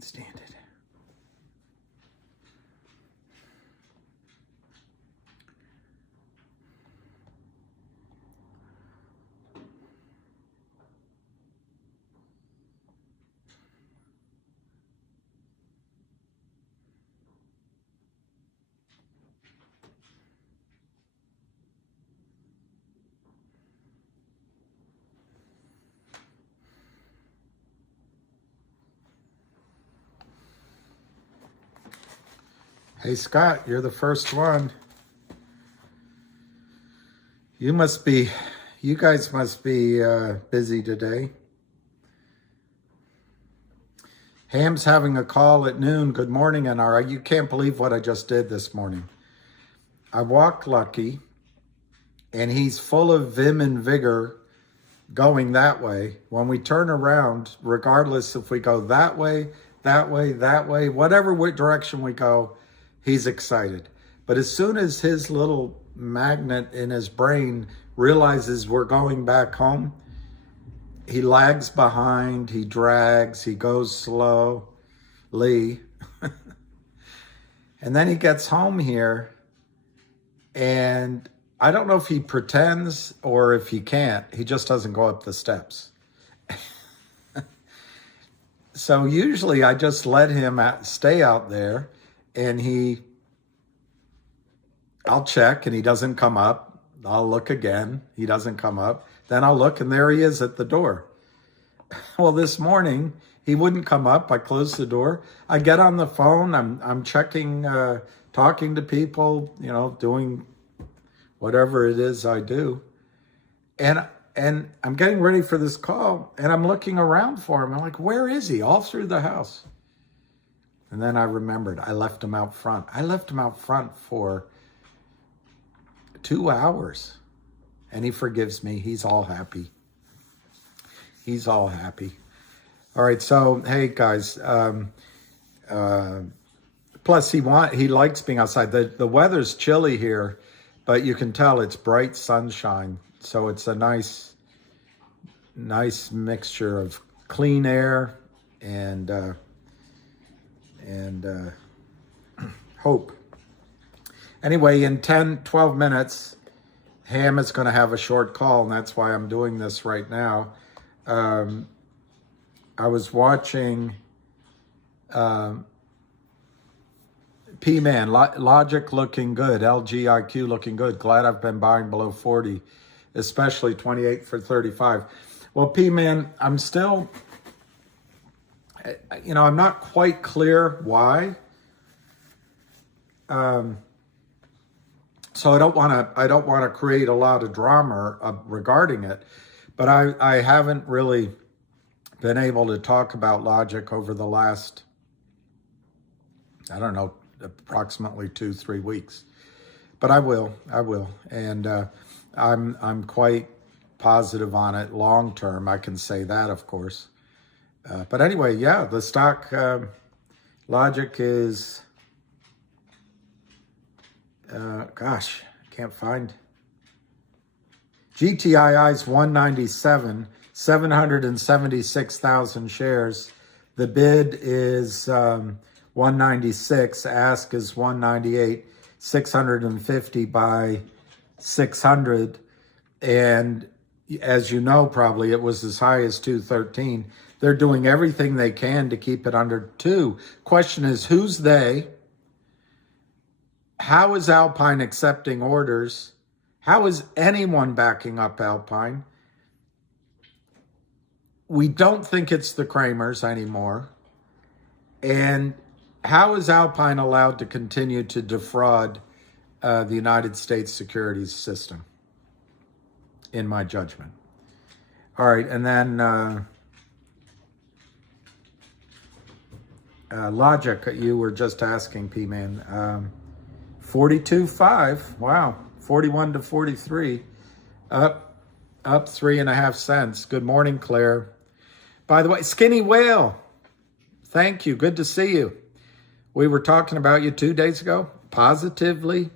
can't stand it. Hey, Scott, you're the first one. You guys must be busy today. Ham's having a call at noon. Good morning, NRA. You can't believe what I just did this morning. I walked Lucky, and he's full of vim and vigor going that way. When we turn around, regardless if we go that way, whatever direction we go, he's excited. But as soon as his little magnet in his brain realizes we're going back home, he lags behind, he drags, he goes slowly. And then he gets home here, and I don't know if he pretends or if he can't. He just doesn't go up the steps. So usually I just let him stay out there, and I'll check and he doesn't come up. I'll look again. He doesn't come up. Then I'll look and there he is at the door. Well, this morning he wouldn't come up. I closed the door. I get on the phone. I'm checking, talking to people, doing whatever it is I do. And I'm getting ready for this call and I'm looking around for him. I'm like, where is he? All through the house. And then I remembered I left him out front. I left him out front for 2 hours, and he forgives me. He's all happy. He's all happy. All right, so hey guys. Plus he likes being outside. The weather's chilly here, but you can tell it's bright sunshine, so it's a nice mixture of clean air and hope. Anyway, in 10-12 minutes, Ham is going to have a short call, and that's why I'm doing this right now. I was watching P-Man, Logic looking good, LGIQ looking good. Glad I've been buying below 40, especially 28 for 35. Well, P-Man, I'm still, I'm not quite clear why. So I don't want to create a lot of drama regarding it, but I haven't really been able to talk about Logic over the last, I don't know, approximately 2-3 weeks, but I will, and I'm quite positive on it long term. I can say that, of course, but anyway, yeah, the stock Logic is. Gosh, I can't find. GTII's 197, 776,000 shares. The bid is 196, ask is 198, 650 by 600. And as you know, probably it was as high as 213. They're doing everything they can to keep it under 2. Question is, who's they? How is Alpine accepting orders? How is anyone backing up Alpine? We don't think it's the Kramers anymore. And how is Alpine allowed to continue to defraud the United States securities system, in my judgment? All right, and then Logic, you were just asking, P-Man. 42.5, wow, 41 to 43, up 3.5 cents. Good morning, Claire. By the way, Skinny Whale, thank you, good to see you. We were talking about you 2 days ago. Positivo,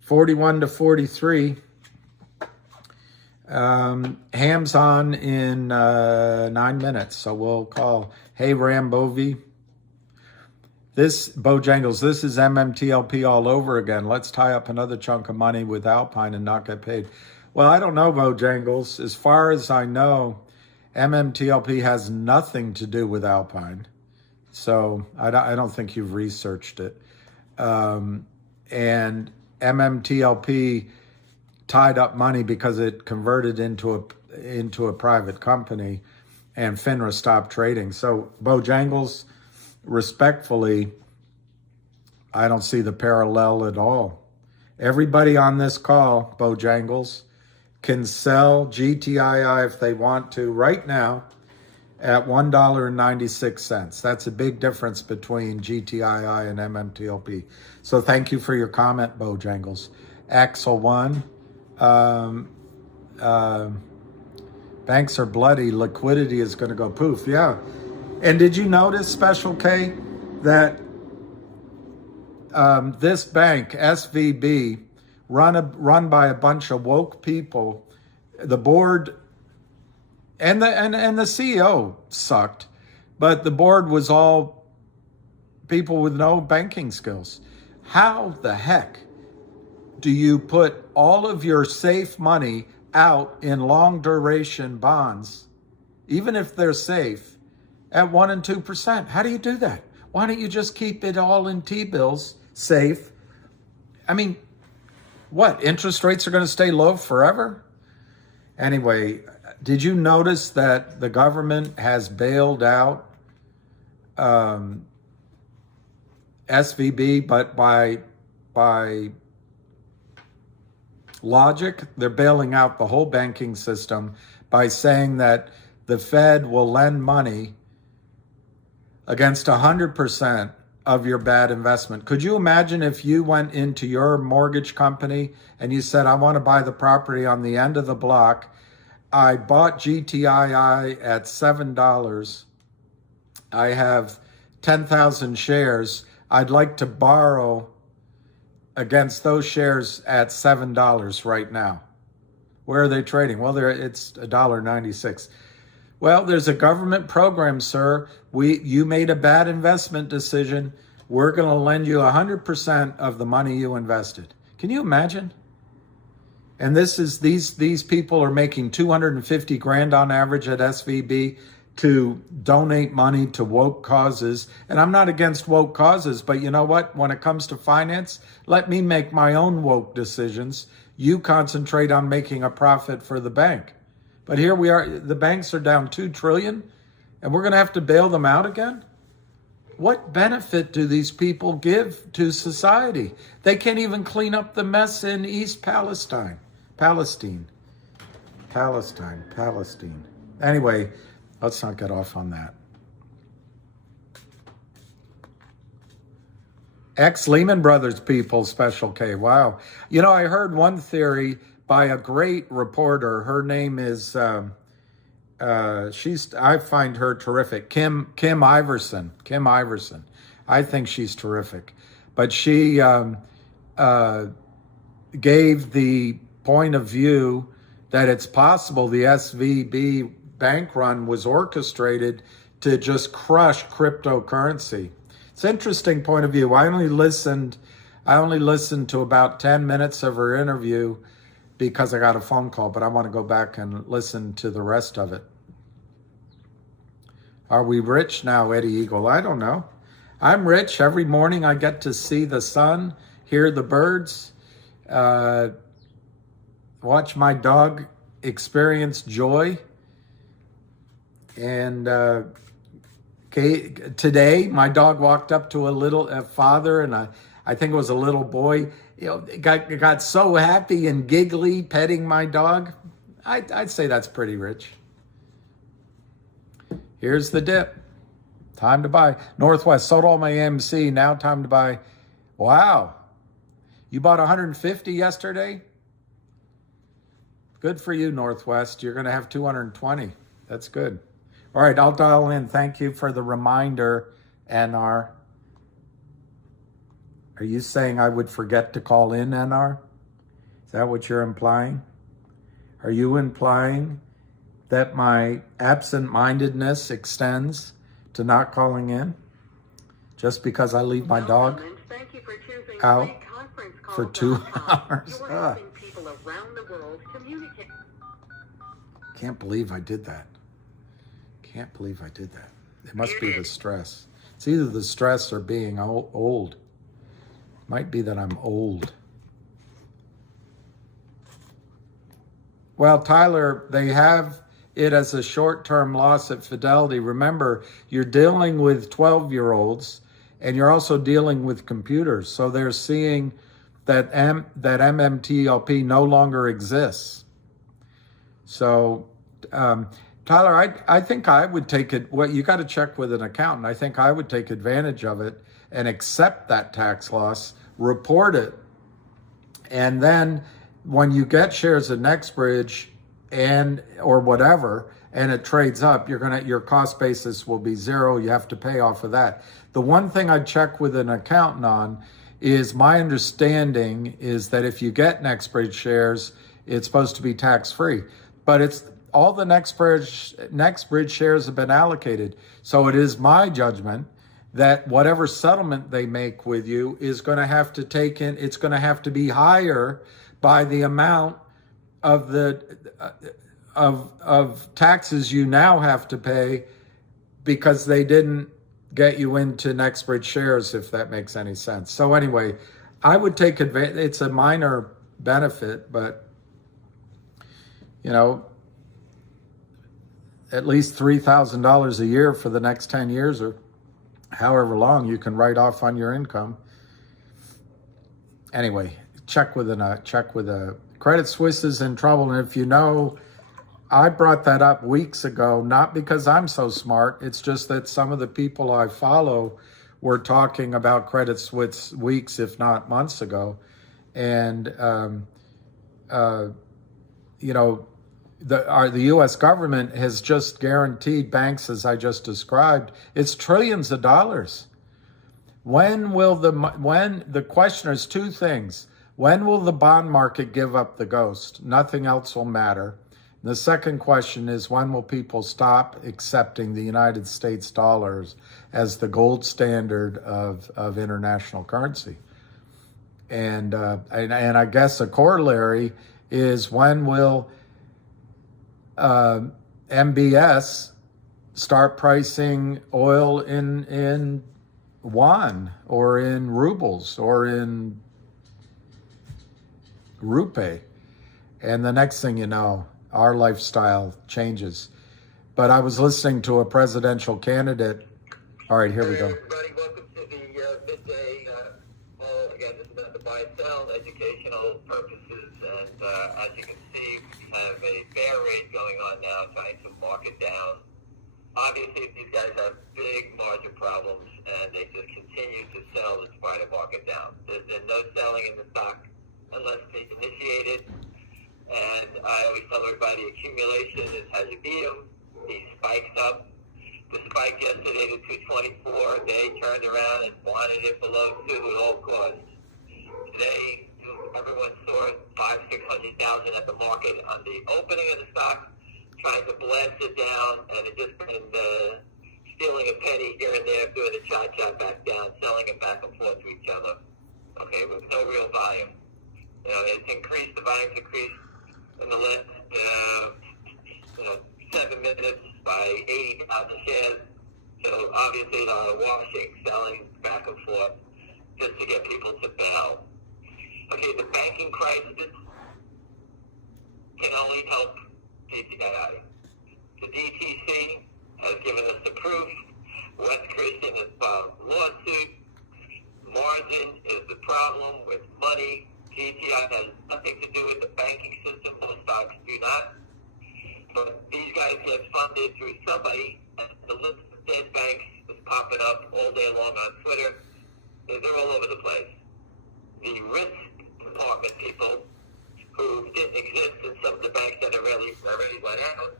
41 to 43. Ham's on in 9 minutes, so we'll call. Hey, Rambovi. This, Bojangles, this is MMTLP all over again. Let's tie up another chunk of money with Alpine and not get paid. Well, I don't know, Bojangles. As far as I know, MMTLP has nothing to do with Alpine. So I don't think you've researched it. And MMTLP tied up money because it converted into a private company, and FINRA stopped trading. So Bojangles, respectfully, I don't see the parallel at all. Everybody on this call, Bojangles, can sell GTII if they want to right now at $1.96. That's a big difference between GTII and MMTLP. So thank you for your comment, Bojangles. Axel 1. Banks are bloody. Liquidity is going to go poof. Yeah. And did you notice, Special K, that this bank, SVB, run by a bunch of woke people, the board and the CEO sucked, but the board was all people with no banking skills. How the heck do you put all of your safe money out in long duration bonds, even if they're safe, at 1% and 2%? How do you do that? Why don't you just keep it all in T-bills, safe? I mean, what, interest rates are going to stay low forever? Anyway, did you notice that the government has bailed out SVB, but by logic, they're bailing out the whole banking system by saying that the Fed will lend money against 100% of your bad investment. Could you imagine if you went into your mortgage company and you said, I want to buy the property on the end of the block. I bought GTII at $7. I have 10,000 shares. I'd like to borrow against those shares at $7 right now. Where are they trading? Well, it's $1.96. Well, there's a government program, sir. You made a bad investment decision. We're going to lend you 100% of the money you invested. Can you imagine? And these people are making 250 grand on average at SVB to donate money to woke causes. And I'm not against woke causes, but you know what? When it comes to finance, let me make my own woke decisions. You concentrate on making a profit for the bank. But here we are, the banks are down $2 trillion, and we're going to have to bail them out again? What benefit do these people give to society? They can't even clean up the mess in East Palestine. Anyway, let's not get off on that. Ex-Lehman Brothers people, Special K. Wow. You know, I heard one theory by a great reporter. Her name is, I find her terrific. Kim Iverson. I think she's terrific. But she gave the point of view that it's possible the SVB bank run was orchestrated to just crush cryptocurrency. It's an interesting point of view. I only listened to about 10 minutes of her interview because I got a phone call, but I want to go back and listen to the rest of it. Are we rich now, Eddie Eagle? I don't know. I'm rich. Every morning I get to see the sun, hear the birds, watch my dog experience joy. And today, my dog walked up to a father, and I think it was a little boy. You know, got so happy and giggly petting my dog. I'd say that's pretty rich. Here's the dip. Time to buy. Northwest sold all my AMC. Now time to buy. Wow. You bought 150 yesterday? Good for you, Northwest. You're going to have 220. That's good. All right, I'll dial in. Thank you for the reminder, NR. Are you saying I would forget to call in, NR? Is that what you're implying? Are you implying that my absent-mindedness extends to not calling in just because I leave my dog out for 2 hours? Can't believe I did that. Can't believe I did that. It must be the stress. It's either the stress or being old. Might be that I'm old. Well, Tyler, they have it as a short-term loss at Fidelity. Remember, you're dealing with 12-year-olds, and you're also dealing with computers. So they're seeing that MMTLP no longer exists. So, Tyler, I think I would take it. Well, you got to check with an accountant. I think I would take advantage of it and accept that tax loss, report it, and then when you get shares at NextBridge and or whatever, and it trades up, your cost basis will be zero. You have to pay off of that. The one thing I'd check with an accountant on is, my understanding is that if you get NextBridge shares, it's supposed to be tax-free. But it's all the NextBridge shares have been allocated. So it is my judgment that whatever settlement they make with you is going to have to take in, it's going to have to be higher by the amount of the of taxes you now have to pay because they didn't get you into NextBridge shares, if that makes any sense. So anyway, I would take advantage. It's a minor benefit, but you know, at least $3,000 a year for the next 10 years or however long you can write off on your income. Anyway, check with a Credit Suisse is in trouble. And if you know, I brought that up weeks ago, not because I'm so smart. It's just that some of the people I follow were talking about Credit Suisse weeks, if not months ago. And, you know, the U.S. government has just guaranteed banks, as I just described, it's trillions of dollars. When the question is two things. When will the bond market give up the ghost? Nothing else will matter. The second question is, when will people stop accepting the United States dollars as the gold standard of international currency? And I guess a corollary is, when will MBS start pricing oil in yuan or in rubles or in rupee? And the next thing you know, our lifestyle changes. But I was listening to a presidential candidate. All right, here we go. Hey everybody, welcome to the midday call. Again, this is about the buy and sell, educational purposes, and as you can see, we have a bear rate going on now, trying to mark it down. Obviously, these guys have big margin problems, and they just continue to sell despite a market down. There's no selling in the stock unless they initiate it. And I always tell everybody, accumulation is how you beat them. He spikes up. The spike yesterday to 224, they turned around and wanted it below 2 at all costs. Today, everyone saw 500,000-600,000 at the market on the opening of the stock, trying to blast it down, and it just been stealing a penny here and there, doing a cha-cha back down, selling it back and forth to each other. Okay, with no real volume. You know, it's increased, the volume's increased in the last 7 minutes by 80,000 shares. So obviously washing, selling back and forth just to get people to bail. Okay, the banking crisis can only help GTII. The DTC has given us the proof. West Christian has filed a lawsuit. Margin is the problem with money. GTI has nothing to do with the banking system. Most stocks do not. But these guys get funded through somebody, and the list of dead banks is popping up all day long on Twitter. They're all over the place. The risk department people who didn't exist in some of the banks that already went out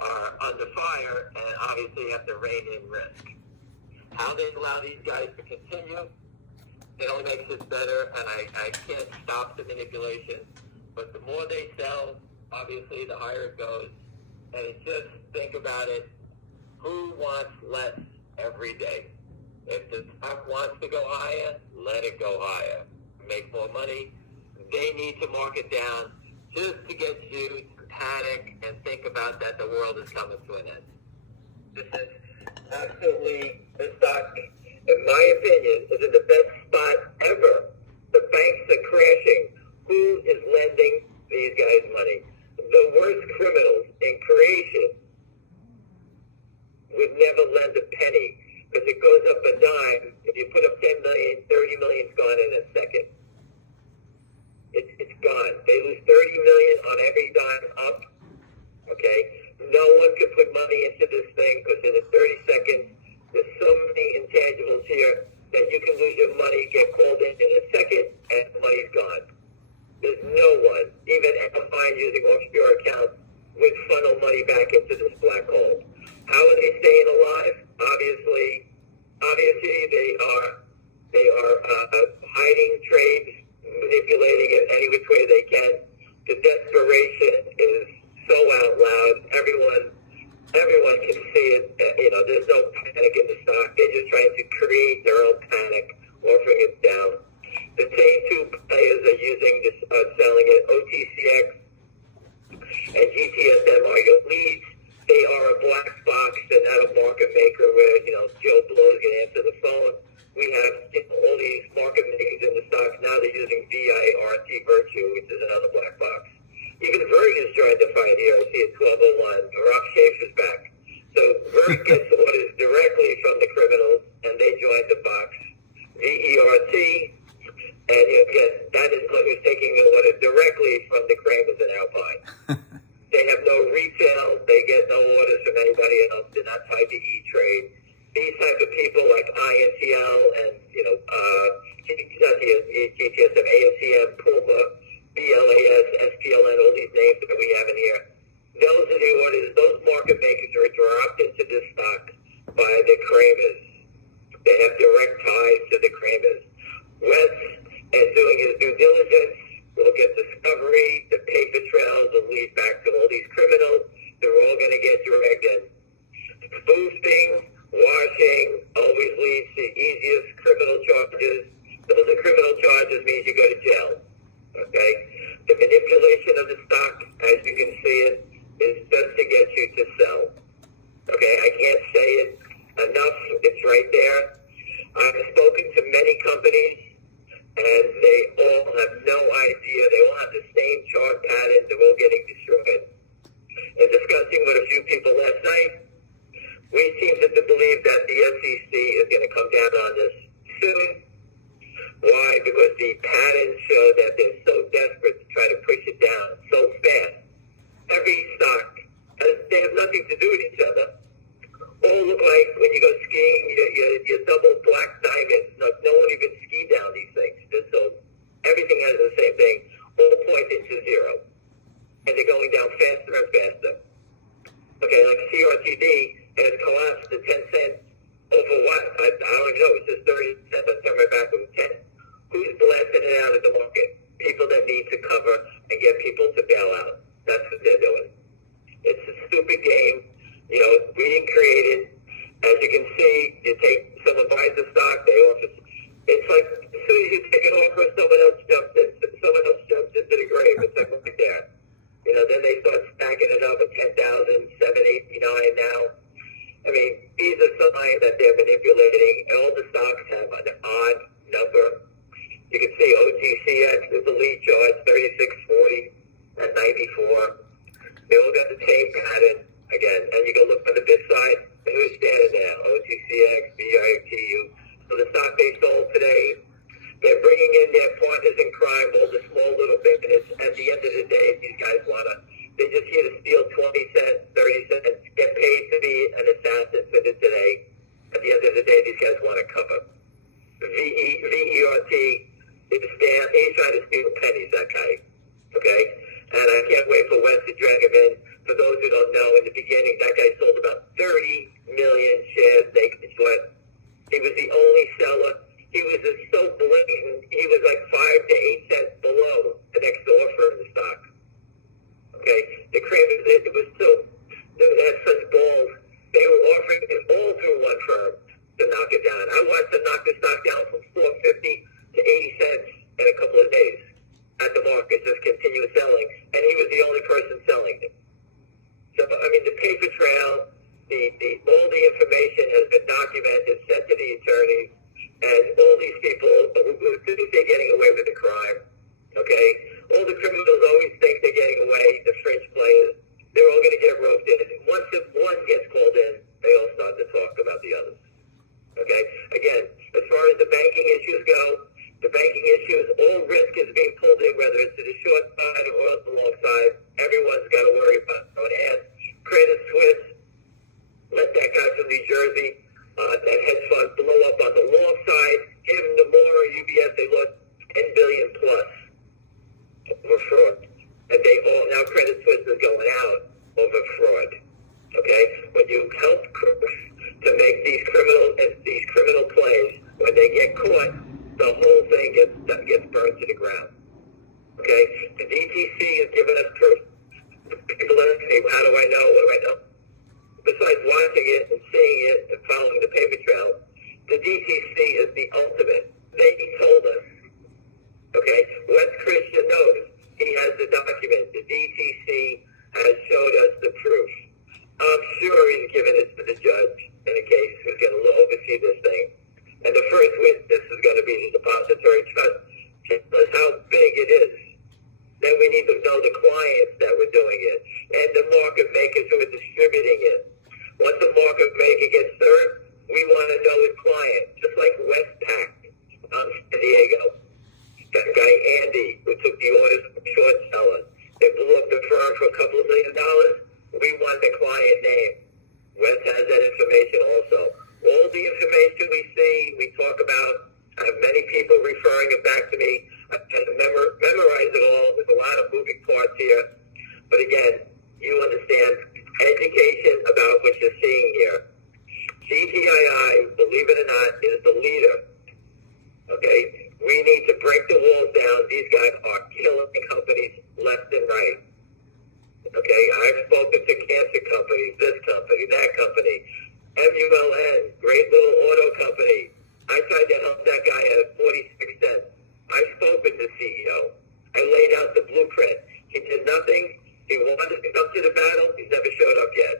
are under fire, and obviously have to rein in risk. How they allow these guys to continue, it only makes it better, and I can't stop the manipulation. But the more they sell, obviously the higher it goes. And it's just, think about it, who wants less every day? If the stock wants to go higher, let it go higher. Make more money. They need to mark it down just to get you to panic and think about that the world is coming to an end. This is absolutely, the stock, in my opinion, is in the best spot ever. The banks are crashing. Who is lending these guys money? The worst criminals in creation would never lend a penny because it goes up a dime. If you put up 10 million, 30 million's gone in a second. It's gone. They lose 30 million on every dime up. Okay? No one can put money into this thing because in 30 seconds, there's so many intangibles here that you can lose your money, get called in a second, and the money's gone. There's no one, even Alpine using offshore accounts, would funnel money back into this black hole. How are they staying alive? Obviously they are hiding trades, manipulating it any which way they can. The desperation is so out loud. Everyone can see it. There's no panic in the stock. They're just trying to create their own panic, offering it down. The same two players are using this, selling it. OTCX and GTSM are your leads. They are a black box. They're not a market maker where, Joe Blow is going to answer the phone. We have all these market makers in the stocks. Now they're using VIRT Virtue, which is another black box. Even Verge is joined the fight here. I see at 12:01. Rob Schaefer's back. So Verge gets orders directly from the criminals, and they join the box. VERT, and again, that is who's taking the order directly from the Kramers and Alpine. They have no retail. They get no orders from anybody else. They're not tied to E-Trade. These type of people like INTL and, GTSM, AMCM, Puma, BLAS, SPLN, all these names that we have in here. Those are the orders. Those market makers are dropped into this stock by the Kramers. They have direct ties to the Kramers. Wes is doing his due diligence. We'll get discovery. The paper trails will lead back to all these criminals. They're all going to get dragged in. Boosting, washing, always leads to easiest criminal charges. Those are criminal charges means you go to jail. Okay? The manipulation of the stock, as you can see it, is just to get you to sell. Okay? I can't say it enough. It's right there. I've spoken to many companies, and they all have no idea. They all have the same chart patterns. They're all getting destroyed. In discussing with a few people last night, we seem to believe that the SEC is going to come down on this soon. Why? Because the patterns show that they're so desperate to try to push it down so fast. Every stock, they have nothing to do with each other. All look like when you go skiing, you double black diamonds. No one even ski down these things. So everything has the same thing. All pointing to zero. And they're going down faster and faster. Okay, like CRTD has collapsed to 10 cents over what? I don't even know. It's just 30 cents. Let's turn right back to 10. Who's blasting it out of the market? People that need to cover and get people to bail out. That's what they're doing. It's a stupid game. We didn't create it. As you can see, someone buys the stock, they offer. It's like as soon as you take an offer, someone else jumps into the grave. It's like right there. Then they start stacking it up at 10,000, 789 now. I mean, these are signs that they're manipulating. All the stocks have an odd number. You can see OTCX is the lead charge, 3640 at 94. They all got the same pattern again. And you go look for the bid side, and who's standing there? OTCX, BITU. So the stock they sold today, they're bringing in their partners in crime, all the small little business. At the end of the day, these guys they're just here to steal 20 cents, 30 cents, get paid to be an assassin for the today. At the end of the day, these guys want to cover. VERT is he's trying to steal pennies, that guy. Okay? And I can't wait for Wes to drag him in. For those who don't know, in the beginning, that guy sold about 30 million shares naked sweat. He was the only seller. He was just so blatant. He was like 5 to 8 cents below the next offer in the stock. Okay? it was so, they had such balls. They were offering it all through one firm to knock it down. I watched them knock the stock down from 450 to 80 cents in a couple of days at the market, just continue selling, and he was the only person selling it. So, I mean, the paper trail, all the information has been documented, sent to the attorneys, and all these people who think they're getting away with the crime, okay? All the criminals always think they're getting away, the fringe players, they're all going to get roped in. Once one gets called in, they all start to talk about the others, okay? Again, as far as the banking issues go, the banking issues, all risk is being pulled in, whether it's to the short side or the long side. Everyone's got to worry about it. I would ask Credit Suisse, let that guy from New Jersey, that hedge fund blow up on the long side, give him the more UBS, they lost $10 billion plus over fraud. And they all, now Credit Suisse is going out over fraud. Okay? When you help to make these criminal plays, when they get caught, the whole thing gets burned to the ground. Okay? The DTC has given us proof. People say, how do I know? What do I know? Besides watching it and seeing it and following the paper trail, the DTC is the ultimate. They told us. Okay? Wes Christian knows. He has the document. The DTC has showed us the proof. I'm sure he's given it to the judge in a case who's going to oversee this thing. And the first witness is going to be the depository trust. Tell us how big it is. Then we need to know the clients that were doing it and the market makers who are distributing it. Once the market maker gets served, we want to know his client, just like Westpac San Diego. That guy Andy, who took the orders from short sellers. They blew up the firm for a couple of $1 million. We want the client name. Wes has that information also. All the information we see, we talk about. I have many people referring it back to me. I can memorize it all. There's a lot of moving parts here. But again, you understand education about what you're seeing here. GTII, believe it or not, is the leader. Okay? We need to break the walls down. These guys are killing companies left and right. Okay? I've spoken to cancer companies, this company, that company, MULN, great little auto company. I tried to help that guy at 46 cents. I've spoken to the CEO. I laid out the blueprint. He did nothing. He wanted to come to the battle. He's never showed up yet.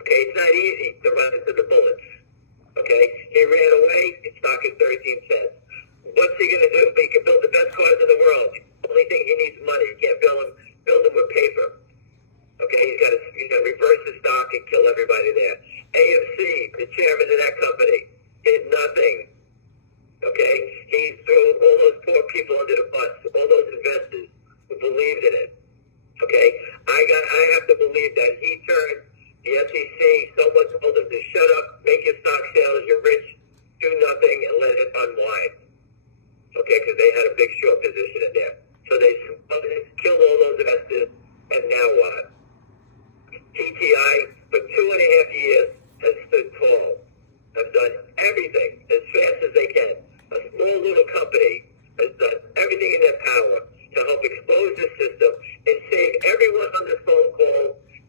Okay? It's not easy to run into the bullets. Okay? He ran away. His stock is 13 cents. What's he going to do? He can build the best cars in the world. The only thing he needs is money. He can't build them with paper. Okay? He's got to reverse the stock and kill everybody there. AMC, the chairman of that company, did nothing. Okay? He threw all those poor people under the bus, all those investors who believed in it. Okay? I have to believe that he turned the SEC, someone told him to shut up, make your stock sales, you're rich, do nothing, and let it unwind. Okay? Because they had a big short position in there. So they killed all those investors, and now what? GTI, for 2.5 years, has stood tall, has done everything as fast as they can. A small little company has done everything in their power to help expose the system and save everyone on this phone call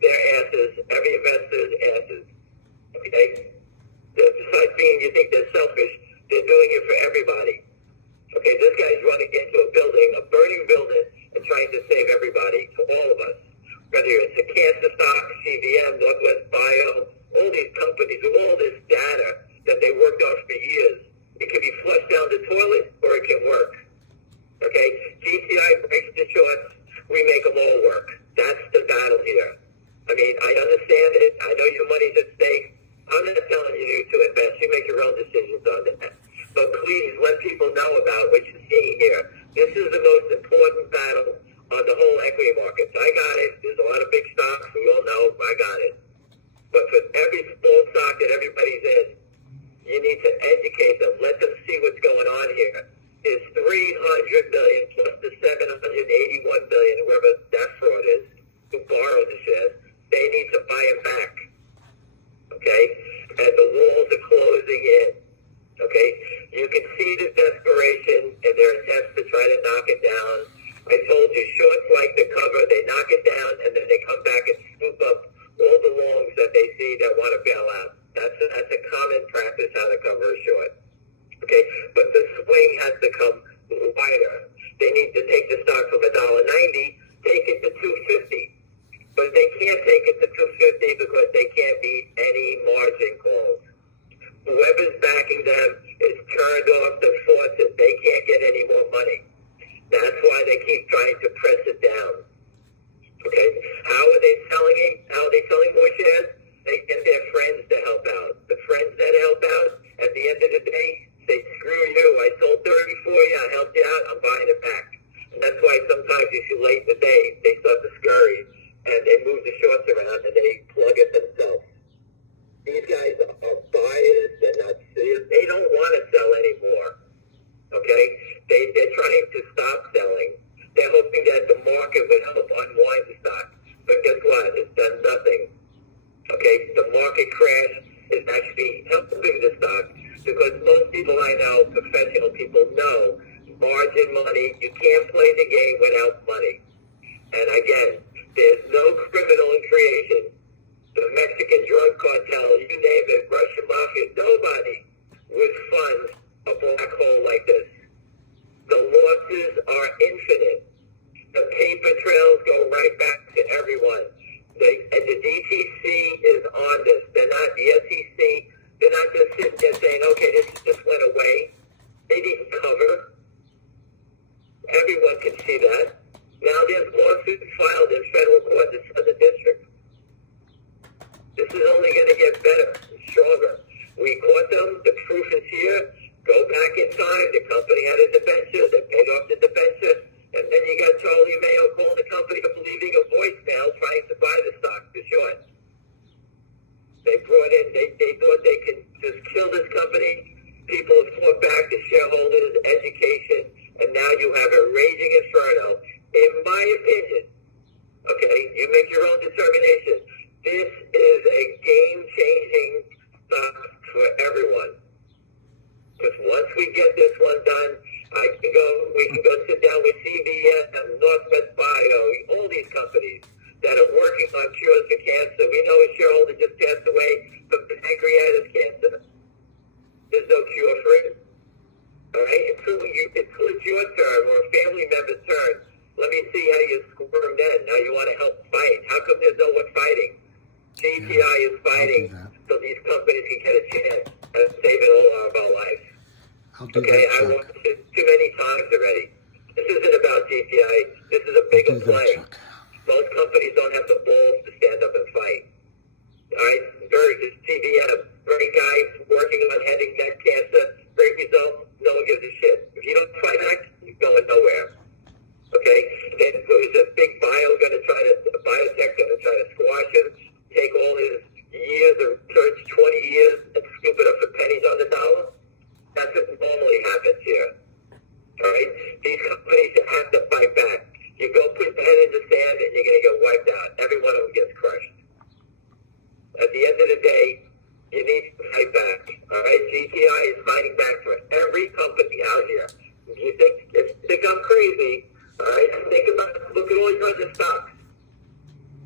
their asses, every investor's asses. Okay? Besides being, you think they're selfish, they're doing it for everybody. Okay, this guy's running into a building, a burning building, and trying to save everybody, to all of us. Whether it's a cancer stock, CVM, Northwest Bio, all these companies with all this data that they worked on for years. It can be flushed down the toilet or it can work. Okay? GTI breaks the shorts. We make them all work. That's the battle here. I mean, I understand it. I know your money's at stake. I'm not telling you to invest. You make your own decision. that want to bail out. That's a common practice how to cover a short. Okay, but the swing has to come wider. They need to take the stock from $1.90, take it to $2.50. But they can't take it to $2.50 because they can't beat any margin calls. Whoever's backing them is turned off the faucet. They can't get any more money. That's why they keep trying to press it down. Okay? How are they selling it? How are they selling more shares? They get their friends to help out. The friends that help out, at the end of the day, say, screw you. I sold 30 for you. I helped you out. I'm buying it back. And that's why sometimes you see late in the day, they start to scurry and they move the shorts around and they plug it themselves. These guys are buyers. They're not serious. They don't want to sell anymore. Okay? They're trying to stop selling. They're hoping that the market will help unwind the stock. But guess what? It's done nothing. Okay? The market crash is actually helping the stock because most people I know, professional people, know margin money, you can't play the game without money. And again, there's no criminal in creation. The Mexican drug cartel, you name it, Russian mafia, nobody would fund a black hole like this. The losses are infinite. The paper trails go right back to everyone. And the DTC is on this. They're not the SEC. They're not just sitting there saying, okay, this just went away. They didn't cover. Everyone can see that. Now there's lawsuits filed in federal court in the district. This is only going to get better and stronger. We caught them. The proof is here. Go back in time. The company had a debenture. They paid off the debenture. And then you got Charlie Mayo calling the company up, leaving a voicemail trying to buy the stock, the short. They brought in, they thought they could just kill this company. People have fought back to shareholders, education, and now you have a raging inferno. In my opinion, okay, you make your own determination. This is a game-changing stock for everyone. Because once we get this one done, we can go sit down with CVS and Northwest Bio, all these companies that are working on cures for cancer. We know a shareholder just passed away from pancreatic cancer. There's no cure for it. All right? Until it's your turn or a family member's turn, let me see how you squirm then. Now you want to help fight. How come there's no one fighting? GTI is fighting so these companies can get a chance at saving all of our lives. Okay, I watched it too many times already. This isn't about GTI. This is a bigger play. Most companies don't have the balls to stand up and fight. All right, CVS, great guy working on head and neck cancer, great results. No one gives a shit. If you don't fight back, you're going nowhere. Okay, and there's a big biotech going to try to squash him, take all his years of research, 20 years, and scoop it up for pennies on the dollar. That's what normally happens here. All right? These companies have to fight back. You go put your head in the sand and you're going to get wiped out. Every one of them gets crushed. At the end of the day, you need to fight back. All right? GTI is fighting back for every company out here. If you think I'm crazy, all right, think about it. Look at all your other stocks.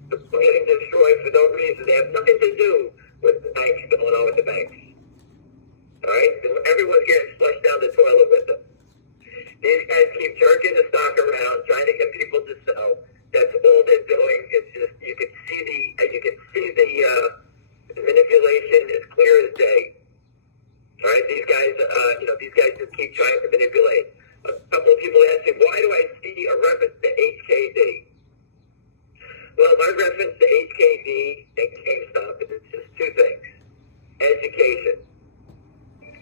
They're getting destroyed for no reason. They have nothing to do with the banks going on with the banks. All right? Everyone's getting flushed down the toilet with them. These guys keep jerking the stock around, trying to get people to sell. That's all they're doing. It's just, you can see the manipulation as clear as day. All right? These guys just keep trying to manipulate. A couple of people ask me, why do I see a reference to HKD? Well, my reference to HKD and GameStop is just two things. Education.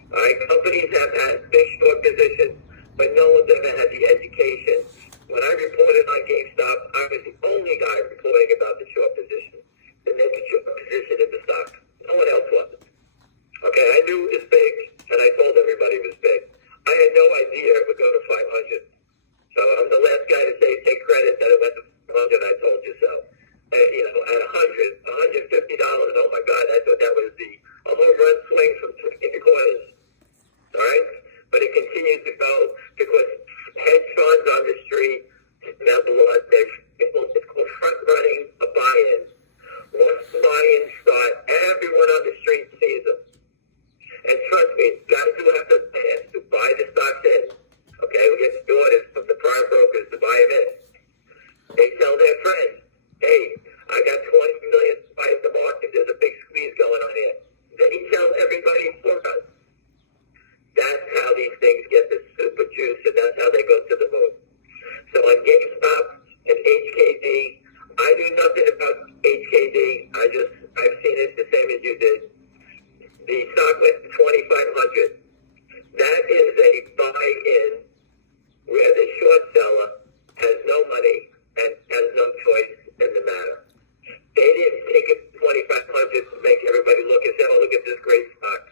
All right, companies have had big short positions, but no one's ever had the education. When I reported on GameStop, I was the only guy reporting about the short position, the naked short position in the stock. No one else was. Okay, I knew it was big, and I told everybody it was big. I had no idea it would go to 500. So I'm the last guy to say you did. The stock went to 2,500. That is a buy-in where the short seller has no money and has no choice in the matter. They didn't take it to 2,500 to make everybody look and say, oh, look at this great stock.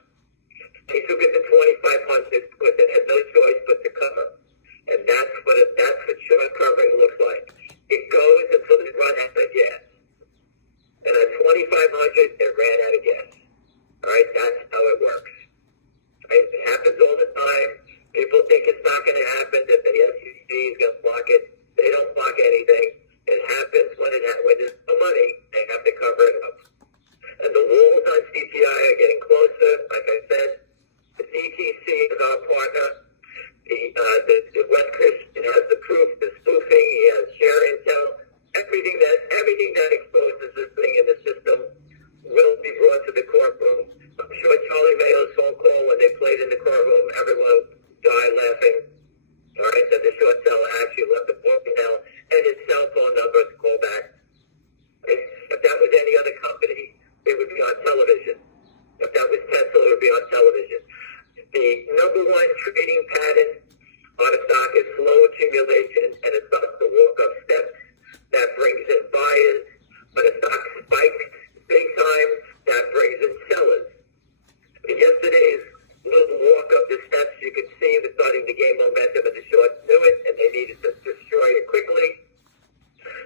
They took it to 2,500 because they had no choice but to cover. And that's what short covering looks like. It goes until they run out of gas. And at 2,500, they ran out of gas. All right, that's how it works. Right? It happens all the time. People think it's not going to happen, that the SEC is going to block it. They don't block anything. It happens when there's no money, they have to cover it up. And the walls on GTI are getting closer. Like I said, the DTC is our partner. The West Christian has the proof, the spoofing, he has share intel. Everything that exposes this thing in the system will be brought to the courtroom. I'm sure Charlie Mayo's phone call when they played in the courtroom, everyone died laughing. All right, that the short seller actually left the voicemail and his cell phone number to call back. If that was any other company, it would be on television. If that was Tesla, it would be on television. The number one trading pattern on a stock is slow accumulation, and it starts to walk up steps. That brings in buyers. When a stock spikes big time, that brings in sellers. In yesterday's little walk up the steps, you could see they're starting to gain momentum, and the shorts knew it, and they needed to destroy it quickly.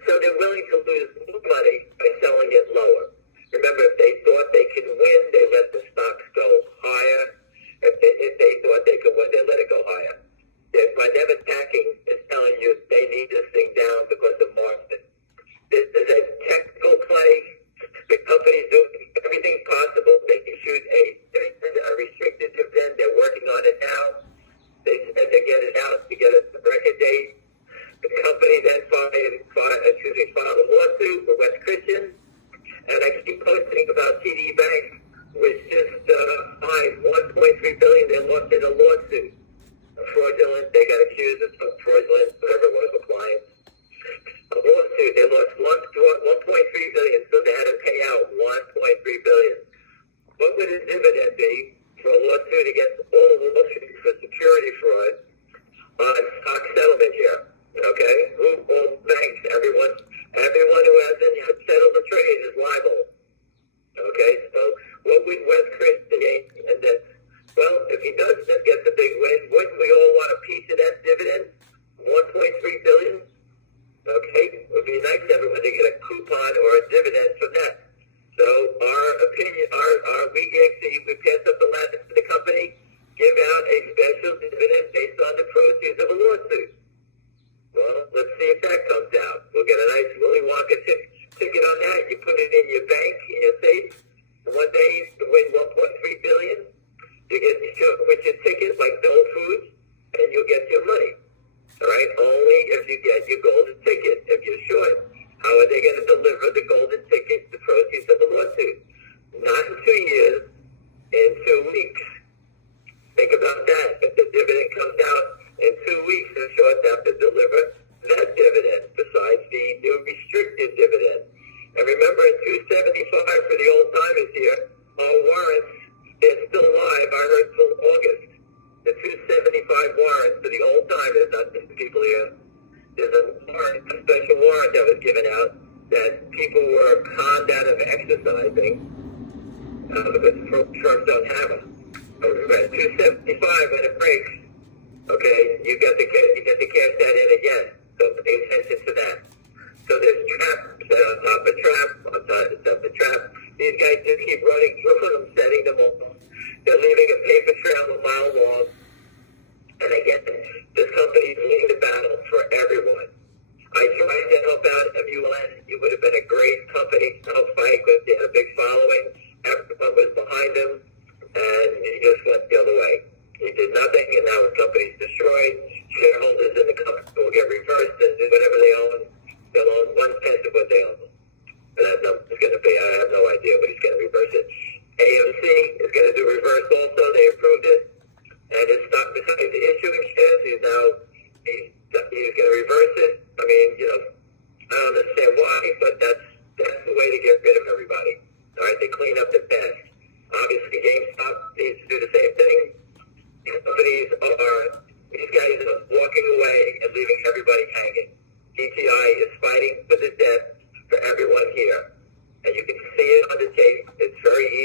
So they're willing to lose more money by selling it lower. Remember, if they thought they could win, they let the stocks go higher. If they thought they could win, they let it go higher. By them attacking, it's telling you they need this thing down because of margin. This is a technical play. The companies do everything possible. They issued a restricted dividend. They're working on it now. They said they get it out to get a record date. The company then filed a lawsuit with West Christian. And I keep posting about TD Bank, which just fined $1.3 billion. They lost in a lawsuit. Fraudulent. They got accused of fraudulent, whatever it was, appliance. A lawsuit. They lost $1.3 billion, so they had to pay out $1.3 billion. What would a dividend be for a lawsuit against all lawsuits for security fraud on stock settlement here? Okay, all banks, everyone who hasn't settled the trade is liable. Okay, so what would West Christian gain? And then, well, if he does get the big win, wouldn't we all want a piece of that dividend? $1.3 billion. Okay, it would be nice for everyone to get a coupon or a dividend from that. So our opinion, we pass up the ladder to the company, give out a special dividend based on the proceeds of a lawsuit. Well, let's see if that comes out. We'll get a nice Willy Wonka ticket on that. You put it in your bank, in your safe. One day you win $1.3 billion. You get with your ticket like Dole Foods, and you'll get your money. All right? Only if you get your golden ticket. If you're short, how are they going to deliver the golden ticket, the proceeds of the lawsuit? Not in 2 years, in 2 weeks. Think about that. If the dividend comes out in 2 weeks, the shorts have to deliver that dividend besides the new restricted dividend. And remember, at $2.75 for the old timers here, our warrants, they're still live. I heard till August. The $2.75 warrants for the old timers, not the people here. There's a special warrant that was given out that people were conned out of exercising because trucks don't have them. At $2.75 when it breaks, okay, you got to cash that in again. So pay attention to that. So there's traps on top of traps, on top of traps. These guys just keep running through them, setting them up. They're leaving a paper trail a mile long. And again, this company is leading the battle for everyone. I tried to help out MUN. You would have been a great company to help fight with. They had a big following. Everyone was behind them. And you just went the other way. You did nothing, and now the company's destroyed. Shareholders in the company will get reversed and do whatever they own. They'll own 1/10 of what they own. And that number's going to be, I have no idea, but he's going to reverse it. AMC is going to do reverse also. They approved it. And his stock, besides the issuing shares, he's going to reverse it. I mean, I don't understand why, but that's the way to get rid of everybody. All right, they clean up the mess.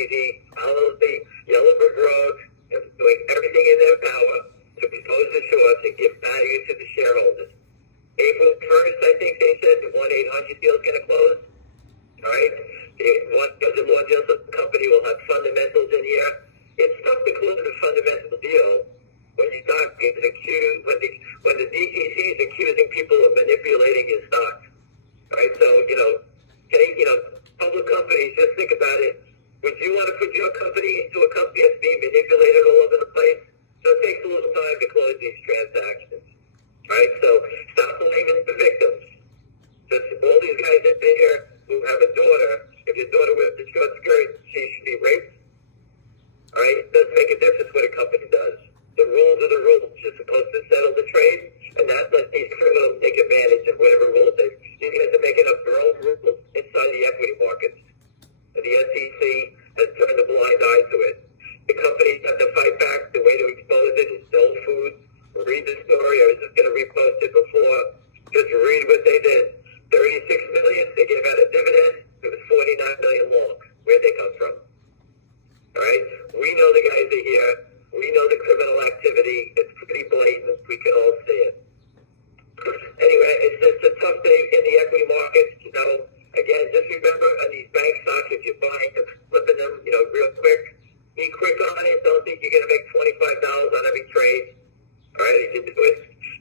liquidity, follow the yellow brick road, and doing everything in their power to close the shorts and give value to the shareholders. April 1st, I think they said the 1-800 deal is going to close. All right? The more deals the company will have fundamentals in here. It's tough to close a fundamental deal when you start getting accused, when the DTC is accusing people of manipulating your stock. All right? So, public companies, just think about it. Would you want to put your company into a company that's being manipulated all over the place? So it takes a little time to close these transactions. Right? So stop blaming the victims. Just all these guys in there who have a daughter, if your daughter wears a short skirt, she should be raped. All right? It doesn't make a difference what a company does. The rules are the rules. You're supposed to settle the trade and not let these criminals take advantage of whatever rules they. These guys are making up their own rules inside the equity markets. And the SEC has turned a blind eye to it. The companies have to fight back. The way to expose it is sell food. Read the story. I was just going to repost it before. Just read what they did. 36 million. They gave out a dividend. It was 49 million long. Where'd they come from? All right? We know the guys are here. We know the criminal activity. It's pretty blatant. We can all see it. Anyway, it's just a tough day in the equity markets. Again, just remember on these bank stocks, if you're buying and flipping them, real quick, be quick on it. Don't think you're going to make $25 on every trade. All right, if you do it,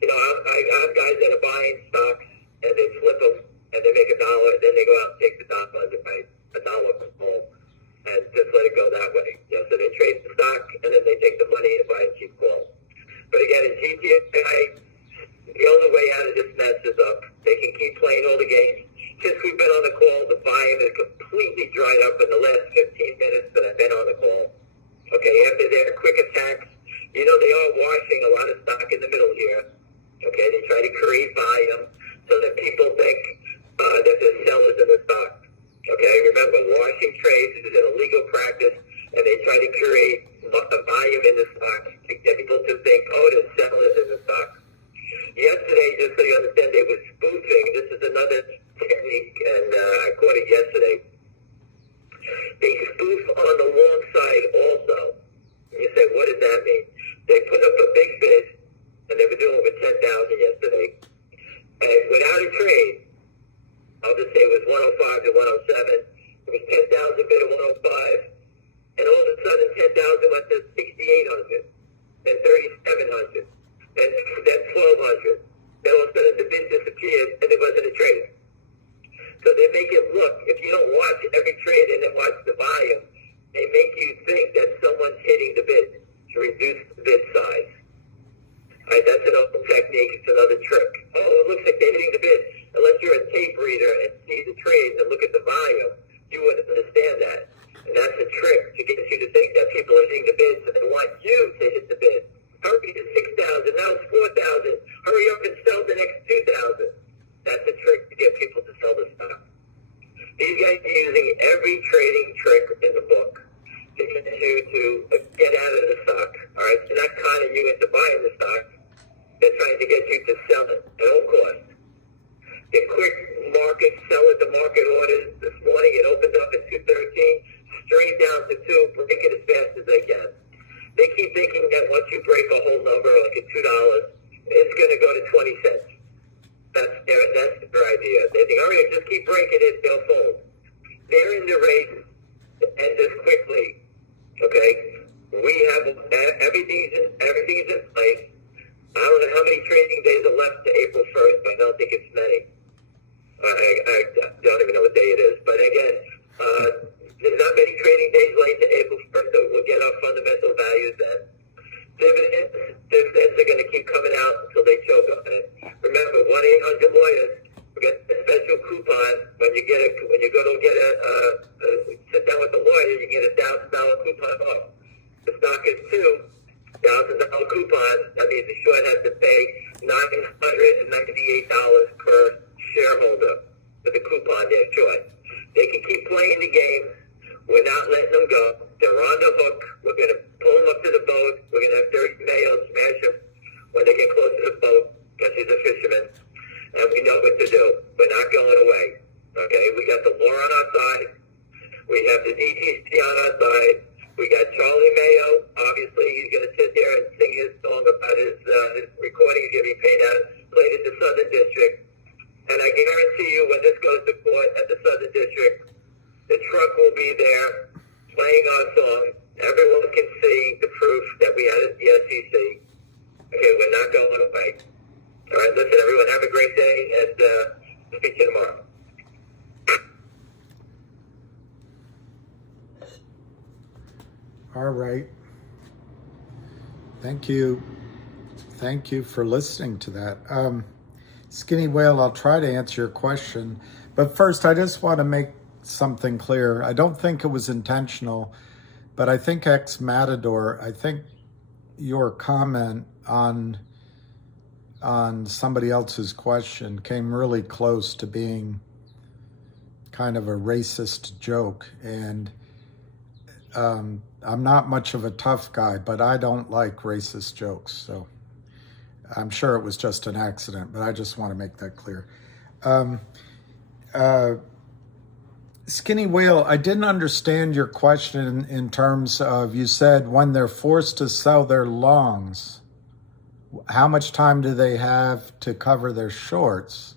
I have guys that are buying stocks and they flip them and they make $1 and then they go out and take the dollar and buy $1 from home and just let it go that way. So they trade the stock and then they take the money and buy a cheap call. But again, in GTII, the only way out of this mess is up. They can keep playing all the games. Since we've been on the call, the volume has completely dried up in the last 15 minutes that I've been on the call. Okay, after their quick attacks, they are washing a lot of stock in the middle here. Okay, they try to create volume so that people think that there's sellers in the stock. Okay, remember, washing trades is an illegal practice, and they try to create a volume in the stock to get people to think, there's sellers in the stock. Yesterday, just so you understand, they were spoofing. This is another technique, and I caught it yesterday. They spoof on the long side also. You say, what does that mean? They put up a big bid, and they were doing over 10,000 yesterday. And without a trade, I'll just say it was 105 to 107. It was 10,000 bid at 105. And all of a sudden, 10,000 went to 6,800. Then 3,700. Then 1,200. Then all of a sudden, the bid disappeared, and there wasn't a trade. So they make it look, if you don't watch every trade and then watch the volume, they make you think that someone's hitting the bid to reduce the bid size. All right, that's an old technique. It's another trick. It looks like they're hitting the bid. Unless you're a tape reader and see the trades and look at the volume, you wouldn't understand that. And that's a trick to get you to think that people are hitting the bid, so they want you to hit the bid. Hurry to 6,000, now it's 4,000. Hurry up and sell the next 2,000. That's a trick to get people to sell the stock. These guys are using every trading trick in the book to get you to get out of the stock. All right, they're not conning you into buying the stock. They're trying to get you to sell it at all costs. The quick market sell at the market orders this morning. It opened up at 213, straight down to 2, break it as fast as they can. They keep thinking that once you break a whole number, like at $2, it's going to go to 20 cents. That's their idea. They think, all right, just keep breaking it, they'll fold. They're in the race to end this quickly. Okay? We have everything's in place. I don't know how many trading days are left to April 1st, but I don't think it's many. I don't even know what day it is. But again, there's not many trading days left to April 1st, so we'll get our fundamental values then. Dividends are going to keep coming out until they choke on it. Remember, 1-800-Lawyers. We get a special coupon when you go to get sit down with the lawyer. You get a $1,000 coupon off. The stock is $2,000 coupon. That means the short has to pay $998 per shareholder for the coupon they're short. They can keep playing the game. We're not letting them go. They're on the hook. We're going to pull them up to the boat. We're going to have dirty mail, smash them when they get close to the boat, because he's a fisherman. And we know what to do. We're not going away. Okay? We got the law on our side. We have the DTC on our side. Everyone can see the proof that we had at the SEC. Okay, we're not going away. All right, listen, everyone, have a great day, and speak to you tomorrow. All right. Thank you. Thank you for listening to that. Skinny Whale, I'll try to answer your question. But first, I just want to make something clear. I don't think it was intentional, but I think Matador, I think your comment on somebody else's question came really close to being kind of a racist joke. And I'm not much of a tough guy, but I don't like racist jokes. So I'm sure it was just an accident, but I just want to make that clear. Skinny Whale, I didn't understand your question in terms of, you said when they're forced to sell their longs, how much time do they have to cover their shorts?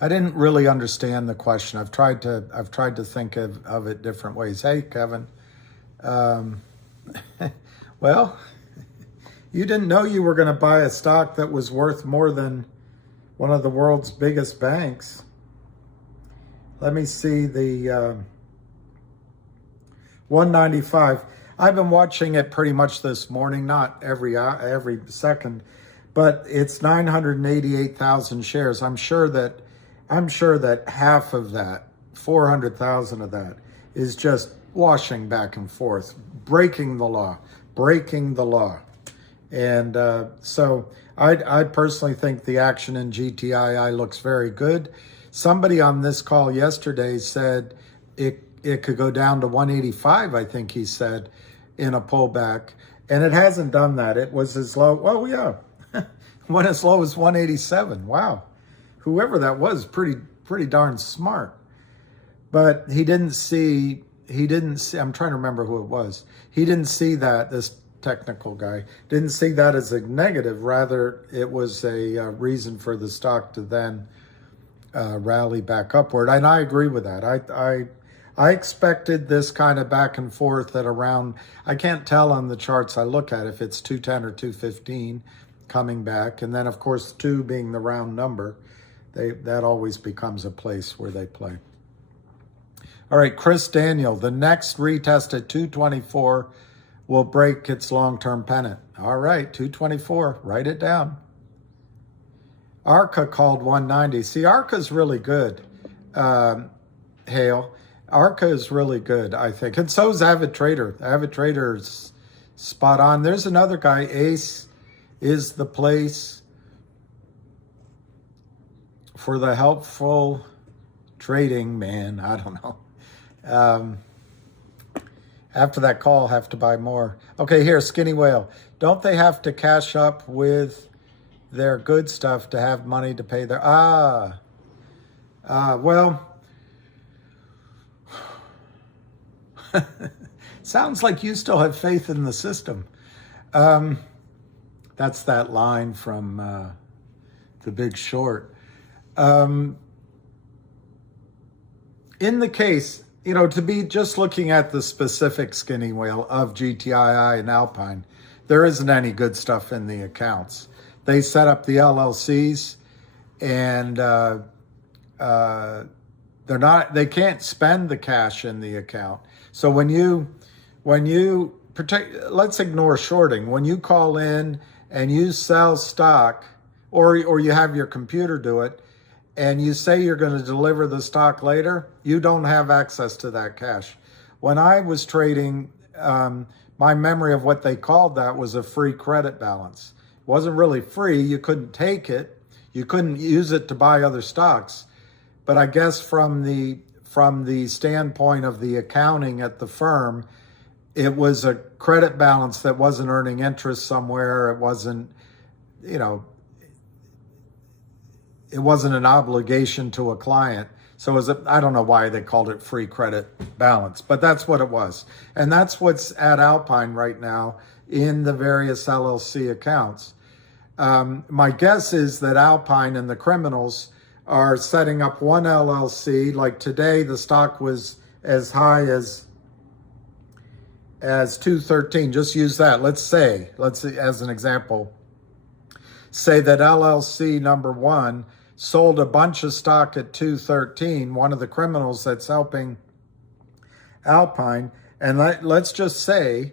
I didn't really understand the question. I've tried to think of it different ways. Hey, Kevin. Well, you didn't know you were going to buy a stock that was worth more than one of the world's biggest banks. Let me see the 195. I've been watching it pretty much this morning, not every second, but it's 988,000 shares. I'm sure that half of that, 400,000 of that, is just washing back and forth, breaking the law. And so I personally think the action in GTII looks very good. Somebody on this call yesterday said it could go down to 185, I think he said, in a pullback. And it hasn't done that. It was as low, oh yeah, went as low as 187. Wow. Whoever that was, pretty darn smart. But he didn't see, I'm trying to remember who it was. He didn't see that, this technical guy, didn't see that as a negative. Rather, it was a reason for the stock to then rally back upward. And I agree with that. I expected this kind of back and forth at around, I can't tell on the charts I look at if it's 210 or 215 coming back. And then, of course, 2 being the round number. That always becomes a place where they play. All right, Chris Daniel, the next retest at 224 will break its long-term pennant. All right, 224, write it down. Arca called 190. See, Arca's really good, Hale. Arca is really good, I think. And so is Avid Trader. Avid Trader's spot on. There's another guy, Ace is the place for the helpful trading, man. I don't know. After that call, have to buy more. Okay, here, Skinny Whale. Don't they have to cash up with their good stuff to have money to pay their... well, sounds like you still have faith in the system. That's that line from The Big Short. In the case, to be just looking at the specific Skinny Whale of GTII and Alpine, there isn't any good stuff in the accounts. They set up the LLCs and they can't spend the cash in the account. So when you let's ignore shorting. When you call in and you sell stock, or you have your computer do it, and you say you're going to deliver the stock later, you don't have access to that cash. When I was trading, my memory of what they called that was a free credit balance. It wasn't really free. You couldn't take it. You couldn't use it to buy other stocks. But I guess from the standpoint of the accounting at the firm, it was a credit balance that wasn't earning interest somewhere. It wasn't, it wasn't an obligation to a client. So it was I don't know why they called it free credit balance, but that's what it was. And that's what's at Alpine right now in the various LLC accounts. My guess is that Alpine and the criminals are setting up one LLC. Like today, the stock was as high as 213. Just use that. Let's say, as an example, say that LLC number one sold a bunch of stock at 213, one of the criminals that's helping Alpine, and let's just say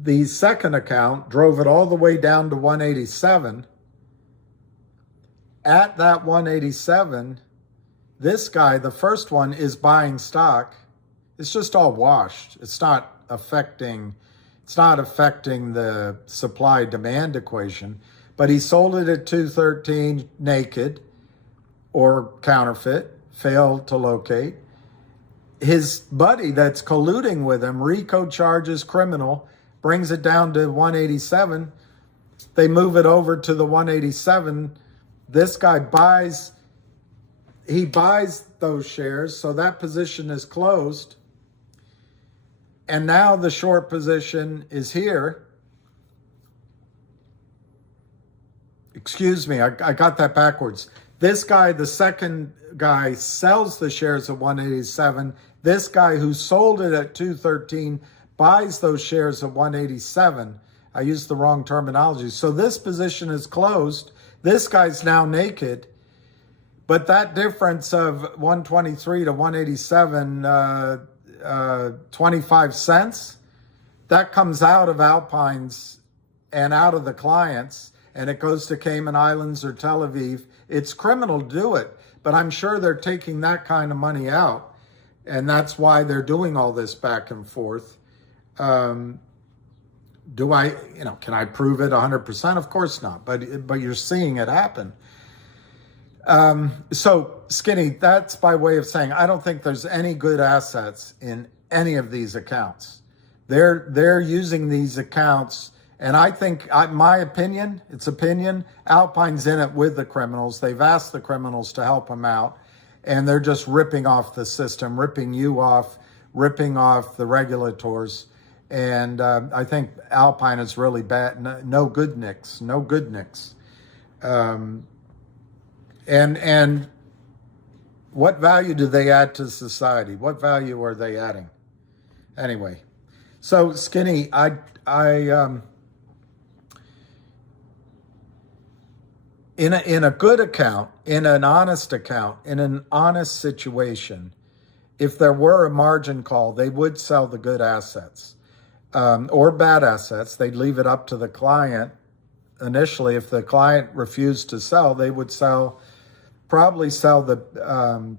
the second account drove it all the way down to 187. At that 187, this guy, the first one, is buying stock. It's just all washed. It's not affecting the supply-demand equation. But he sold it at 213 naked or counterfeit, failed to locate. His buddy that's colluding with him, RICO charges, criminal, brings it down to 187. They move it over to the 187. This guy buys those shares, so that position is closed. And now the short position is here. Excuse me, I got that backwards. This guy, the second guy, sells the shares at 187. This guy who sold it at 213 buys those shares at 187. I used the wrong terminology. So this position is closed. This guy's now naked. But that difference of 123 to 187, 25 cents, that comes out of Alpine's and out of the clients, and it goes to Cayman Islands or Tel Aviv. It's criminal to do it, but I'm sure they're taking that kind of money out, and that's why they're doing all this back and forth. Can I prove it 100%? Of course not, but you're seeing it happen. So Skinny, that's by way of saying, I don't think there's any good assets in any of these accounts. They're using these accounts, and I think, my opinion, Alpine's in it with the criminals. They've asked the criminals to help them out, and they're just ripping off the system, ripping you off, ripping off the regulators. And I think Alpine is really bad. No good nicks. And what value do they add to society? What value are they adding? Anyway, so Skinny, in a good account, in an honest account, in an honest situation, if there were a margin call, they would sell the good assets or bad assets. They'd leave it up to the client. Initially, if the client refused to sell, they would probably sell the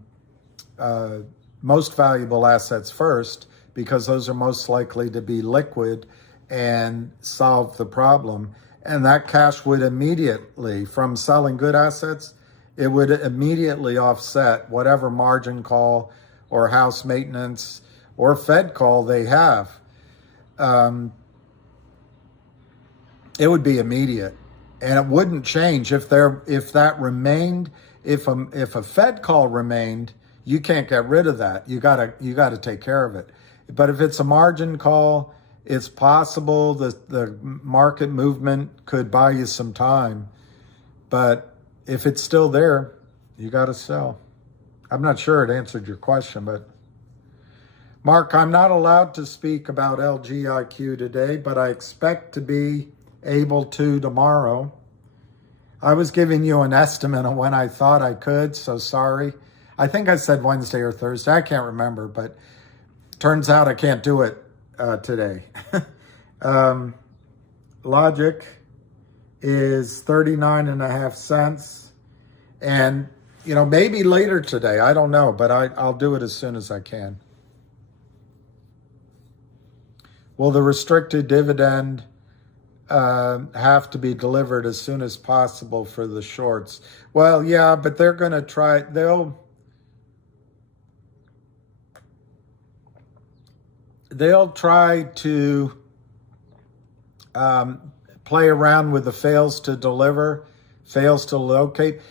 most valuable assets first, because those are most likely to be liquid and solve the problem. And that cash would immediately, from selling good assets, it would immediately offset whatever margin call or house maintenance or Fed call they have. It would be immediate, and it wouldn't change if that remained. If a Fed call remained, you can't get rid of that. You gotta take care of it. But if it's a margin call, it's possible the market movement could buy you some time. But if it's still there, you got to sell. I'm not sure it answered your question, but Mark, I'm not allowed to speak about LGIQ today, but I expect to be able to tomorrow. I was giving you an estimate of when I thought I could, so sorry. I think I said Wednesday or Thursday. I can't remember, but turns out I can't do it today. Logic is 39.5 cents. And, maybe later today. I don't know, but I'll do it as soon as I can. Will the restricted dividend have to be delivered as soon as possible for the shorts? Well, yeah, but they're going to try. They'll try to play around with the fails to deliver, fails to locate.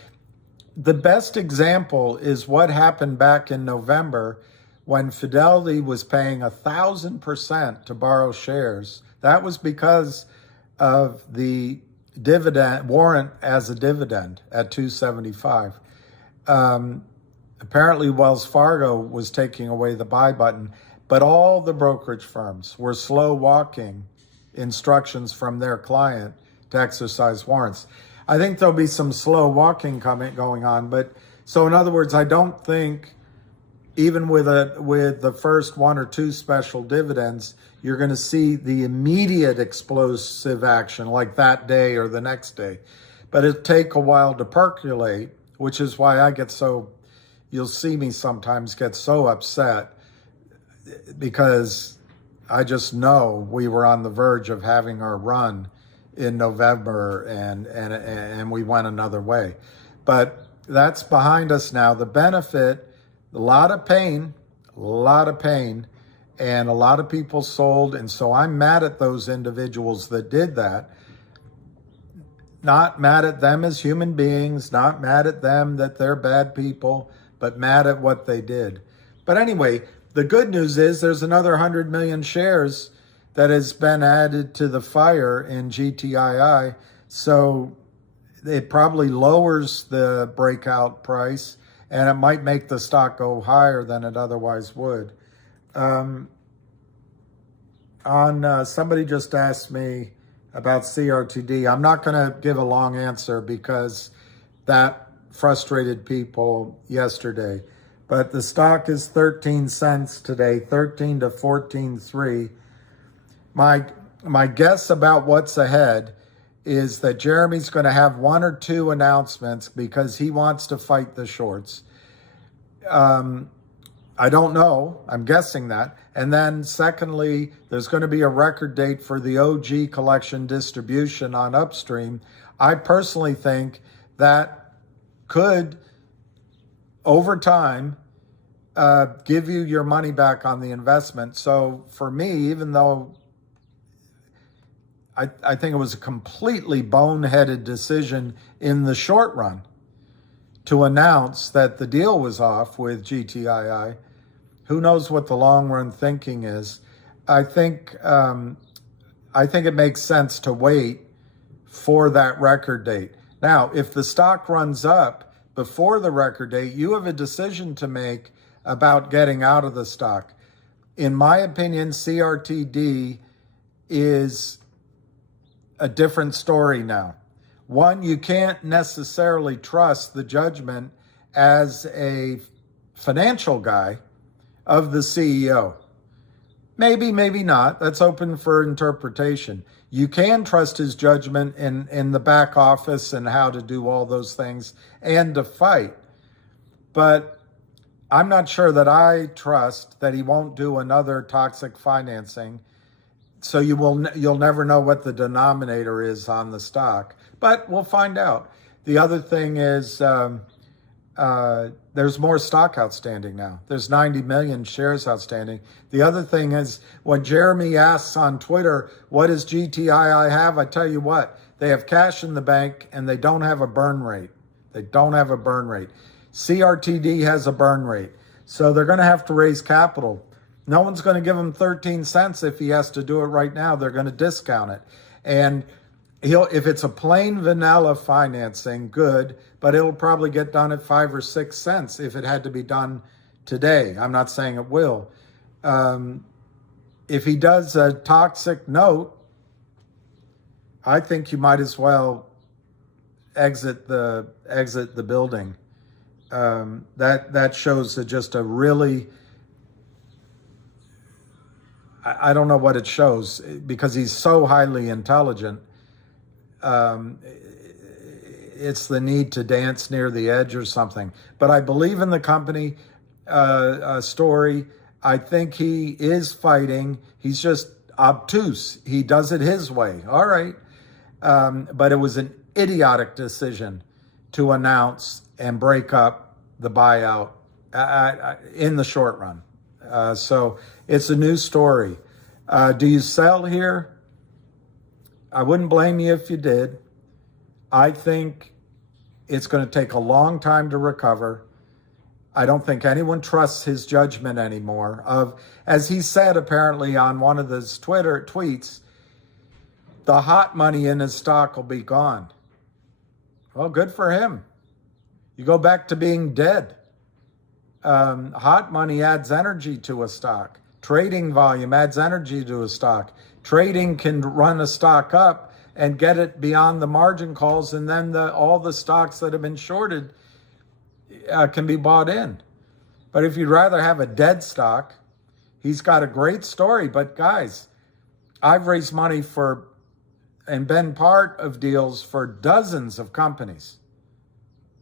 The best example is what happened back in November when Fidelity was paying 1,000% to borrow shares. That was because of the dividend warrant as a dividend at $2.75. apparently Wells Fargo was taking away the buy button, but all the brokerage firms were slow walking instructions from their client to exercise warrants. I think there'll be some slow walking going on, but so in other words, I don't think even with the first one or two special dividends, you're going to see the immediate explosive action like that day or the next day. But it'll take a while to percolate, which is why I get so, you'll see me sometimes get so upset because I just know we were on the verge of having our run in November and we went another way. But that's behind us now. The benefit, a lot of pain, and a lot of people sold. And so I'm mad at those individuals that did that. Not mad at them as human beings, not mad at them that they're bad people, but mad at what they did. But anyway, the good news is there's another 100 million shares that has been added to the fire in GTII. So it probably lowers the breakout price and it might make the stock go higher than it otherwise would. Somebody just asked me about CRTD. I'm not going to give a long answer because that frustrated people yesterday. But the stock is 13 cents today, 13 to 14.3. My guess about what's ahead is that Jeremy's going to have one or two announcements because he wants to fight the shorts. I don't know. I'm guessing that. And then secondly, there's going to be a record date for the OG collection distribution on Upstream. I personally think that could, over time, give you your money back on the investment. So for me, even though I think it was a completely boneheaded decision in the short run to announce that the deal was off with GTII, who knows what the long run thinking is. I think it makes sense to wait for that record date. Now, if the stock runs up before the record date, you have a decision to make about getting out of the stock. In my opinion, CRTD is a different story now. One, you can't necessarily trust the judgment as a financial guy of the CEO. Maybe, maybe not. That's open for interpretation. You can trust his judgment in the back office and how to do all those things and to fight. But I'm not sure that I trust that he won't do another toxic financing. So you'll never know what the denominator is on the stock, but we'll find out. The other thing is there's more stock outstanding now. There's 90 million shares outstanding. The other thing is when Jeremy asks on Twitter, what does GTII have? I tell you what, they have cash in the bank and they don't have a burn rate. They don't have a burn rate. CRTD has a burn rate. So they're going to have to raise capital. No one's going to give him 13 cents if he has to do it right now. They're going to discount it. And if it's a plain vanilla financing, good, but it'll probably get done at 5 or 6 cents if it had to be done today. I'm not saying it will. If he does a toxic note, I think you might as well exit the building. That shows just a really, I don't know what it shows because he's so highly intelligent. It's the need to dance near the edge or something. But I believe in the company story. I think he is fighting. He's just obtuse. He does it his way. All right. But it was an idiotic decision to announce and break up the buyout in the short run. So it's a new story. Do you sell here? I wouldn't blame you if you did. I think it's going to take a long time to recover. I don't think anyone trusts his judgment anymore. As he said apparently on one of his Twitter tweets, the hot money in his stock will be gone. Well, good for him. You go back to being dead. hot money adds energy to a stock. Trading volume adds energy to a stock. Trading can run a stock up and get it beyond the margin calls, and then all the stocks that have been shorted can be bought in. But if you'd rather have a dead stock, he's got a great story. But guys, I've raised money for and been part of deals for dozens of companies.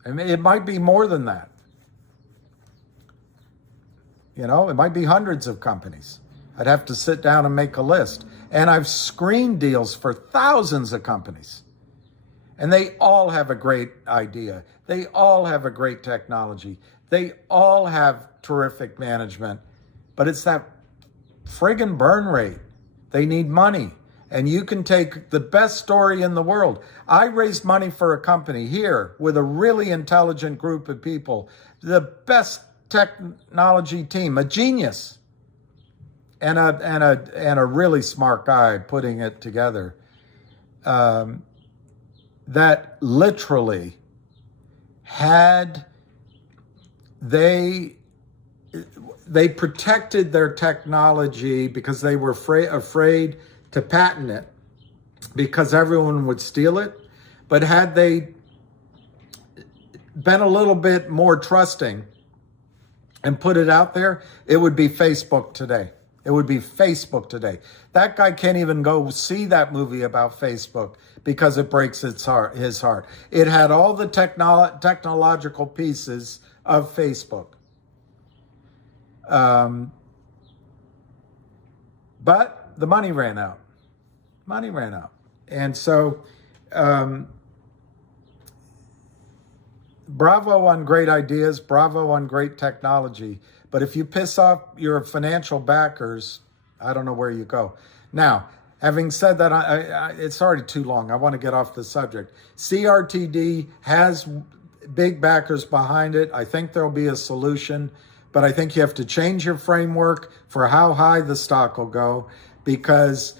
I mean, it might be more than that. You know, it might be hundreds of companies. I'd have to sit down and make a list. And I've screened deals for thousands of companies. And they all have a great idea. They all have a great technology. They all have terrific management. But it's that friggin' burn rate. They need money. And you can take the best story in the world. I raised money for a company here with a really intelligent group of people, the best technology team, a genius, and a really smart guy putting it together. That literally had they protected their technology because they were afraid to patent it because everyone would steal it. But had they been a little bit more trusting and put it out there, it would be Facebook today. It would be Facebook today. That guy can't even go see that movie about Facebook because it breaks his heart. It had all the technological pieces of Facebook. But the money ran out. Money ran out. And so, bravo on great ideas, bravo on great technology. But if you piss off your financial backers, I don't know where you go. Now, having said that, it's already too long. I want to get off the subject. CRTD has big backers behind it. I think there'll be a solution, but I think you have to change your framework for how high the stock will go, because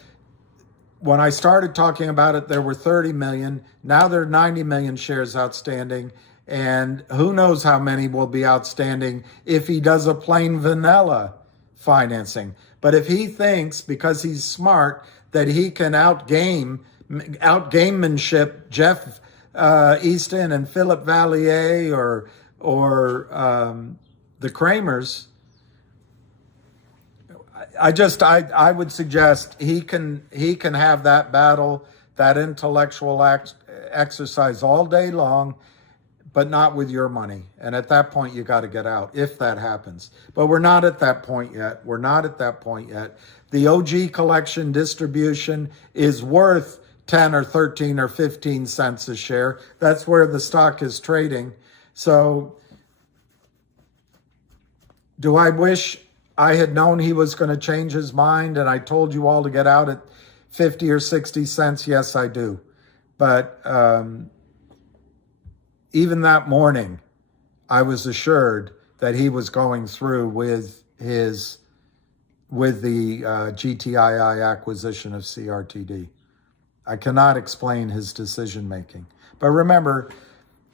when I started talking about it, there were 30 million. Now there are 90 million shares outstanding. And who knows how many will be outstanding if he does a plain vanilla financing. But if he thinks, because he's smart, that he can outgamemanship Jeff Easton and Philip Valier or the Kramers, I would suggest he can have that battle, that intellectual exercise all day long, but not with your money. And at that point, you got to get out, if that happens. But we're not at that point yet. We're not at that point yet. The OG collection distribution is worth 10 or 13 or 15 cents a share. That's where the stock is trading. So do I wish I had known he was going to change his mind and I told you all to get out at 50 or 60 cents? Yes, I do. But even that morning, I was assured that he was going through with the GTII acquisition of CRTD. I cannot explain his decision making. But remember,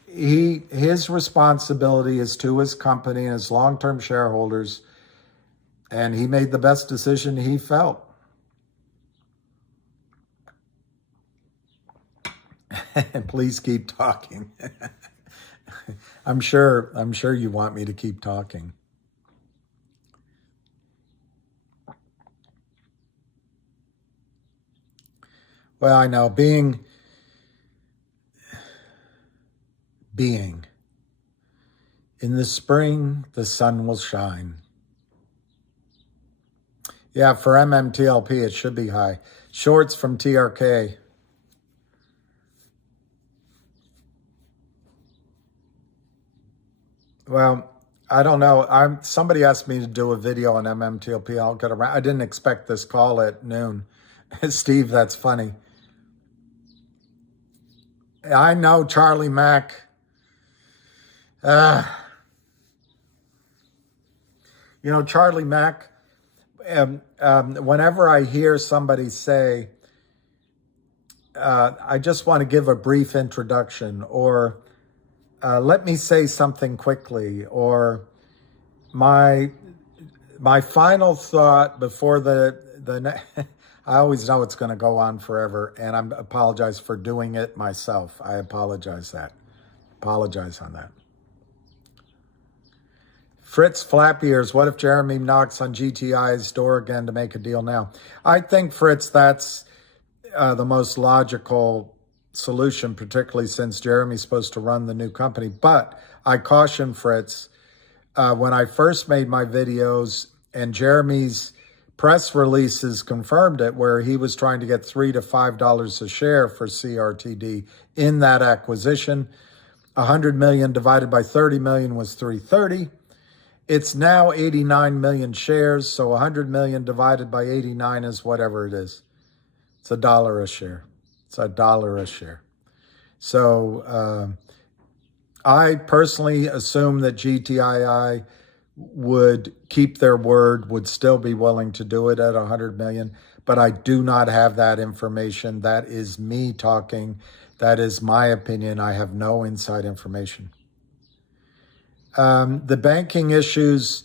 his responsibility is to his company and his long-term shareholders, and he made the best decision he felt. Please keep talking. I'm sure you want me to keep talking. Well, I know being in the spring, the sun will shine. Yeah, for MMTLP, it should be high. Shorts from TRK. Well, I don't know. Somebody asked me to do a video on MMTLP. I'll get around. I didn't expect this call at noon. Steve, that's funny. I know Charlie Mack. Charlie Mack, whenever I hear somebody say, I just want to give a brief introduction, or let me say something quickly, or my final thought before I always know it's going to go on forever, and I apologize for doing it myself. I apologize on that. Fritz Flappy Ears, what if Jeremy knocks on GTI's door again to make a deal now? I think, Fritz, that's the most logical solution, particularly since Jeremy's supposed to run the new company. But I caution Fritz, when I first made my videos, and Jeremy's press releases confirmed it, where he was trying to get $3 to $5 a share for CRTD in that acquisition. 100 million divided by 30 million was 330. It's now 89 million shares, so 100 million divided by 89 is whatever it is. It's $1 a share. It's $1 a share. So I personally assume that GTII would keep their word, would still be willing to do it at 100 million, but I do not have that information. That is me talking. That is my opinion. I have no inside information. The banking issues,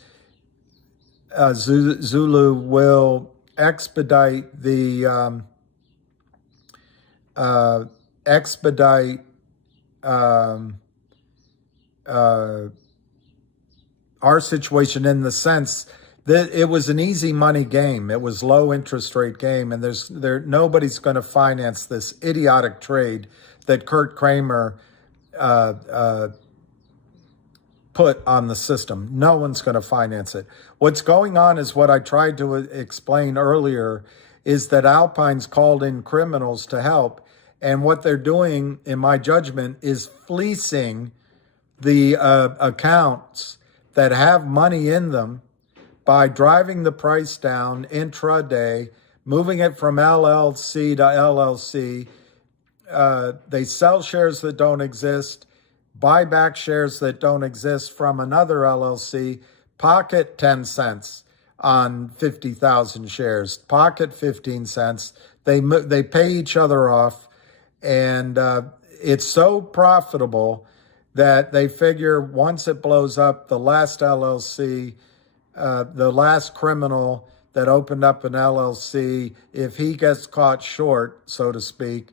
Zulu will expedite the our situation, in the sense that it was an easy money game. It was low interest rate game, and nobody's going to finance this idiotic trade that Kurt Kramer put on the system. No one's going to finance it. What's going on is what I tried to explain earlier, is that Alpine's called in criminals to help, and what they're doing, in my judgment, is fleecing the accounts that have money in them by driving the price down intraday, moving it from LLC to LLC. They sell shares that don't exist, buy back shares that don't exist from another LLC, pocket 10 cents on 50,000 shares, pocket 15 cents. They pay each other off, and it's so profitable that they figure once it blows up, the last LLC, the last criminal that opened up an LLC, if he gets caught short, so to speak,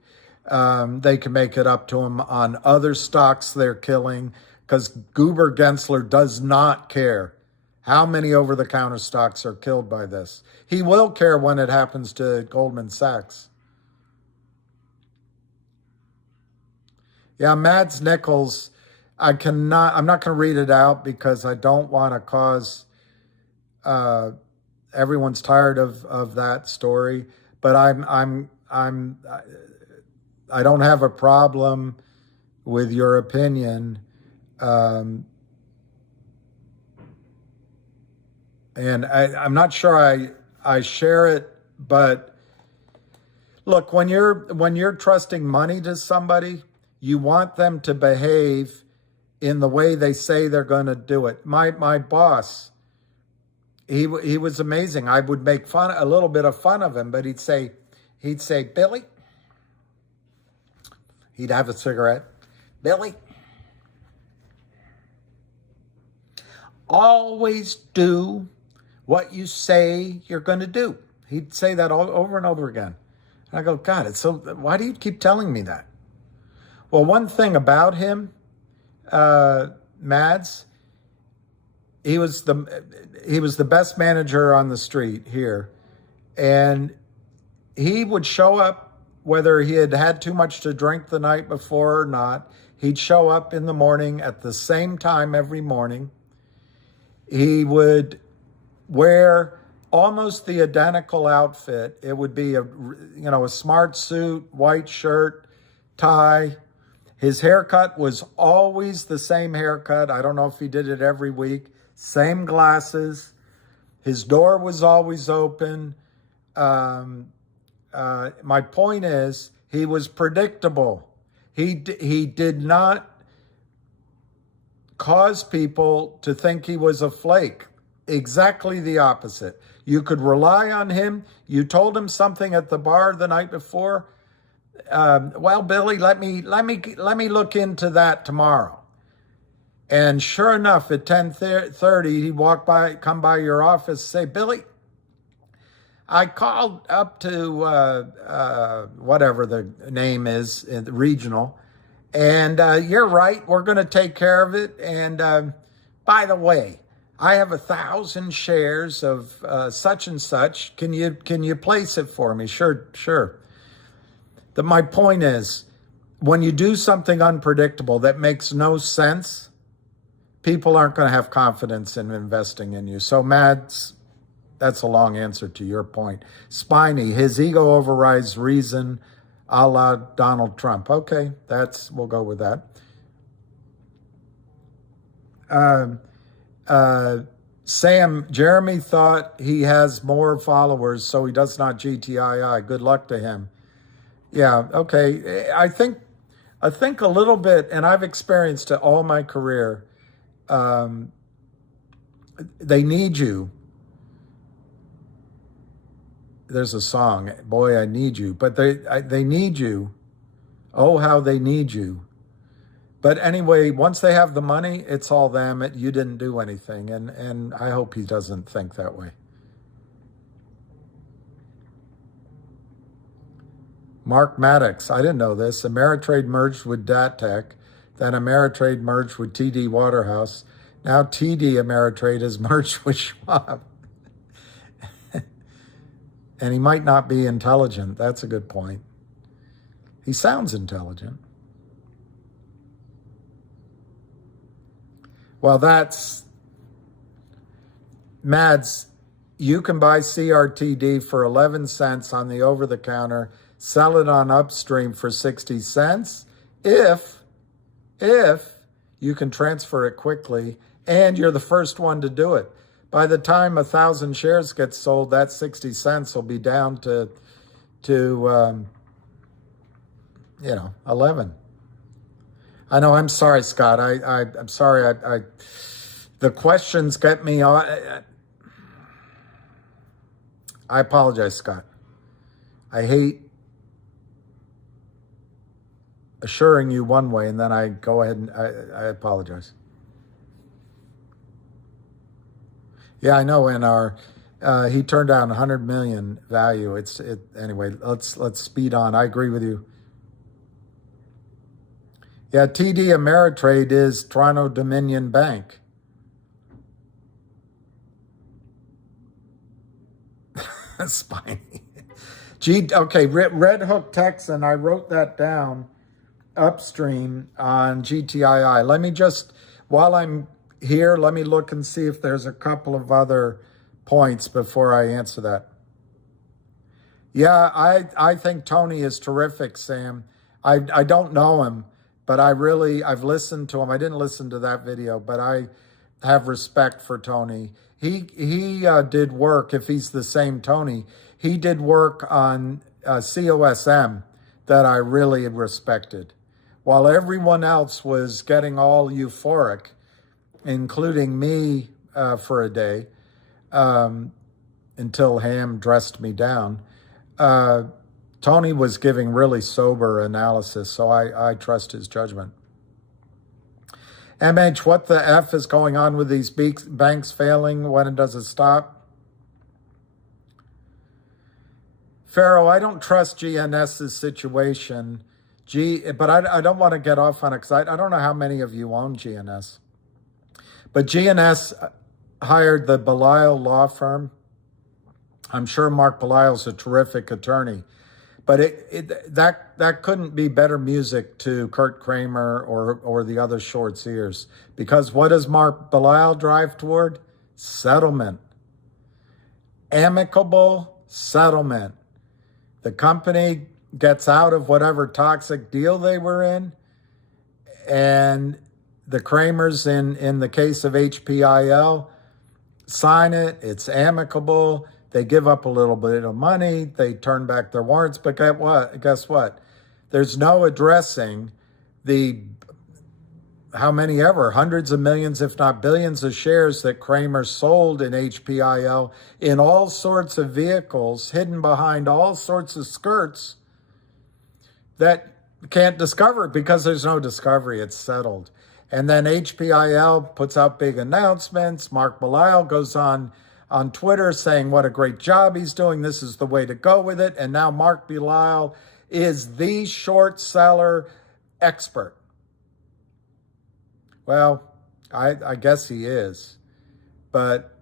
they can make it up to him on other stocks they're killing, because Goober Gensler does not care how many over-the-counter stocks are killed by this. He will care when it happens to Goldman Sachs. Yeah, Mads Nichols, I'm not going to read it out because I don't want to cause, everyone's tired of that story, but I don't have a problem with your opinion. And I'm not sure I share it, but look, when you're trusting money to somebody, you want them to behave in the way they say they're going to do it. My boss, he was amazing. I would make a little bit of fun of him, but he'd say, Billy, he'd have a cigarette. Billy, always do what you say you're going to do. He'd say that over and over again. And I go, God, why do you keep telling me that? Well, one thing about him, Mads, he was the best manager on the street here, and he would show up whether he had had too much to drink the night before or not. He'd show up in the morning at the same time every morning. He would wear almost the identical outfit. It would be a smart suit, white shirt, tie. His haircut was always the same haircut. I don't know if he did it every week. Same glasses. His door was always open. My point is, he was predictable. He did not cause people to think he was a flake. Exactly the opposite. You could rely on him. You told him something at the bar the night before. Well, Billy, let me look into that tomorrow. And sure enough, at 10:30, he come by your office, say, Billy, I called up to whatever the name is, regional, and you're right, we're going to take care of it. And by the way, I have 1,000 shares of such and such. Can you place it for me? Sure. My point is, when you do something unpredictable that makes no sense, people aren't going to have confidence in investing in you. So Mads, that's a long answer to your point. Spiny, his ego overrides reason, a la Donald Trump. Okay, we'll go with that. Sam, Jeremy thought he has more followers, so he does not GTII. Good luck to him. Yeah, okay. I think a little bit, and I've experienced it all my career. They need you. There's a song, Boy, I Need You, but they need you. Oh, how they need you. But anyway, once they have the money, it's all them. You didn't do anything, and I hope he doesn't think that way. Mark Maddox, I didn't know this. Ameritrade merged with DATEC, then Ameritrade merged with TD Waterhouse. Now TD Ameritrade is merged with Schwab. And he might not be intelligent. That's a good point. He sounds intelligent. Well, that's Mads. You can buy CRTD for 11 cents on the over-the-counter, sell it on Upstream for 60 cents if you can transfer it quickly and you're the first one to do it. By the time 1,000 shares get sold, that 60 cents will be down to 11. I know. I'm sorry, Scott. I'm sorry. The questions get me on. I apologize, Scott. I hate assuring you one way and then I go ahead and I apologize. Yeah, I know. In our he turned down 100 million value. Anyway. Let's speed on. I agree with you. Yeah, TD Ameritrade is Toronto Dominion Bank. Spiny. Okay, Red Hook Texan. I wrote that down. Upstream on GTII. Let me just, while I'm here, let me look and see if there's a couple of other points before I answer that. Yeah, I think Tony is terrific, Sam. I don't know him, but I've listened to him. I didn't listen to that video, but I have respect for Tony. He did work, if he's the same Tony, he did work on COSM that I really respected. While everyone else was getting all euphoric, including me for a day, until Ham dressed me down, Tony was giving really sober analysis, so I trust his judgment. MH, what the F is going on with these banks failing? When does it stop? Pharaoh, I don't trust GNS's situation. But I don't want to get off on it because I don't know how many of you own GNS. But GNS hired the Belial law firm. I'm sure Mark Belial's a terrific attorney. But that couldn't be better music to Kurt Kramer or the other shorts' ears. Because what does Mark Belial drive toward? Settlement. Amicable settlement. The company gets out of whatever toxic deal they were in, and the Kramers, in the case of HPIL, sign it. It's amicable. They give up a little bit of money. They turn back their warrants. But guess what? There's no addressing the how many ever, hundreds of millions, if not billions of shares that Kramer sold in HPIL in all sorts of vehicles, hidden behind all sorts of skirts that can't discover because there's no discovery. It's settled. And then HPIL puts out big announcements. Mark Bailouts goes on Twitter saying what a great job he's doing. This is the way to go with it. And now Mark Bailouts is the short seller expert. Well, I guess he is. But,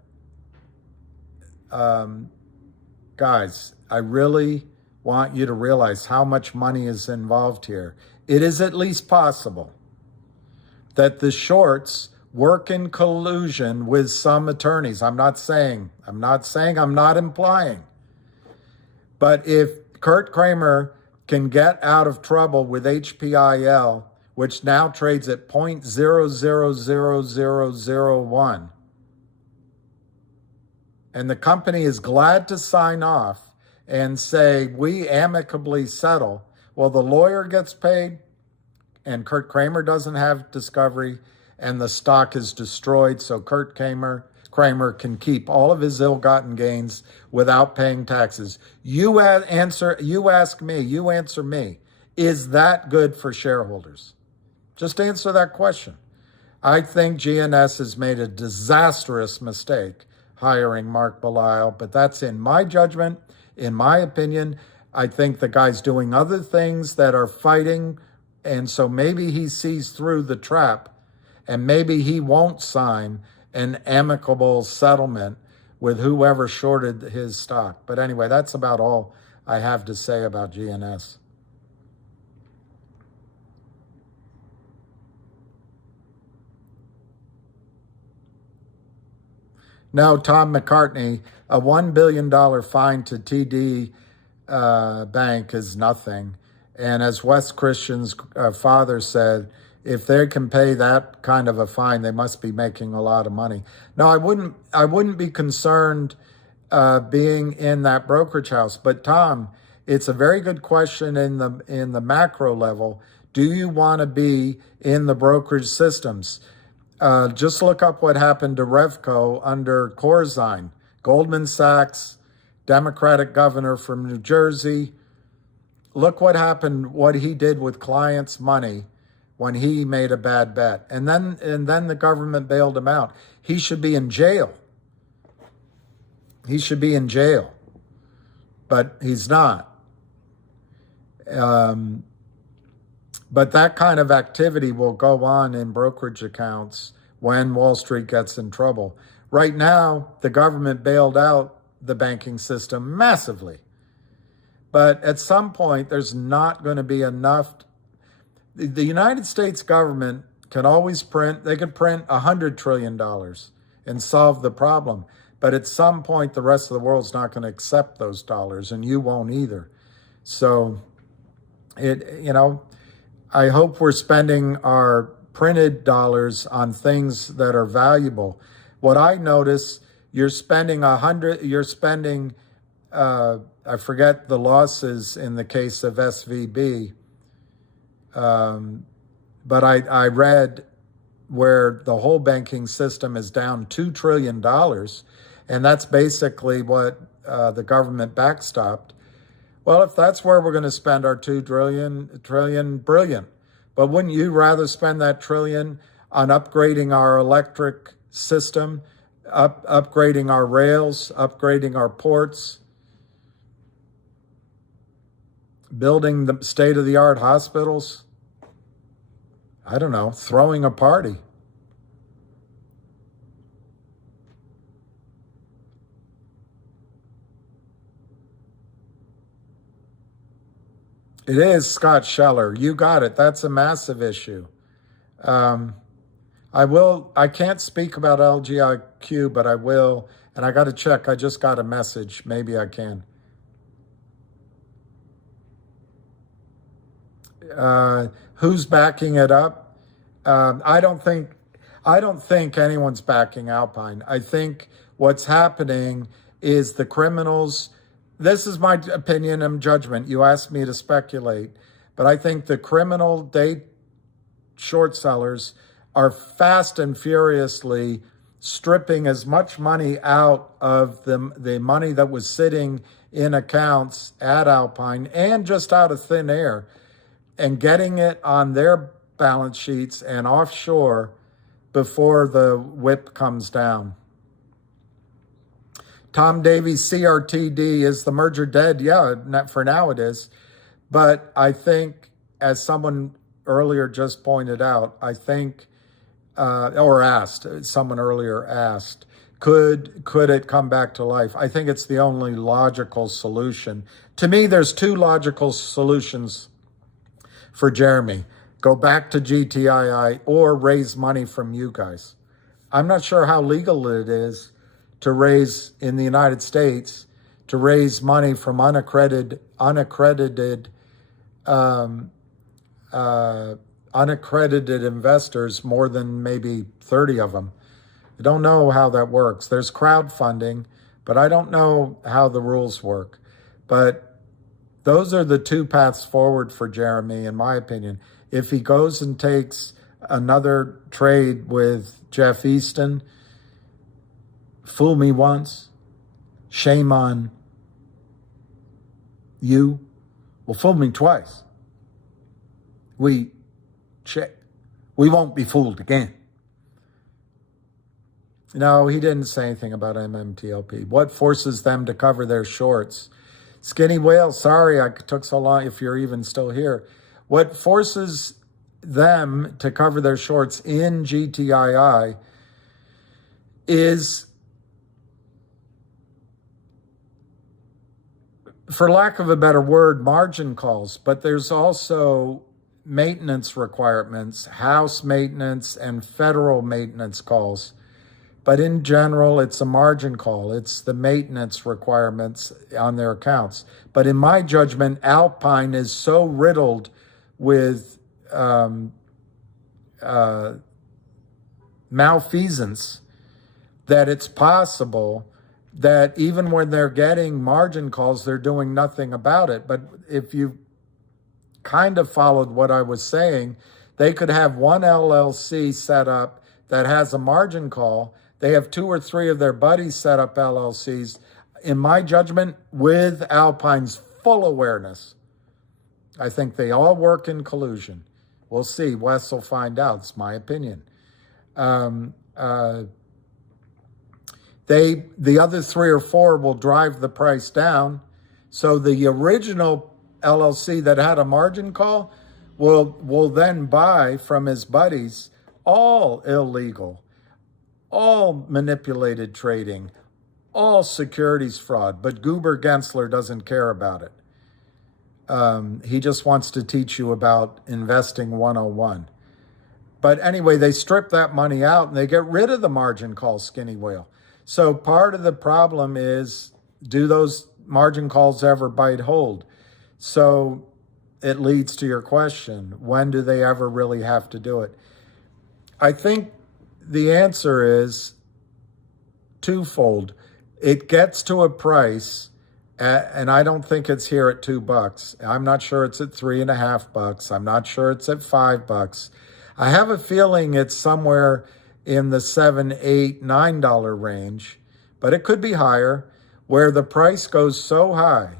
guys, I really want you to realize how much money is involved here. It is at least possible that the shorts work in collusion with some attorneys. I'm not implying. But if Kurt Kramer can get out of trouble with HPIL, which now trades at 0.000001, and the company is glad to sign off and say, we amicably settle, well, the lawyer gets paid, and Kurt Kramer doesn't have discovery, and the stock is destroyed, so Kurt Kramer can keep all of his ill-gotten gains without paying taxes. You answer me. Is that good for shareholders? Just answer that question. I think GNS has made a disastrous mistake hiring Mark Bailouts, but that's in my judgment, in my opinion. I think the guy's doing other things that are fighting, and so maybe he sees through the trap, and maybe he won't sign an amicable settlement with whoever shorted his stock. But anyway, that's about all I have to say about GNS. No, Tom McCartney, a $1 billion fine to TD Bank is nothing. And as Wes Christian's father said, if they can pay that kind of a fine, they must be making a lot of money. No, I wouldn't be concerned being in that brokerage house. But Tom, it's a very good question in the macro level. Do you want to be in the brokerage systems? Just look up what happened to Revco under Corzine. Goldman Sachs, Democratic governor from New Jersey. Look what happened, what he did with clients' money when he made a bad bet. And then the government bailed him out. He should be in jail. He should be in jail. But he's not. But that kind of activity will go on in brokerage accounts when Wall Street gets in trouble. Right now, the government bailed out the banking system massively. But at some point, there's not going to be enough. The United States government can always they could print $100 trillion and solve the problem. But at some point, the rest of the world's not going to accept those dollars, and you won't either. So, I hope we're spending our printed dollars on things that are valuable. What I notice, you're spending I forget the losses in the case of SVB, but I read where the whole banking system is down $2 trillion, and that's basically what the government backstopped. Well, if that's where we're going to spend our $2 trillion, brilliant. But wouldn't you rather spend that trillion on upgrading our electric system, upgrading our rails, upgrading our ports, building the state-of-the-art hospitals? I don't know, throwing a party. It is, Scott Scheller. You got it. That's a massive issue. I can't speak about LGIQ, but I will. And I got to check. I just got a message. Maybe I can. Who's backing it up? I don't think anyone's backing Alpine. I think what's happening is the criminals. This is my opinion and judgment. You asked me to speculate, but I think the criminal day short sellers are fast and furiously stripping as much money out of the money that was sitting in accounts at Alpine and just out of thin air, and getting it on their balance sheets and offshore before the whip comes down. Tom Davies, CRTD, is the merger dead? Yeah, for now it is. But I think, as someone earlier just pointed out, I think, someone earlier asked, could it come back to life? I think it's the only logical solution. To me, there's two logical solutions for Jeremy. Go back to GTII or raise money from you guys. I'm not sure how legal it is to raise, in the United States, to raise money from unaccredited investors, more than maybe 30 of them. I don't know how that works. There's crowdfunding, but I don't know how the rules work. But those are the two paths forward for Jeremy, in my opinion. If he goes and takes another trade with Jeff Easton, fool me once, shame on you. Well, fool me twice. We won't be fooled again. No, he didn't say anything about MMTLP. What forces them to cover their shorts? Skinny Whale, sorry I took so long, if you're even still here. What forces them to cover their shorts in GTII is, for lack of a better word, margin calls, but there's also maintenance requirements, house maintenance and federal maintenance calls. But in general, it's a margin call. It's the maintenance requirements on their accounts. But in my judgment, Alpine is so riddled with malfeasance that it's possible that even when they're getting margin calls, they're doing nothing about it. But if you kind of followed what I was saying, they could have one LLC set up that has a margin call. They have two or three of their buddies set up LLCs, in my judgment, with Alpine's full awareness. I think they all work in collusion. We'll see. Wes will find out. It's my opinion. The other three or four will drive the price down. So the original LLC that had a margin call will then buy from his buddies, all illegal, all manipulated trading, all securities fraud. But Goober Gensler doesn't care about it. He just wants to teach you about investing 101. But anyway, they strip that money out and they get rid of the margin call, Skinny Whale. So part of the problem is, do those margin calls ever bite hold? So it leads to your question, when do they ever really have to do it? I think the answer is twofold. It gets to a price, and I don't think it's here at $2. I'm not sure it's at $3.50. I'm not sure it's at $5. I have a feeling it's somewhere in the $7, $8, $9 range, but it could be higher, where the price goes so high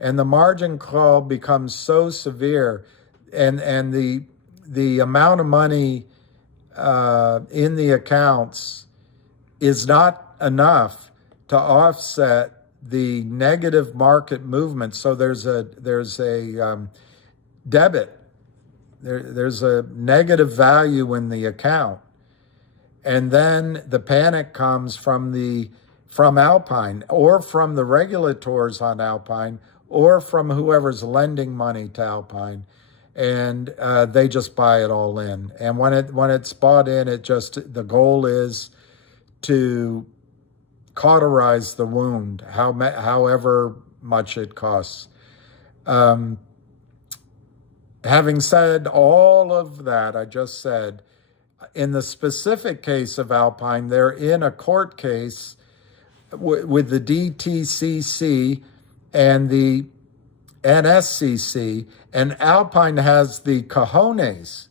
and the margin call becomes so severe, and the amount of money in the accounts is not enough to offset the negative market movement. So there's a debit. There's a negative value in the account. And then the panic comes from Alpine, or from the regulators on Alpine, or from whoever's lending money to Alpine, and they just buy it all in. And when it's bought in, the goal is to cauterize the wound, however much it costs. Having said all of that I just said, in the specific case of Alpine, they're in a court case with the DTCC and the NSCC, and Alpine has the cojones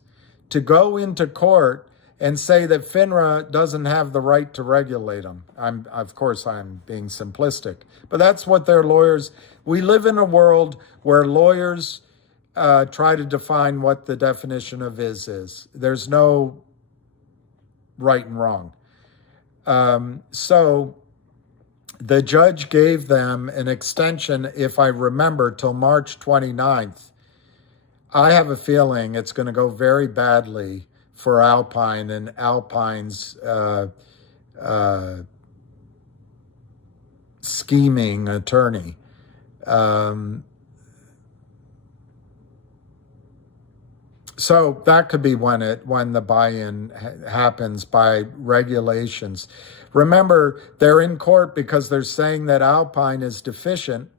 to go into court and say that FINRA doesn't have the right to regulate them. Of course, I'm being simplistic, but that's what their lawyers. We live in a world where lawyers try to define what the definition of is. There's no right and wrong. So the judge gave them an extension, if I remember, till March 29th. I have a feeling it's going to go very badly for Alpine and Alpine's scheming attorney. So that could be when the buy-in happens by regulations. Remember, they're in court because they're saying that Alpine is deficient,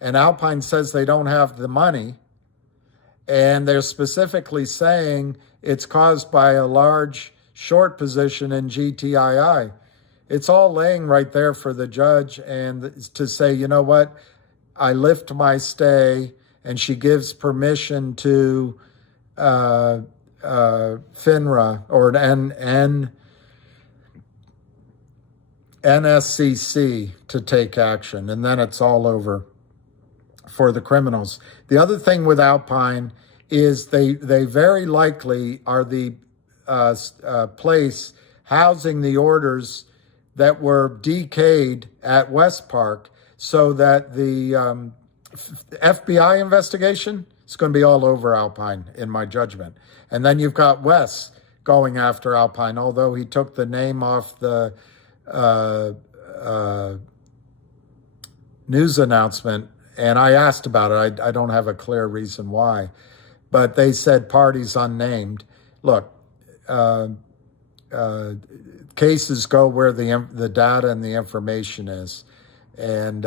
and Alpine says they don't have the money, and they're specifically saying it's caused by a large short position in GTII. It's all laying right there for the judge and to say, you know what, I lift my stay, and she gives permission to FINRA or NSCC to take action, and then it's all over for the criminals. The other thing with Alpine is they very likely are the place housing the orders that were decayed at West Park, so that the FBI investigation is going to be all over Alpine, in my judgment. And then you've got Wes going after Alpine, although he took the name off the news announcement, and I asked about it. I don't have a clear reason why, but they said parties unnamed. Look, cases go where the data and the information is, and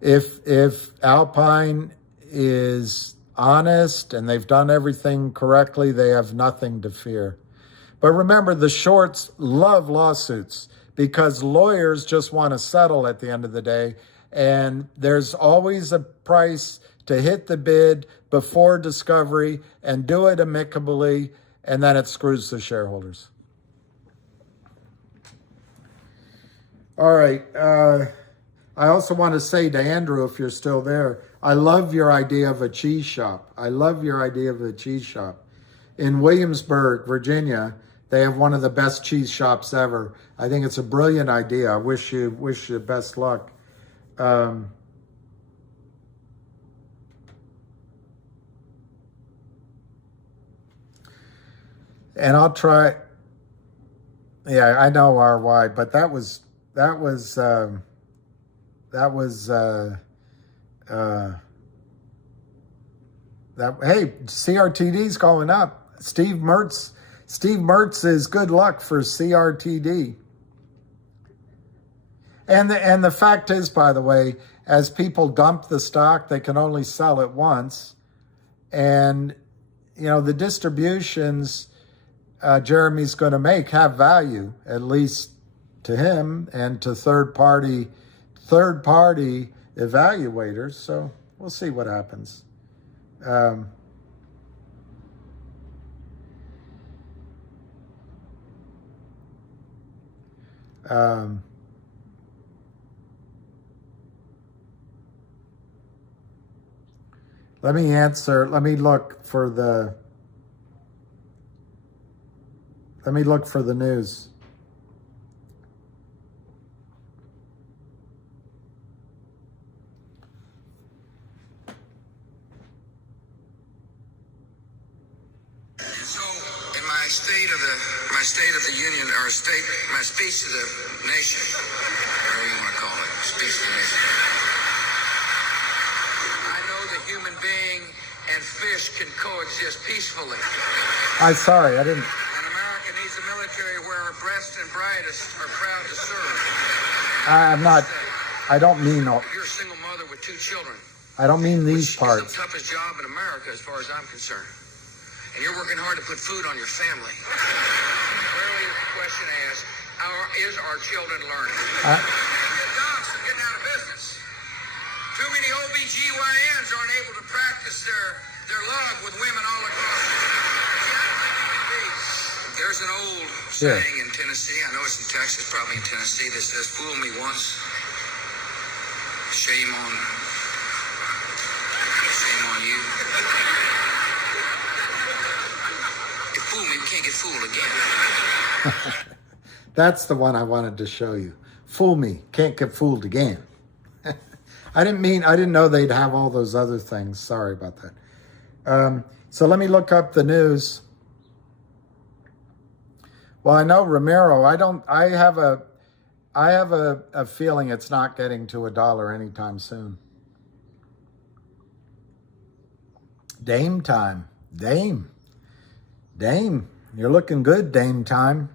if Alpine is honest and they've done everything correctly, they have nothing to fear. But remember, the shorts love lawsuits because lawyers just want to settle at the end of the day, and there's always a price to hit the bid before discovery and do it amicably, and then it screws the shareholders. All right. I also want to say to Andrew, if you're still there, I love your idea of a cheese shop. I love your idea of a cheese shop. In Williamsburg, Virginia, they have one of the best cheese shops ever. I think it's a brilliant idea. I wish you best luck. And I'll try. Yeah, I know RY, but hey, CRTD's going up. Steve Mertz is good luck for CRTD. And the fact is, by the way, as people dump the stock, they can only sell it once. And, you know, the distributions Jeremy's going to make have value, at least to him and to third party evaluators. So we'll see what happens. Let me look for the news. My speech to the nation, whatever you want to call it, speech to the nation. I know the human being and fish can coexist peacefully. I'm sorry, I didn't. And America needs a military where our best and brightest are proud to serve. I don't mean all. You're a single mother with 2 children. I don't mean these parts. It's the toughest job in America as far as I'm concerned. And you're working hard to put food on your family. Rarely is the question asked, how is our children learning? Docs are getting out of business. Too many OBGYNs aren't able to practice their love with women all across the country. There's an old saying in Tennessee, I know it's in Texas, probably in Tennessee, that says, fool me once, shame on you. Fool me, we can't get fooled again. That's the one I wanted to show you. Fool me, can't get fooled again. I didn't know they'd have all those other things. Sorry about that. So let me look up the news. Well, I know Romero, I have a feeling it's not getting to $1 anytime soon. Dame time. Dame, you're looking good, Dame time.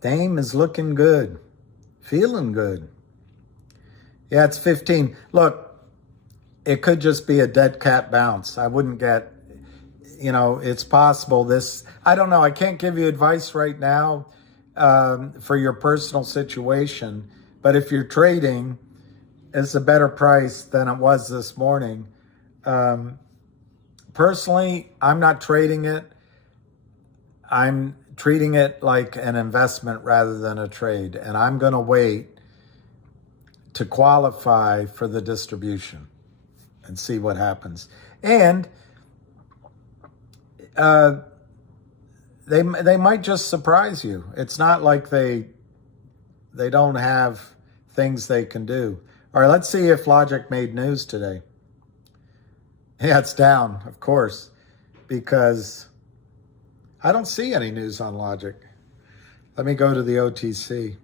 Dame is looking good. Feeling good. Yeah, it's 15. Look, it could just be a dead cat bounce. I wouldn't get, it's possible this, I don't know. I can't give you advice right now for your personal situation. But if you're trading, it's a better price than it was this morning. Personally, I'm not trading it. I'm treating it like an investment rather than a trade. And I'm going to wait to qualify for the distribution and see what happens. And they might just surprise you. It's not like they don't have things they can do. All right, let's see if Logic made news today. Yeah, it's down, of course, because I don't see any news on Logic. Let me go to the OTC.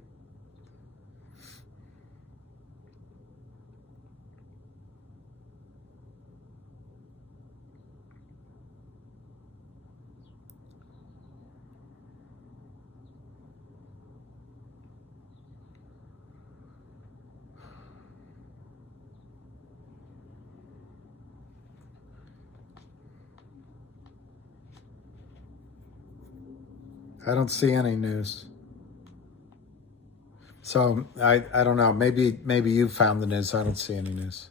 I don't see any news. So I don't know. Maybe you found the news. I don't see any news.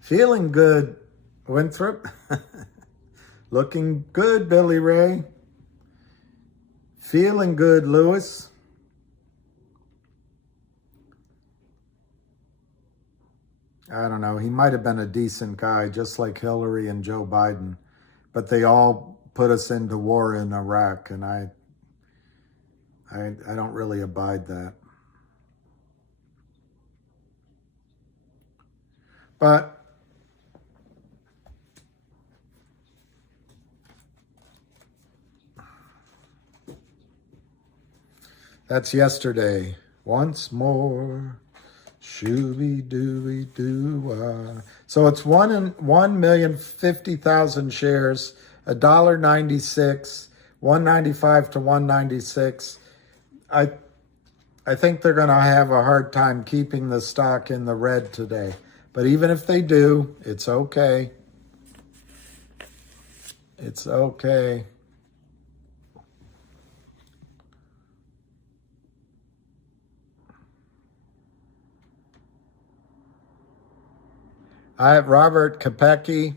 Feeling good, Winthrop. Looking good, Billy Ray. Feeling good, Lewis. I don't know. He might have been a decent guy, just like Hillary and Joe Biden, but they all put us into war in Iraq, and I don't really abide that. But that's yesterday. Once more, shooby-dooby-doo-wah. So it's 1,050,000 shares. $1.96, 195 to 196. I think they're going to have a hard time keeping the stock in the red today. But even if they do, it's okay. It's okay. I have Robert Kopecki.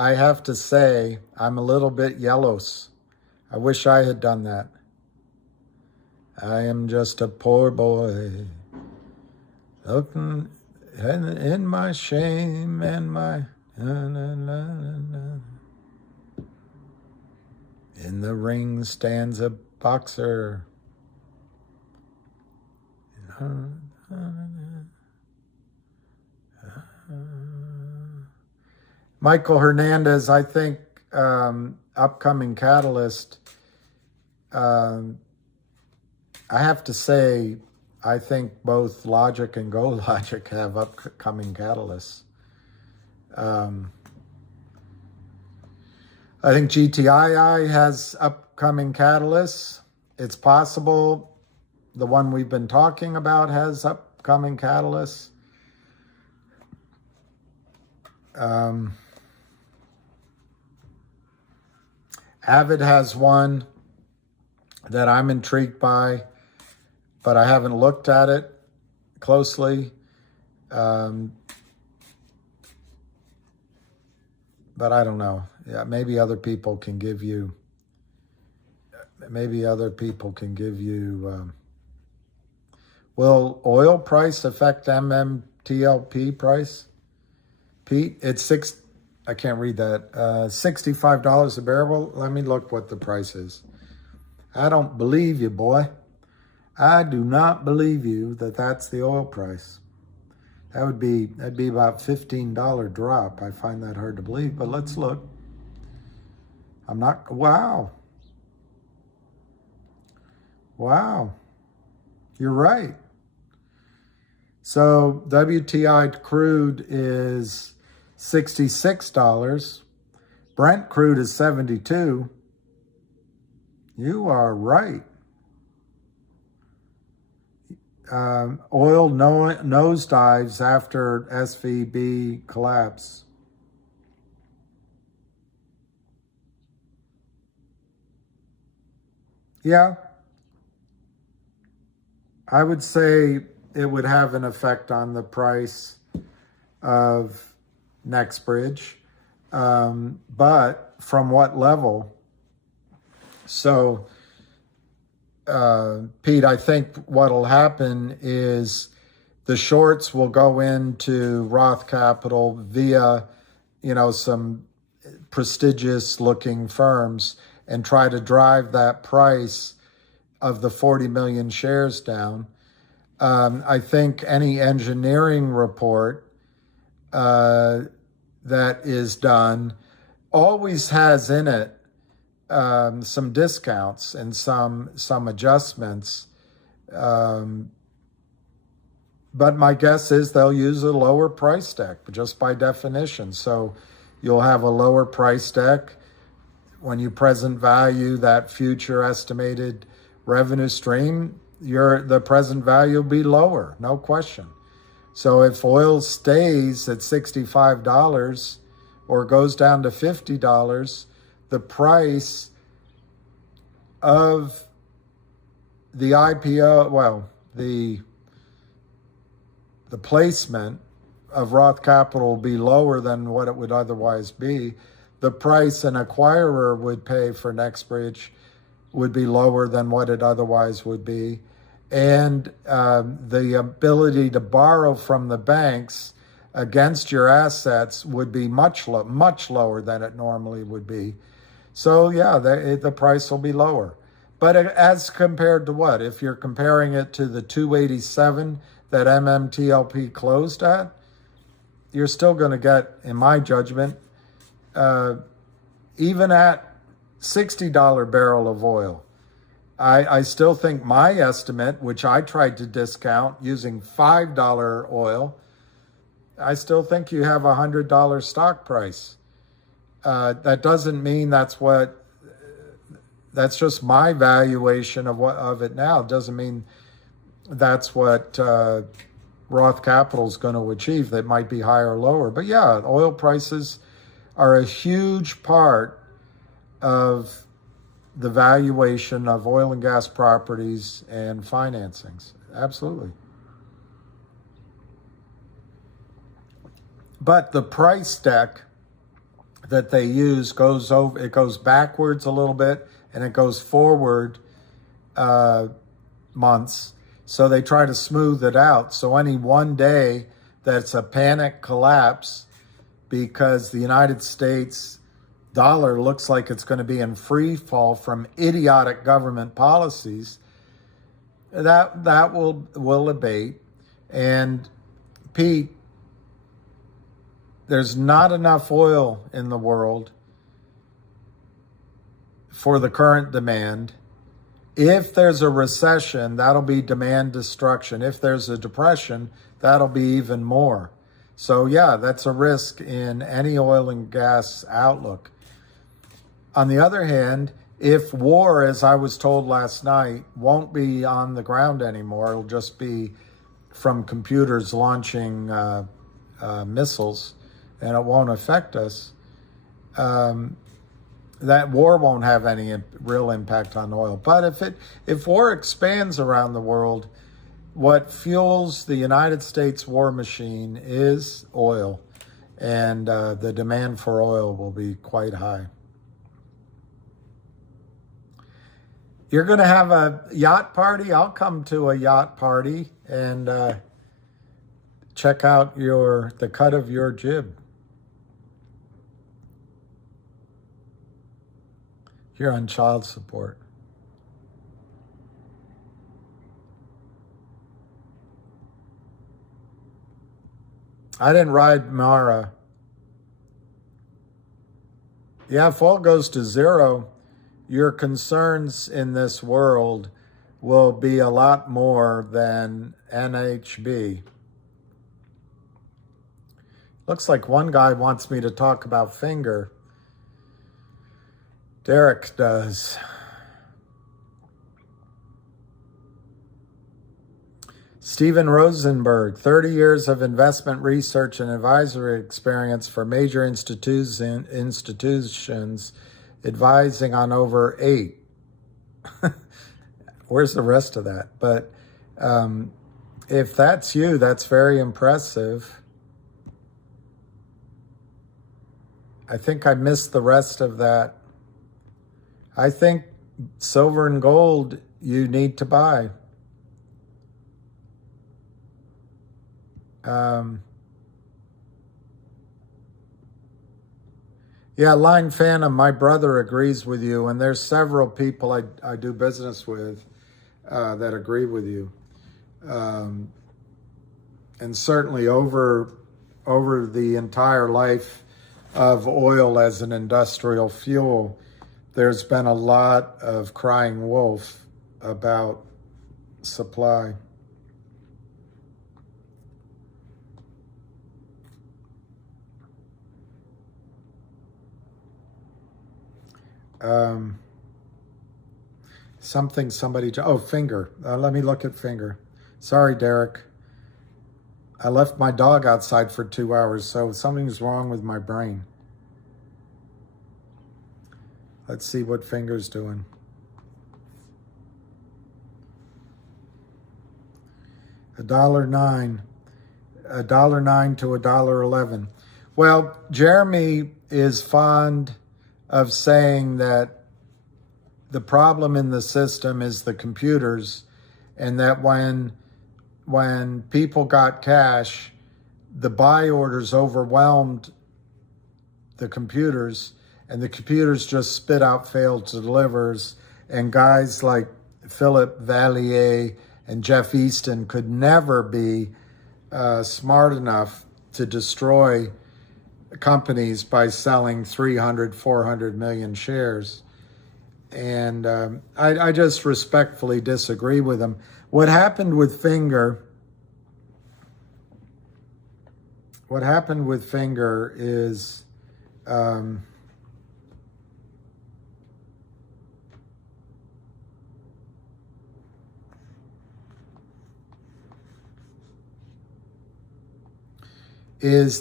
I have to say, I'm a little bit yellows. I wish I had done that. I am just a poor boy, looking in my shame and my... In the ring stands a boxer. Michael Hernandez, I think, upcoming catalyst. I have to say, I think both Logic and Go Logic have upcoming catalysts. I think GTII has upcoming catalysts. It's possible the one we've been talking about has upcoming catalysts. Avid has one that I'm intrigued by, but I haven't looked at it closely. But I don't know. Yeah, maybe other people can give you. Will oil price affect MMTLP price? Pete, it's I can't read that. $65 a barrel. Let me look what the price is. I don't believe you, boy. I do not believe you that that's the oil price. That'd be about $15 drop. I find that hard to believe, but let's look. I'm not, wow. Wow. You're right. So WTI crude is $66. Brent crude is $72. You are right. Oil nosedives after SVB collapse. Yeah. I would say it would have an effect on the price of NextBridge. But from what level? So, Pete, I think what'll happen is the shorts will go into Roth Capital via, some prestigious looking firms and try to drive that price of the 40 million shares down. I think any engineering report that is done always has in it some discounts and some adjustments. But my guess is they'll use a lower price deck just by definition. So you'll have a lower price deck when you present value that future estimated revenue stream. The present value will be lower, no question. So if oil stays at $65 or goes down to $50, the price of the IPO, the placement of Roth Capital will be lower than what it would otherwise be. The price an acquirer would pay for NextBridge would be lower than what it otherwise would be. And the ability to borrow from the banks against your assets would be much lower than it normally would be. So yeah, the price will be lower. But as compared to what? If you're comparing it to the 287 that MMTLP closed at, you're still going to get, in my judgment, even at $60 barrel of oil, I still think my estimate, which I tried to discount using $5 oil, I still think you have a $100 stock price. That doesn't mean that's just my valuation of it now. It doesn't mean that's what Roth Capital is going to achieve. That might be higher or lower. But yeah, oil prices are a huge part of the valuation of oil and gas properties and financings. Absolutely. But the price deck that they use it goes backwards a little bit and it goes forward months. So they try to smooth it out. So any one day that's a panic collapse because the United States dollar looks like it's going to be in free fall from idiotic government policies, that will abate. And Pete, there's not enough oil in the world for the current demand. If there's a recession, that'll be demand destruction. If there's a depression, that'll be even more. So yeah, that's a risk in any oil and gas outlook. On the other hand, if war, as I was told last night, won't be on the ground anymore, it'll just be from computers launching missiles, and it won't affect us, that war won't have any real impact on oil. But if war expands around the world, what fuels the United States war machine is oil, and the demand for oil will be quite high. You're going to have a yacht party? I'll come to a yacht party and check out the cut of your jib. You're on child support. I didn't ride Mara. Yeah, if oil goes to zero, your concerns in this world will be a lot more than NHB. Looks like one guy wants me to talk about Finger. Derek does. Steven Rosenberg, 30 years of investment research and advisory experience for major institutions, advising on over 8. Where's the rest of that? But if that's you, that's very impressive. I think I missed the rest of that. I think silver and gold you need to buy. Yeah, Line Phantom, my brother agrees with you, and there's several people I do business with that agree with you. And certainly over the entire life of oil as an industrial fuel, there's been a lot of crying wolf about supply. Finger. Let me look at Finger. Sorry, Derek. I left my dog outside for 2 hours, so something's wrong with my brain. Let's see what Finger's doing. $1.09. $1.09 to $1.11. Well, Jeremy is fond of saying that the problem in the system is the computers, and that when people got cash, the buy orders overwhelmed the computers, and the computers just spit out failed delivers, and guys like Philip Vallier and Jeff Easton could never be smart enough to destroy companies by selling 300, 400 million shares. And I just respectfully disagree with them. What happened with Finger is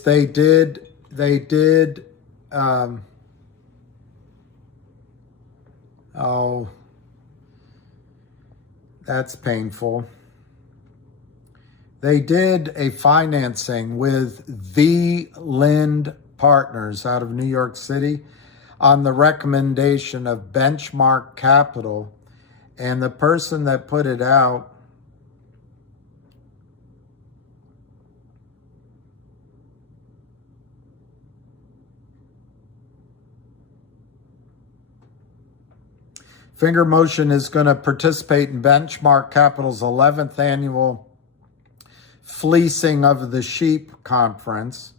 they did oh, that's painful. They did a financing with the Lind Partners out of New York City on the recommendation of Benchmark Capital, and the person that put it out Finger Motion is going to participate in Benchmark Capital's 11th annual Fleecing of the Sheep conference.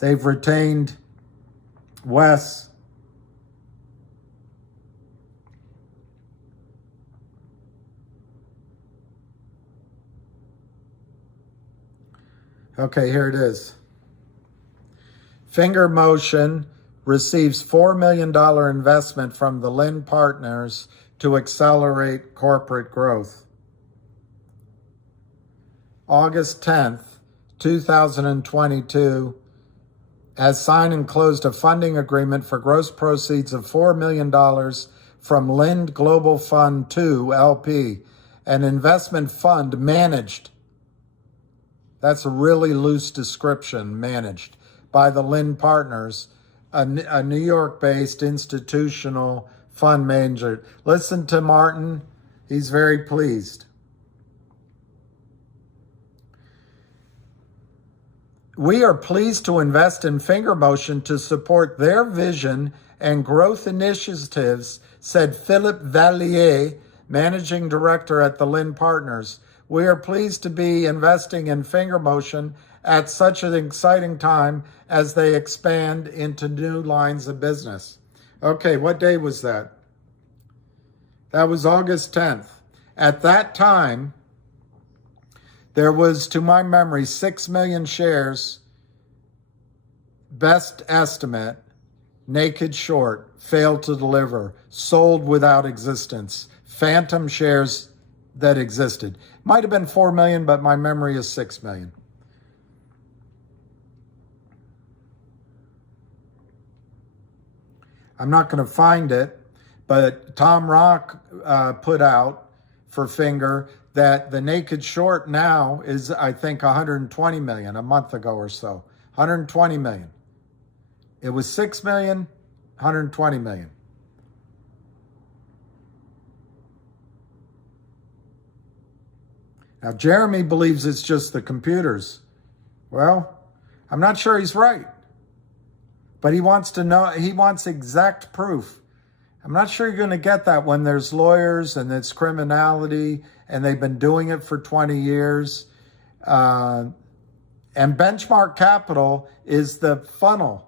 They've retained Wes. Okay, here it is. Finger Motion receives $4 million investment from the Lind Partners to accelerate corporate growth. August 10th, 2022, has signed and closed a funding agreement for gross proceeds of $4 million from Lind Global Fund 2 LP, an investment fund managed. That's a really loose description, managed by the Lind Partners, a New York-based institutional fund manager. Listen to Martin. He's very pleased. We are pleased to invest in Finger Motion to support their vision and growth initiatives, said Philip Vallier, Managing Director at the Lynn Partners. We are pleased to be investing in Finger Motion at such an exciting time as they expand into new lines of business. Okay, what day was that? That was August 10th. At that time, there was, to my memory, 6 million shares, best estimate, naked short, failed to deliver, sold without existence, phantom shares that existed. Might have been 4 million, but my memory is 6 million. I'm not going to find it, but Tom Rock put out for Finger that the naked short now is, I think, 120 million a month ago or so. 120 million. It was 6 million, 120 million. Now, Jeremy believes it's just the computers. Well, I'm not sure he's right. But he wants to know, he wants exact proof. I'm not sure you're going to get that when there's lawyers and it's criminality and they've been doing it for 20 years. And Benchmark Capital is the funnel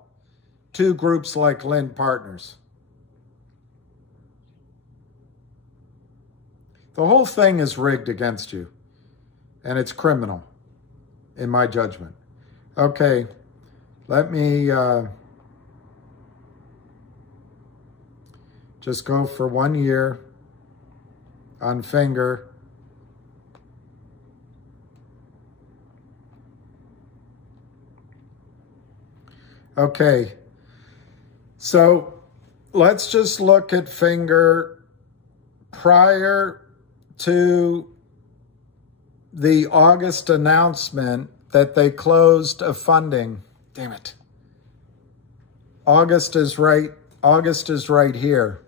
to groups like Lynn Partners. The whole thing is rigged against you, and it's criminal, in my judgment. Okay, let me just go for 1 year on Finger. Okay, so let's just look at Finger prior to the August announcement that they closed a funding. Damn it. August is right here.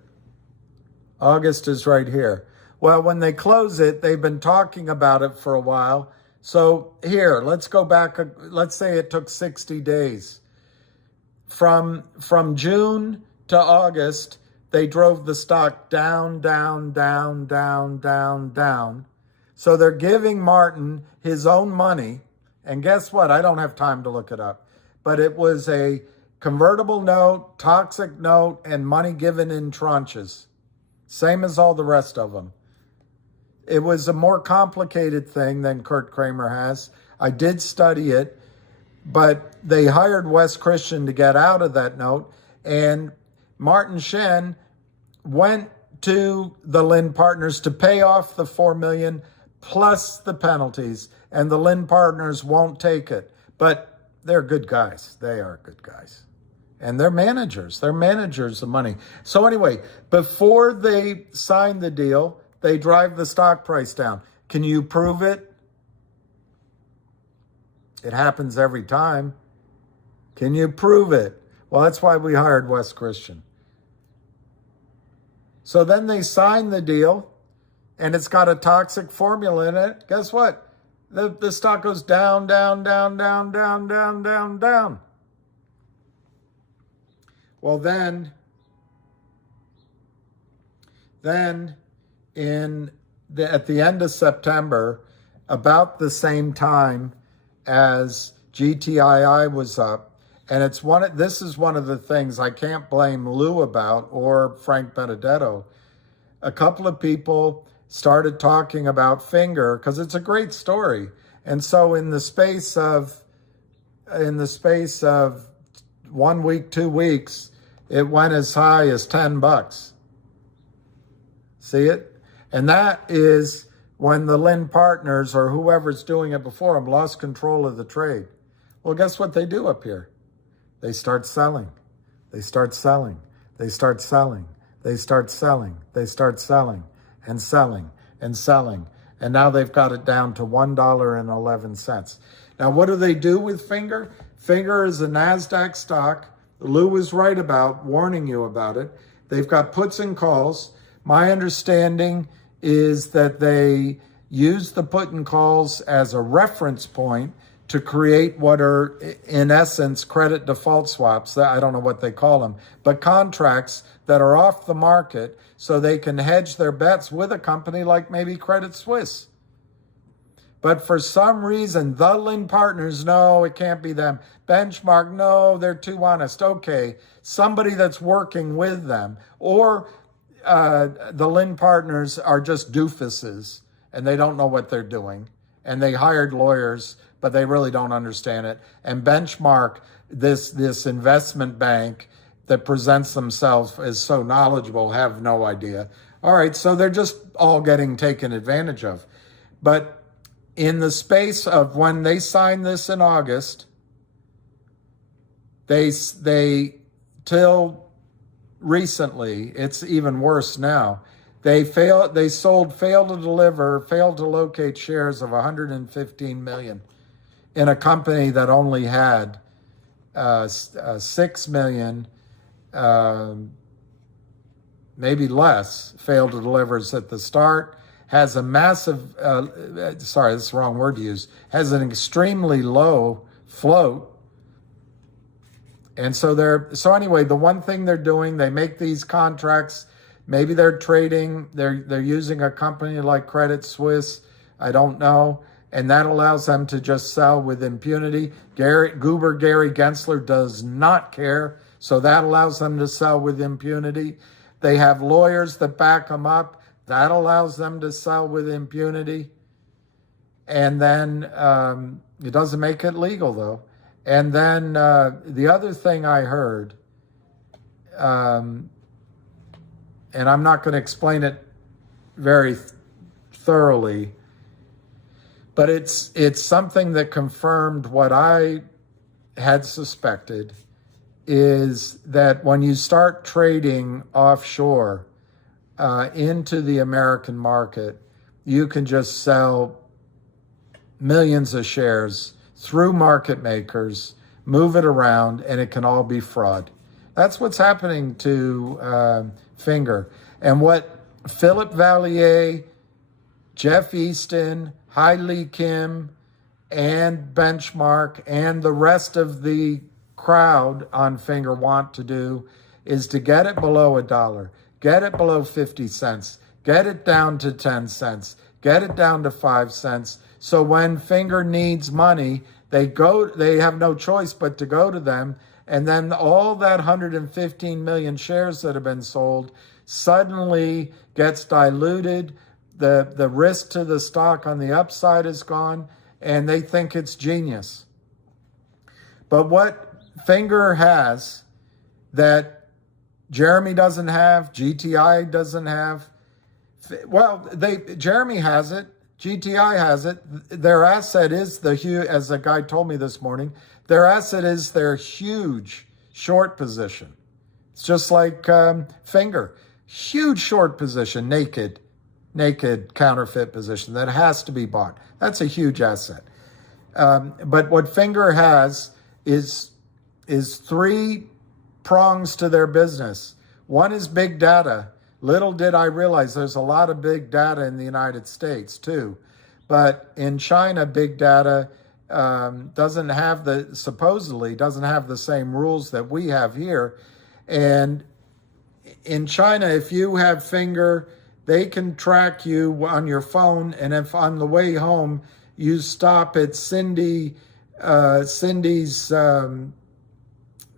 August is right here. Well, when they close it, they've been talking about it for a while. So here, let's go back. Let's say it took 60 days. From June to August, they drove the stock down, down, down, down, down, down. So they're giving Martin his own money. And guess what? I don't have time to look it up. But it was a convertible note, toxic note, and money given in tranches. Same as all the rest of them. It was a more complicated thing than Kurt Kramer has. I did study it, but they hired Wes Christian to get out of that note, and Martin Shen went to the Lynn Partners to pay off the $4 million plus the penalties, and the Lynn Partners won't take it. But they're good guys. They are good guys. And they're managers. They're managers of money. So anyway, before they sign the deal, they drive the stock price down. Can you prove it? It happens every time. Can you prove it? Well, that's why we hired Wes Christian. So then they sign the deal, and it's got a toxic formula in it. Guess what? The stock goes down, down, down, down, down, down, down, down. Well, then at the end of September, about the same time as GTII was up, and this is one of the things I can't blame Lou about or Frank Benedetto. A couple of people started talking about Finger because it's a great story. And so in the space of 1 week, 2 weeks, it went as high as $10. See it? And that is when the Lynn Partners or whoever's doing it before them lost control of the trade. Well, guess what they do up here? They start selling. They start selling. They start selling. They start selling. They start selling and selling and selling. And now they've got it down to $1.11. Now, what do they do with Finger? Finger is a NASDAQ stock. Lou was right about warning you about it. They've got puts and calls. My understanding is that they use the put and calls as a reference point to create what are, in essence, credit default swaps. I don't know what they call them, but contracts that are off the market so they can hedge their bets with a company like maybe Credit Suisse. But for some reason, the Lynn Partners, no, it can't be them. Benchmark, no, they're too honest. Okay, somebody that's working with them. Or the Lynn Partners are just doofuses and they don't know what they're doing. And they hired lawyers, but they really don't understand it. And Benchmark, this investment bank that presents themselves as so knowledgeable, have no idea. All right, so they're just all getting taken advantage of. But in the space of when they signed this in August, they till recently, it's even worse now, they failed to deliver, failed to locate shares of 115 million in a company that only had 6 million, maybe less, failed to deliver at the start, has a massive, sorry, that's the wrong word to use, has an extremely low float. And so anyway, the one thing they're doing, they make these contracts, maybe they're trading, they're using a company like Credit Suisse, I don't know, and that allows them to just sell with impunity. Gary Gensler does not care, so that allows them to sell with impunity. They have lawyers that back them up. That allows them to sell with impunity. And then it doesn't make it legal, though. And then the other thing I heard, and I'm not going to explain it very thoroughly, but it's something that confirmed what I had suspected, is that when you start trading offshore into the American market, you can just sell millions of shares through market makers, move it around, and it can all be fraud. That's what's happening to Finger. And what Philip Vallier, Jeff Easton, Hai Lee Kim, and Benchmark, and the rest of the crowd on Finger want to do is to get it below $1, get it below 50 cents, get it down to 10 cents, get it down to 5 cents. So when Finger needs money, they have no choice but to go to them. And then all that 115 million shares that have been sold suddenly gets diluted. The risk to the stock on the upside is gone, and they think it's genius. But what Finger has that Jeremy doesn't have, GTI doesn't have, well, Jeremy has it, GTI has it. Their asset is as the guy told me this morning, their asset is their huge short position. It's just like Finger, huge short position, naked counterfeit position that has to be bought. That's a huge asset. But what Finger has is 3 prongs to their business. One is big data. Little did I realize there's a lot of big data in the United States too. But in China, big data supposedly doesn't have the same rules that we have here. And in China, if you have Finger, they can track you on your phone. And if on the way home, you stop at Cindy's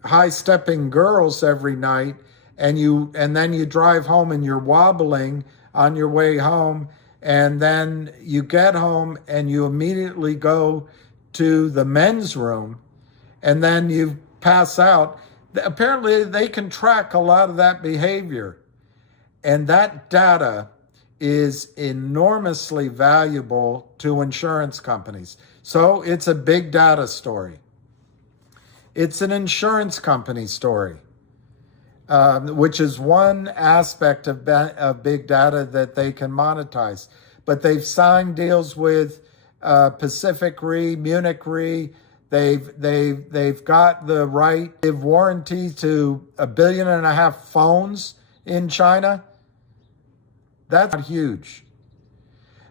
high-stepping girls every night, and then you drive home and you're wobbling on your way home, and then you get home and you immediately go to the men's room, and then you pass out. Apparently, they can track a lot of that behavior, and that data is enormously valuable to insurance companies. So it's a big data story. It's an insurance company story, which is one aspect of big data that they can monetize. But they've signed deals with Pacific Re, Munich Re. They've got the right to give warranty to 1.5 billion phones in China. That's not huge.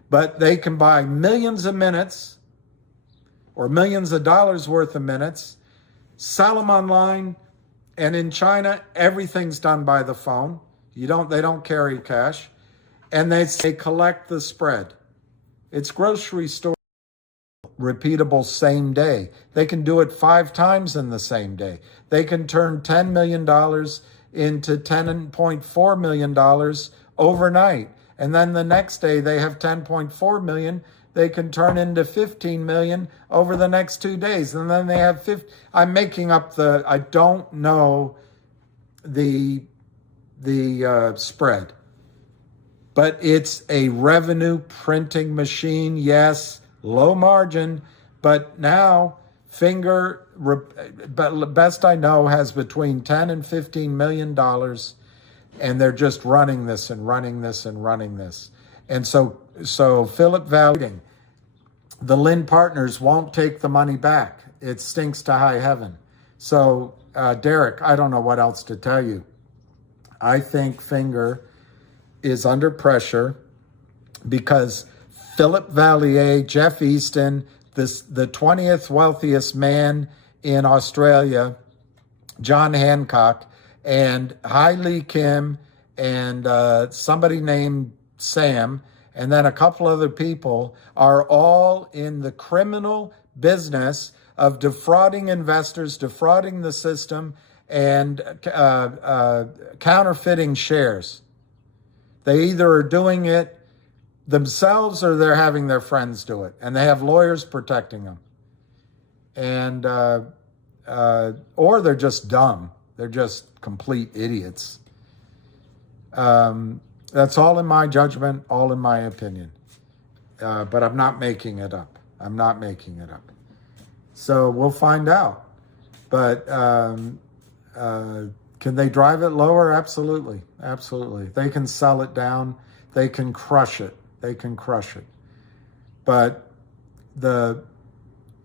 But they can buy millions of minutes or millions of dollars worth of minutes, sell them online. And in China, everything's done by the phone. They don't carry cash. And they collect the spread. It's grocery store repeatable same day. They can do it 5 times in the same day. They can turn $10 million into $10.4 million overnight. And then the next day they have 10.4 million. They can turn into 15 million over the next 2 days. And then they have 50. I'm making up I don't know the spread. But it's a revenue printing machine. Yes, low margin. But now Finger, best I know, has between 10 and 15 million dollars. And they're just running this and running this and running this. And so Philip Valley, the Lynn partners won't take the money back. It stinks to high heaven. So, Derek, I don't know what else to tell you. I think Finger is under pressure because Philip Valley, Jeff Easton, the 20th wealthiest man in Australia, John Hancock, and Hai Lee Kim, and somebody named Sam, and then a couple other people are all in the criminal business of defrauding investors, defrauding the system, and counterfeiting shares. They either are doing it themselves or they're having their friends do it, and they have lawyers protecting them. And or they're just dumb. They're just complete idiots. That's all in my judgment, all in my opinion. But I'm not making it up. I'm not making it up. So we'll find out. But can they drive it lower? Absolutely. Absolutely. They can sell it down. They can crush it. They can crush it. But the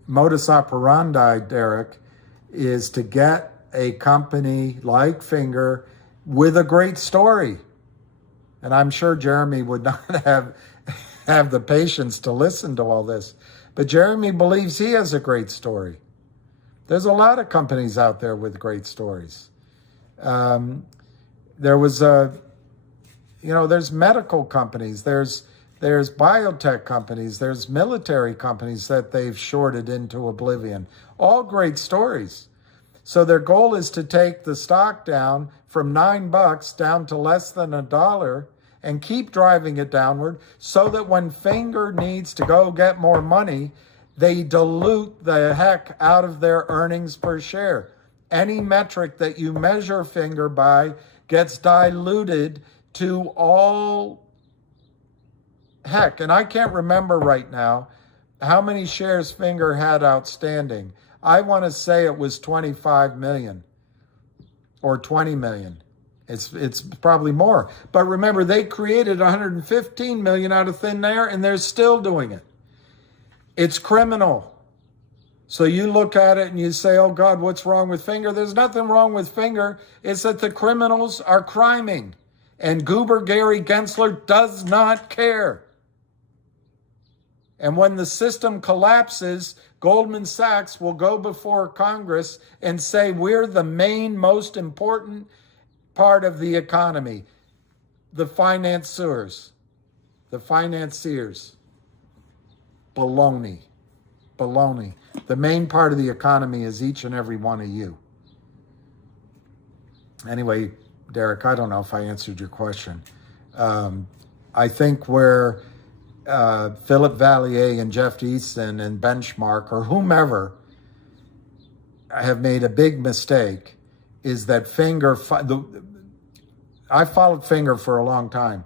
modus operandi, Derek, is to get a company like Finger with a great story. And I'm sure Jeremy would not have the patience to listen to all this. But Jeremy believes he has a great story. There's a lot of companies out there with great stories. There was there's medical companies, there's biotech companies, there's military companies that they've shorted into oblivion. All great stories. So their goal is to take the stock down from $9 down to less than $1 and keep driving it downward so that when Finger needs to go get more money, they dilute the heck out of their earnings per share. Any metric that you measure Finger by gets diluted to all heck. And I can't remember right now how many shares Finger had outstanding. I want to say it was 25 million or 20 million. It's probably more. But remember, they created 115 million out of thin air, and they're still doing it. It's criminal. So you look at it and you say, oh God, what's wrong with Finger? There's nothing wrong with Finger. It's that the criminals are criming. And Goober Gary Gensler does not care. And when the system collapses, Goldman Sachs will go before Congress and say, we're the main, most important part of the economy. The financiers. Baloney. The main part of the economy is each and every one of you. Anyway, Derek, I don't know if I answered your question. I think where Philip Valley and Jeff Easton and Benchmark or whomever have made a big mistake is that Finger, I followed Finger for a long time.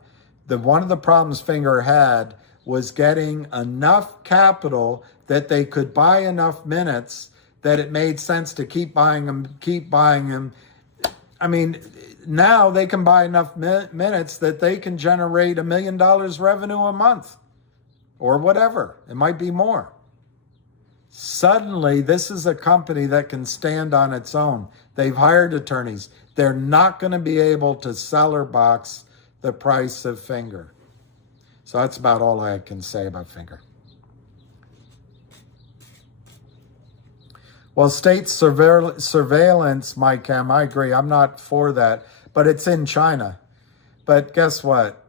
One of the problems Finger had was getting enough capital that they could buy enough minutes that it made sense to keep buying them. I mean, now they can buy enough minutes that they can generate $1 million revenue a month or whatever. It might be more. Suddenly, this is a company that can stand on its own. They've hired attorneys. They're not going to be able to seller box the price of Finger. So that's about all I can say about Finger. Well, state surveillance, Mike M., I agree. I'm not for that, but it's in China. But guess what?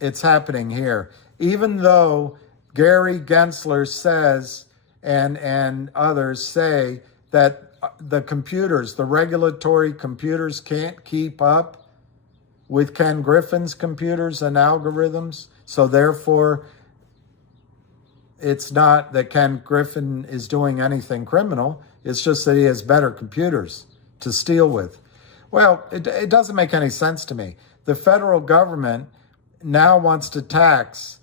It's happening here. Even though Gary Gensler says, and others say, that the computers, the regulatory computers can't keep up with Ken Griffin's computers and algorithms. So therefore, it's not that Ken Griffin is doing anything criminal. It's just that he has better computers to steal with. Well, it doesn't make any sense to me. The federal government now wants to tax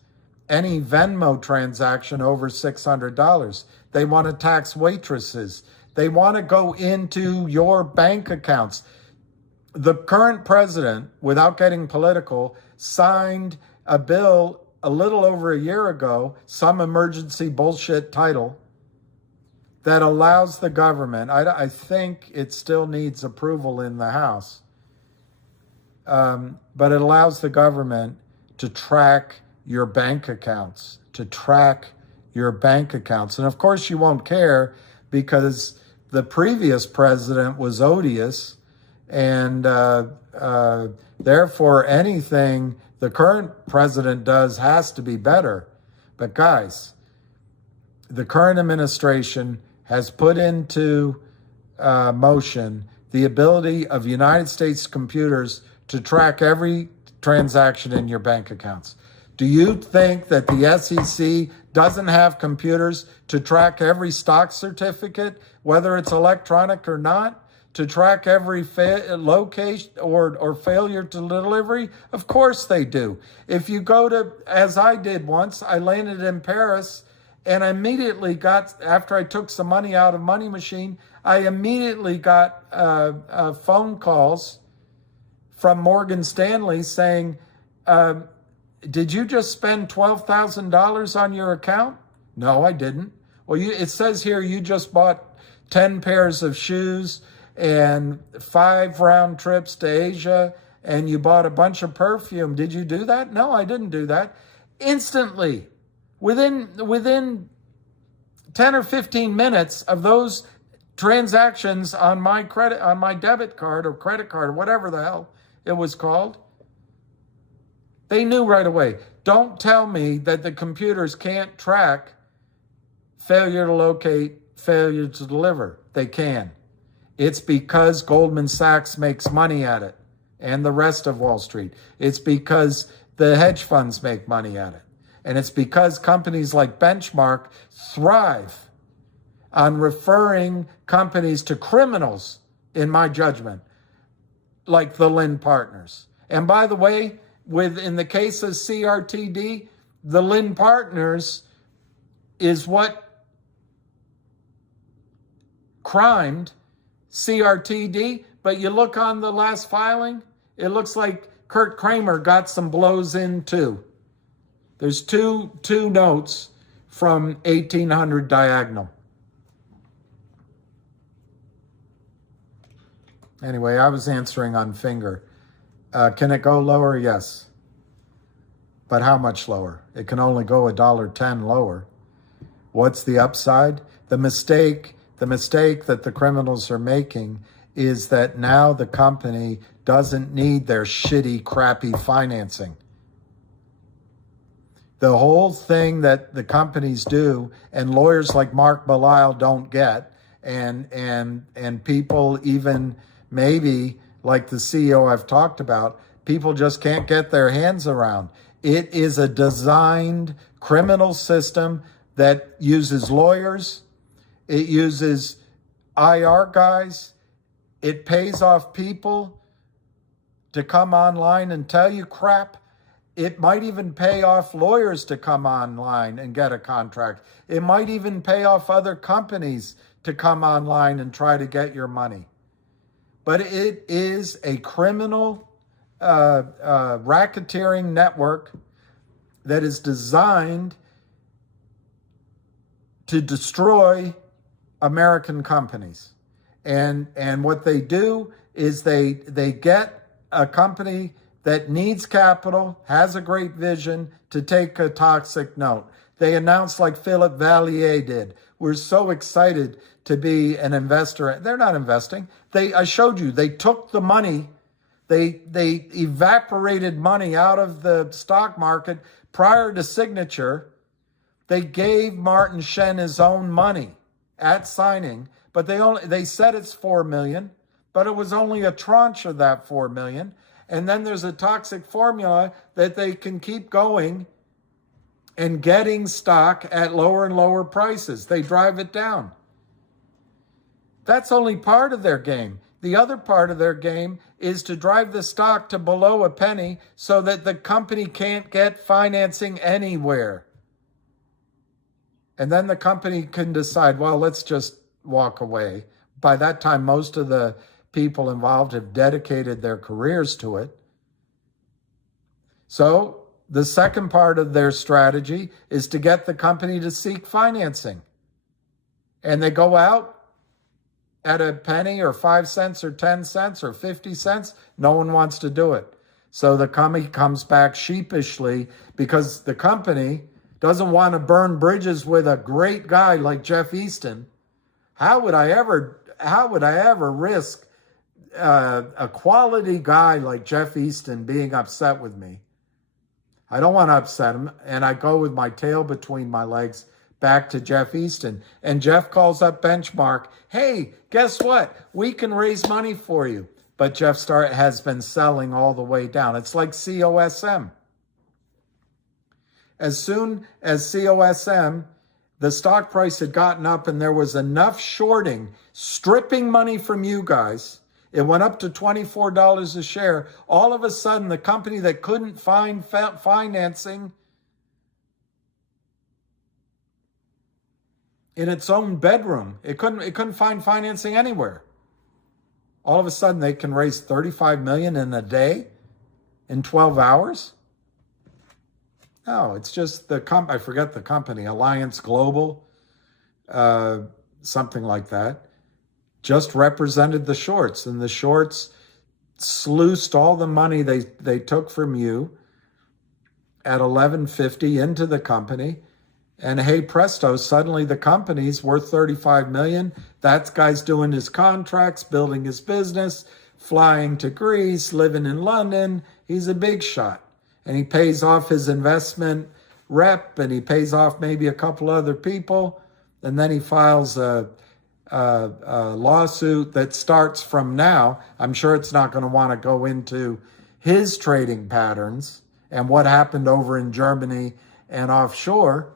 any Venmo transaction over $600. They want to tax waitresses. They want to go into your bank accounts. The current president, without getting political, signed a bill a little over a year ago, some emergency bullshit title, that allows the government, I think it still needs approval in the House, but it allows the government to track your bank accounts, And of course you won't care because the previous president was odious, and therefore anything the current president does has to be better. But guys, the current administration has put into motion the ability of United States computers to track every transaction in your bank accounts. Do you think that the SEC doesn't have computers to track every stock certificate, whether it's electronic or not, to track every location or failure to delivery? Of course they do. If you go to, as I did once, I landed in Paris and I immediately got, after I took some money out of Money Machine, I immediately got phone calls from Morgan Stanley saying, did you just spend $12,000 on your account? No, I didn't. Well, it says here you just bought 10 pairs of shoes and 5 round trips to Asia, and you bought a bunch of perfume. Did you do that? No, I didn't do that. Instantly, within 10 or 15 minutes of those transactions on my debit card or credit card or whatever the hell it was called, they knew right away. Don't tell me that the computers can't track failure to locate, failure to deliver. They can. It's because Goldman Sachs makes money at it and the rest of Wall Street. It's because the hedge funds make money at it. And it's because companies like Benchmark thrive on referring companies to criminals, in my judgment, like the Lynn Partners. And by the way, in the case of CRTD, the Lynn Partners is what crimed CRTD, but you look on the last filing, it looks like Kurt Kramer got some blows in too. There's two notes from 1800 diagonal. Anyway, I was answering on finger. Can it go lower? Yes. But how much lower? It can only go $1.10 lower. What's the upside? The mistake that the criminals are making is that now the company doesn't need their shitty, crappy financing. The whole thing that the companies do, and lawyers like Mark Bailout don't get, and people even maybe like the CEO I've talked about, people just can't get their hands around. It is a designed criminal system that uses lawyers, it uses IR guys, it pays off people to come online and tell you crap. It might even pay off lawyers to come online and get a contract. It might even pay off other companies to come online and try to get your money. But it is a criminal racketeering network that is designed to destroy American companies. And what they do is they get a company that needs capital, has a great vision, to take a toxic note. They announced like Philip Vallier did. We're so excited to be an investor. They're not investing. I showed you, they took the money, they evaporated money out of the stock market prior to signature. They gave Martin Shen his own money at signing, but they said it's $4 million, but it was only a tranche of that $4 million. And then there's a toxic formula that they can keep going and getting stock at lower and lower prices. They drive it down. That's only part of their game. The other part of their game is to drive the stock to below a penny so that the company can't get financing anywhere. And then the company can decide, well, let's just walk away. By that time, most of the people involved have dedicated their careers to it. So the second part of their strategy is to get the company to seek financing. And they go out at a penny or 5 cents or 10 cents or 50 cents. No one wants to do it. So the company comes back sheepishly because the company doesn't want to burn bridges with a great guy like Jeff Easton. How would I ever risk a quality guy like Jeff Easton being upset with me? I don't want to upset him, and I go with my tail between my legs back to Jeff Easton. And Jeff calls up Benchmark. Hey, guess what? We can raise money for you. But Jeff has been selling all the way down. It's like COSM. As soon as COSM, the stock price had gotten up and there was enough shorting, stripping money from you guys, it went up to $24 a share. All of a sudden, the company that couldn't find financing in its own bedroom, it couldn't find financing anywhere. All of a sudden, they can raise $35 million in a day, in 12 hours. No, it's just I forget the company, Alliance Global, something like that, just represented the shorts, and the shorts sluiced all the money they took from you at $11.50 into the company. And hey, presto, suddenly the company's worth $35 million. That guy's doing his contracts, building his business, flying to Greece, living in London. He's a big shot. And he pays off his investment rep, and he pays off maybe a couple other people. And then he files a lawsuit that starts from now. I'm sure it's not going to want to go into his trading patterns and what happened over in Germany and offshore.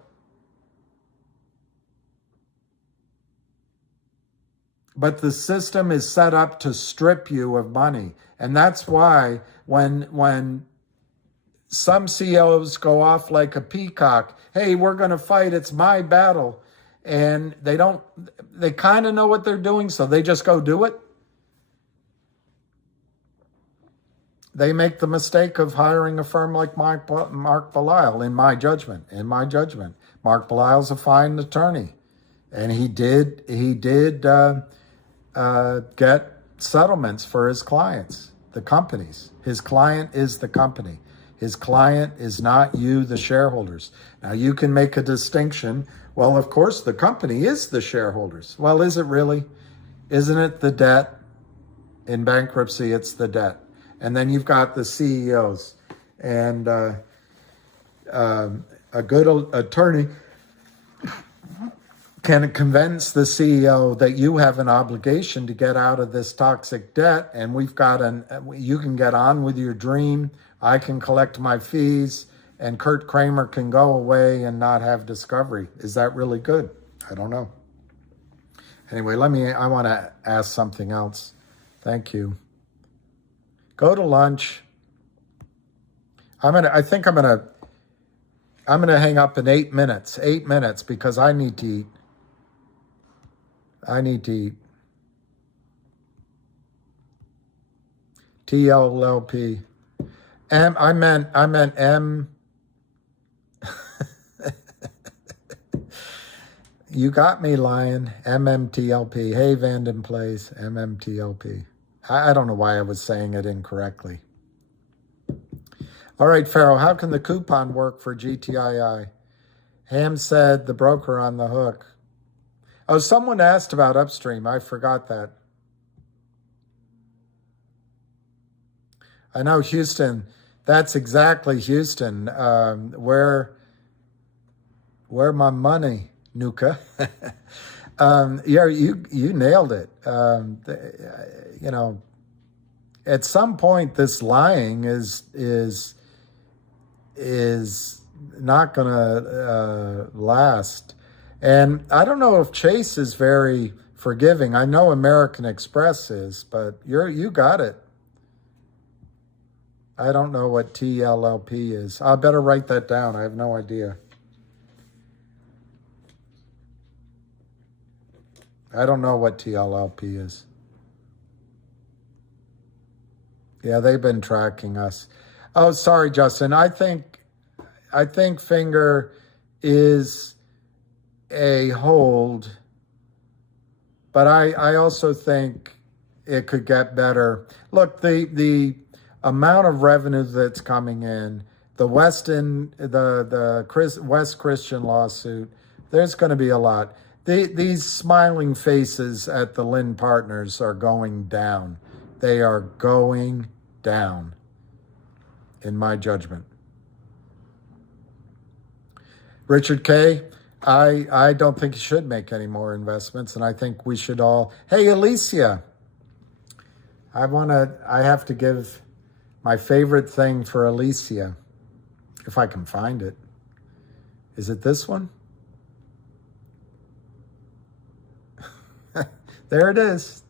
But the system is set up to strip you of money. And that's why when some CEOs go off like a peacock, hey, we're going to fight, it's my battle. And they kind of know what they're doing, so they just go do it. They make the mistake of hiring a firm like Mark Bailout, in my judgment. Mark Bailout's a fine attorney. And he did get settlements for his clients, the companies. His client is the company. His client is not you, the shareholders. Now, you can make a distinction. Well, of course, the company is the shareholders. Well, is it really? Isn't it the debt? In bankruptcy, it's the debt. And then you've got the CEOs. And a good attorney can convince the CEO that you have an obligation to get out of this toxic debt, and you can get on with your dream. I can collect my fees, and Kurt Kramer can go away and not have discovery. Is that really good? I don't know. Anyway, I want to ask something else. Thank you. Go to lunch. I'm gonna hang up in 8 minutes. 8 minutes, because I need to eat. TLLP. I meant M. You got me, Lion. MMTLP. Hey, Vanden Place. MMTLP. I don't know why I was saying it incorrectly. All right, Pharaoh, how can the coupon work for GTII? Ham said the broker on the hook. Oh, someone asked about Upstream. I forgot that. I know Houston. That's exactly Houston. Where my money, Nuka? Yeah, you nailed it. You know, at some point, this lying is not going to last. And I don't know if Chase is very forgiving. I know American Express is, but you got it. I don't know what TLLP is. I better write that down. I have no idea. I don't know what TLLP is. Yeah, they've been tracking us. Oh, sorry, Justin. I think Finger is a hold, but I also think it could get better. Look, the amount of revenue that's coming in, the West Christian lawsuit, there's going to be a lot. These smiling faces at the Lynn Partners are going down. They are going down, in my judgment. Richard K., I don't think you should make any more investments, and I think we should all... Hey, Alicia, I have to give my favorite thing for Alicia, if I can find it. Is it this one? There it is.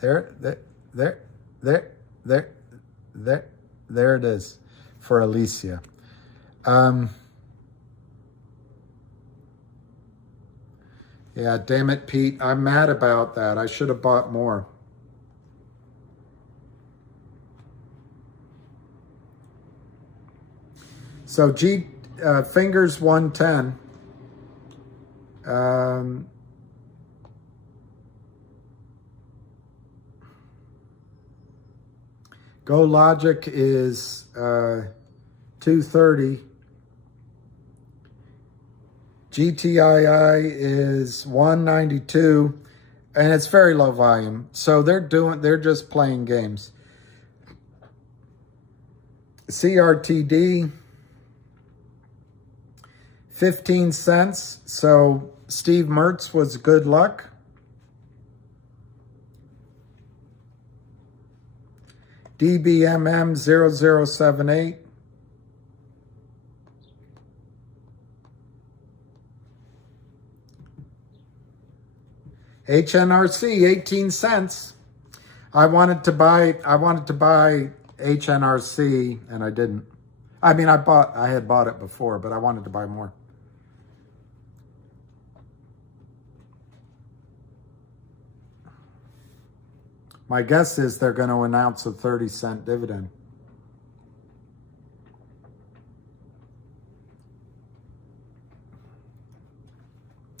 There it is for Alicia. Yeah, damn it, Pete. I'm mad about that. I should have bought more. So Fingers 110. Go Logic is 230. GTII is 192, and it's very low volume. So they're just playing games. CRTD, 15 cents. So Steve Mertz was good luck. DBMM 0078. HNRC 18 cents. I wanted to buy HNRC and I didn't. I mean, I had bought it before, but I wanted to buy more. My guess is they're going to announce a 30-cent dividend.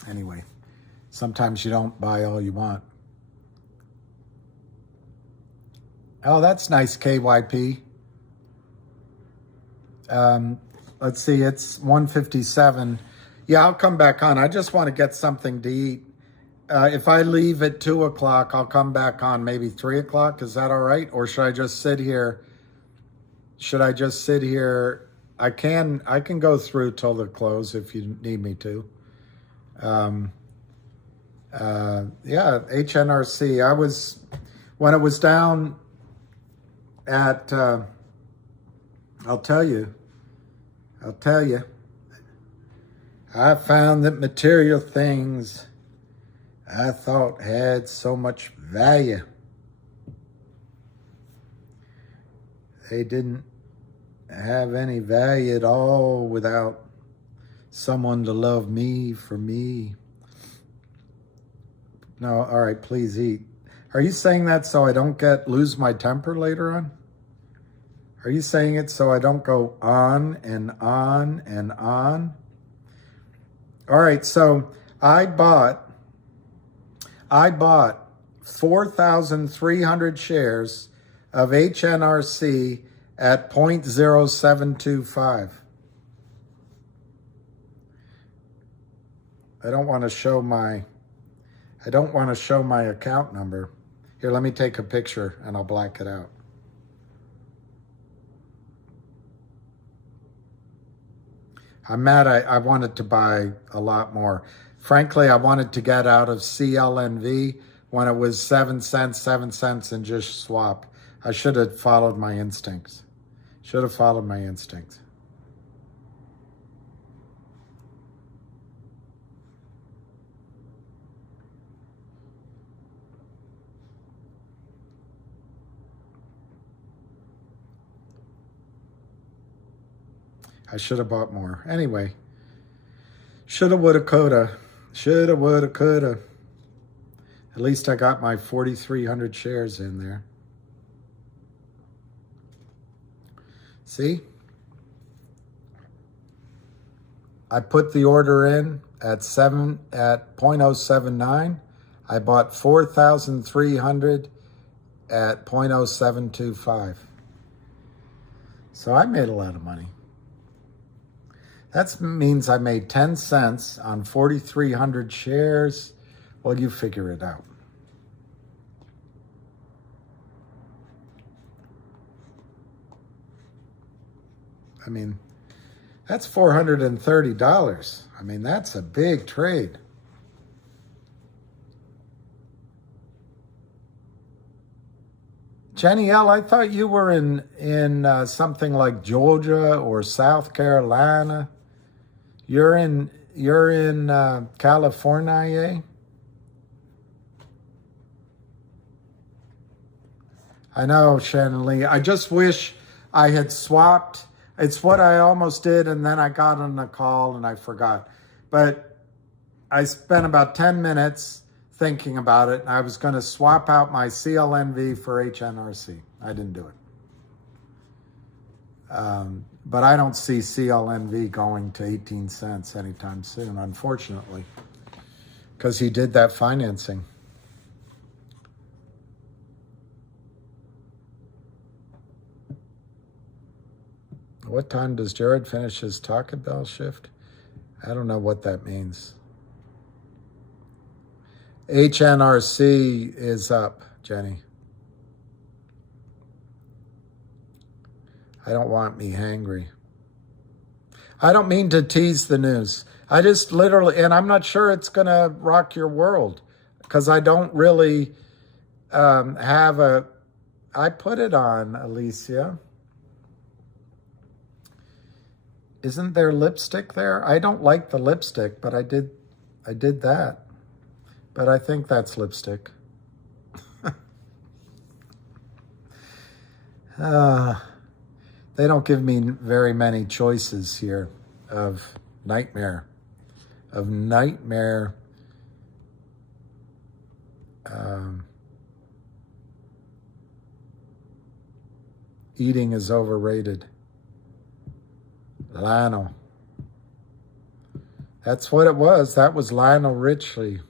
Anyway, sometimes you don't buy all you want. Oh, that's nice, KYP. Let's see, it's 1:57. Yeah, I'll come back on. I just want to get something to eat. If I leave at 2 o'clock, I'll come back on maybe 3 o'clock. Is that all right? Or should I just sit here? Should I just sit here? I can go through till the close if you need me to. Yeah, HNRC. When it was down at, I'll tell you, I found that material things I thought had so much value, they didn't have any value at all without someone to love me for me. No, all right, please eat. Are you saying that so I don't lose my temper later on? Are you saying it so I don't go on and on and on? All right, so I bought 4,300 shares of HNRC at 0.0725. I don't want to show my account number. Here, let me take a picture and I'll black it out. I'm mad. I wanted to buy a lot more. Frankly, I wanted to get out of CLNV when it was 7 cents, and just swap. I should have followed my instincts. Should have followed my instincts. I should have bought more. Anyway, shoulda, woulda, coulda. Shoulda, woulda, coulda. At least I got my 4,300 shares in there. See? I put the order in at 0.079. I bought 4,300 at 0.0725. So I made a lot of money. That means I made 10 cents on 4,300 shares. Well, you figure it out. I mean, that's $430. I mean, that's a big trade. Jenny L., I thought you were in something like Georgia or South Carolina. You're in California, eh? I know, Shannon Lee. I just wish I had swapped. It's what I almost did, and then I got on the call and I forgot. But I spent about 10 minutes thinking about it. I was going to swap out my CLNV for HNRC. I didn't do it. But I don't see CLNV going to 18 cents anytime soon, unfortunately, because he did that financing. What time does Jared finish his Taco Bell shift? I don't know what that means. HNRC is up, Jenny. I don't want me hangry. I don't mean to tease the news. I just literally, and I'm not sure it's going to rock your world because I don't really have a, I put it on, Alicia. Isn't there lipstick there? I don't like the lipstick, but I did that. But I think that's lipstick. They don't give me very many choices here of nightmare. Eating is overrated. Lionel. That's what it was. That was Lionel Richie.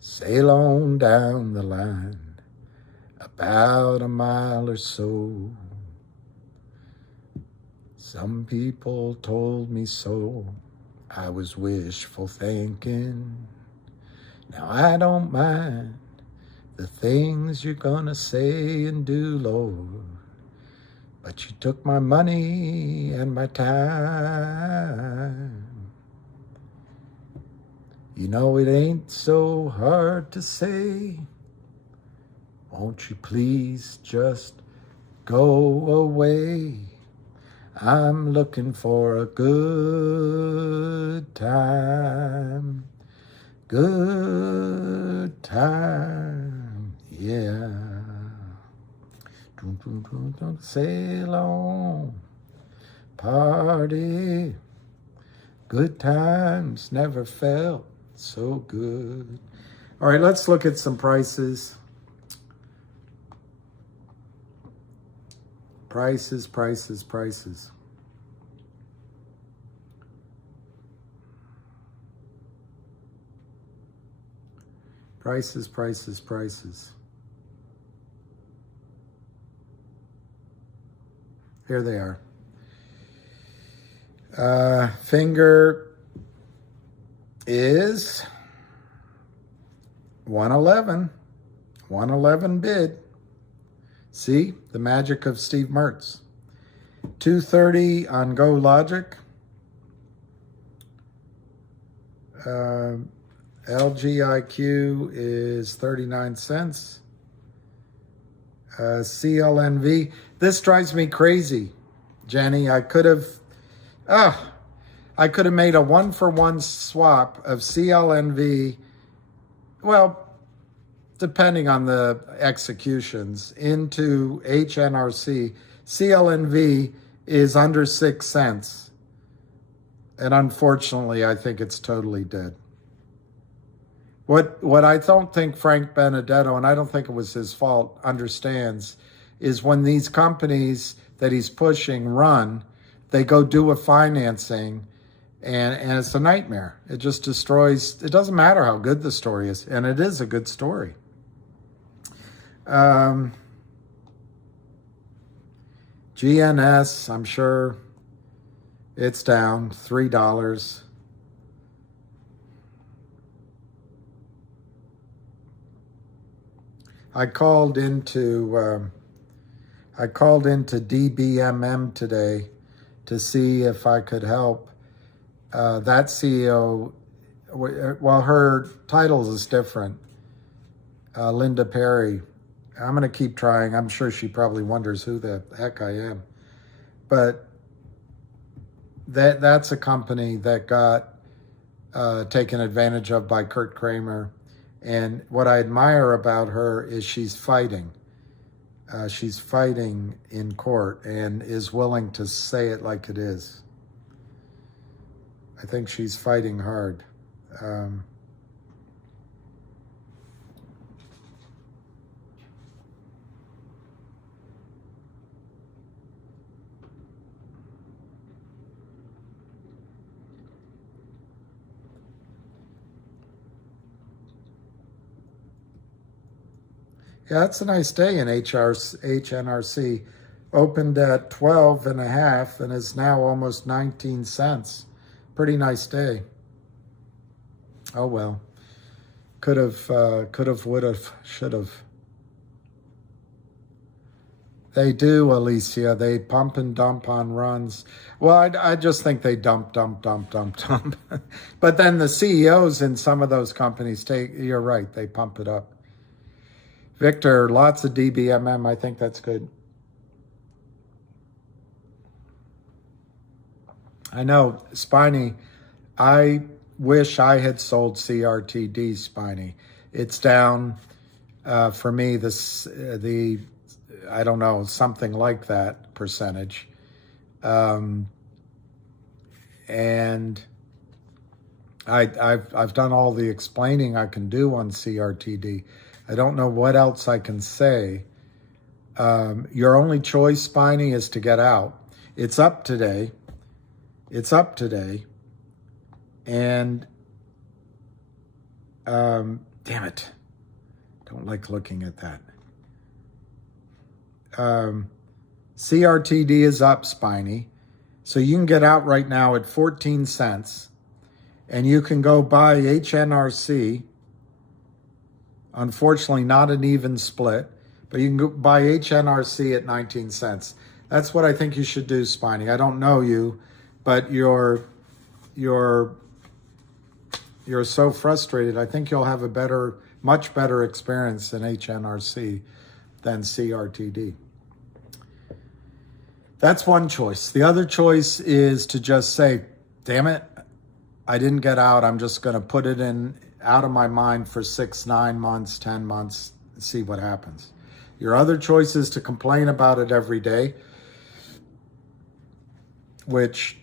Sail on down the line, about a mile or so. Some people told me so. I was wishful thinking. Now I don't mind the things you're gonna say and do, Lord. But you took my money and my time. You know it ain't so hard to say. Won't you please just go away? I'm looking for a good time. Good time, yeah. Sail on, party. Good times never felt so good. All right, let's look at some prices. Prices. Prices. Here they are. Finger is 111. 111 bid. See, the magic of Steve Mertz. 230 on Go Logic. LGIQ is 39 cents. CLNV. This drives me crazy, Jenny. I could have made a 1-for-1 swap of CLNV. Well, depending on the executions, into HNRC. CLNV is under 6 cents. And unfortunately, I think it's totally dead. What I don't think Frank Benedetto, and I don't think it was his fault, understands is when these companies that he's pushing run, they go do a financing, and it's a nightmare. It just destroys. It doesn't matter how good the story is, and it is a good story. GNS, I'm sure it's down $3. I called into DBMM today to see if I could help. That CEO, well, her title is different. Linda Perry. I'm going to keep trying. I'm sure she probably wonders who the heck I am. But that's a company that got taken advantage of by Kurt Kramer. And what I admire about her is she's fighting. She's fighting in court and is willing to say it like it is. I think she's fighting hard. Yeah, it's a nice day in HNRC. Opened at 12.5 and is now almost 19 cents. Pretty nice day. Oh well. Could have, would have, should have. They do, Alicia. They pump and dump on runs. Well, I just think they dump. But then the CEOs in some of those companies you're right, they pump it up. Victor, lots of DBMM. I think that's good. I know, Spiny, I wish I had sold CRTD, Spiny. It's down for me, I don't know, something like that percentage. And I've done all the explaining I can do on CRTD. I don't know what else I can say. Your only choice, Spiny, is to get out. It's up today. And damn it. Don't like looking at that. CRTD is up, Spiny. So you can get out right now at 14 cents. And you can go buy HNRC. Unfortunately, not an even split, but you can go buy HNRC at 19 cents. That's what I think you should do, Spiny. I don't know you, but you're so frustrated. I think you'll have a much better experience in HNRC than CRTD. That's one choice. The other choice is to just say, damn it, I didn't get out. I'm just going to put it out of my mind for 6, 9 months, 10 months, and see what happens. Your other choice is to complain about it every day, which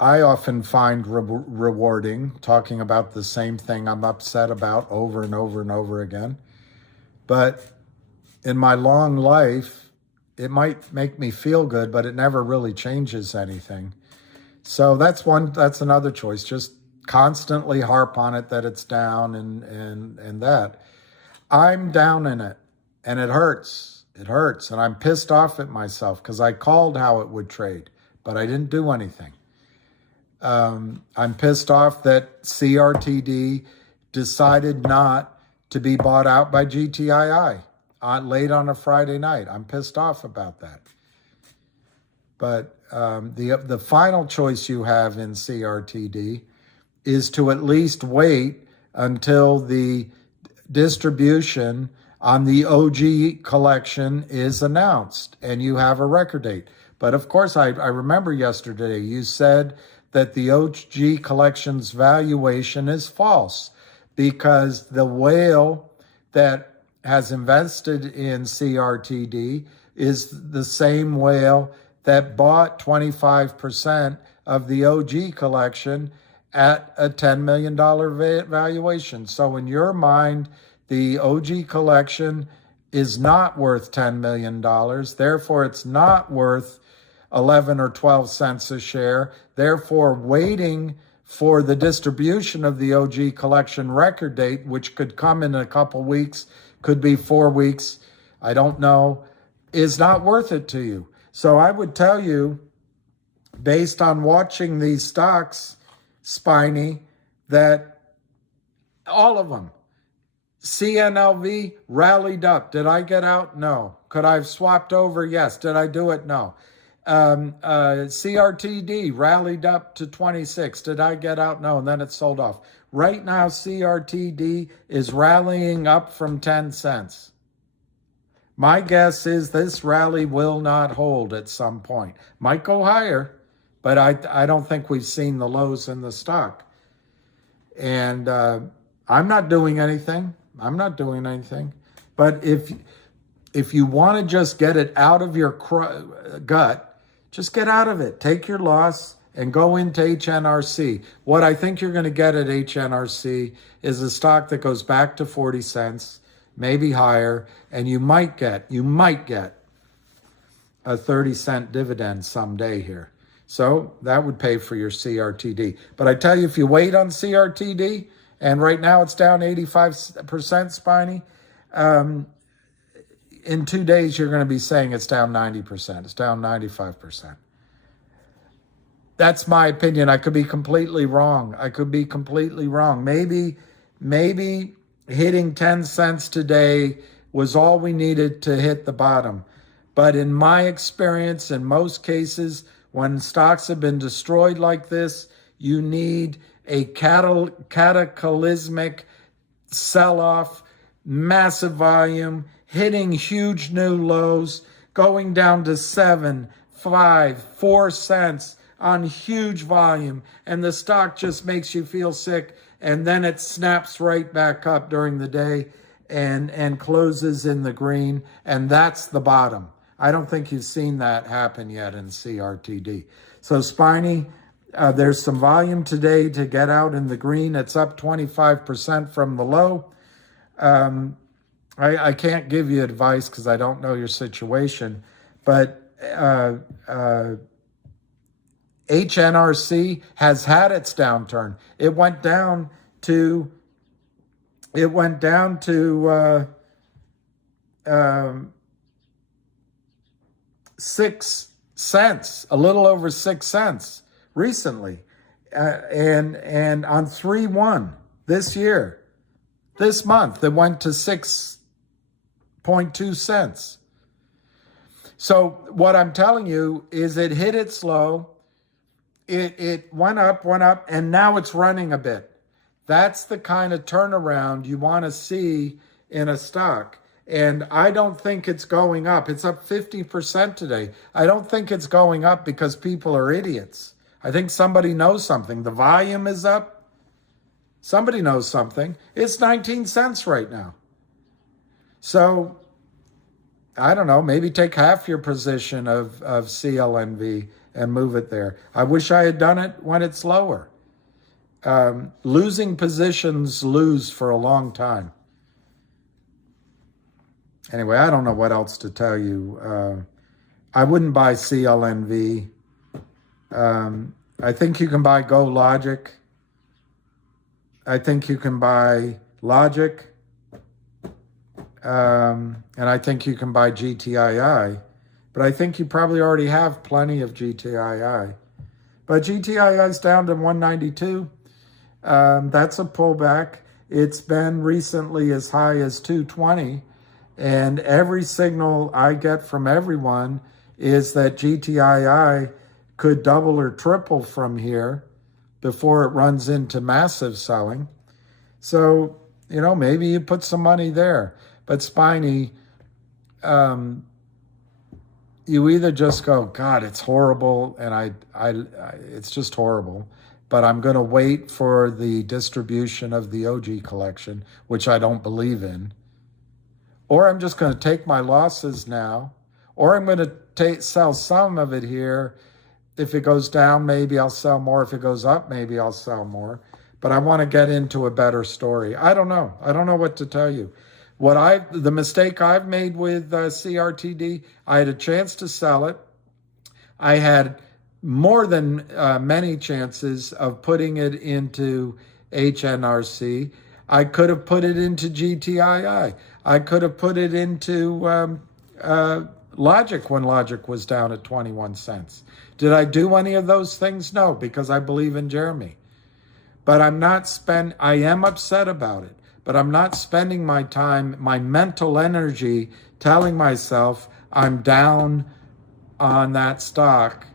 I often find rewarding, talking about the same thing I'm upset about over and over and over again. But in my long life, it might make me feel good, but it never really changes anything. So that's another choice. Just constantly harp on it that it's down and that. I'm down in it, and it hurts. It hurts, and I'm pissed off at myself because I called how it would trade, but I didn't do anything. I'm pissed off that CRTD decided not to be bought out by GTII late on a Friday night. I'm pissed off about that. But the final choice you have in CRTD is to at least wait until the distribution on the OG collection is announced and you have a record date. But of course, I remember yesterday you said that the OG collection's valuation is false because the whale that has invested in CRTD is the same whale that bought 25% of the OG collection at a $10 million valuation. So in your mind, the OG collection is not worth $10 million. Therefore, it's not worth 11 or 12 cents a share. Therefore, waiting for the distribution of the OG collection record date, which could come in a couple weeks, could be 4 weeks, I don't know, is not worth it to you. So I would tell you, based on watching these stocks, Spiny, that all of them, CNLV rallied up. Did I get out? No. Could I have swapped over? Yes. Did I do it? No. CRTD rallied up to 26. Did I get out? No. And then it sold off. Right now, CRTD is rallying up from 10 cents. My guess is this rally will not hold at some point. Might go higher, but I don't think we've seen the lows in the stock. And I'm not doing anything. I'm not doing anything. But if you want to just get it out of your gut, just get out of it. Take your loss and go into HNRC. What I think you're going to get at HNRC is a stock that goes back to 40 cents, maybe higher, and you might get a 30-cent dividend someday here. So that would pay for your CRTD. But I tell you, if you wait on CRTD, and right now it's down 85%, Spiny, in 2 days you're going to be saying it's down 90%. It's down 95%. That's my opinion. I could be completely wrong. Maybe hitting 10 cents today was all we needed to hit the bottom. But in my experience, in most cases, when stocks have been destroyed like this, you need a cataclysmic sell-off, massive volume, hitting huge new lows, going down to 7, 5, 4 cents on huge volume, and the stock just makes you feel sick, and then it snaps right back up during the day and closes in the green, and that's the bottom. I don't think you've seen that happen yet in CRTD. So Spiny, there's some volume today to get out in the green. It's up 25% from the low. I can't give you advice because I don't know your situation, but HNRC has had its downturn. It went down to 6 cents, a little over 6 cents recently, and on 3/1 this year, this month, it went to 6.2 cents. So what I'm telling you is it hit its low, it went up, and now it's running a bit. That's the kind of turnaround you want to see in a stock. And I don't think it's going up. It's up 50% today. I don't think it's going up because people are idiots. I think somebody knows something. The volume is up. Somebody knows something. It's 19 cents right now. So, I don't know, maybe take half your position of CLNV and move it there. I wish I had done it when it's lower. Losing positions lose for a long time. Anyway, I don't know what else to tell you. I wouldn't buy CLNV. I think you can buy Go Logic. I think you can buy Logic. And I think you can buy GTII. But I think you probably already have plenty of GTII. But GTII is down to 192. That's a pullback. It's been recently as high as 220. And every signal I get from everyone is that GTII could double or triple from here before it runs into massive selling. So, maybe you put some money there. But Spiny, you either just go, God, it's horrible, and it's just horrible, but I'm going to wait for the distribution of the OG collection, which I don't believe in, or I'm just going to take my losses now, or I'm going to sell some of it here. If it goes down, maybe I'll sell more. If it goes up, maybe I'll sell more. But I want to get into a better story. I don't know. I don't know what to tell you. The mistake I've made with CRTD, I had a chance to sell it. I had more than many chances of putting it into HNRC. I could have put it into GTII. I could have put it into Logic when Logic was down at 21 cents. Did I do any of those things? No, because I believe in Jeremy. But I am upset about it. But I'm not spending my time, my mental energy, telling myself I'm down on that stock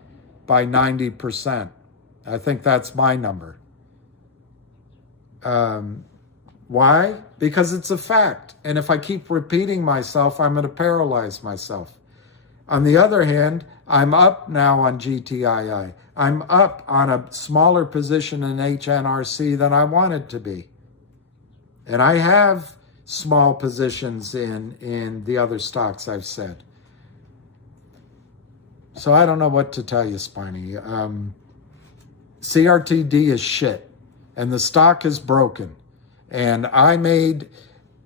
by 90%. I think that's my number. Why? Because it's a fact. And if I keep repeating myself, I'm going to paralyze myself. On the other hand, I'm up now on GTII. I'm up on a smaller position in HNRC than I wanted to be. And I have small positions in the other stocks I've said. So I don't know what to tell you, Spiny. CRTD is shit, and the stock is broken. And I made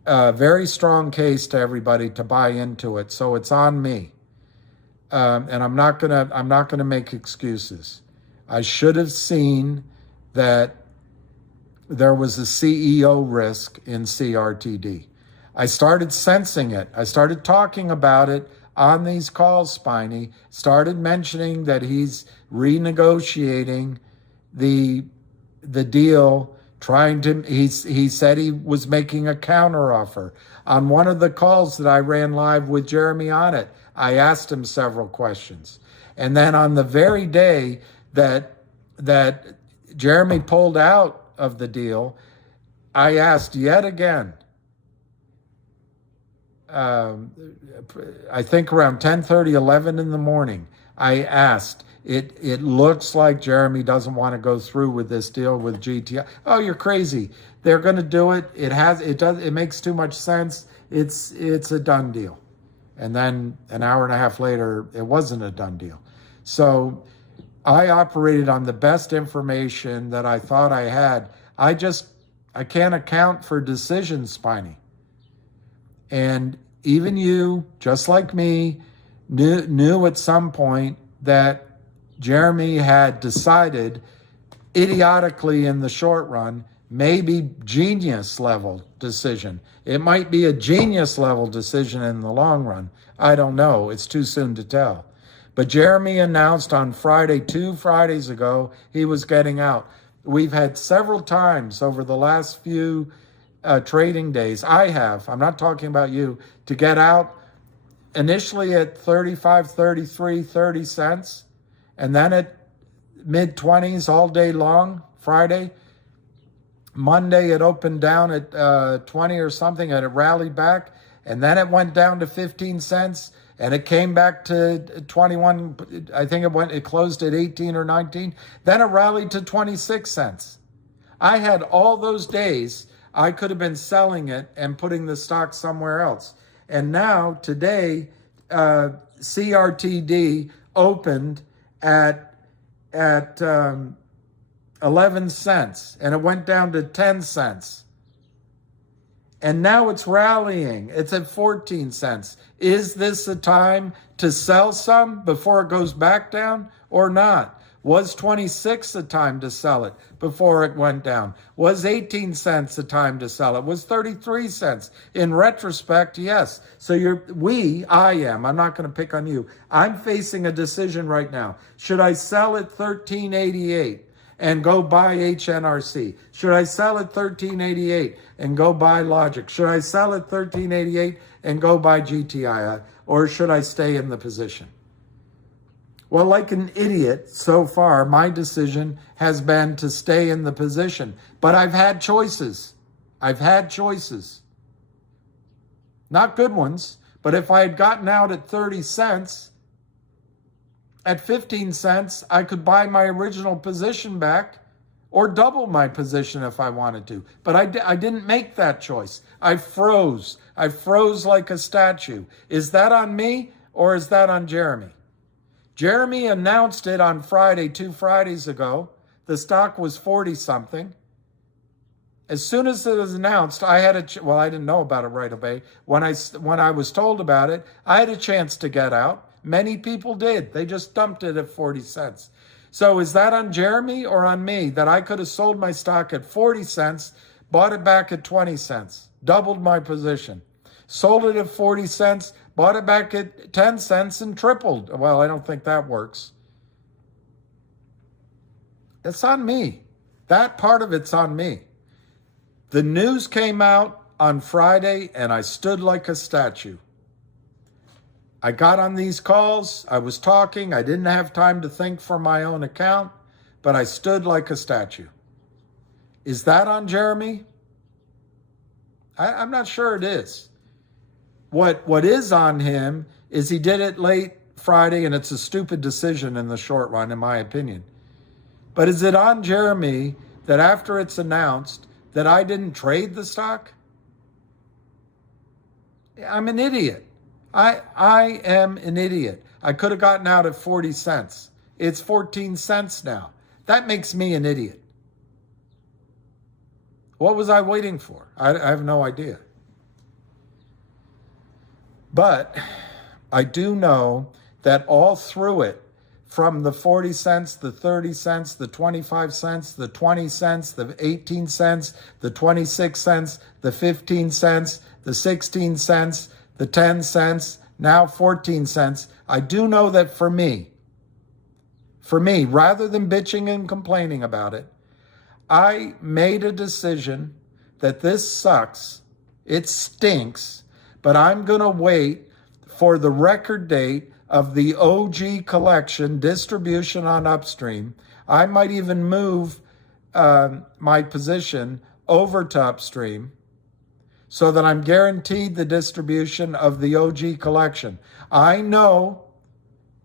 a very strong case to everybody to buy into it, so it's on me. And I'm not gonna make excuses. I should have seen that there was a CEO risk in CRTD. I started sensing it. I started talking about it on these calls, Spiny. Started mentioning that he's renegotiating the deal, he said he was making a counteroffer. On one of the calls that I ran live with Jeremy on it, I asked him several questions. And then on the very day that Jeremy pulled out of the deal, I asked yet again, I think around 10:30, 11 in the morning, I asked, it looks like Jeremy doesn't want to go through with this deal with GTI. Oh, you're crazy. They're going to do it. It makes too much sense. It's a done deal. And then an hour and a half later, it wasn't a done deal. So I operated on the best information that I thought I had. I can't account for decisions, Spiny. And even you, just like me, knew at some point that Jeremy had decided idiotically in the short run, maybe genius level decision. It might be a genius level decision in the long run. I don't know. It's too soon to tell. But Jeremy announced on Friday, 2 Fridays ago, he was getting out. We've had several times over the last few trading days, I'm not talking about you, to get out initially at 35, 33, 30 cents, and then at mid-20s all day long, Friday. Monday it opened down at 20 or something, and it rallied back, and then it went down to 15 cents, and it came back to 21. I think it closed at 18 or 19. Then it rallied to 26 cents. I had all those days I could have been selling it and putting the stock somewhere else. And now today, CRTD opened at 11 cents, and it went down to 10 cents. And now it's rallying. It's at 14 cents. Is this the time to sell some before it goes back down or not? Was 26 a time to sell it before it went down? Was 18 cents a time to sell it? Was 33 cents? In retrospect, yes. So I am, I'm not going to pick on you. I'm facing a decision right now. Should I sell at 13.88 and go buy HNRC? Should I sell at 13.88 and go buy Logic? Should I sell at 13.88 and go buy GTII? Or should I stay in the position? Well, like an idiot, so far, my decision has been to stay in the position. But I've had choices. I've had choices. Not good ones, but if I had gotten out at 30 cents, at 15 cents, I could buy my original position back or double my position if I wanted to. But I didn't make that choice. I froze. I froze like a statue. Is that on me or is that on Jeremy? Jeremy announced it on Friday, 2 Fridays ago. The stock was 40-something. As soon as it was announced, I didn't know about it right away. When I was told about it, I had a chance to get out. Many people did. They just dumped it at 40 cents. So is that on Jeremy or on me that I could have sold my stock at 40 cents, bought it back at 20 cents, doubled my position, sold it at 40 cents, bought it back at 10 cents and tripled? Well, I don't think that works. It's on me. That part of it's on me. The news came out on Friday and I stood like a statue. I got on these calls. I was talking. I didn't have time to think for my own account, but I stood like a statue. Is that on Jeremy? I'm not sure it is. What is on him is he did it late Friday, and it's a stupid decision in the short run, in my opinion. But is it on Jeremy that after it's announced that I didn't trade the stock? I'm an idiot. I am an idiot. I could have gotten out at 40 cents. It's 14 cents now. That makes me an idiot. What was I waiting for? I have no idea. But I do know that all through it, from the 40 cents, the 30 cents, the 25 cents, the 20 cents, the 18 cents, the 26 cents, the 15 cents, the 16 cents, the 10 cents, now 14 cents, I do know that for me, rather than bitching and complaining about it, I made a decision that this sucks, it stinks, but I'm going to wait for the record date of the OG collection distribution on Upstream. I might even move my position over to Upstream so that I'm guaranteed the distribution of the OG collection. I know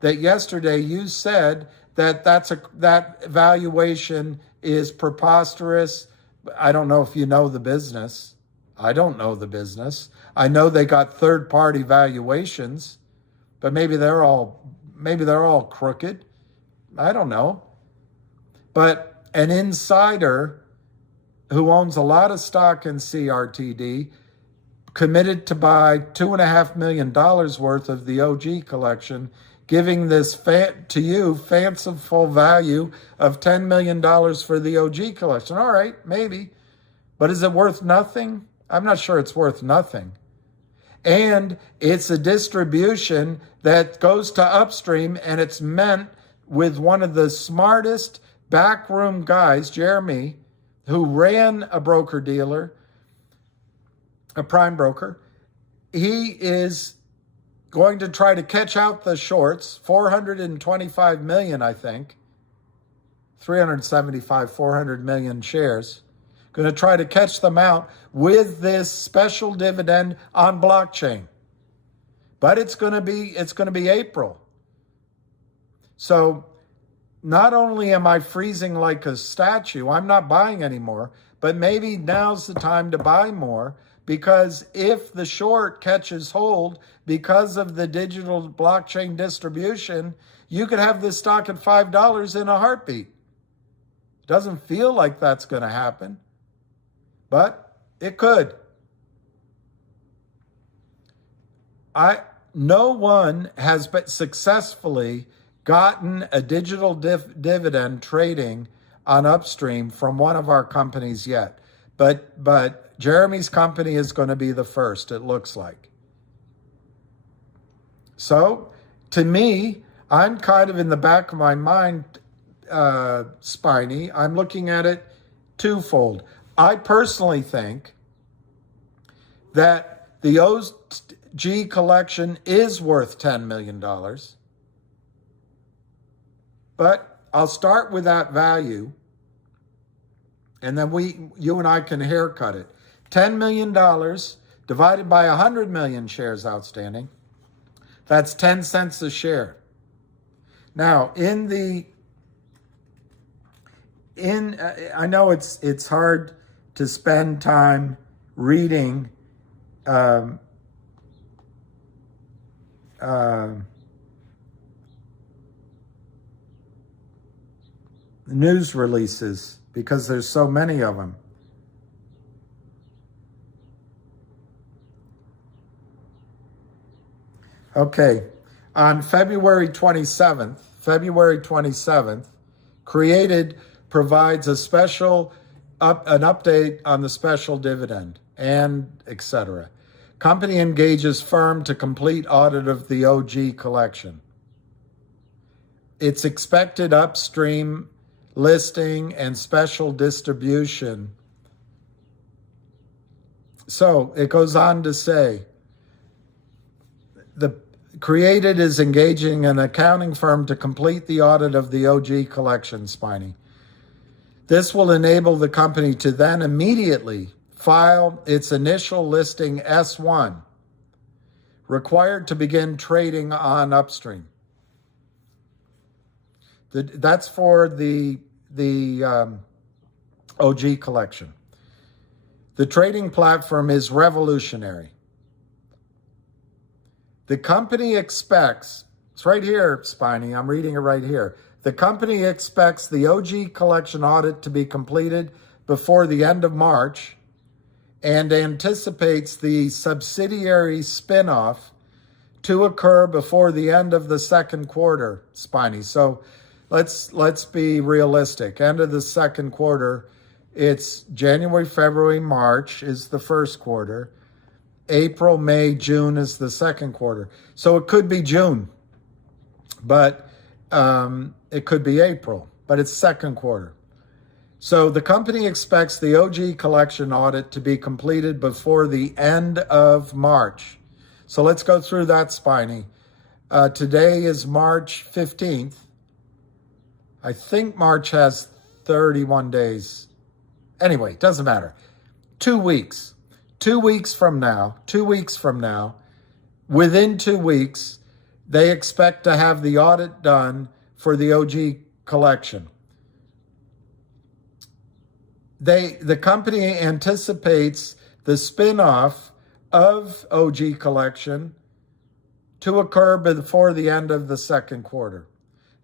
that yesterday you said that that valuation is preposterous. I don't know if you know the business. I don't know the business. I know they got third-party valuations, but maybe they're all crooked. I don't know. But an insider who owns a lot of stock in CRTD committed to buy $2.5 million worth of the OG collection, giving this to you fanciful value of $10 million for the OG collection. All right, maybe. But is it worth nothing? I'm not sure it's worth nothing. And it's a distribution that goes to Upstream, and it's meant with one of the smartest backroom guys, Jeremy, who ran a broker-dealer, a prime broker. He is going to try to catch out the shorts, 425 million, I think, 375, 400 million shares. Going to try to catch them out with this special dividend on blockchain. But it's going to be April. So not only am I freezing like a statue, I'm not buying anymore, but maybe now's the time to buy more, because if the short catches hold because of the digital blockchain distribution, you could have this stock at $5 in a heartbeat. Doesn't feel like that's going to happen, but it could. No one has successfully gotten a digital dividend trading on Upstream from one of our companies yet. But Jeremy's company is going to be the first, it looks like. So, to me, I'm kind of in the back of my mind, Spiny, I'm looking at it twofold. I personally think that the OG collection is worth $10 million. But I'll start with that value, and then you and I can haircut it. $10 million divided by 100 million shares outstanding, that's 10 cents a share. Now, I know it's hard to spend time reading news releases because there's so many of them. Okay, on February 27th, Created provides a special an update on the special dividend and etc. Company engages firm to complete audit of the OG collection. Its expected Upstream listing and special distribution. So it goes on to say, the Created is engaging an accounting firm to complete the audit of the OG collection, Spiny. This will enable the company to then immediately file its initial listing S1, required to begin trading on Upstream. That's for the OG collection. The trading platform is revolutionary. The company expects, it's right here, Spiny, I'm reading it right here. The company expects the OG collection audit to be completed before the end of March and anticipates the subsidiary spinoff to occur before the end of the second quarter, Spiny. So let's be realistic. End of the second quarter, it's January, February, March is the first quarter. April, May, June is the second quarter. So it could be June, but it could be April, but it's second quarter. So the company expects the OG collection audit to be completed before the end of March. So let's go through that, Spiny. Today is March 15th. I think March has 31 days. Anyway, doesn't matter. 2 weeks. 2 weeks from now, within 2 weeks, they expect to have the audit done for the OG collection. The company anticipates the spinoff of OG collection to occur before the end of the second quarter.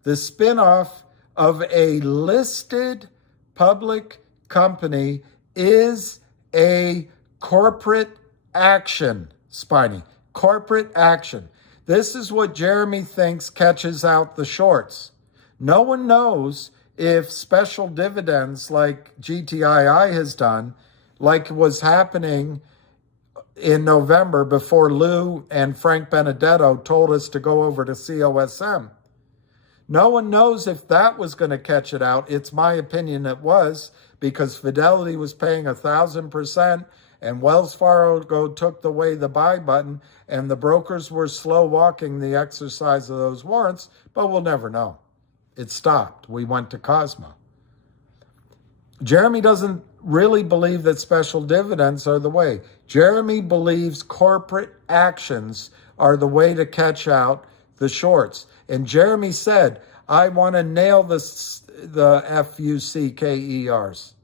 The spinoff of a listed public company is a corporate action, Spiny. Corporate action. This is what Jeremy thinks catches out the shorts. No one knows if special dividends like GTII has done, like was happening in November before Lou and Frank Benedetto told us to go over to COSM. No one knows if that was going to catch it out. It's my opinion it was, because Fidelity was paying 1,000%, and Wells Fargo took away the buy button, and the brokers were slow walking the exercise of those warrants, but we'll never know. It stopped. We went to Cosmo. Jeremy doesn't really believe that special dividends are the way. Jeremy believes corporate actions are the way to catch out the shorts. And Jeremy said, I want to nail the FUCKERs.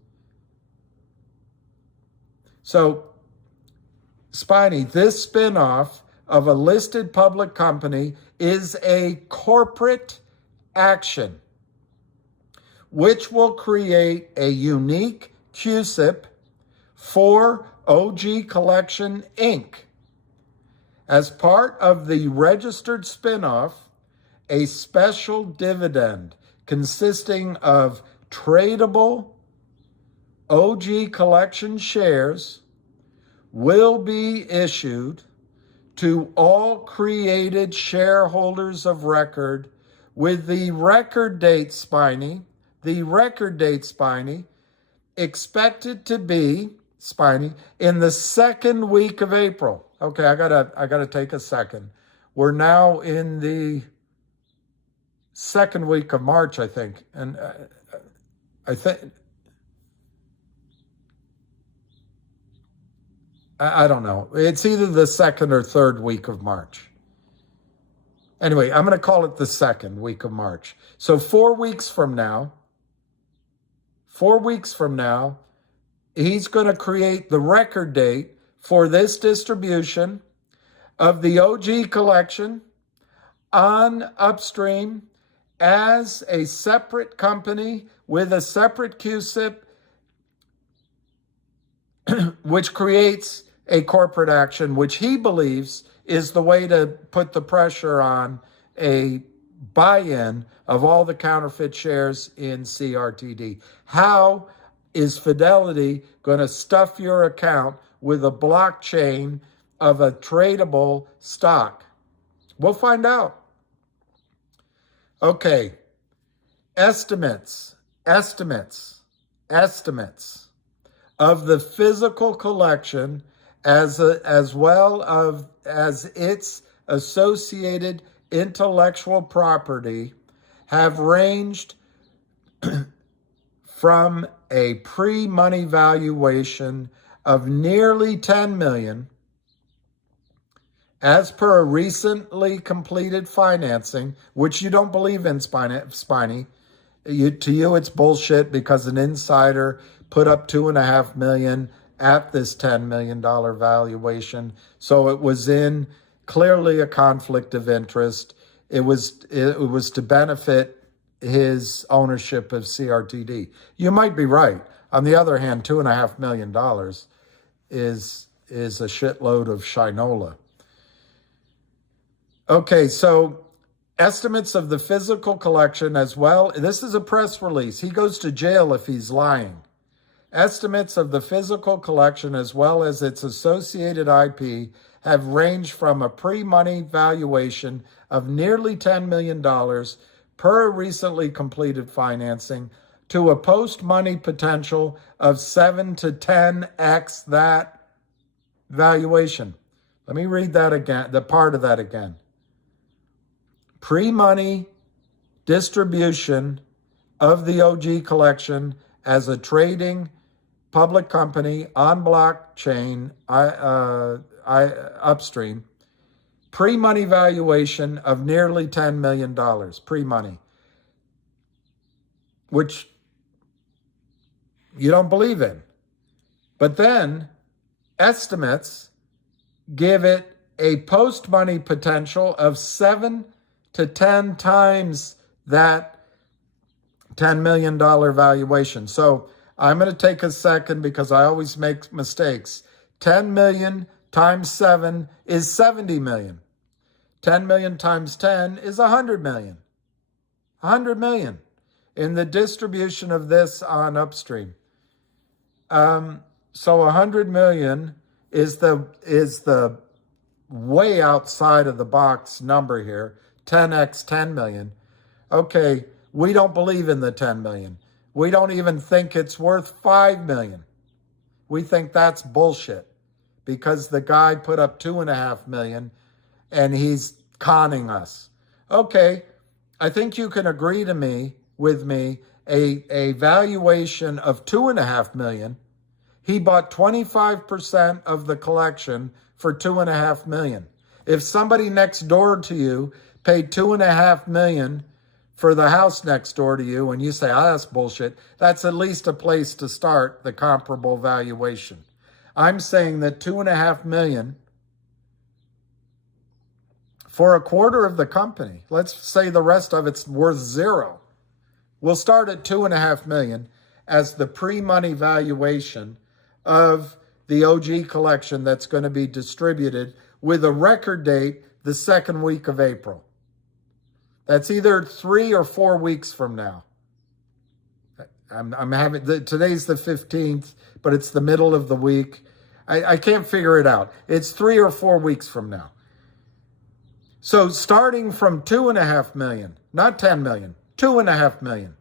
So, Spiny, this spinoff of a listed public company is a corporate action, which will create a unique CUSIP for OG Collection Inc. As part of the registered spinoff, a special dividend consisting of tradable OG collection shares will be issued to all created shareholders of record with the record date, Spiny, expected to be, Spiny, in the second week of April. Okay, I gotta take a second. We're now in the second week of March, I think. And I don't know. It's either the second or third week of March. Anyway, I'm going to call it the second week of March. So 4 weeks from now, he's going to create the record date for this distribution of the OG collection on Upstream as a separate company with a separate QSIP, which creates a corporate action, which he believes is the way to put the pressure on a buy-in of all the counterfeit shares in CRTD. How is Fidelity going to stuff your account with a blockchain of a tradable stock? We'll find out. Okay, estimates of the physical collection as well as its associated intellectual property have ranged from a pre-money valuation of nearly 10 million as per a recently completed financing, which you don't believe in, Spiny. To you, it's bullshit because an insider put up $2.5 million at this $10 million valuation. So it was in clearly a conflict of interest. It was to benefit his ownership of CRTD. You might be right. On the other hand, $2.5 million is a shitload of shinola. Okay, so estimates of the physical collection as well. This is a press release. He goes to jail if he's lying. Estimates of the physical collection as well as its associated IP have ranged from a pre-money valuation of nearly $10 million per recently completed financing to a post-money potential of 7 to 10x that valuation. Let me read that again, the part of that again. Pre-money distribution of the OG collection as a trading public company on blockchain, Upstream, pre-money valuation of nearly $10 million, pre-money, which you don't believe in. But then estimates give it a post-money potential of 7 to 10 times that $10 million valuation. So I'm going to take a second because I always make mistakes. 10 million times 7 is 70 million. 10 million times 10 is 100 million. 100 million in the distribution of this on Upstream. So 100 million is the way outside of the box number here. 10x 10 million. Okay, we don't believe in the 10 million. We don't even think it's worth 5 million. We think that's bullshit because the guy put up 2.5 million and he's conning us. Okay, I think you can agree with me, a valuation of 2.5 million. He bought 25% of the collection for 2.5 million. If somebody next door to you paid 2.5 million for the house next door to you, and you say, oh, that's bullshit, that's at least a place to start the comparable valuation. I'm saying that 2.5 million for a quarter of the company, let's say the rest of it's worth 0. We'll start at 2.5 million as the pre-money valuation of the OG collection that's going to be distributed with a record date the second week of April. That's either 3 or 4 weeks from now. I'm having, today's the 15th, but it's the middle of the week. I can't figure it out. It's 3 or 4 weeks from now. So starting from 2.5 million, not 10 million, 2.5 million,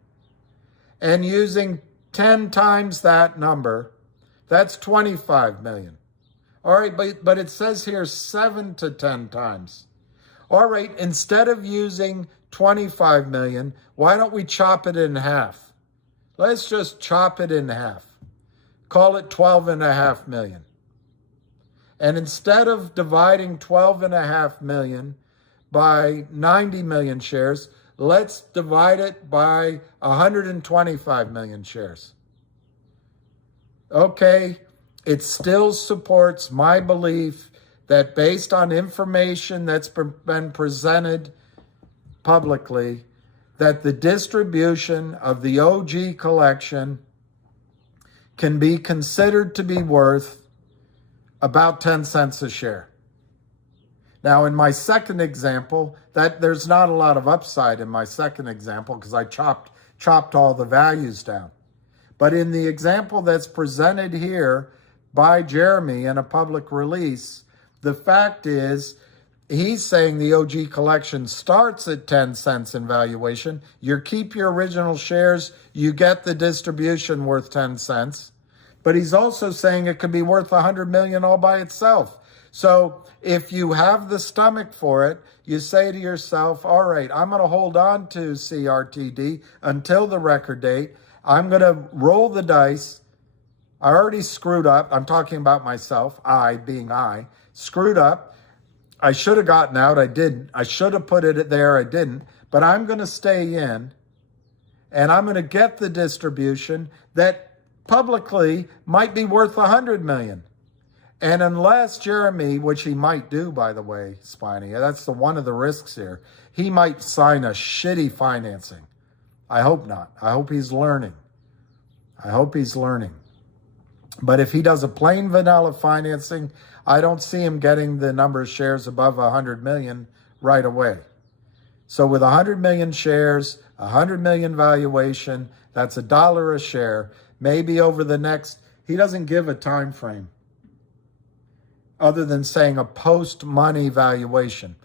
and using 10 times that number, that's 25 million. All right, but it says here 7 to 10 times. All right, instead of using 25 million, why don't we chop it in half? Let's just chop it in half. Call it 12.5 million. And instead of dividing 12.5 million by 90 million shares, let's divide it by 125 million shares. Okay, it still supports my belief that based on information that's been presented publicly, that the distribution of the OG collection can be considered to be worth about 10 cents a share. Now, in my second example, that there's not a lot of upside in my second example because I chopped all the values down. But in the example that's presented here by Jeremy in a public release, the fact is he's saying the OG collection starts at 10 cents in valuation. You keep your original shares, you get the distribution worth 10 cents. But he's also saying it could be worth 100 million all by itself. So if you have the stomach for it, you say to yourself, all right, I'm going to hold on to CRTD until the record date. I'm going to roll the dice. I already screwed up. I'm talking about myself, I, screwed up. I should have gotten out. I didn't. I should have put it there. I didn't. But I'm going to stay in, and I'm going to get the distribution that publicly might be worth 100 million. And unless Jeremy, which he might do, by the way, Spiny, that's one of the risks here, he might sign a shitty financing. I hope not. I hope he's learning. But if he does a plain vanilla financing, I don't see him getting the number of shares above 100 million right away. So with 100 million shares, 100 million valuation, that's $1 a share. Maybe over the next, he doesn't give a time frame other than saying a post-money valuation.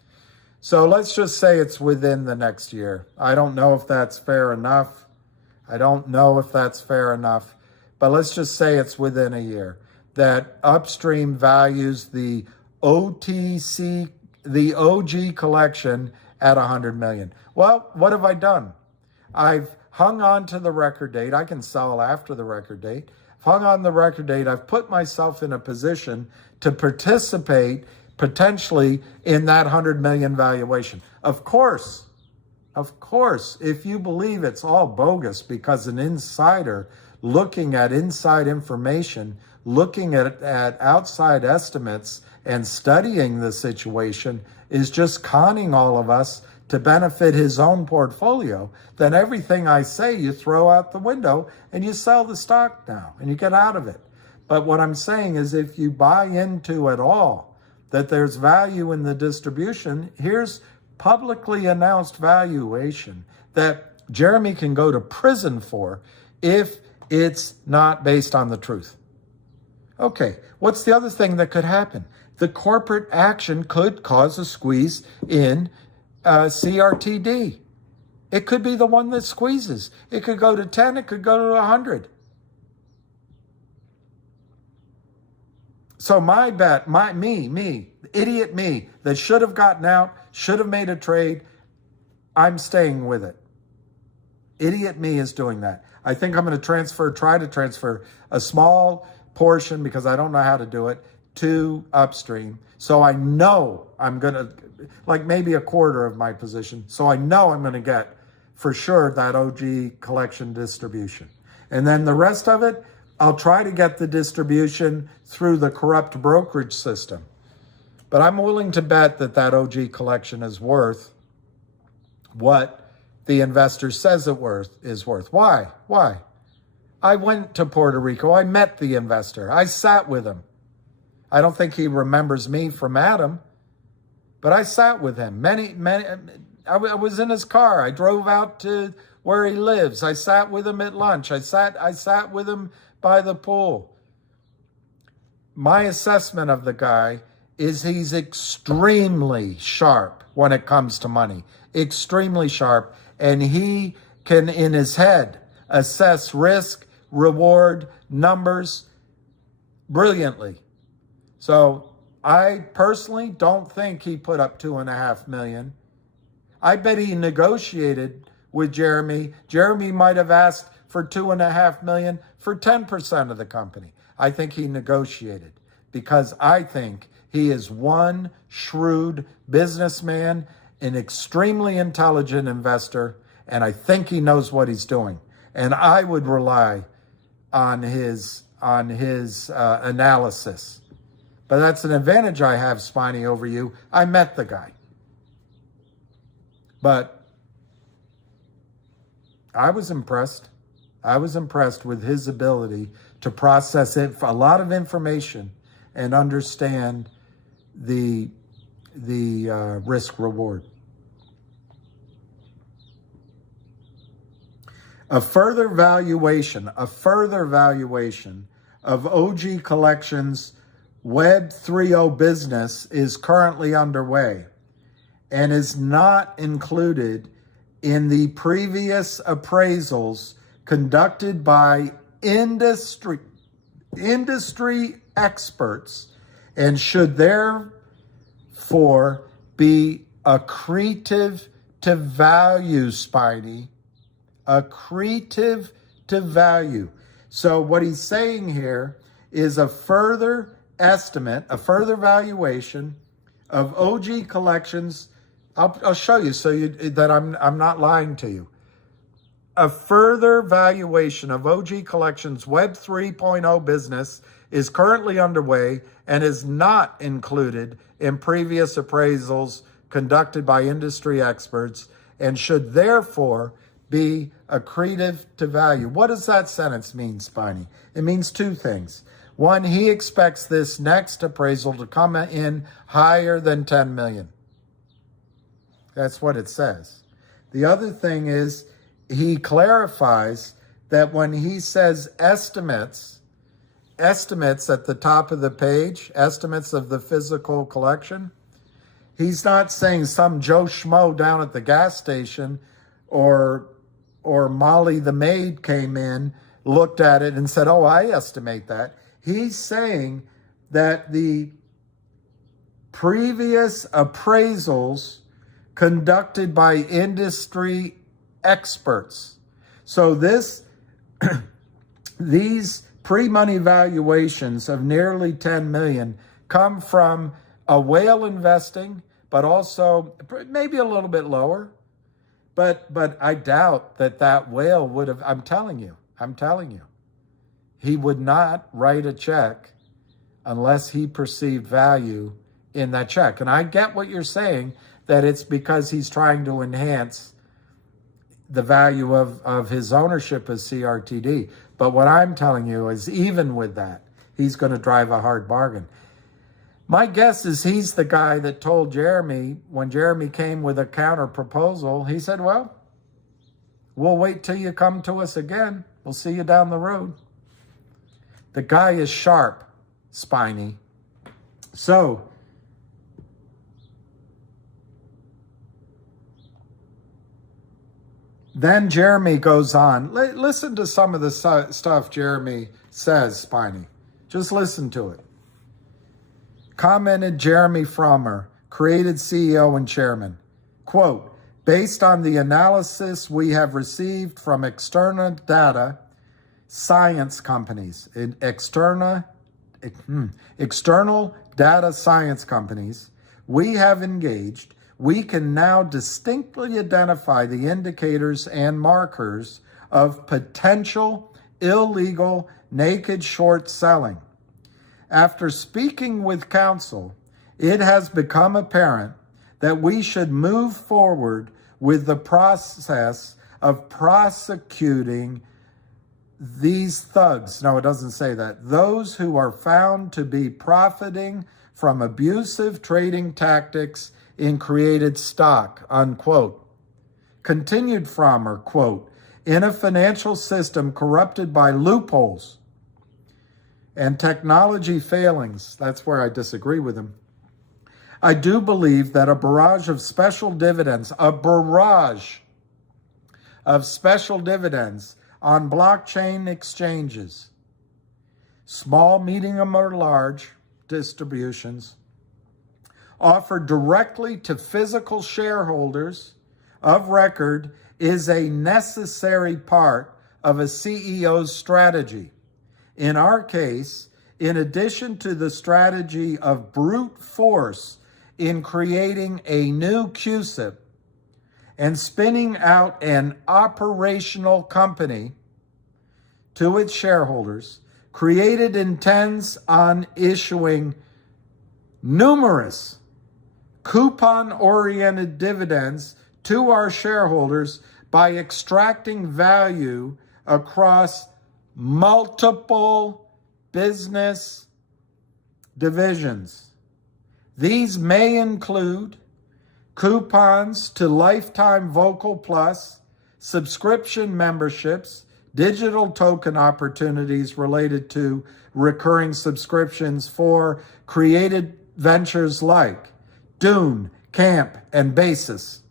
So let's just say it's within the next year. I don't know if that's fair enough. But let's just say it's within a year. That Upstream values the OTC, the OG collection at 100 million. Well, what have I done? I've hung on to the record date. I can sell after the record date. I've hung on the record date. I've put myself in a position to participate potentially in that 100 million valuation. Of course, if you believe it's all bogus because an insider looking at inside information, looking at outside estimates and studying the situation is just conning all of us to benefit his own portfolio, then everything I say you throw out the window and you sell the stock now and you get out of it. But what I'm saying is if you buy into it all, that there's value in the distribution, here's publicly announced valuation that Jeremy can go to prison for if it's not based on the truth. Okay, what's the other thing that could happen? The corporate action could cause a squeeze in CRTD. It could be the one that squeezes. It could go to 10, it could go to 100. So my bet, idiot me, that should have gotten out, should have made a trade, I'm staying with it. Idiot me is doing that. I think I'm going to try to transfer a small portion, because I don't know how to do it, to Upstream. So I know I'm going to, like maybe a quarter of my position. So I know I'm going to get for sure that OG collection distribution. And then the rest of it, I'll try to get the distribution through the corrupt brokerage system. But I'm willing to bet that that OG collection is worth what the investor says it is worth. Why? I went to Puerto Rico. I met the investor. I sat with him. I don't think he remembers me from Adam, but I sat with him I was in his car. I drove out to where he lives. I sat with him at lunch. I sat with him by the pool. My assessment of the guy is he's extremely sharp when it comes to money. Extremely sharp. And he can, in his head, assess risk, reward, numbers brilliantly. So I personally don't think he put up $2.5 million. I bet he negotiated with Jeremy. Jeremy might have asked for $2.5 million for 10% of the company. I think he negotiated because I think he is one shrewd businessman, an extremely intelligent investor, and I think he knows what he's doing. And I would rely on his analysis. But that's an advantage I have, Spiny, over you. I met the guy. But I was impressed. I was impressed with his ability to process a lot of information and understand the risk reward. A further valuation of OG Collections Web 3.0 business is currently underway and is not included in the previous appraisals conducted by industry experts and should therefore be accretive to value, Spidey. Accretive to value. So what he's saying here is a further estimate, a further valuation of OG Collections. I'll show you that I'm not lying to you. A further valuation of OG Collections Web 3.0 business is currently underway and is not included in previous appraisals conducted by industry experts and should therefore be accretive to value. What does that sentence mean, Spiny? It means two things. One, he expects this next appraisal to come in higher than 10 million. That's what it says. The other thing is he clarifies that when he says estimates at the top of the page, estimates of the physical collection, he's not saying some Joe Schmo down at the gas station or Molly the maid came in, looked at it and said, oh, I estimate that. He's saying that the previous appraisals conducted by industry experts. So these pre-money valuations of nearly 10 million come from a whale investing, but also maybe a little bit lower. But I doubt that whale would have, I'm telling you, he would not write a check unless he perceived value in that check. And I get what you're saying, that it's because he's trying to enhance the value of his ownership as CRTD. But what I'm telling you is even with that, he's going to drive a hard bargain. My guess is he's the guy that told Jeremy, when Jeremy came with a counter proposal, he said, well, we'll wait till you come to us again. We'll see you down the road. The guy is sharp, Spiny. So, then Jeremy goes on. Listen to some of the stuff Jeremy says, Spiny. Just listen to it. Commented Jeremy Frommer, created CEO and chairman. Quote, based on the analysis we have received from external data science companies, external data science companies we have engaged, we can now distinctly identify the indicators and markers of potential illegal naked short selling. After speaking with counsel, it has become apparent that we should move forward with the process of prosecuting these thugs. No, it doesn't say that. Those who are found to be profiting from abusive trading tactics in created stock, unquote. Continued Frommer, quote, in a financial system corrupted by loopholes and technology failings, that's where I disagree with him, I do believe that a barrage of special dividends on blockchain exchanges, small, medium, or large distributions, offered directly to physical shareholders of record is a necessary part of a CEO's strategy. In our case, in addition to the strategy of brute force in creating a new CUSIP and spinning out an operational company to its shareholders, Created intends on issuing numerous coupon-oriented dividends to our shareholders by extracting value across multiple business divisions. These may include coupons to lifetime Vocal Plus, subscription memberships, digital token opportunities related to recurring subscriptions for created ventures like Dune, Camp, and Basis.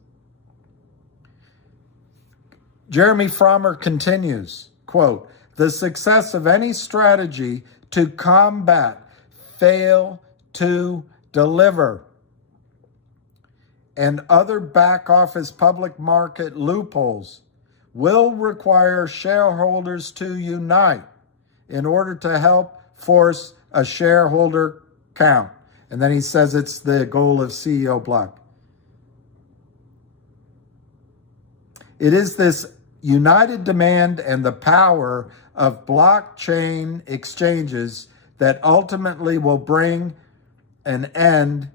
Jeremy Frommer continues, quote, the success of any strategy to combat fail to deliver and other back office public market loopholes will require shareholders to unite in order to help force a shareholder count. And then he says it's the goal of CEO Block. It is this united demand and the power of blockchain exchanges that ultimately will bring an end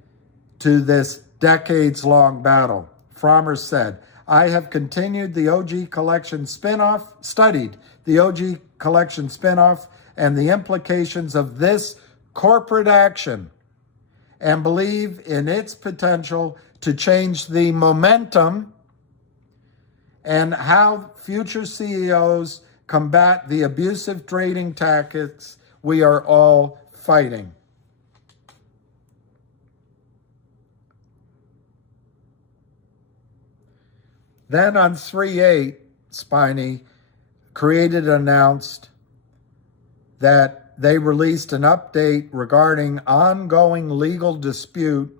to this decades-long battle. Frommer said, I have continued the OG collection spinoff, studied the OG collection spinoff and the implications of this corporate action and believe in its potential to change the momentum and how future CEOs combat the abusive trading tactics we are all fighting. Then on 3/8, Spiny Created announced that they released an update regarding ongoing legal dispute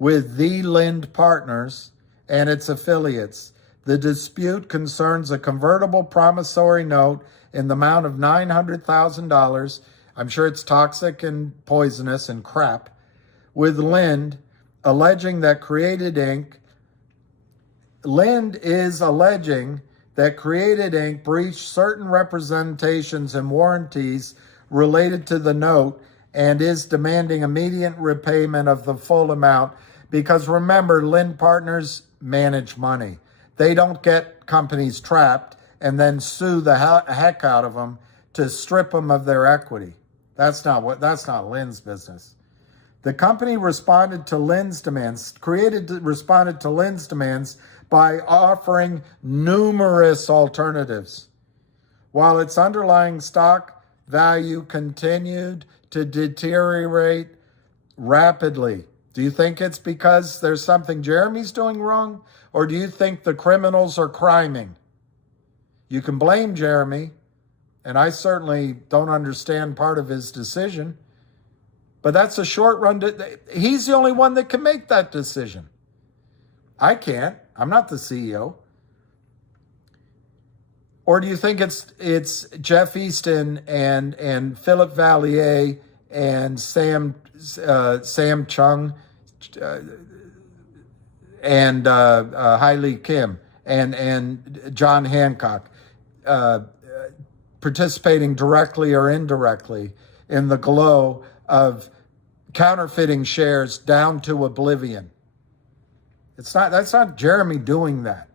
with the Lind Partners and its affiliates. The dispute concerns a convertible promissory note in the amount of $900,000. I'm sure it's toxic and poisonous and crap, with Lind alleging that Lind is alleging that Created Inc. breached certain representations and warranties related to the note and is demanding immediate repayment of the full amount because remember, Lind Partners manage money. They don't get companies trapped and then sue the heck out of them to strip them of their equity. That's not Lind's business. The company responded to Lind's demands, responded to Lind's demands by offering numerous alternatives, while its underlying stock value continued to deteriorate rapidly. Do you think it's because there's something Jeremy's doing wrong, or do you think the criminals are criming? You can blame Jeremy, and I certainly don't understand part of his decision, but that's a short run. He's the only one that can make that decision. I can't. I'm not the CEO. Or do you think it's Jeff Easton and Philip Valier and Sam Chung and Hailey Kim and John Hancock participating directly or indirectly in the glow of counterfeiting shares down to oblivion? That's not Jeremy doing that.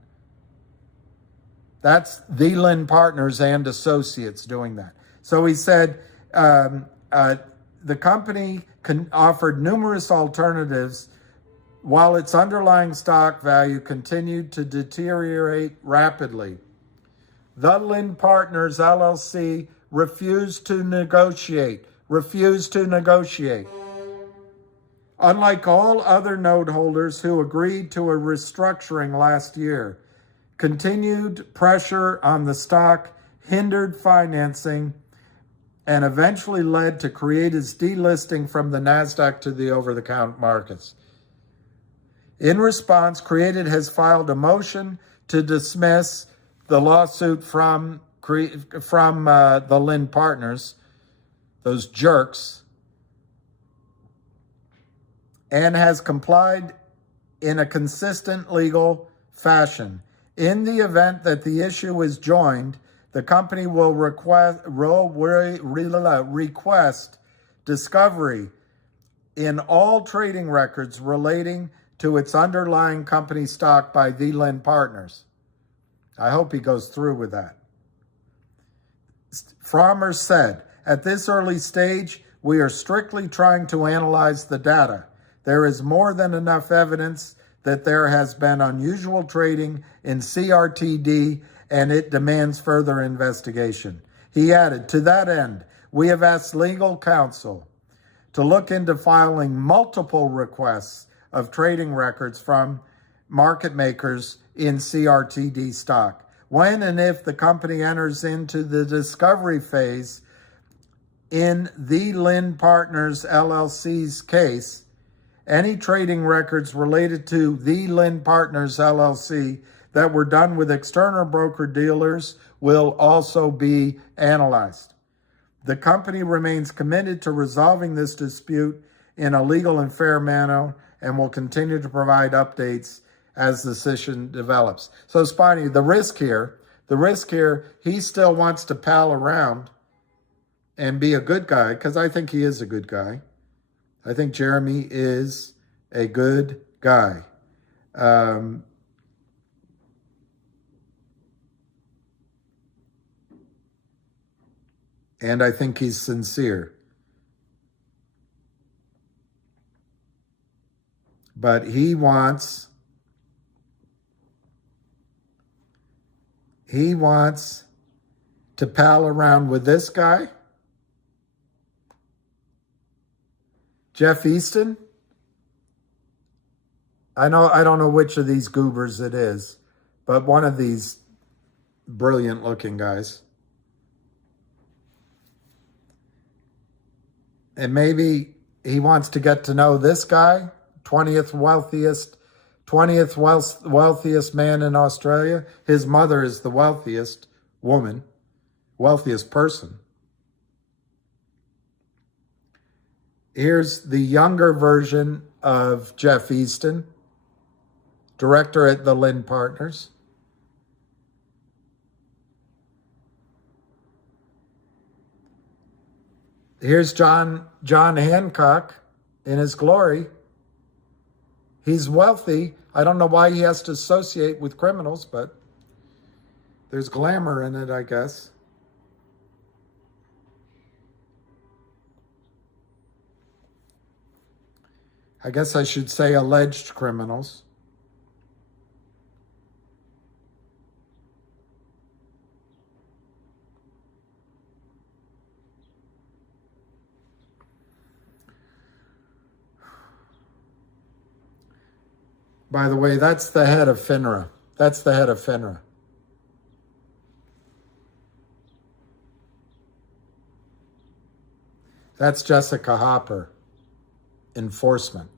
That's the Lind Partners and associates doing that. So he said the company offered numerous alternatives while its underlying stock value continued to deteriorate rapidly. The Lynn Partners LLC refused to negotiate. Unlike all other note holders who agreed to a restructuring last year, continued pressure on the stock hindered financing and eventually led to Created's delisting from the NASDAQ to the over-the-counter markets. In response, Created has filed a motion to dismiss the lawsuit from the Lynn Partners, those jerks, and has complied in a consistent legal fashion. In the event that the issue is joined, the company will request discovery in all trading records relating to its underlying company stock by the Lynn Partners. I hope he goes through with that. Frommer said, "At this early stage, we are strictly trying to analyze the data. There is more than enough evidence that there has been unusual trading in CRTD and it demands further investigation." He added, "To that end, we have asked legal counsel to look into filing multiple requests of trading records from market makers in CRTD stock. When and if the company enters into the discovery phase in the Lynn Partners LLC's case, any trading records related to the Lynn Partners LLC that were done with external broker-dealers will also be analyzed. The company remains committed to resolving this dispute in a legal and fair manner and will continue to provide updates as the decision develops." So, Spiny, the risk here, he still wants to pal around and be a good guy, because I think he is a good guy. I think Jeremy is a good guy. And I think he's sincere. But he wants to pal around with this guy, Jeff Easton. I don't know which of these goobers it is, but one of these brilliant looking guys. And maybe he wants to get to know this guy, 20th wealthiest man in Australia. His mother is the wealthiest woman, wealthiest person. Here's the younger version of Jeff Easton, director at the Lynn Partners. Here's John Hancock in his glory. He's wealthy. I don't know why he has to associate with criminals, but there's glamour in it, I guess. I guess I should say alleged criminals. By the way, that's the head of FINRA. That's Jessica Hopper, enforcement.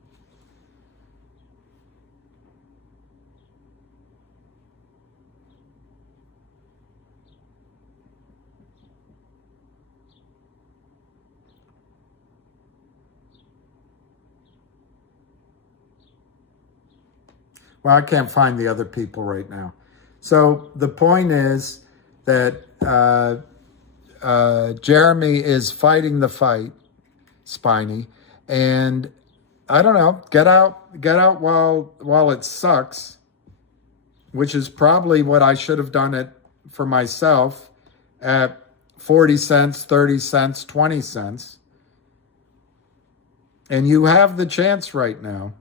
Well, I can't find the other people right now. So the point is that Jeremy is fighting the fight, Spiny, and I don't know, get out while it sucks, which is probably what I should have done it for myself at 40 cents, 30 cents, 20 cents. And you have the chance right now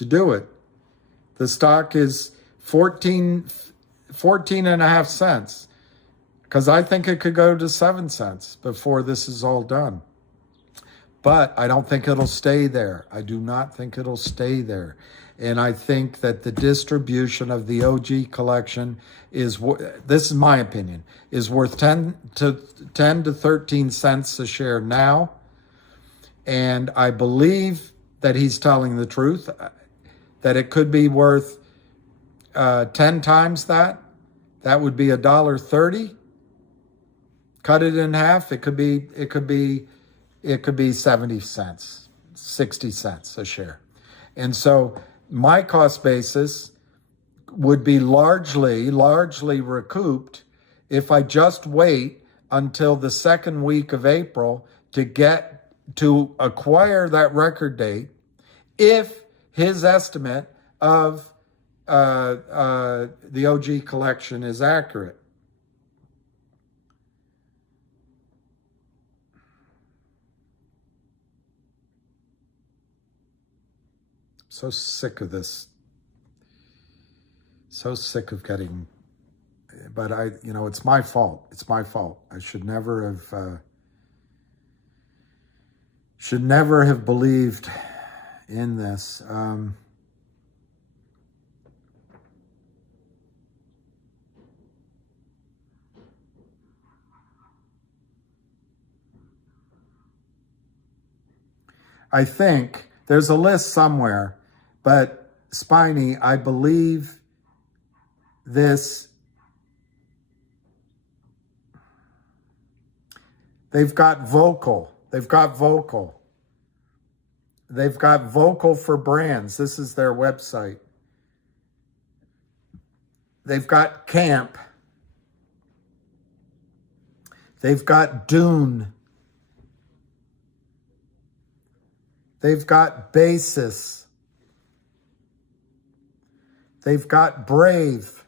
to do it. The stock is 14 and a half cents, because I think it could go to 7 cents before this is all done. But I don't think it'll stay there. I do not think it'll stay there. And I think that the distribution of the OG collection is, this is my opinion, is worth 10 to 13 cents a share now. And I believe that he's telling the truth, that it could be worth 10 times that. That would be $1.30. Cut it in half. It could be 70 cents, 60 cents a share. And so my cost basis would be largely recouped if I just wait until the second week of April to acquire that record date, if his estimate of the OG collection is accurate. So sick of this. So sick of getting, but it's my fault. It's my fault. I should never have believed in this. I think there's a list somewhere, but Spiny, I believe this. They've got Vocal. They've got Vocal. They've got Vocal for brands. This is their website. They've got Camp. They've got Dune. They've got Basis. They've got Brave.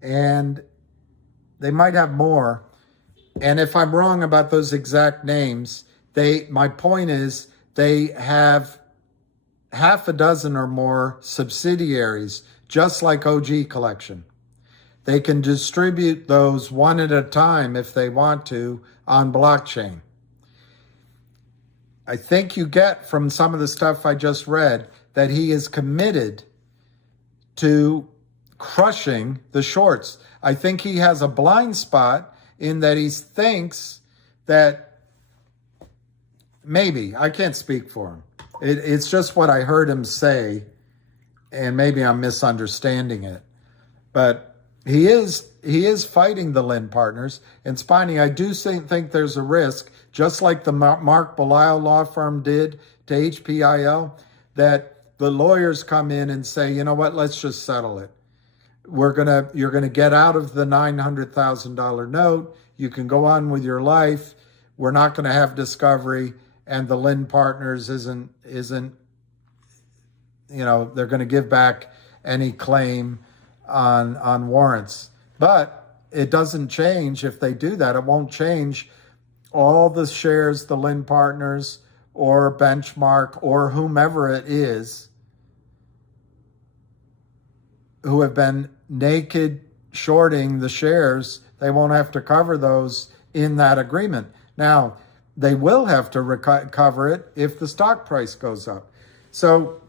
And they might have more. And if I'm wrong about those exact names, my point is they have half a dozen or more subsidiaries, just like OG Collection. They can distribute those one at a time if they want to on blockchain. I think you get from some of the stuff I just read that he is committed to crushing the shorts. I think he has a blind spot in that he thinks that maybe, I can't speak for him. It's just what I heard him say, and maybe I'm misunderstanding it. But he is fighting the Lynn partners. And Spiny, I do think there's a risk, just like the Mark Belial law firm did to HPIL, that the lawyers come in and say, you know what, let's just settle it. You're gonna get out of the $900,000 note. You can go on with your life. We're not gonna have discovery, and the Lynn partners isn't they're gonna give back any claim on warrants. But it doesn't change if they do that. It won't change all the shares the Lynn partners or Benchmark or whomever it is who have been naked shorting the shares. They won't have to cover those in that agreement. Now, they will have to cover it if the stock price goes up. So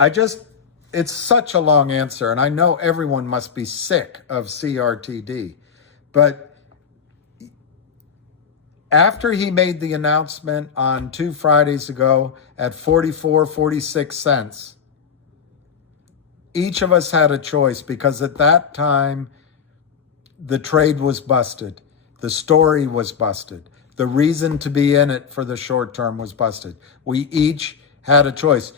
it's such a long answer, and I know everyone must be sick of CRTD, but after he made the announcement on 2 Fridays ago at 46 cents, each of us had a choice, because at that time, the trade was busted. The story was busted. The reason to be in it for the short term was busted. We each had a choice.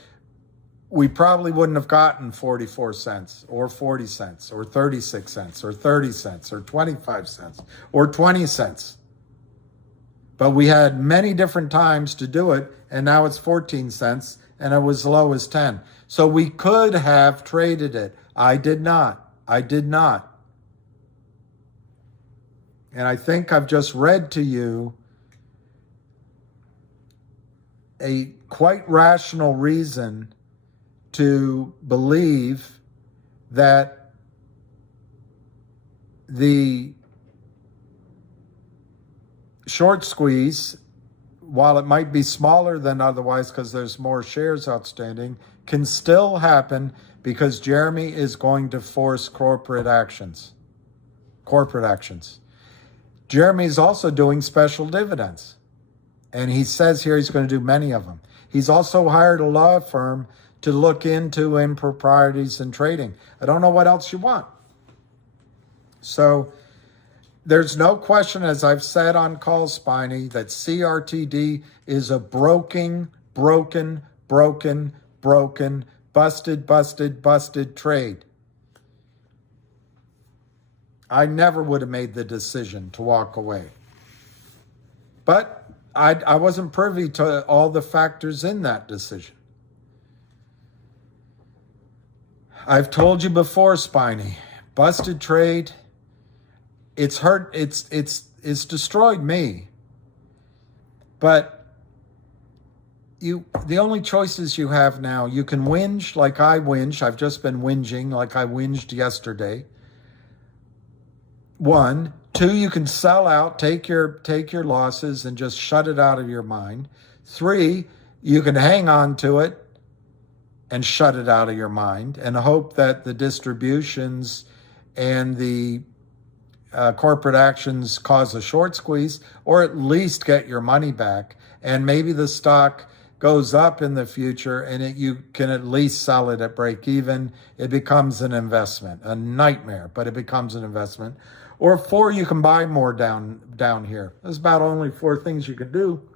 We probably wouldn't have gotten 44 cents or 40 cents or 36 cents or 30 cents or 25 cents or 20 cents. But we had many different times to do it, and now it's 14 cents, and it was as low as 10. So we could have traded it. I did not. And I think I've just read to you a quite rational reason to believe that the short squeeze, while it might be smaller than otherwise because there's more shares outstanding, can still happen because Jeremy is going to force corporate actions. Jeremy's also doing special dividends. And he says here he's going to do many of them. He's also hired a law firm to look into improprieties in trading. I don't know what else you want. So there's no question, as I've said on Call Spiny, that CRTD is a broken, busted trade. I never would have made the decision to walk away. But I wasn't privy to all the factors in that decision. I've told you before, Spiny, busted trade, it's hurt, it's destroyed me. But the only choices you have now, you can whinge like I whinge. I've just been whinging like I whinged yesterday. 1. 2, you can sell out, take your losses and just shut it out of your mind. 3, you can hang on to it and shut it out of your mind and hope that the distributions and the corporate actions cause a short squeeze, or at least get your money back. And maybe the stock goes up in the future and you can at least sell it at break even. It becomes an investment, a nightmare, but it becomes an investment. Or 4, you can buy more down here. There's about only 4 things you can do.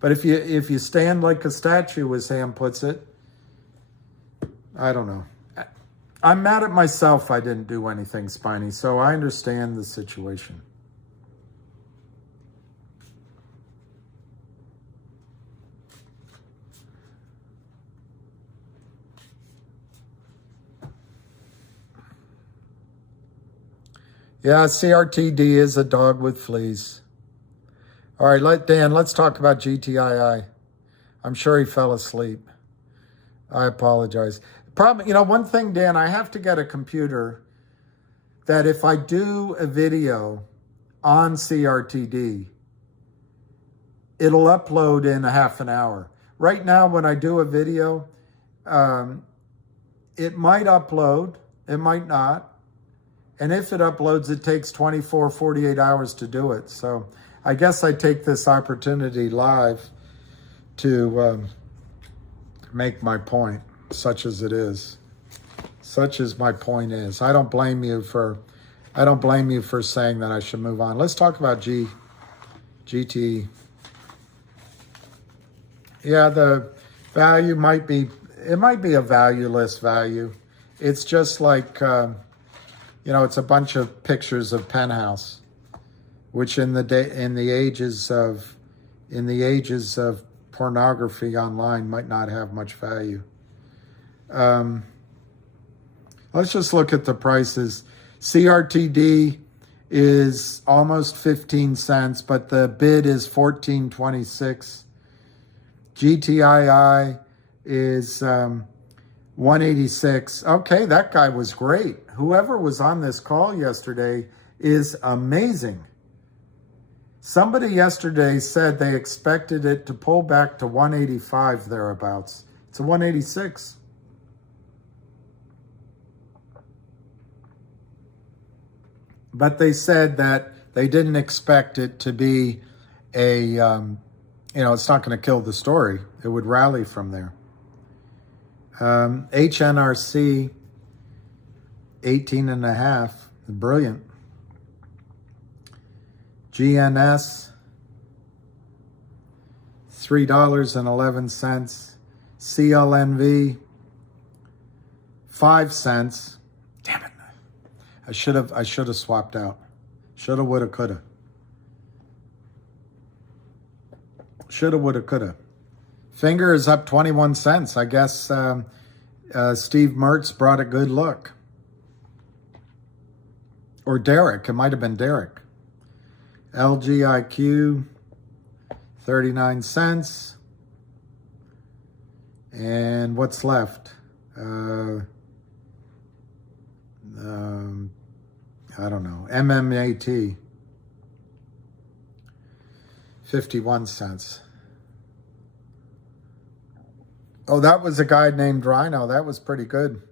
But if you stand like a statue, as Sam puts it, I don't know. I'm mad at myself I didn't do anything, Spiny, so I understand the situation. Yeah, CRTD is a dog with fleas. All right, Dan, let's talk about GTII. I'm sure he fell asleep. I apologize. One thing, Dan, I have to get a computer that if I do a video on CRTD, it'll upload in a half an hour. Right now, when I do a video, it might upload, it might not. And if it uploads, it takes 24, 48 hours to do it. So I guess I take this opportunity live to make my point, such as it is. Such as my point is. I don't blame you for saying that I should move on. Let's talk about GT. Yeah, the value might be a valueless value. It's just like it's a bunch of pictures of Penthouse, which in the ages of pornography online might not have much value. Let's just look at the prices. CRTD is almost 15 cents, but the bid is 14.26. GTII is 186. Okay, that guy was great. Whoever was on this call yesterday is amazing. Somebody yesterday said they expected it to pull back to 185 thereabouts. It's a 186. But they said that they didn't expect it to be it's not going to kill the story. It would rally from there. HNRC, 18.5, brilliant. GNS, $3.11. CLNV, 5 cents. Damn it. I should have swapped out. Shoulda, woulda, coulda. Shoulda, woulda, coulda. Finger is up 21 cents. I guess Steve Mertz brought a good look. Or Derek. It might have been Derek. LGIQ, 39 cents. And what's left? I don't know. MMAT, 51 cents. Oh, that was a guy named Rhino. That was pretty good.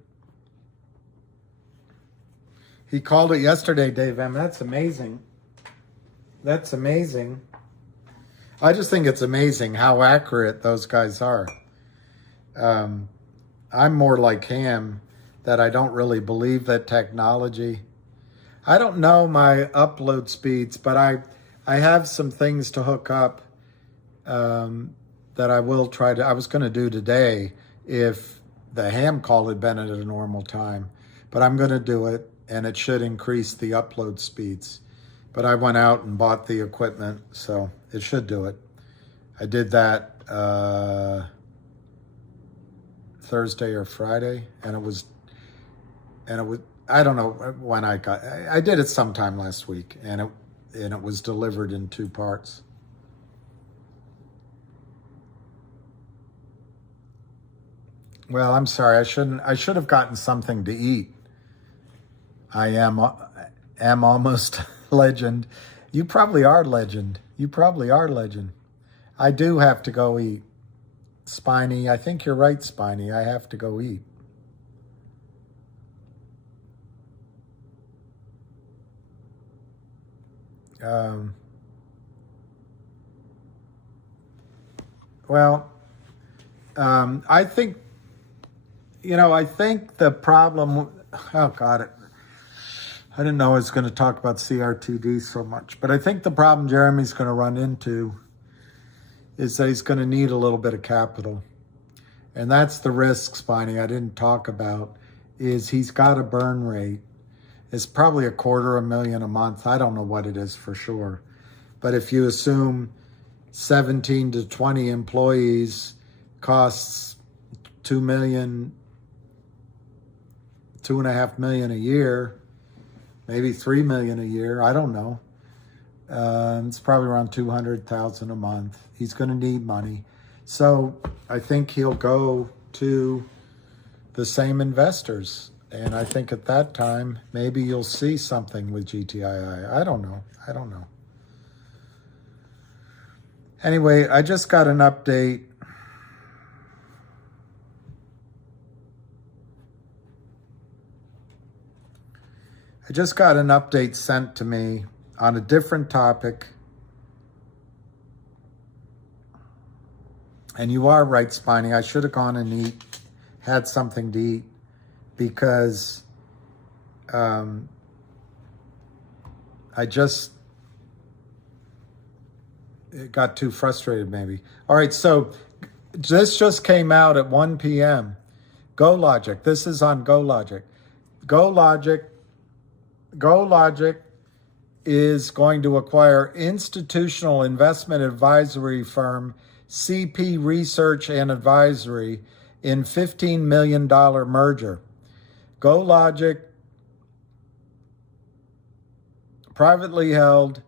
He called it yesterday, Dave M. That's amazing. That's amazing. I just think it's amazing how accurate those guys are. I'm more like Ham, that I don't really believe that technology. I don't know my upload speeds, but I have some things to hook up that I will try to. I was going to do today if the Ham call had been at a normal time, but I'm going to do it, and it should increase the upload speeds. But I went out and bought the equipment, so it should do it. I did that Thursday or Friday, and it was, I don't know when I did it sometime last week, and it was delivered in 2 parts. Well, I'm sorry, I should have gotten something to eat. I am almost legend. You probably are legend. You probably are legend. I do have to go eat. Spiny, I think you're right, Spiny. I have to go eat. I think, I think the problem, oh God, I didn't know I was going to talk about CRTD so much, but I think the problem Jeremy's going to run into is that he's going to need a little bit of capital. And that's the risk, Spiny, I didn't talk about, is he's got a burn rate. It's probably $250,000 a month. I don't know what it is for sure. But if you assume 17 to 20 employees costs $2.5 million a year, maybe $3 million a year, I don't know. It's probably around $200,000 a month. He's going to need money. So I think he'll go to the same investors. And I think at that time, maybe you'll see something with GTII. I don't know. Anyway, I just got an update. I just got an update sent to me on a different topic. And you are right, Spiny. I should have gone and had something to eat, because it got too frustrated maybe. All right, so this just came out at 1 p.m. GoLogic. This is on GoLogic. GoLogic is going to acquire institutional investment advisory firm CP Research and Advisory in $15 million merger. GoLogic, privately held,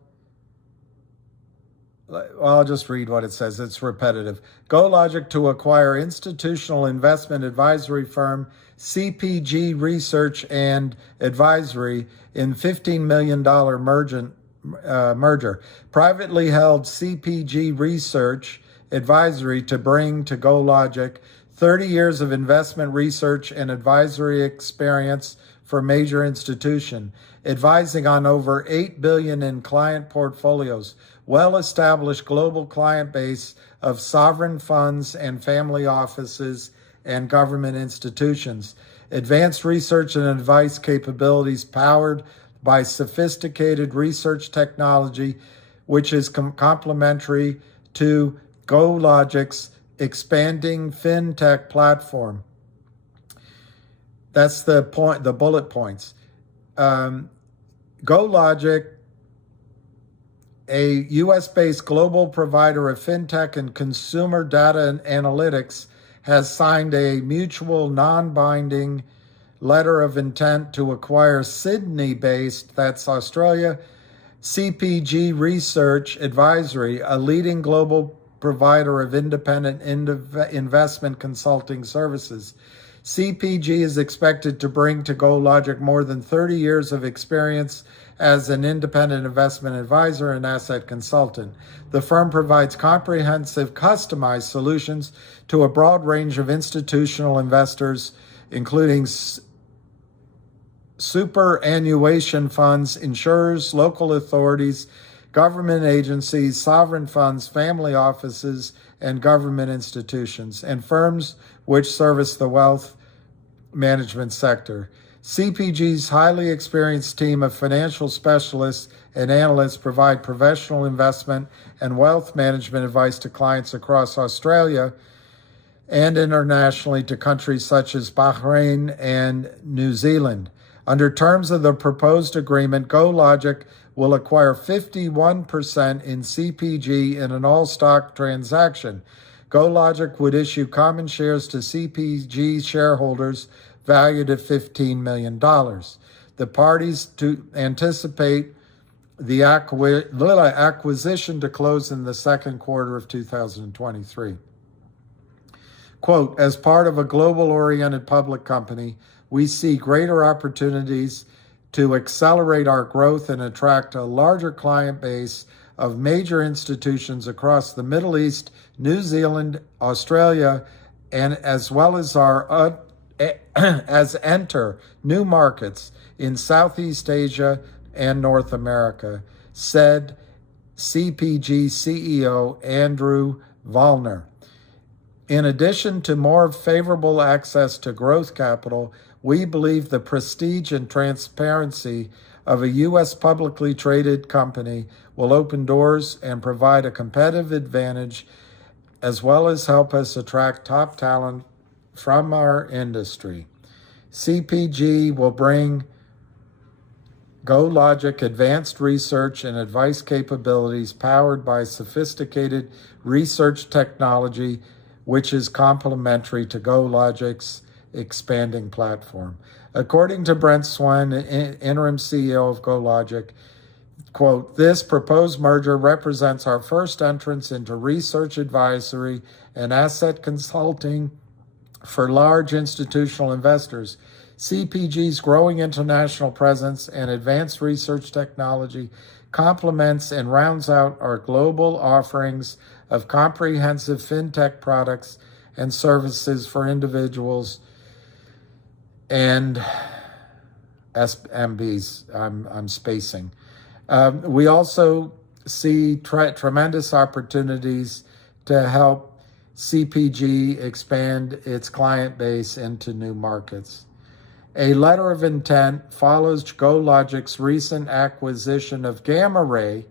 well, I'll just read what it says. It's repetitive. GoLogic to acquire institutional investment advisory firm CPG Research and Advisory in $15 million merger. Privately held CPG Research Advisory to bring to GoLogic 30 years of investment research and advisory experience for major institution, advising on over $8 billion in client portfolios, well-established global client base of sovereign funds and family offices and government institutions, advanced research and advice capabilities powered by sophisticated research technology, which is complementary to GoLogic's expanding fintech platform. That's the point, the bullet points. GoLogic, a US-based global provider of fintech and consumer data and analytics, has signed a mutual non-binding letter of intent to acquire Sydney-based, that's Australia, CPG Research Advisory, a leading global provider of independent investment consulting services. CPG is expected to bring to GoLogic more than 30 years of experience as an independent investment advisor and asset consultant. The firm provides comprehensive, customized solutions to a broad range of institutional investors, including superannuation funds, insurers, local authorities, government agencies, sovereign funds, family offices, and government institutions, and firms which service the wealth management sector. CPG's highly experienced team of financial specialists and analysts provide professional investment and wealth management advice to clients across Australia and internationally to countries such as Bahrain and New Zealand. Under terms of the proposed agreement, GoLogic will acquire 51% in CPG in an all-stock transaction. GoLogic would issue common shares to CPG shareholders valued at $15 million. The parties anticipate the acquisition to close in the second quarter of 2023. Quote, as part of a global-oriented public company, we see greater opportunities to accelerate our growth and attract a larger client base of major institutions across the Middle East, New Zealand, Australia, and as well as enter new markets in Southeast Asia and North America, said CPG CEO Andrew Vollner. In addition to more favorable access to growth capital, we believe the prestige and transparency of a U.S. publicly traded company will open doors and provide a competitive advantage, as well as help us attract top talent from our industry. CPG will bring GoLogic advanced research and advice capabilities powered by sophisticated research technology, which is complementary to GoLogic's expanding platform. According to Brent Swan, interim CEO of GoLogic, quote, this proposed merger represents our first entrance into research advisory and asset consulting for large institutional investors. CPG's growing international presence and advanced research technology complements and rounds out our global offerings of comprehensive fintech products and services for individuals and SMBs. I'm spacing. We also see tremendous opportunities to help CPG expand its client base into new markets. A letter of intent follows GoLogic's recent acquisition of Gamma Ray,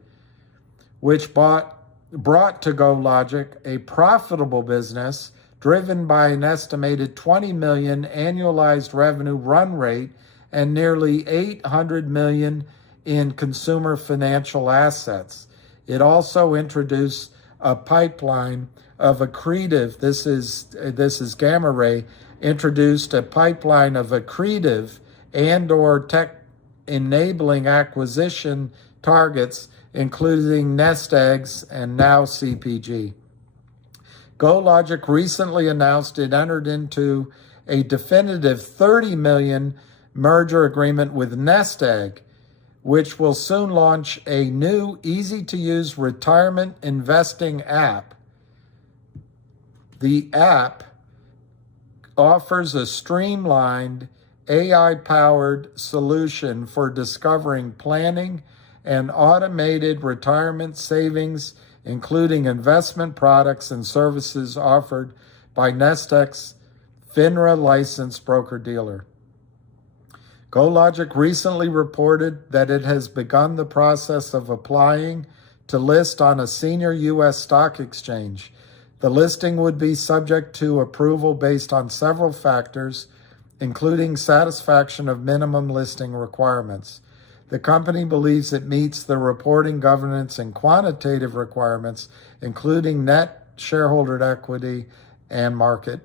which brought to GoLogic a profitable business driven by an estimated $20 million annualized revenue run rate and nearly $800 million in consumer financial assets. It also introduced a pipeline of accretive, this is Gamma Ray, introduced a pipeline of accretive and or tech enabling acquisition targets, including nest eggs and now CPG. GoLogic recently announced it entered into a definitive $30 million merger agreement with Nest Egg, which will soon launch a new easy-to-use retirement investing app. The app offers a streamlined, AI-powered solution for discovering, planning, and automated retirement savings, including investment products and services offered by Nest Egg's FINRA licensed broker-dealer. GoLogic recently reported that it has begun the process of applying to list on a senior U.S. stock exchange. The listing would be subject to approval based on several factors, including satisfaction of minimum listing requirements. The company believes it meets the reporting, governance, and quantitative requirements, including net shareholder equity and market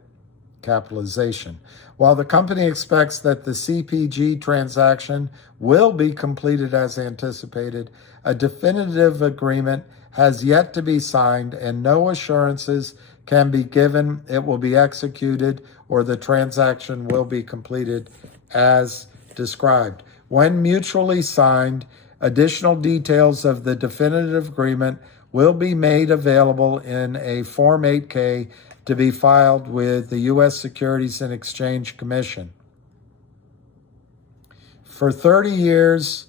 capitalization. While the company expects that the CPG transaction will be completed as anticipated, a definitive agreement has yet to be signed, and no assurances can be given it will be executed or the transaction will be completed as described. When mutually signed, additional details of the definitive agreement will be made available in a Form 8-K to be filed with the U.S. Securities and Exchange Commission. For 30 years,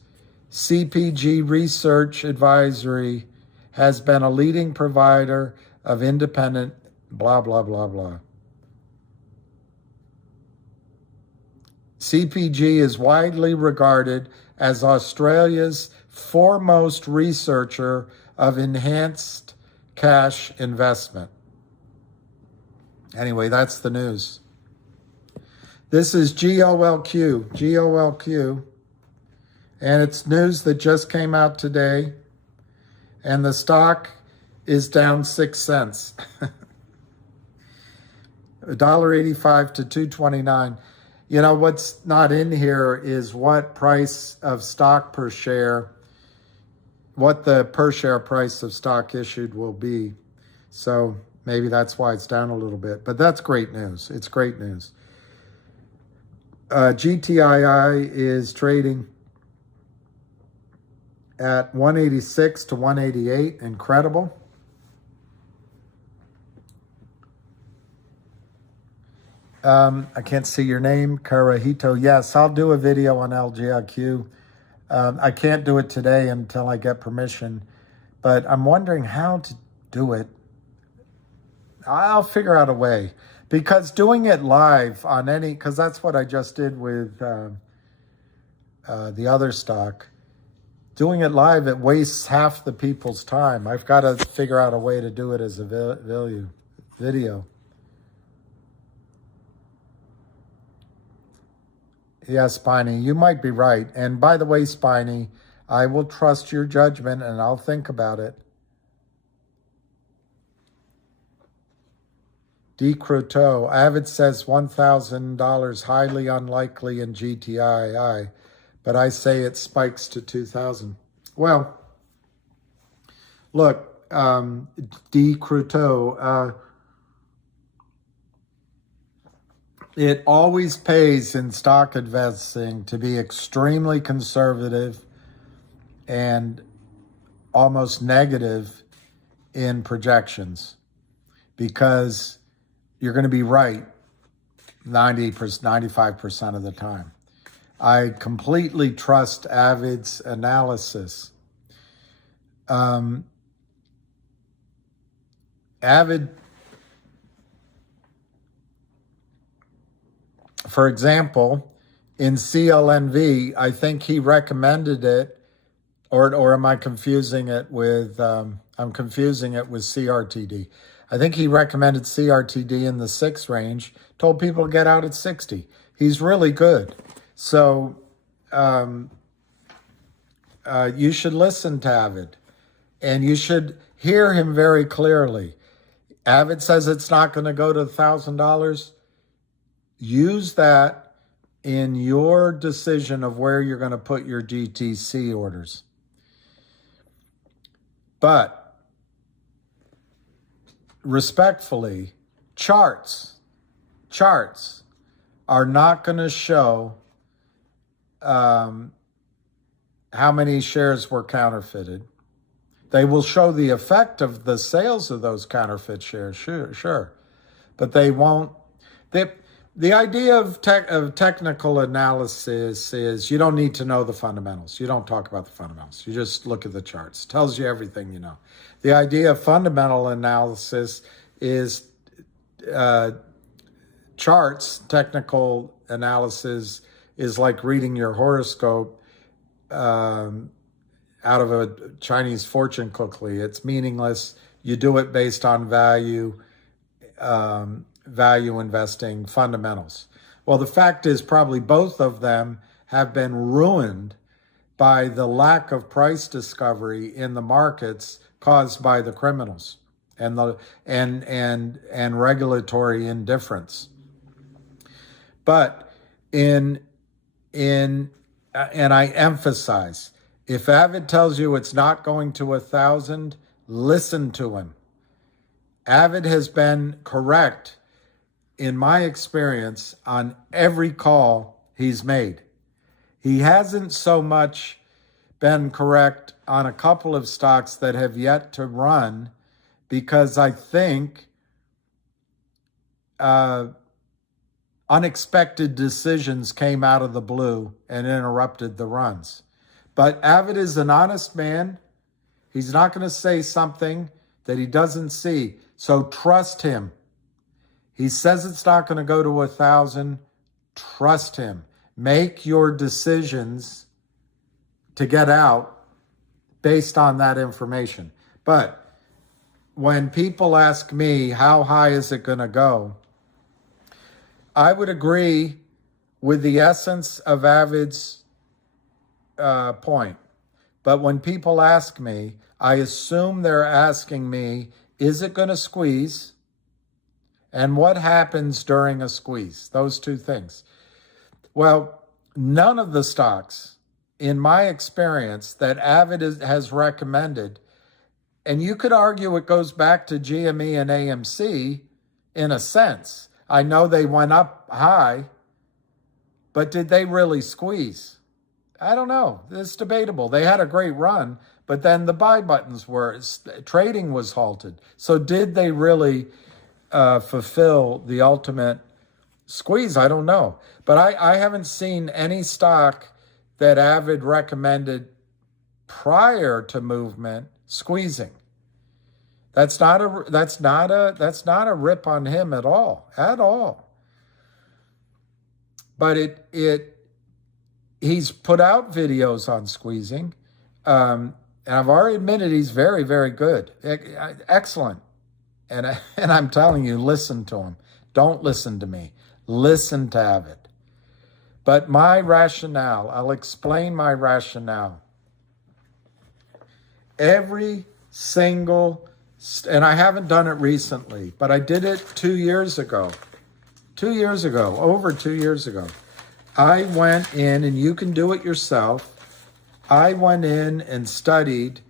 CPG Research Advisory has been a leading provider of independent blah, blah, blah, blah. CPG is widely regarded as Australia's foremost researcher of enhanced cash investment. Anyway, that's the news. This is GOLQ, and it's news that just came out today, and the stock is down 6 cents. $1.85 to $2.29. You know, what's not in here is what price of stock per share, what the per share price of stock issued will be. So maybe that's why it's down a little bit, but that's great news. It's great news. GTII is trading at 186 to 188. Incredible. I can't see your name, Karahito. Yes, I'll do a video on LGIQ. I can't do it today until I get permission, but I'm wondering how to do it. I'll figure out a way, because doing it live on any, because that's what I just did with the other stock. Doing it live, it wastes half the people's time. I've got to figure out a way to do it as a video. Yeah, Spiny, you might be right. And by the way, Spiny, I will trust your judgment and I'll think about it. D. Croteau, Avid says $1,000 highly unlikely in GTII, but I say it spikes to 2,000. Well, look, D. Croteau, it always pays in stock investing to be extremely conservative and almost negative in projections, because you're going to be right 90%, 95% of the time. I completely trust Avid's analysis. Avid, for example, in CLNV, I think he recommended it, or am I confusing it with, I'm confusing it with CRTD. I think he recommended CRTD in the 6 range, told people to get out at 60. He's really good. So you should listen to Avid, and you should hear him very clearly. Avid says it's not going to go to $1,000. Use that in your decision of where you're going to put your GTC orders. But respectfully, charts are not going to show how many shares were counterfeited. They will show the effect of the sales of those counterfeit shares, sure. But they won't. The idea of technical analysis is you don't need to know the fundamentals. You don't talk about the fundamentals. You just look at the charts. It tells you everything you know. The idea of fundamental analysis is charts. Technical analysis is like reading your horoscope out of a Chinese fortune cookie. It's meaningless. You do it based on value investing fundamentals. Well, the fact is probably both of them have been ruined by the lack of price discovery in the markets caused by the criminals and regulatory indifference. But and I emphasize, if Avid tells you it's not going to 1,000, listen to him. Avid has been correct, in my experience, on every call he's made. He hasn't so much been correct on a couple of stocks that have yet to run, because I think unexpected decisions came out of the blue and interrupted the runs. But Avid is an honest man. He's not going to say something that he doesn't see. So trust him. He says it's not going to go to 1,000. Trust him. Make your decisions to get out based on that information. But when people ask me, how high is it going to go? I would agree with the essence of Avid's point. But when people ask me, I assume they're asking me, is it going to squeeze? And what happens during a squeeze? Those two things. Well, none of the stocks, in my experience, that Avid has recommended, and you could argue it goes back to GME and AMC in a sense. I know they went up high, but did they really squeeze? I don't know. It's debatable. They had a great run, but then the buy buttons trading was halted. So did they really fulfill the ultimate squeeze? I don't know. But I haven't seen any stock that Avid recommended prior to movement squeezing. That's not a rip on him at all. But he's put out videos on squeezing, and I've already admitted he's very, very good, excellent. And I'm telling you, listen to him. Don't listen to me. Listen to Avid. But my rationale, I'll explain my rationale. Every single, and I haven't done it recently, but I did it 2 years ago. Over 2 years ago. I went in, and you can do it yourself. I went in and studied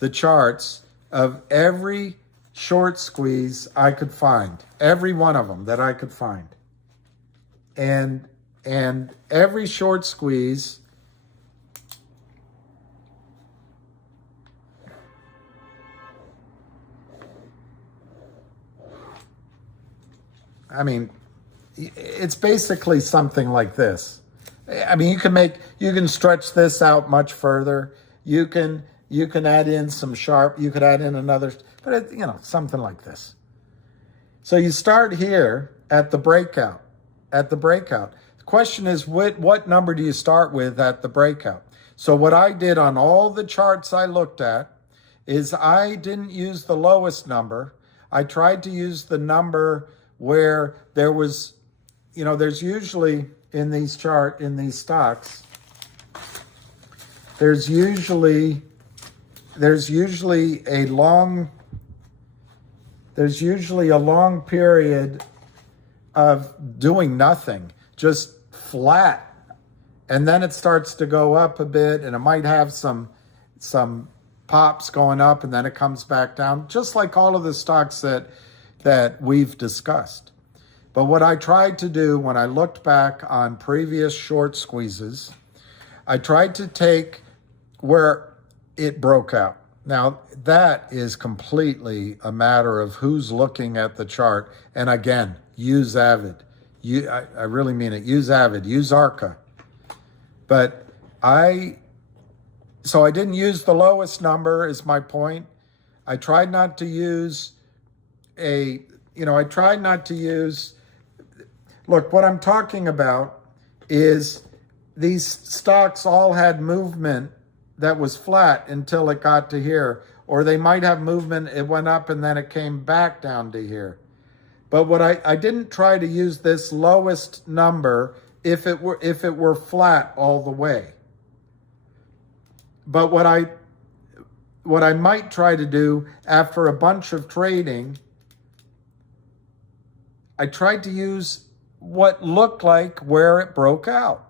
the charts of every short squeeze I could find, every one of them that I could find. And every short squeeze, I mean, it's basically something like this. I mean, you can stretch this out much further. You can add in some sharp, you could add in another, but something like this. So you start here at the breakout. The question is, what number do you start with at the breakout? So what I did on all the charts I looked at is I didn't use the lowest number. I tried to use the number where there was, there's usually in these stocks, there's usually a long period of doing nothing, just flat. And then it starts to go up a bit, and it might have some pops going up, and then it comes back down, just like all of the stocks that we've discussed. But what I tried to do when I looked back on previous short squeezes, I tried to take where it broke out. Now, that is completely a matter of who's looking at the chart. And again, use Avid. I really mean it. Use Avid. Use ARCA. But so I didn't use the lowest number is my point. I tried not to use look, what I'm talking about is these stocks all had movement that was flat until it got to here, or they might have movement, it went up and then it came back down to here. But what I didn't try to use this lowest number if it were flat all the way. But what I might try to do after a bunch of trading, I tried to use what looked like where it broke out.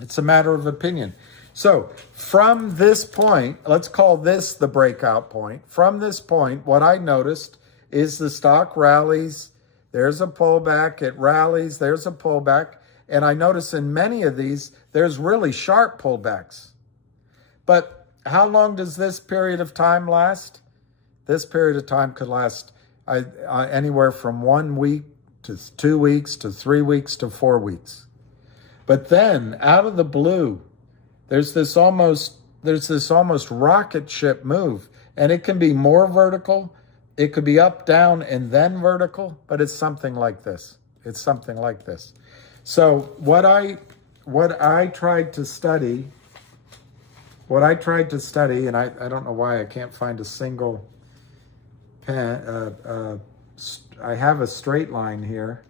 It's a matter of opinion. So from this point, let's call this the breakout point. From this point, what I noticed is the stock rallies. There's a pullback. It rallies. There's a pullback. And I notice in many of these, there's really sharp pullbacks. But how long does this period of time last? This period of time could last anywhere from 1 week to 2 weeks to 3 weeks to 4 weeks. But then out of the blue, there's this almost rocket ship move, and it can be more vertical. It could be up, down, and then vertical, but it's something like this. It's something like this. So what I tried to study, and I don't know why I can't find a single pen. I have a straight line here.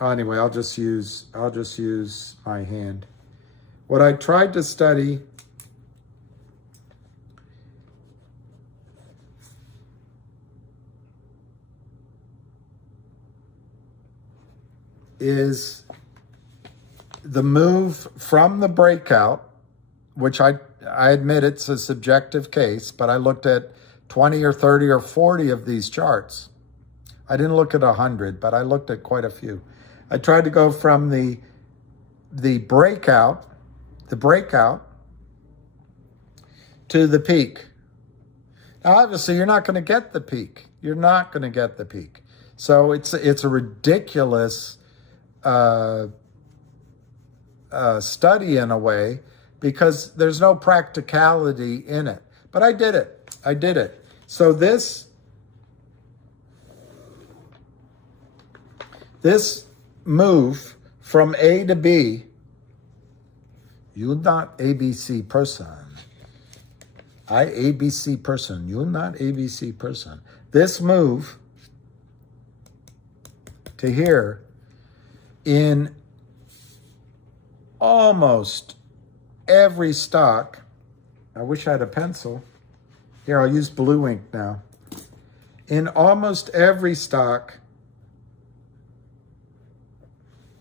Oh, anyway, I'll just use my hand. What I tried to study is the move from the breakout, which I admit it's a subjective case, but I looked at 20 or 30 or 40 of these charts. I didn't look at 100, but I looked at quite a few. I tried to go from the breakout to the peak. Now, obviously, you're not going to get the peak. You're not going to get the peak. So it's a ridiculous study in a way, because there's no practicality in it. But I did it. So this move from A to B, you're not ABC person. I ABC person. You're not ABC person. This move to here in almost every stock. I wish I had a pencil. Here, I'll use blue ink now. In almost every stock,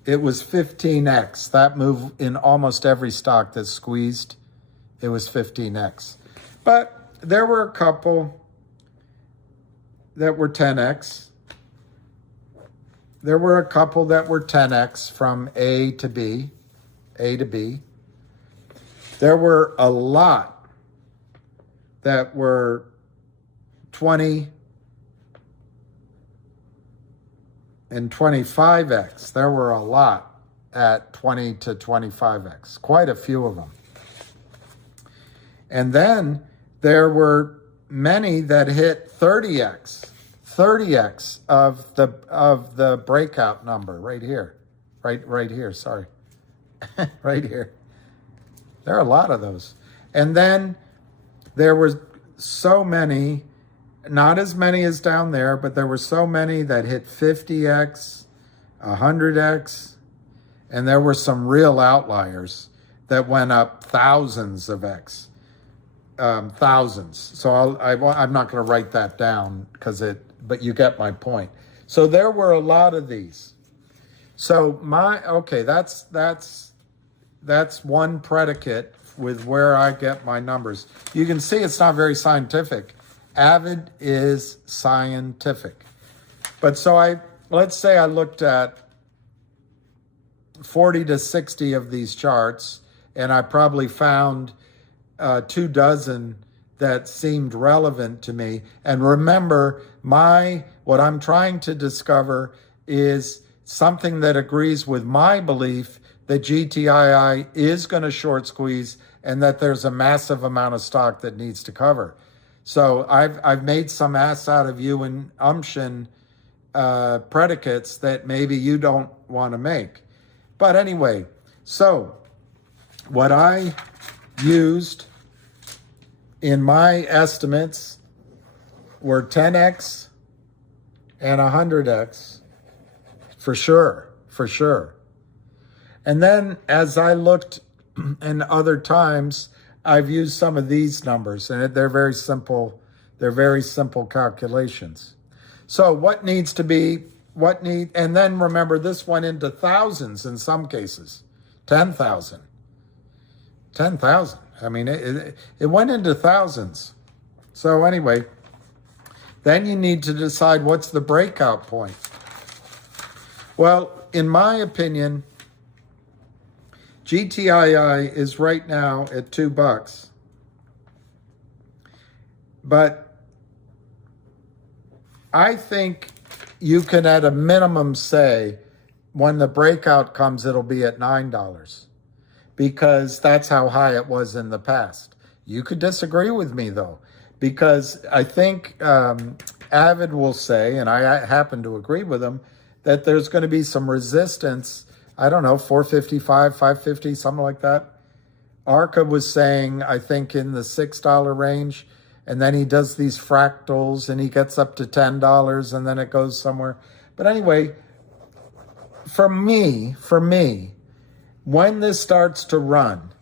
it was 15x. That move in almost every stock that squeezed, it was 15x. But there were a couple that were 10x. There were a couple that were 10x from A to B. There were a lot that were 20 and 25x. There were a lot at 20 to 25x, quite a few of them. And then there were many that hit 30x of the breakout number right here, right here, sorry, right here. There are a lot of those. And then there were so many, not as many as down there, but there were so many that hit 50x, 100x, and there were some real outliers that went up thousands of x, thousands. So I'm not going to write that down but you get my point. So there were a lot of these. So that's one predicate with where I get my numbers. You can see it's not very scientific. Avid is scientific. But so let's say I looked at 40 to 60 of these charts, and I probably found 24 that seemed relevant to me. And remember, what I'm trying to discover is something that agrees with my belief that GTII is going to short squeeze and that there's a massive amount of stock that needs to cover. So I've made some ass out of you and predicates that maybe you don't want to make. But anyway, so what I used in my estimates were 10x and 100x for sure. And then as I looked in other times, I've used some of these numbers, and they're very simple. They're very simple calculations. So and then remember, this went into thousands in some cases, 10,000. 10,000. I mean, it went into thousands. So anyway, then you need to decide what's the breakout point. Well, in my opinion, GTII is right now at $2. But I think you can at a minimum say when the breakout comes, it'll be at $9 because that's how high it was in the past. You could disagree with me though, because I think Avid will say, and I happen to agree with him, that there's going to be some resistance. I don't know, 455, 550, something like that. Arca was saying, I think in the $6 range, and then he does these fractals and he gets up to $10 and then it goes somewhere. But anyway, for me, when this starts to run,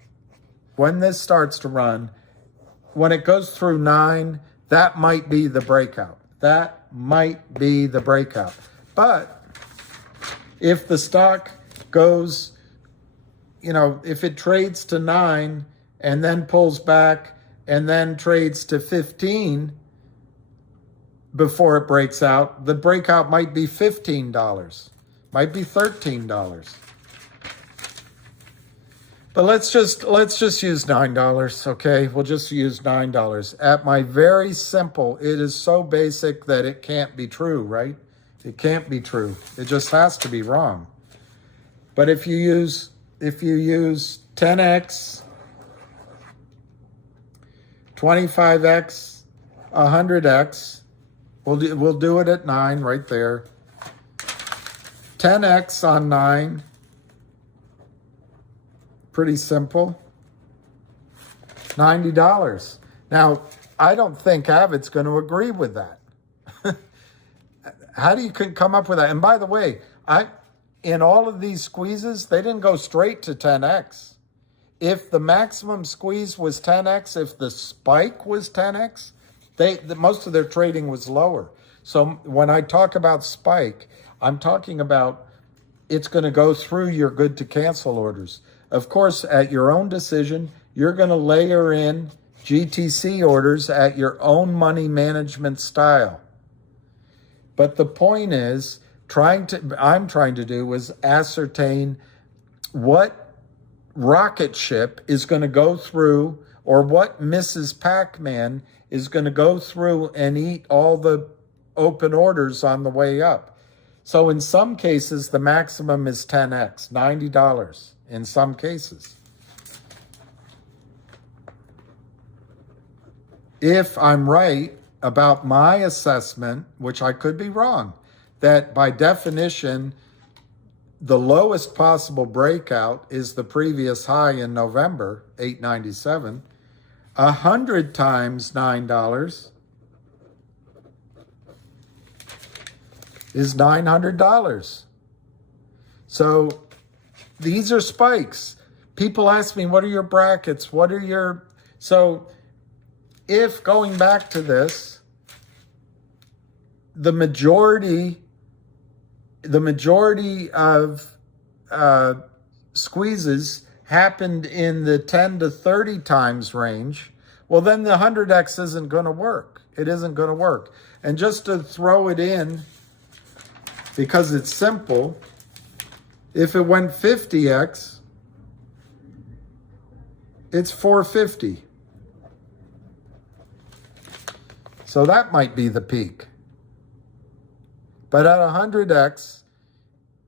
when it goes through 9, that might be the breakout. That might be the breakout. But if the stock goes, if it trades to 9 and then pulls back and then trades to 15 before it breaks out, the breakout might be $15, might be $13. But let's just use $9, okay? We'll just use $9. At my very simple, it is so basic that it can't be true, right? It can't be true. It just has to be wrong. But if you use 10x, 25x, 100x, we'll do it at 9 right there. 10x on 9. Pretty simple. $90. Now, I don't think Avid's going to agree with that. How do you come up with that? And by the way, in all of these squeezes, they didn't go straight to 10x. If the maximum squeeze was 10x, if the spike was 10x, most of their trading was lower. So when I talk about spike, I'm talking about it's going to go through your good to cancel orders. Of course, at your own decision, you're going to layer in GTC orders at your own money management style. But the point is, I'm trying to do is ascertain what rocket ship is going to go through, or what Mrs. Pac-Man is going to go through and eat all the open orders on the way up. So in some cases, the maximum is 10x, $90 in some cases. If I'm right about my assessment, which I could be wrong, that by definition, the lowest possible breakout is the previous high in November, 897, 100 times $9 is $900. So these are spikes. People ask me, what are your brackets? So if going back to this, the majority of squeezes happened in the 10 to 30 times range, well, then the 100x isn't going to work. It isn't going to work. And just to throw it in, because it's simple, if it went 50x, it's 450. So that might be the peak. But at 100x,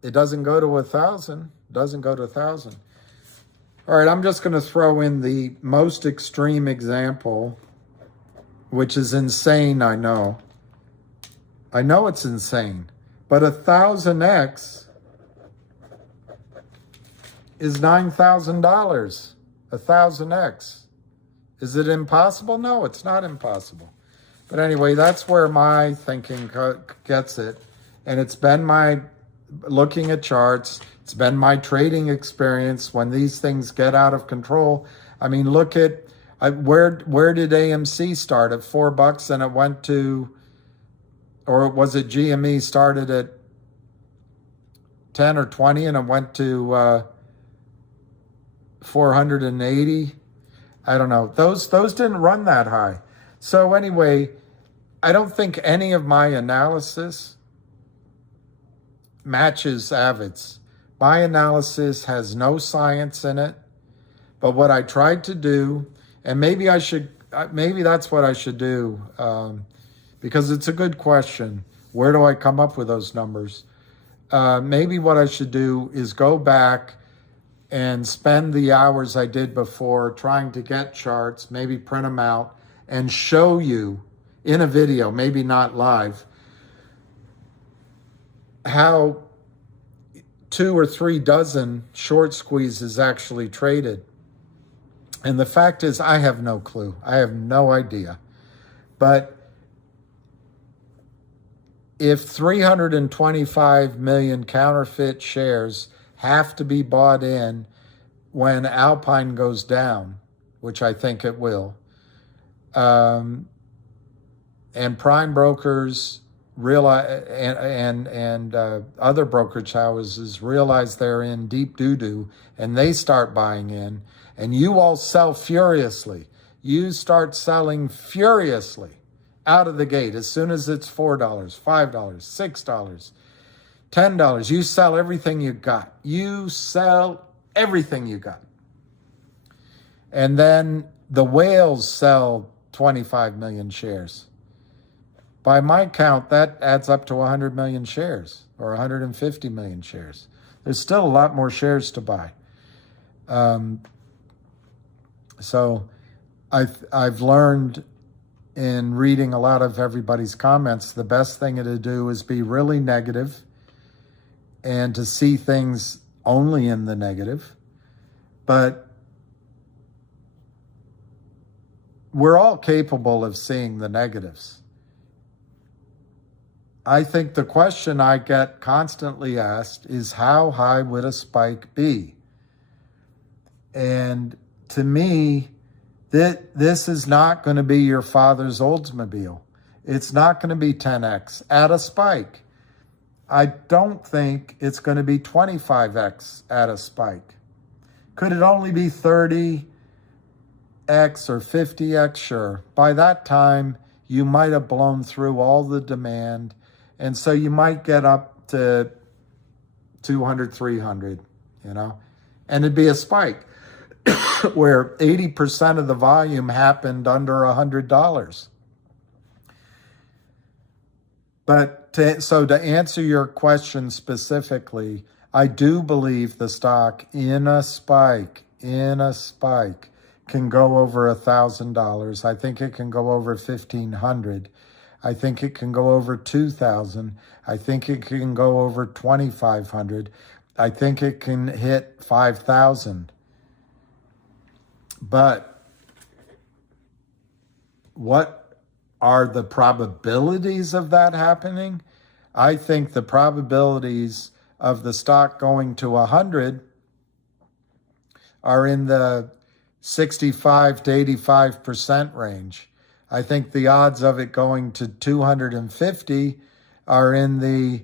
it doesn't go to 1,000. Doesn't go to 1,000. All right, I'm just going to throw in the most extreme example, which is insane, I know. I know it's insane. But 1,000x is $9,000. 1,000x. Is it impossible? No, it's not impossible. But anyway, that's where my thinking gets it. And it's been my looking at charts. It's been my trading experience when these things get out of control. I mean, look at where did AMC start at $4 and it went to, or was it GME started at 10 or 20 and it went to 480? I don't know. Those didn't run that high. So anyway, I don't think any of my analysis matches Avid's. My analysis has no science in it, but what I tried to do, and maybe that's what I should do, because it's a good question. Where do I come up with those numbers? Maybe what I should do is go back and spend the hours I did before trying to get charts, maybe print them out and show you in a video, maybe not live, how 2 or 3 dozen short squeezes actually traded. And the fact is, I have no clue. I have no idea. But if 325 million counterfeit shares have to be bought in when Alpine goes down, which I think it will, and prime brokers realize, and other brokerage houses realize they're in deep doo-doo, and they start buying in, and you all sell furiously. You start selling furiously out of the gate as soon as it's $4, $5, $6, $10. You sell everything you got. You sell everything you got. And then the whales sell 25 million shares. By my count, that adds up to 100 million shares or 150 million shares. There's still a lot more shares to buy. So I've learned in reading a lot of everybody's comments, the best thing to do is be really negative and to see things only in the negative. But we're all capable of seeing the negatives. I think the question I get constantly asked is, how high would a spike be? And to me, this is not going to be your father's Oldsmobile. It's not going to be 10x at a spike. I don't think it's going to be 25x at a spike. Could it only be 30x or 50x? Sure. By that time, you might have blown through all the demand, and so you might get up to 200, 300, and it'd be a spike where 80% of the volume happened under $100. But to answer your question specifically, I do believe the stock in a spike can go over $1,000. I think it can go over $1,500. I think it can go over $2,000. I think it can go over $2,500. I think it can hit $5,000. But what are the probabilities of that happening? I think the probabilities of the stock going to 100 are in the 65 to 85% range. I think the odds of it going to 250 are in the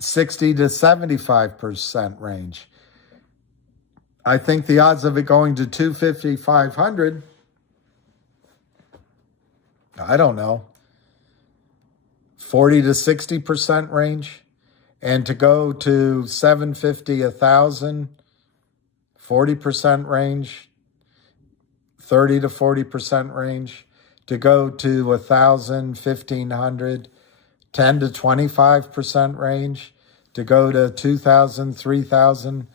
60 to 75% range. I think the odds of it going to 250, 500, I don't know, 40 to 60% range. And to go to 750, 1,000, 40% range, 30 to 40% range. To go to 1,000, 1,500, 10 to 25% range. To go to 2,000, 3,000,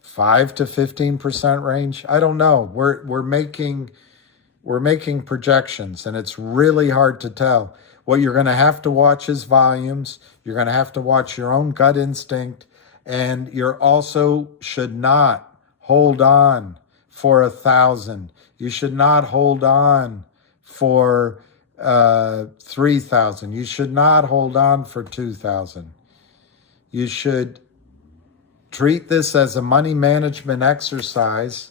5 to 15% range. I don't know. We're making projections, and it's really hard to tell. What you're going to have to watch is volumes. You're going to have to watch your own gut instinct, and you're also should not hold on for 1,000. You should not hold on for 3,000. You should not hold on for 2,000. You should treat this as a money management exercise.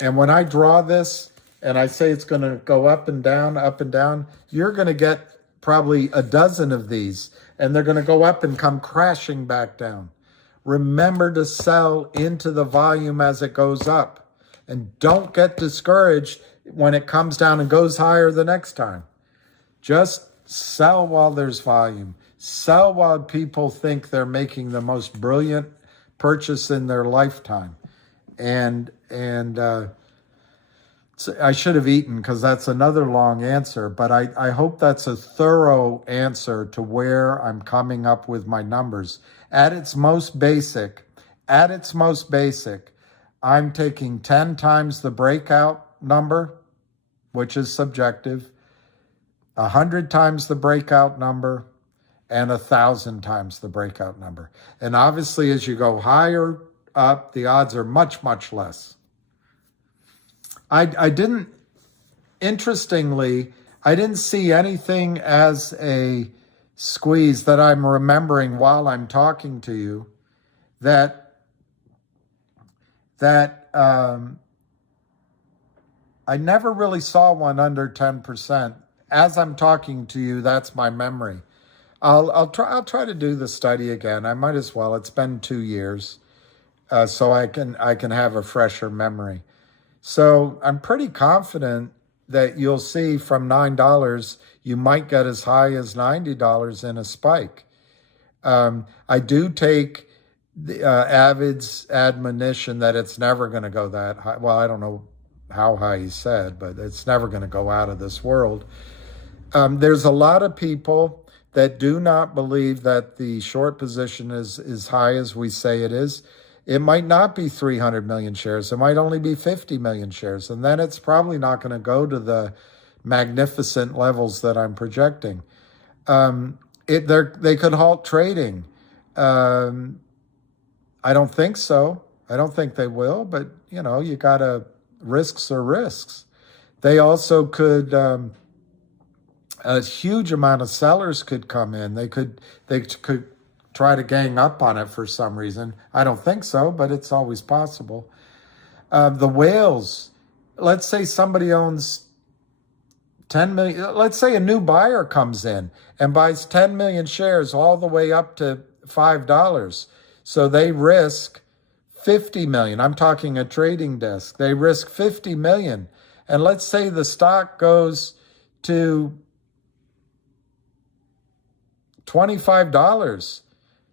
And when I draw this and I say it's going to go up and down, you're going to get probably a dozen of these, and they're going to go up and come crashing back down. Remember to sell into the volume as it goes up. And don't get discouraged when it comes down and goes higher the next time. Just sell while there's volume. Sell while people think they're making the most brilliant purchase in their lifetime. And so I should have eaten because that's another long answer, but I hope that's a thorough answer to where I'm coming up with my numbers. At its most basic, I'm taking 10 times the breakout number, which is subjective, 100 times the breakout number, and 1,000 times the breakout number. And obviously, as you go higher up, the odds are much, much less. I didn't see anything as a squeeze that I'm remembering while I'm talking to you that I never really saw one under 10%. As I'm talking to you, that's my memory. I'll try to do the study again. I might as well. It's been 2 years, so I can have a fresher memory. So I'm pretty confident that you'll see from $9, you might get as high as $90 in a spike. I do take the Avid's admonition that it's never going to go that high. Well, I don't know how high he said, but it's never going to go out of this world. There's a lot of people that do not believe that the short position is as high as we say it is. It might not be 300 million shares. It might only be 50 million shares. And then it's probably not going to go to the magnificent levels that I'm projecting. They could halt trading. I don't think so. I don't think they will, but you gotta, risks are risks. They also could, a huge amount of sellers could come in. They could try to gang up on it for some reason. I don't think so, but it's always possible. The whales, let's say somebody owns 10 million, let's say a new buyer comes in and buys 10 million shares all the way up to $5. So they risk 50 million. I'm talking a trading desk. They risk 50 million. And let's say the stock goes to $25.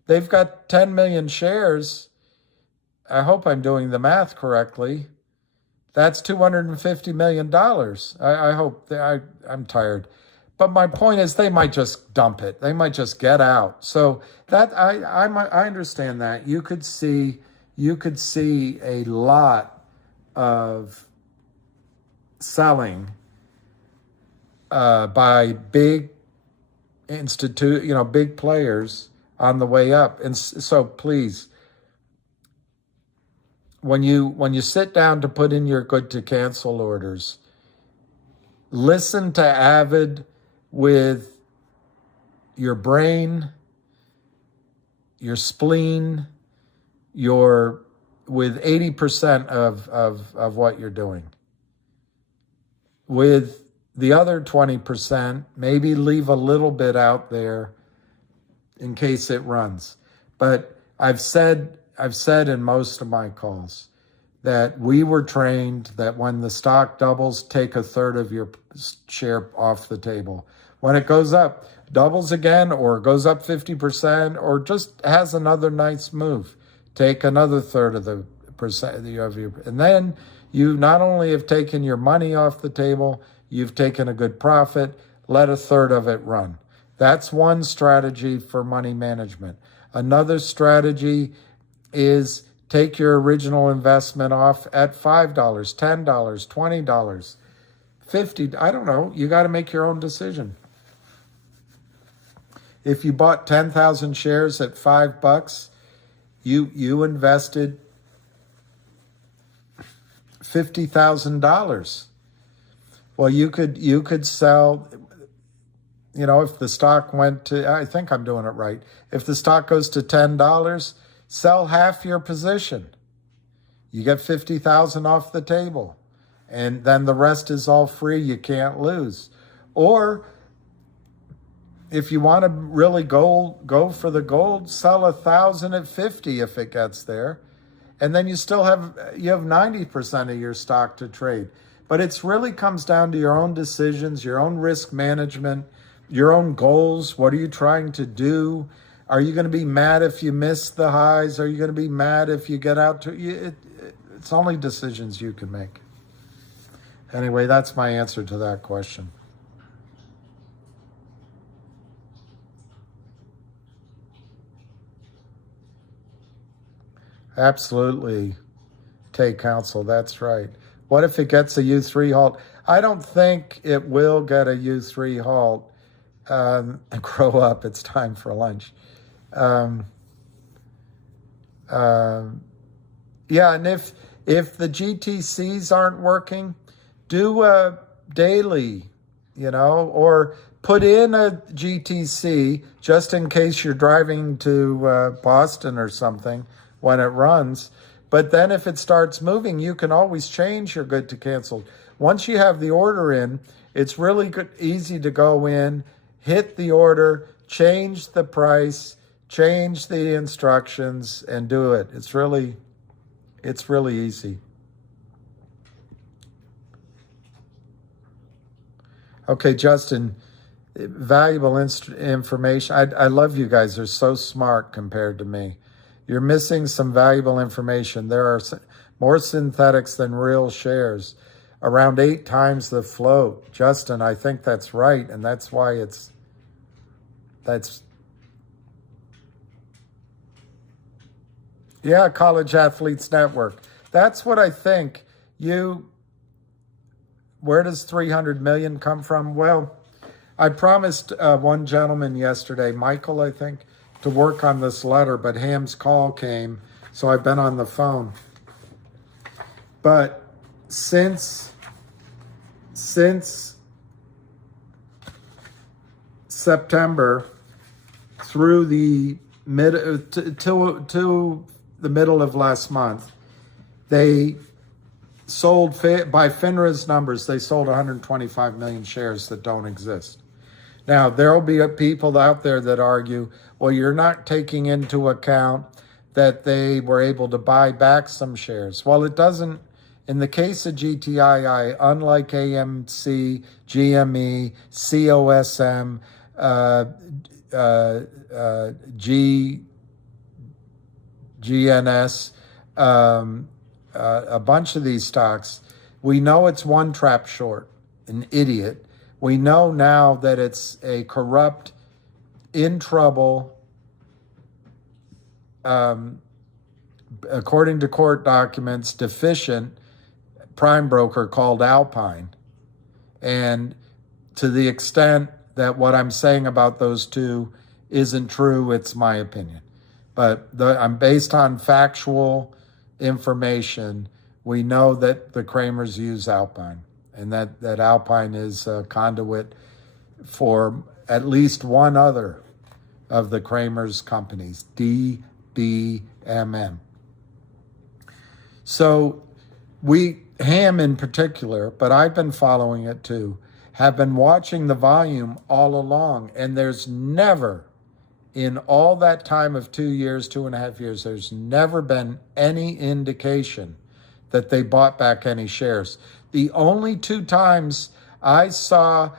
They've got 10 million shares. I hope I'm doing the math correctly. That's $250 million. I hope I'm tired. But my point is they might just dump it. They might just get out. So that I understand that. You could see a lot of selling by big big players on the way up. And so please, when you sit down to put in your good to cancel orders, listen to Avid with your brain, your spleen, with 80% of what you're doing. With the other 20%, maybe leave a little bit out there in case it runs. But I've said in most of my calls that we were trained that when the stock doubles, take a third of your share off the table. When it goes up, doubles again, or goes up 50%, or just has another nice move, take another third of the percent of your, and then you not only have taken your money off the table, you've taken a good profit. Let a third of it run. That's one strategy for money management. Another strategy is take your original investment off at $5, $10, $20, $50. I don't know. You got to make your own decision. If you bought 10,000 shares at $5, you invested $50,000. Well, you could sell, if the stock went to, I think I'm doing it right. If the stock goes to $10, sell half your position. You get 50,000 off the table, and then the rest is all free. You can't lose. Or if you want to really go for the gold, sell 1,000 at 50 if it gets there, and then you have 90% of your stock to trade. But it's really comes down to your own decisions, your own risk management, your own goals. What are you trying to do? Are you going to be mad if you miss the highs? Are you going to be mad if you get out to it's only decisions you can make. Anyway, that's my answer to that question. Absolutely. Take counsel. That's right. What if it gets a U3 halt? I don't think it will get a U3 halt. Grow up. It's time for lunch. Yeah, and if the GTCs aren't working, do a daily, or put in a GTC just in case you're driving to Boston or something when it runs. But then if it starts moving, you can always change your good to cancel. Once you have the order in, it's really easy to go in, hit the order, change the price, change the instructions, and do it. It's really easy. Okay, Justin, valuable information. I love you guys. They're so smart compared to me. You're missing some valuable information. There are more synthetics than real shares, around 8 times the float. Justin, I think that's right, and that's why yeah, College Athletes Network. That's what I think. Where does 300 million come from? Well, I promised one gentleman yesterday, Michael, I think, to work on this letter, but Ham's call came, so I've been on the phone. But since September through the to the middle of last month, they sold, by FINRA's numbers, they sold 125 million shares that don't exist. Now, there will be people out there that argue, well, you're not taking into account that they were able to buy back some shares. Well, it doesn't. In the case of GTII, unlike AMC, GME, COSM, GNS, a bunch of these stocks, we know it's one trap short, an idiot. We know now that it's a corrupt, in trouble, according to court documents, deficient prime broker called Alpine. And to the extent that what I'm saying about those two isn't true, it's my opinion. But I'm based on factual information. We know that the Kramers use Alpine, and that Alpine is a conduit for at least one other of the Kramers companies, DBMM. So Ham in particular, but I've been following it too, have been watching the volume all along, and there's never, in all that time of 2 years, 2.5 years, there's never been any indication that they bought back any shares. The only 2 times I saw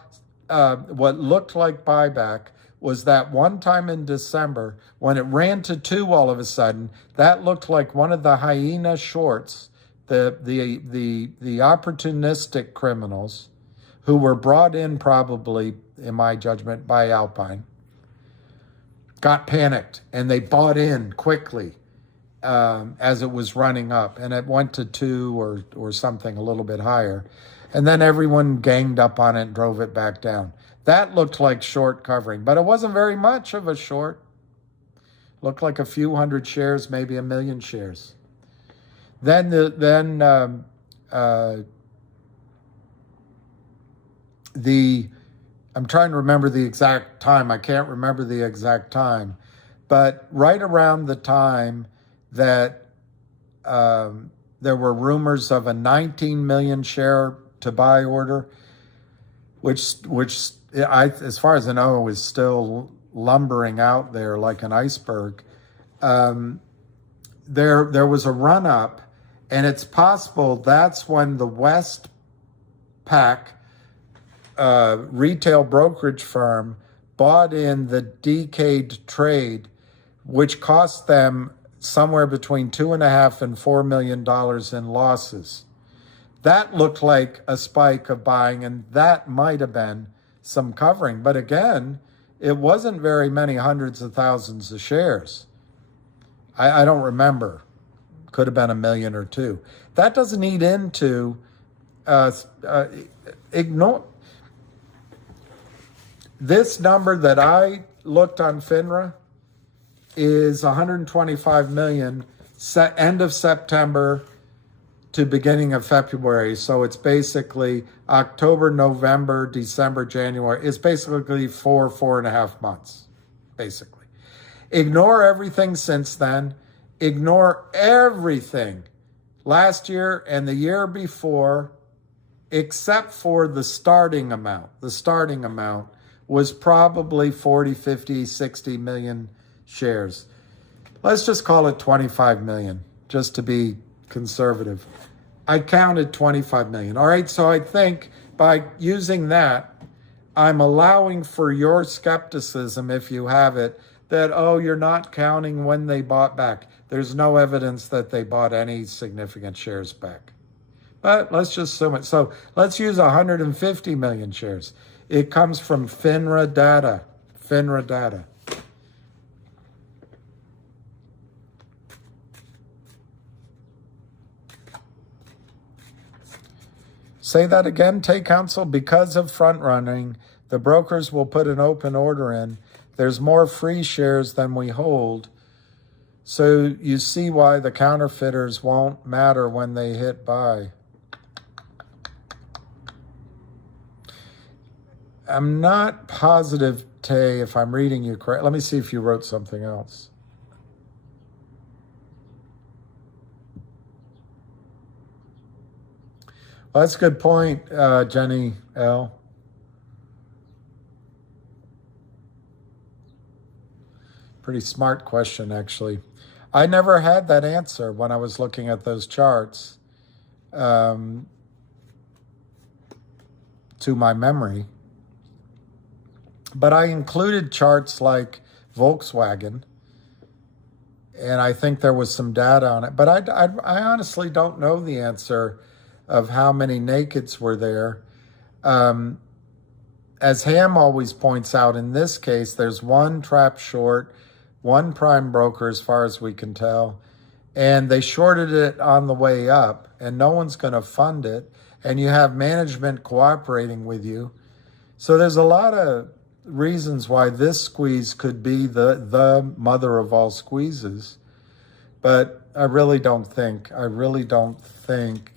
what looked like buyback was that one time in December when it ran to 2 all of a sudden. That looked like one of the hyena shorts, the opportunistic criminals who were brought in probably, in my judgment, by Alpine, got panicked and they bought in quickly as it was running up, and it went to 2 or something a little bit higher, and then everyone ganged up on it and drove it back down. That looked like short covering, but it wasn't very much of a short. Looked like a few hundred shares, maybe 1 million shares. I'm trying to remember the exact time. I can't remember the exact time, but right around the time that there were rumors of a 19 million share to buy order, which as far as I know, is still lumbering out there like an iceberg. there was a run up, and it's possible that's when the Westpac retail brokerage firm bought in the decayed trade, which cost them somewhere between $2.5 and $4 million in losses. That looked like a spike of buying, and that might have been some covering. But again, it wasn't very many hundreds of thousands of shares. I don't remember. Could have been 1 million or 2. That doesn't eat into ignore this number that I looked on FINRA is 125 million end of September to beginning of February. So it's basically October, November, December, January. It's basically 4.5 months, basically. Ignore everything since then. Ignore everything last year and the year before, except for the starting amount. The starting amount was probably 40, 50, 60 million shares. Let's just call it 25 million, just to be conservative. I counted 25 million. All right, so I think by using that, I'm allowing for your skepticism, if you have it, that, oh, you're not counting when they bought back. There's no evidence that they bought any significant shares back. But let's just assume it. So let's use 150 million shares. It comes from FINRA data. FINRA data. Say that again, Take Counsel. Because of front running, the brokers will put an open order in. There's more free shares than we hold. So you see why the counterfeiters won't matter when they hit buy. I'm not positive, Tay, if I'm reading you correct. Let me see if you wrote something else. Well, that's a good point, Jenny L. Pretty smart question, actually. I never had that answer when I was looking at those charts to my memory. But I included charts like Volkswagen, and I think there was some data on it. But I honestly don't know the answer of how many nakeds were there. As Ham always points out, in this case, there's one trap short, one prime broker as far as we can tell, and they shorted it on the way up, and no one's going to fund it, and you have management cooperating with you. So there's a lot of reasons why this squeeze could be the mother of all squeezes, but I really don't think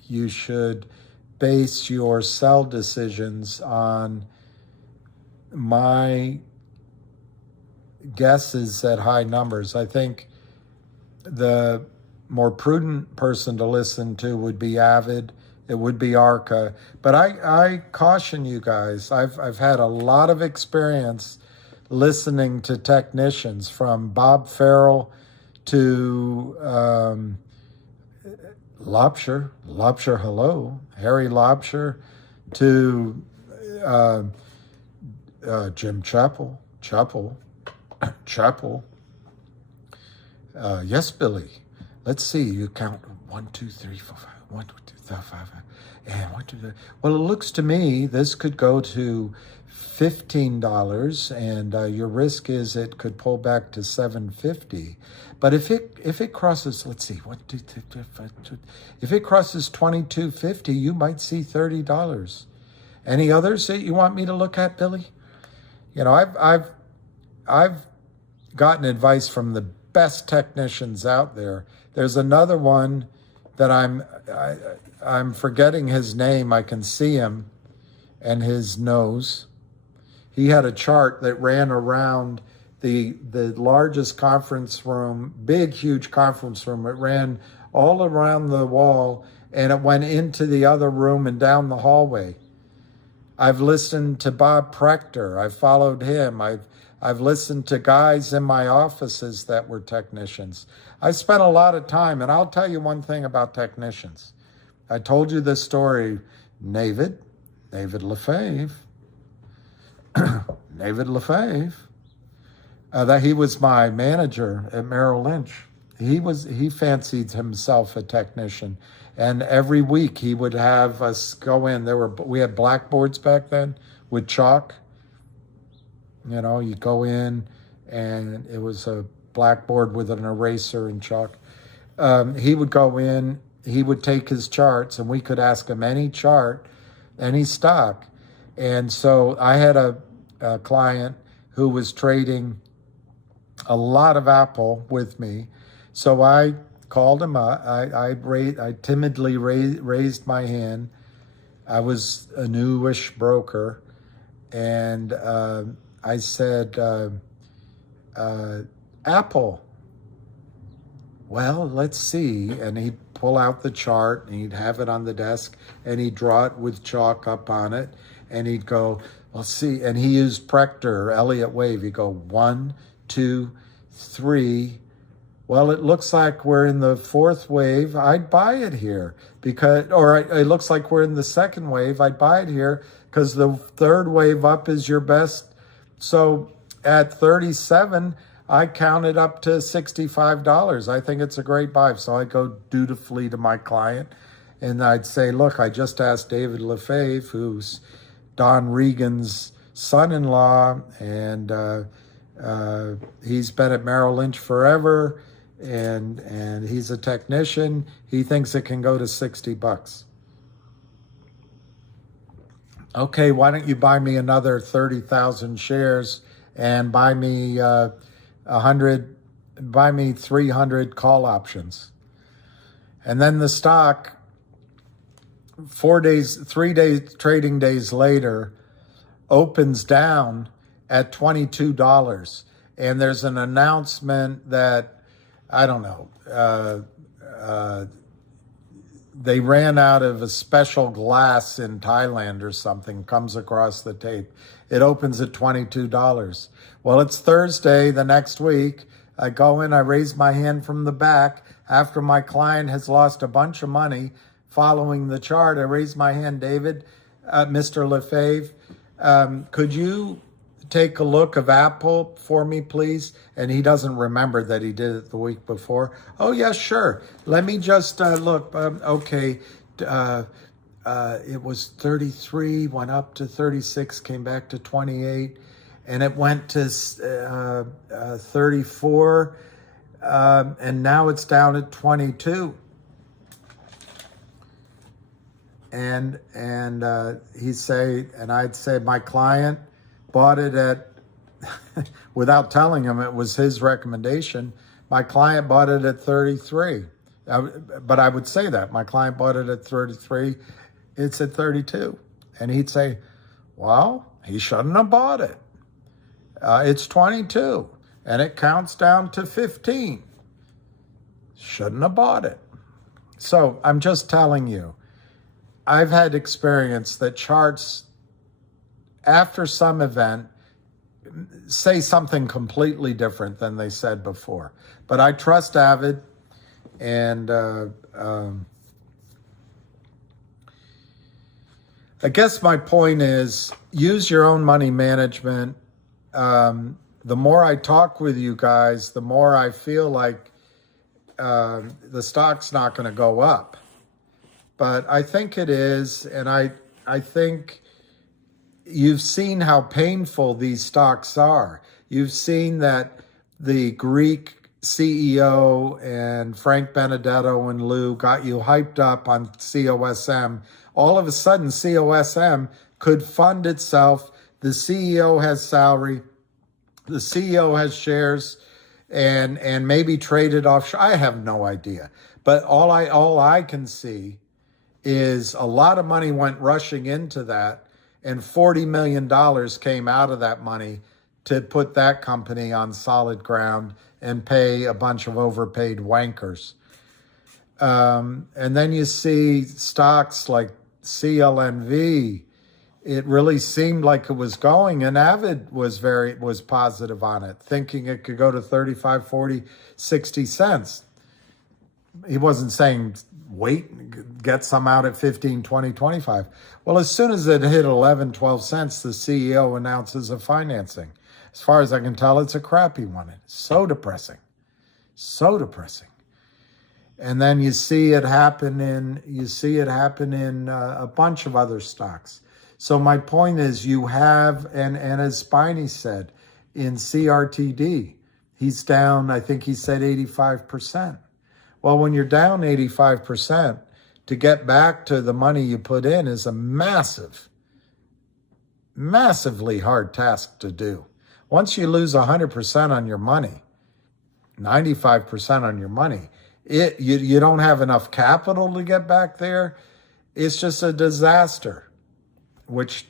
you should base your sell decisions on my guesses at high numbers. I think the more prudent person to listen to would be Avid. It would be Arca. But I caution you guys, I've had a lot of experience listening to technicians, from Bob Farrell to Lobsher, hello, Harry Lobsher, to Jim Chappell. Yes, Billy. Let's see. You count 1, 2, 3, 4, 5. 1, 2, 3, 4, 5, and 1, 2, 3. Well, it looks to me this could go to $15, and your risk is it could pull back to $7.50. But if it crosses, let's see, 1, 2, 3, 4, 5, 2, if it crosses $22.50, you might see $30. Any others that you want me to look at, Billy? You know, I've gotten advice from the best technicians out there. There's another one that I'm forgetting his name. I can see him and his nose. He had a chart that ran around the largest conference room, big, huge conference room. It ran all around the wall, and it went into the other room and down the hallway. I've listened to Bob Prechter. I've followed him. I've listened to guys in my offices that were technicians. I spent a lot of time, and I'll tell you one thing about technicians. I told you this story, David Lefebvre, David Lefebvre, that he was my manager at Merrill Lynch. He fancied himself a technician, and every week he would have us go in. We had blackboards back then with chalk. You know, you go in, and it was a blackboard with an eraser and chalk. He would go in. He would take his charts, and we could ask him any chart, any stock. And so I had a client who was trading a lot of Apple with me. So I called him up. I timidly raised my hand. I was a newish broker. And I said, Apple. Well, let's see. And he'd pull out the chart, and he'd have it on the desk, and he'd draw it with chalk up on it. And he'd go, well, see. And he used Prechter, Elliott Wave. He'd go 1, 2, 3. Well, it looks like we're in the fourth wave. I'd buy it here it looks like we're in the second wave. I'd buy it here because the third wave up is your best. So at 37, I counted up to $65. I think it's a great buy. So I go dutifully to my client, and I'd say, look, I just asked David Lefebvre, who's Don Regan's son-in-law, and he's been at Merrill Lynch forever, and he's a technician. He thinks it can go to $60. Okay, why don't you buy me another 30,000 shares and buy me 300 call options. And then the stock, 3 trading days later, opens down at $22. And there's an announcement that, I don't know, they ran out of a special glass in Thailand or something, comes across the tape. It opens at $22. Well, it's Thursday the next week. I go in, I raise my hand from the back. After my client has lost a bunch of money following the chart, I raise my hand, David, Mr. Lefebvre, could you take a look of Apple for me, please? And he doesn't remember that he did it the week before. Oh, yeah, sure. Let me just look. Okay. It was 33, went up to 36, came back to 28, and it went to 34, and now it's down at 22. And I'd say my client bought it at, without telling him it was his recommendation, my client bought it at 33. But I would say that my client bought it at 33. It's at 32. And he'd say, well, he shouldn't have bought it. It's 22 and it counts down to 15. Shouldn't have bought it. So I'm just telling you, I've had experience that charts after some event say something completely different than they said before. But I trust Avid, and I guess my point is use your own money management. The more I talk with you guys, the more I feel like the stock's not going to go up. But I think it is, and I think you've seen how painful these stocks are. You've seen that the Greek CEO and Frank Benedetto and Lou got you hyped up on COSM. All of a sudden, COSM could fund itself. The CEO has salary. The CEO has shares and maybe traded offshore. I have no idea. But all I can see is a lot of money went rushing into that, and $40 million came out of that money to put that company on solid ground and pay a bunch of overpaid wankers. And then you see stocks like CLNV it really seemed like it was going, and Avid was positive on it, thinking it could go to 35, 40, 60 cents. He wasn't saying wait, get some out at 15, 20, 25. Well, as soon as it hit 11, 12 cents, the CEO announces a financing. As far as I can tell, it's a crappy one. It's so depressing. So depressing. And then you see it happen in a bunch of other stocks. So my point is, you have, and as Spiney said, in CRTD, he's down, I think he said 85%. Well, when you're down 85%, to get back to the money you put in is a massively hard task to do. Once you lose 100% on your money, 95% on your money, you don't have enough capital to get back there. It's just a disaster, which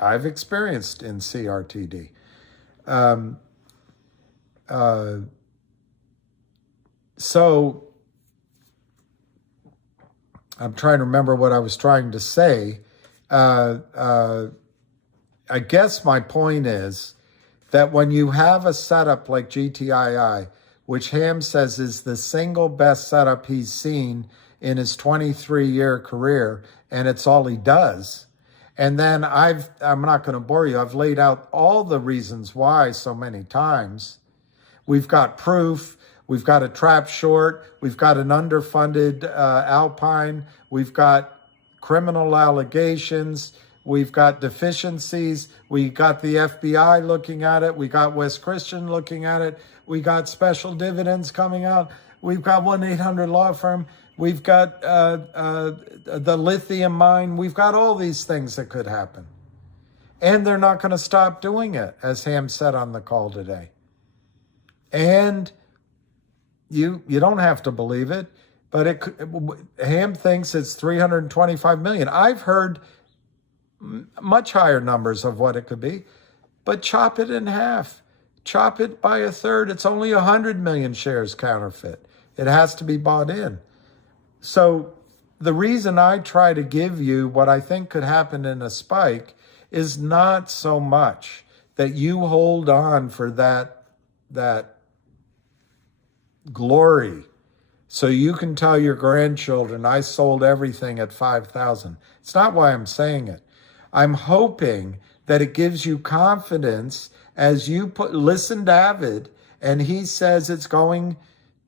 I've experienced in CRTD. So I'm trying to remember what I was trying to say. I guess my point is that when you have a setup like GTII, which Ham says is the single best setup he's seen in his 23-year career, and it's all he does. And then I'm not going to bore you. I've laid out all the reasons why so many times. We've got proof. We've got a trap short. We've got an underfunded Alpine. We've got criminal allegations. We've got deficiencies. We got the FBI looking at it. We got West Christian looking at it. We got special dividends coming out. We've got 1-800 law firm. We've got the lithium mine. We've got all these things that could happen. And they're not going to stop doing it, as Ham said on the call today. And you don't have to believe it, but Ham thinks it's 325 million. I've heard much higher numbers of what it could be, but chop it in half. Chop it by a third. It's only 100 million shares counterfeit. It has to be bought in. So the reason I try to give you what I think could happen in a spike is not so much that you hold on for that glory so you can tell your grandchildren, I sold everything at 5,000. It's not why I'm saying it. I'm hoping that it gives you confidence as you listen to David and he says it's going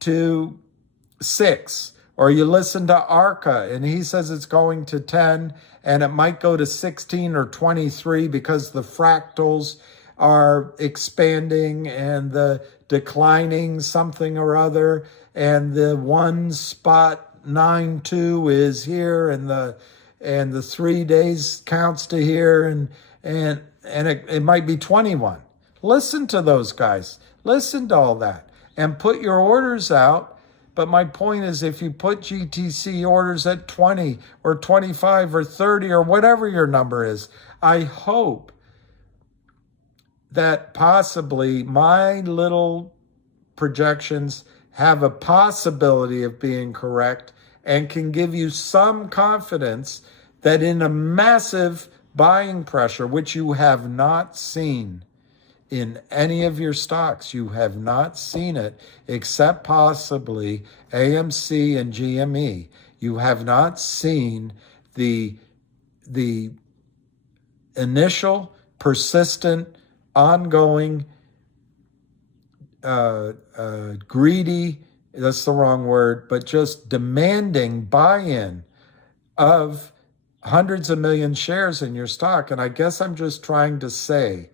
to 6, or you listen to Arca and he says it's going to 10 and it might go to 16 or 23 because the fractals are expanding and the declining something or other, and the 1.92 is here, and the 3 days counts to here, and it might be 21. Listen to those guys. Listen to all that and put your orders out. But my point is, if you put GTC orders at 20 or 25 or 30 or whatever your number is, I hope that possibly my little projections have a possibility of being correct and can give you some confidence that in a massive buying pressure, which you have not seen in any of your stocks, you have not seen it except possibly AMC and GME. You have not seen the initial, persistent, ongoing, greedy, that's the wrong word, but just demanding buy-in of hundreds of million shares in your stock. And I guess I'm just trying to say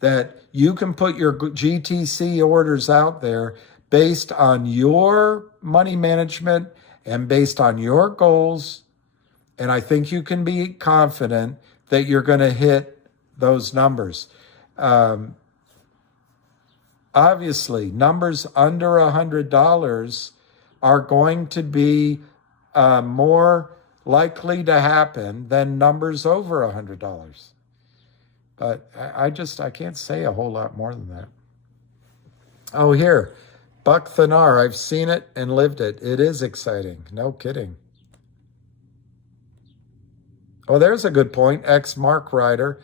that you can put your GTC orders out there based on your money management and based on your goals. And I think you can be confident that you're going to hit those numbers. Obviously, numbers under $100 are going to be more likely to happen than numbers over $100. But I can't say a whole lot more than that. Oh, here, Buck Thanar, I've seen it and lived it. It is exciting. No kidding. Well, there's a good point. Ex-Mark Rider.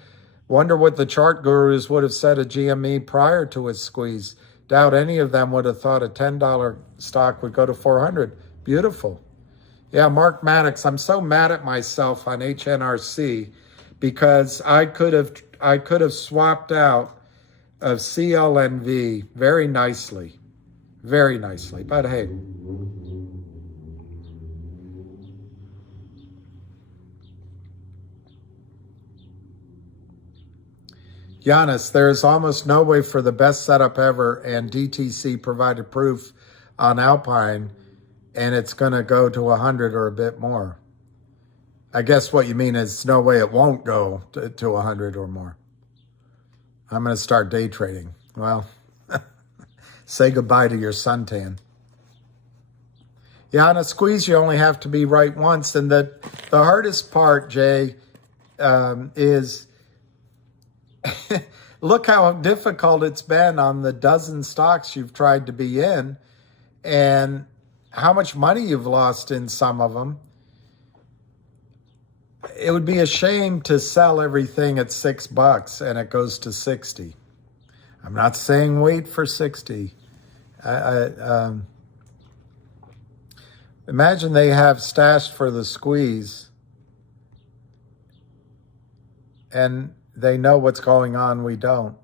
Wonder what the chart gurus would have said of GME prior to its squeeze. Doubt any of them would have thought a $10 stock would go to 400. Beautiful. Yeah, Mark Maddox, I'm so mad at myself on HNRC because I could have swapped out of CLNV very nicely. Very nicely. But hey. Giannis, there is almost no way for the best setup ever, and DTC provided proof on Alpine, and it's going to go to 100 or a bit more. I guess what you mean is no way it won't go to 100 or more. I'm going to start day trading. Well, say goodbye to your suntan. Yeah, on a squeeze, you only have to be right once. And the hardest part, Jay, is look how difficult it's been on the dozen stocks you've tried to be in and how much money you've lost in some of them. It would be a shame to sell everything at $6 and it goes to 60. I'm not saying wait for 60. Imagine they have stashed for the squeeze and they know what's going on, we don't.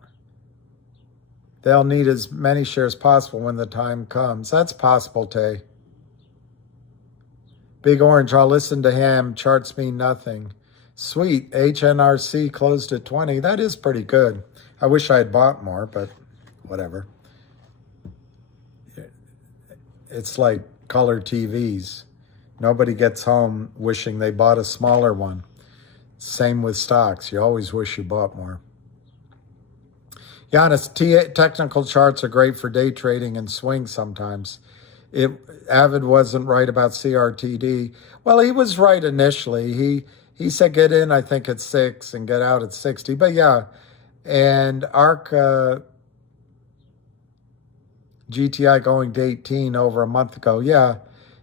They'll need as many shares possible when the time comes. That's possible, Tay. Big Orange, I'll listen to him. Charts mean nothing. Sweet, HNRC closed at 20. That is pretty good. I wish I had bought more, but whatever. It's like color TVs. Nobody gets home wishing they bought a smaller one. Same with stocks. You always wish you bought more. Giannis, technical charts are great for day trading and swing sometimes. Avid wasn't right about CRTD. Well, he was right initially. He said get in, I think, at 6 and get out at 60. But yeah, and ARC GTI going to 18 over a month ago. Yeah,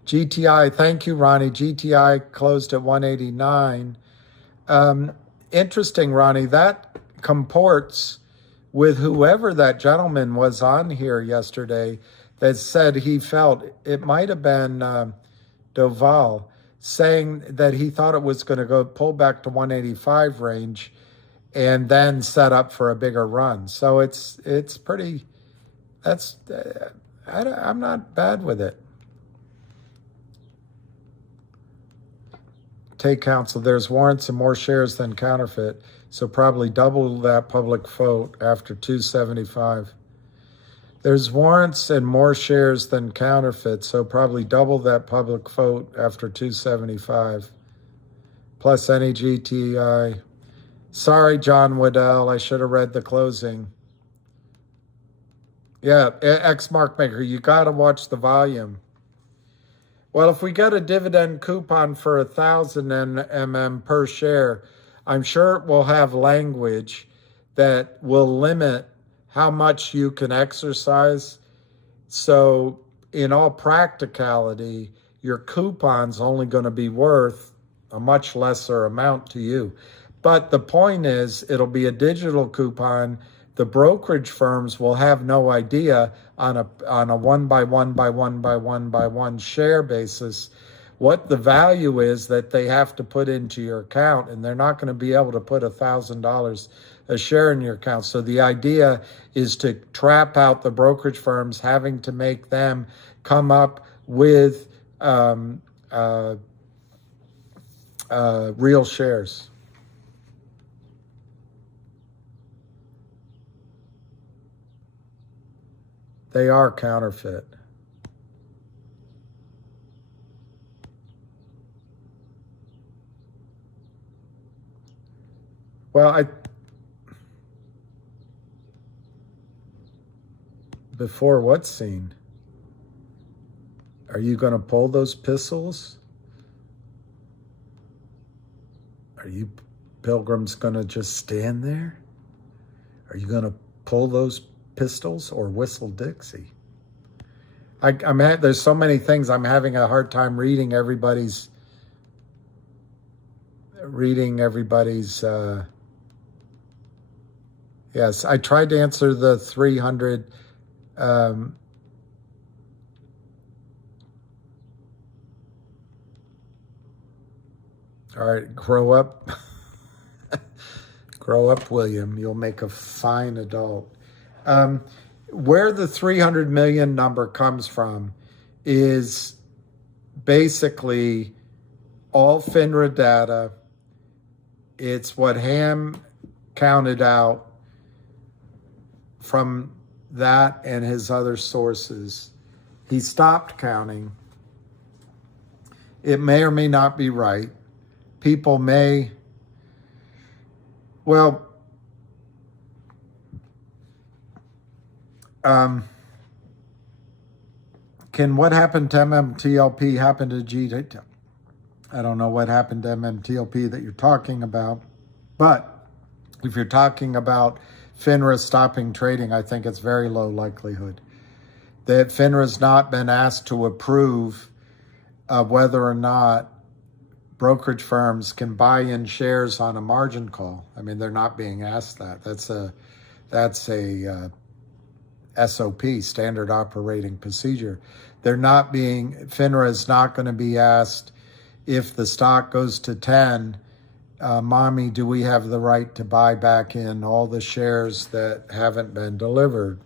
GTI, thank you, Ronnie. GTI closed at 189. Interesting, Ronnie, that comports with whoever that gentleman was on here yesterday that said he felt, it might have been Doval, saying that he thought it was going to go pull back to 185 range and then set up for a bigger run. So it's pretty, I'm not bad with it. Take counsel, there's warrants and more shares than counterfeit, so probably double that public float after 275. There's warrants and more shares than counterfeit, so probably double that public float after 275. Plus any GTI. Sorry, John Waddell, I should have read the closing. Yeah, X-Mark Maker, you got to watch the volume. Well, if we get a dividend coupon for 1,000 MM per share, I'm sure it will have language that will limit how much you can exercise. So in all practicality, your coupon's only going to be worth a much lesser amount to you. But the point is, it'll be a digital coupon. The brokerage firms will have no idea on a 1 by 1 by 1 by 1 by 1 share basis what the value is that they have to put into your account, and they're not going to be able to put $1,000 a share in your account. So the idea is to trap out the brokerage firms, having to make them come up with real shares. They are counterfeit. Well, before what scene? Are you going to pull those pistols? Are you pilgrims going to just stand there? Are you going to pull those pistols or whistle Dixie? There's so many things I'm having a hard time reading everybody's reading everybody's. Yes, I tried to answer the 300. All right, grow up. Grow up, William. You'll make a fine adult. Where the 300 million number comes from is basically all FINRA data. It's what Ham counted out from that and his other sources. He stopped counting. It may or may not be right. People may, well, can what happened to MMTLP happen to GTII? I don't know what happened to MMTLP that you're talking about, but if you're talking about FINRA stopping trading, I think it's very low likelihood that FINRA's not been asked to approve whether or not brokerage firms can buy in shares on a margin call. I mean, they're not being asked that. That's a SOP, standard operating procedure. They're not being, FINRA is not going to be asked if the stock goes to 10, Mommy, do we have the right to buy back in all the shares that haven't been delivered?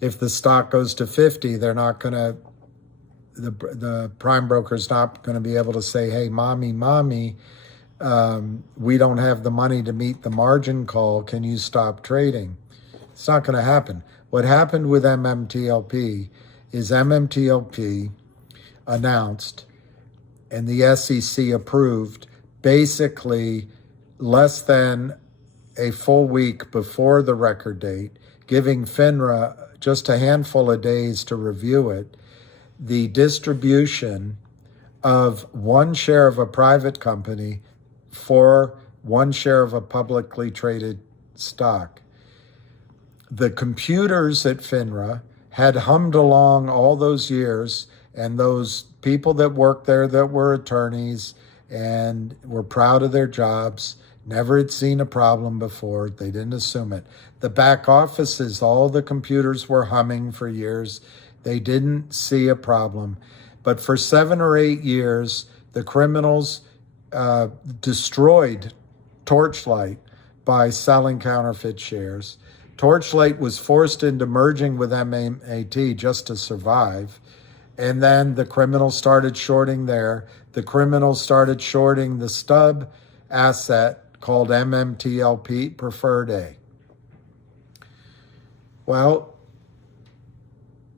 If the stock goes to 50, they're not going to, the prime broker's not going to be able to say, hey, mommy, we don't have the money to meet the margin call. Can you stop trading? It's not going to happen. What happened with MMTLP is MMTLP announced and the SEC approved basically less than a full week before the record date, giving FINRA just a handful of days to review it, the distribution of 1 share of a private company for 1 share of a publicly traded stock. The computers at FINRA had hummed along all those years, and those people that worked there that were attorneys and were proud of their jobs, never had seen a problem before. They didn't assume it. The back offices, all the computers were humming for years. They didn't see a problem. But for 7 or 8 years, the criminals destroyed Torchlight by selling counterfeit shares. Torchlight was forced into merging with MAT just to survive. And then the criminals started shorting there. The criminals started shorting the stub asset called MMTLP Preferred A. Well,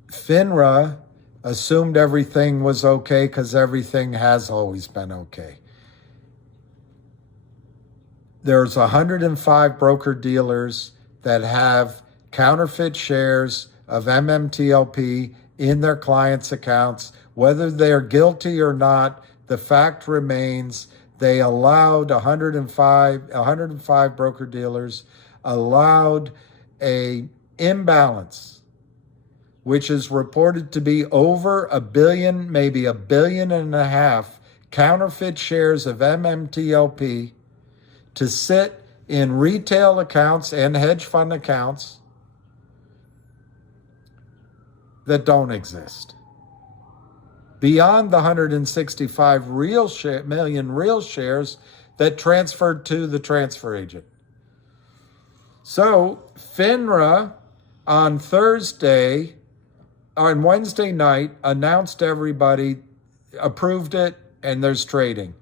FINRA assumed everything was okay because everything has always been okay. There's 105 broker-dealers that have counterfeit shares of MMTLP in their clients' accounts. Whether they're guilty or not, the fact remains they allowed 105 broker-dealers allowed a imbalance, which is reported to be over 1 billion, maybe 1.5 billion counterfeit shares of MMTLP to sit in retail accounts and hedge fund accounts that don't exist. Beyond the 165 million real shares that transferred to the transfer agent. So FINRA on Wednesday night announced to everybody, approved it, and there's trading.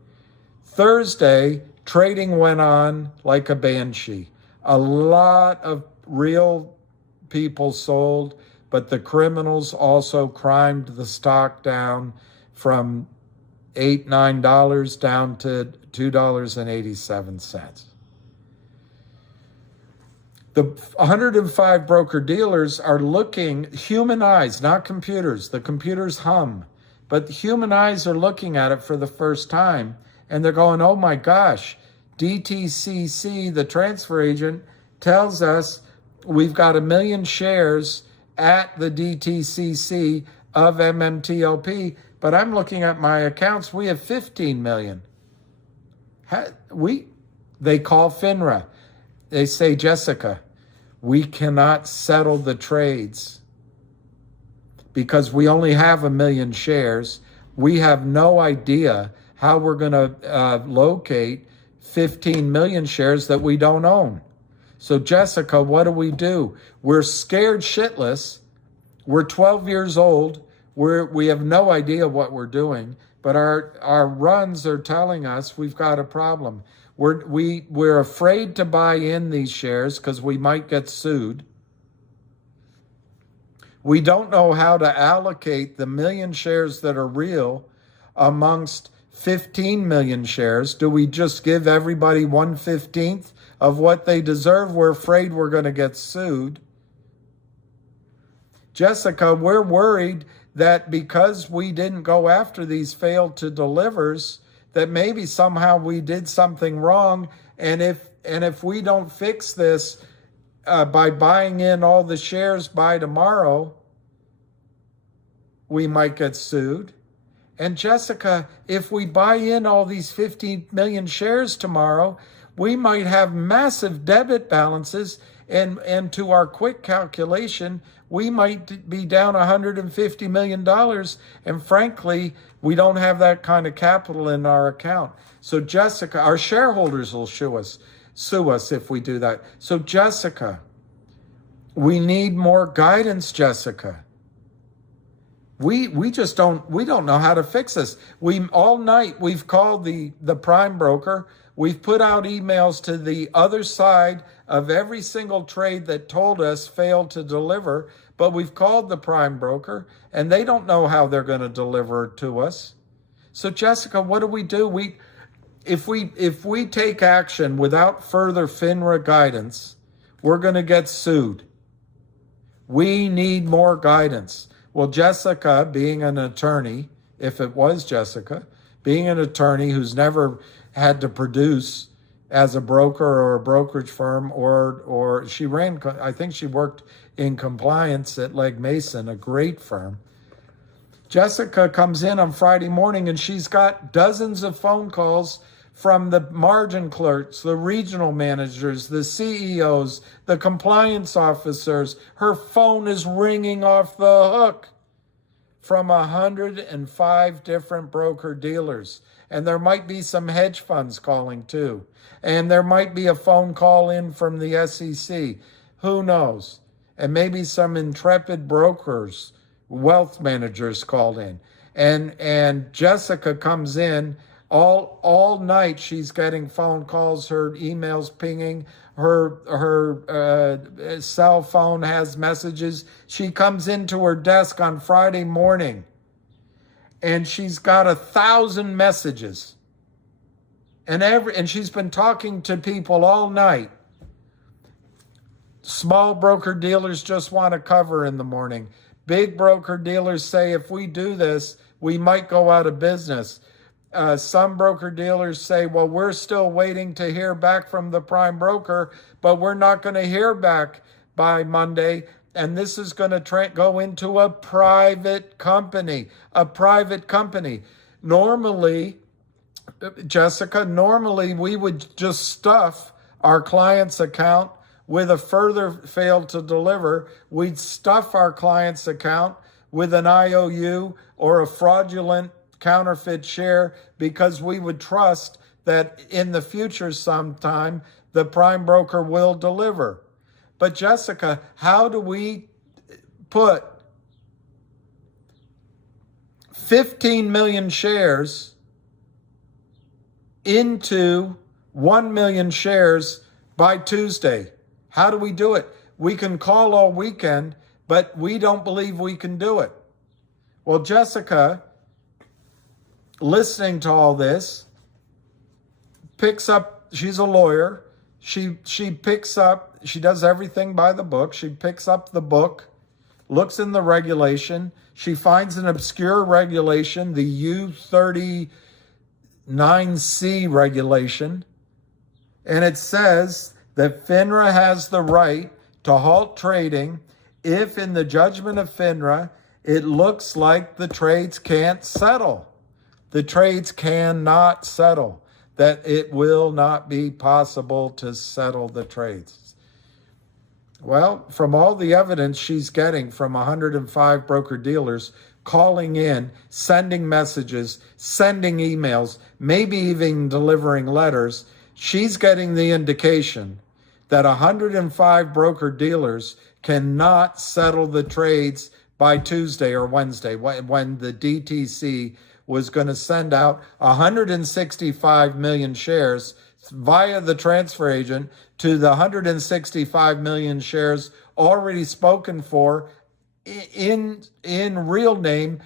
Thursday, trading went on like a banshee. A lot of real people sold, but the criminals also crimed the stock down from $8, $9 down to $2.87. The 105 broker-dealers are looking, human eyes, not computers. The computers hum, but human eyes are looking at it for the first time, and they're going, oh my gosh, DTCC, the transfer agent, tells us we've got 1 million shares at the DTCC of MMTLP, but I'm looking at my accounts, we have 15 million. They call FINRA. They say, Jessica, we cannot settle the trades because we only have 1 million shares. We have no idea how we're going to locate 15 million shares that we don't own. So Jessica, what do? We're scared shitless. We're 12 years old. We have no idea what we're doing, but our runs are telling us we've got a problem. We're afraid to buy in these shares because we might get sued. We don't know how to allocate the 1 million shares that are real amongst 15 million shares. Do we just give everybody 1/15 of what they deserve? We're afraid we're going to get sued. Jessica, we're worried that because we didn't go after these failed to delivers, that maybe somehow we did something wrong. And if we don't fix this by buying in all the shares by tomorrow, we might get sued. And Jessica, if we buy in all these 15 million shares tomorrow, we might have massive debit balances, and to our quick calculation, we might be down $150 million. And frankly, we don't have that kind of capital in our account. So Jessica, our shareholders will sue us if we do that. So Jessica, we need more guidance, Jessica. We just don't know how to fix this. All night we've called the prime broker. We've put out emails to the other side of every single trade that told us failed to deliver, but we've called the prime broker and they don't know how they're going to deliver to us. So Jessica, what do? If we take action without further FINRA guidance, we're going to get sued. We need more guidance. Well, Jessica, being an attorney, if it was Jessica, being an attorney who's never had to produce as a broker or a brokerage firm, or she ran, I think she worked in compliance at Legg Mason, a great firm. Jessica comes in on Friday morning and she's got dozens of phone calls from the margin clerks, the regional managers, the CEOs, the compliance officers. Her phone is ringing off the hook from 105 different broker dealers. And there might be some hedge funds calling too. And there might be a phone call in from the SEC. Who knows? And maybe some intrepid brokers, wealth managers called in. And Jessica comes in all night. She's getting phone calls, her emails pinging, her cell phone has messages. She comes into her desk on Friday morning and she's got 1,000 messages. And she's been talking to people all night. Small broker dealers just want to cover in the morning. Big broker dealers say if we do this, we might go out of business. Some broker dealers say, well, we're still waiting to hear back from the prime broker, but we're not going to hear back by Monday. And this is going to go into a private company. Normally, Jessica, we would just stuff our client's account with a further failed to deliver. We'd stuff our client's account with an IOU or a fraudulent counterfeit share because we would trust that in the future sometime the prime broker will deliver. But Jessica, how do we put 15 million shares into 1 million shares by Tuesday? How do we do it? We can call all weekend, but we don't believe we can do it. Well, Jessica, listening to all this, picks up, she's a lawyer. She picks up, she does everything by the book. She picks up the book, looks in the regulation. She finds an obscure regulation, the U39C regulation. And it says that FINRA has the right to halt trading if in the judgment of FINRA, it looks like the trades can't settle. The trades cannot settle. that it will not be possible to settle the trades. Well, from all the evidence she's getting from 105 broker-dealers, calling in, sending messages, sending emails, maybe even delivering letters, she's getting the indication that 105 broker-dealers cannot settle the trades by Tuesday or Wednesday, when the DTC was going to send out 165 million shares via the transfer agent to the 165 million shares already spoken for in real name,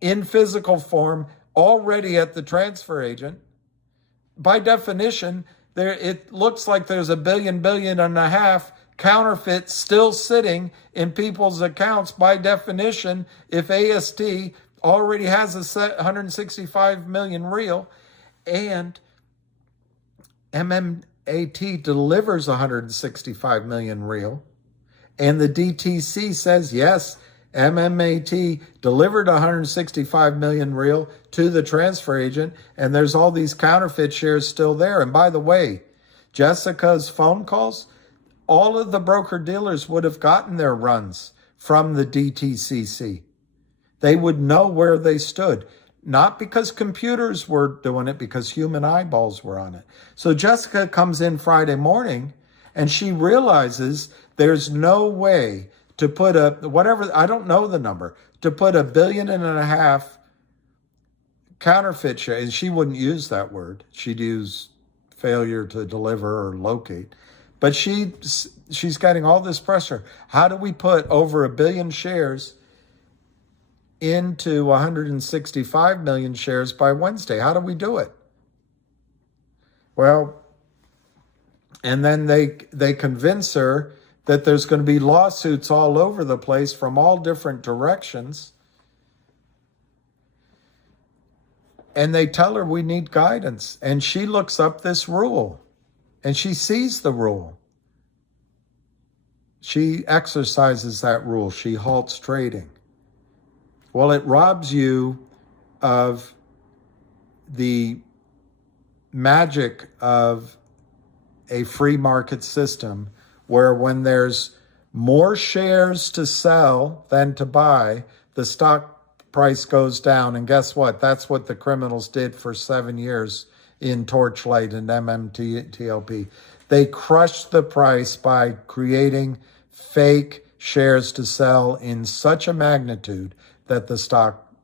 in physical form, already at the transfer agent. By definition, it looks like there's a billion and a half counterfeit still sitting in people's accounts. By definition, if AST already has a 165 million real and MMAT delivers 165 million real, and the DTC says, yes, MMAT delivered 165 million real to the transfer agent, and there's all these counterfeit shares still there. And by the way, Jessica's phone calls, all of the broker-dealers would have gotten their runs from the DTCC. They would know where they stood, not because computers were doing it, because human eyeballs were on it. So Jessica comes in Friday morning, and she realizes there's no way to put I don't know the number, to put 1.5 billion counterfeit share, and she wouldn't use that word. She'd use failure to deliver or locate. But she's getting all this pressure. How do we put over 1 billion shares into 165 million shares by Wednesday? How do we do it? Well, and then they convince her that there's going to be lawsuits all over the place from all different directions. And they tell her we need guidance. And she looks up this rule and she sees the rule. She exercises that rule. She halts trading. Well, it robs you of the magic of a free market system, where when there's more shares to sell than to buy, the stock price goes down. And guess what? That's what the criminals did for 7 years in Torchlight and MMTLP. They crushed the price by creating fake shares to sell in such a magnitude that the stock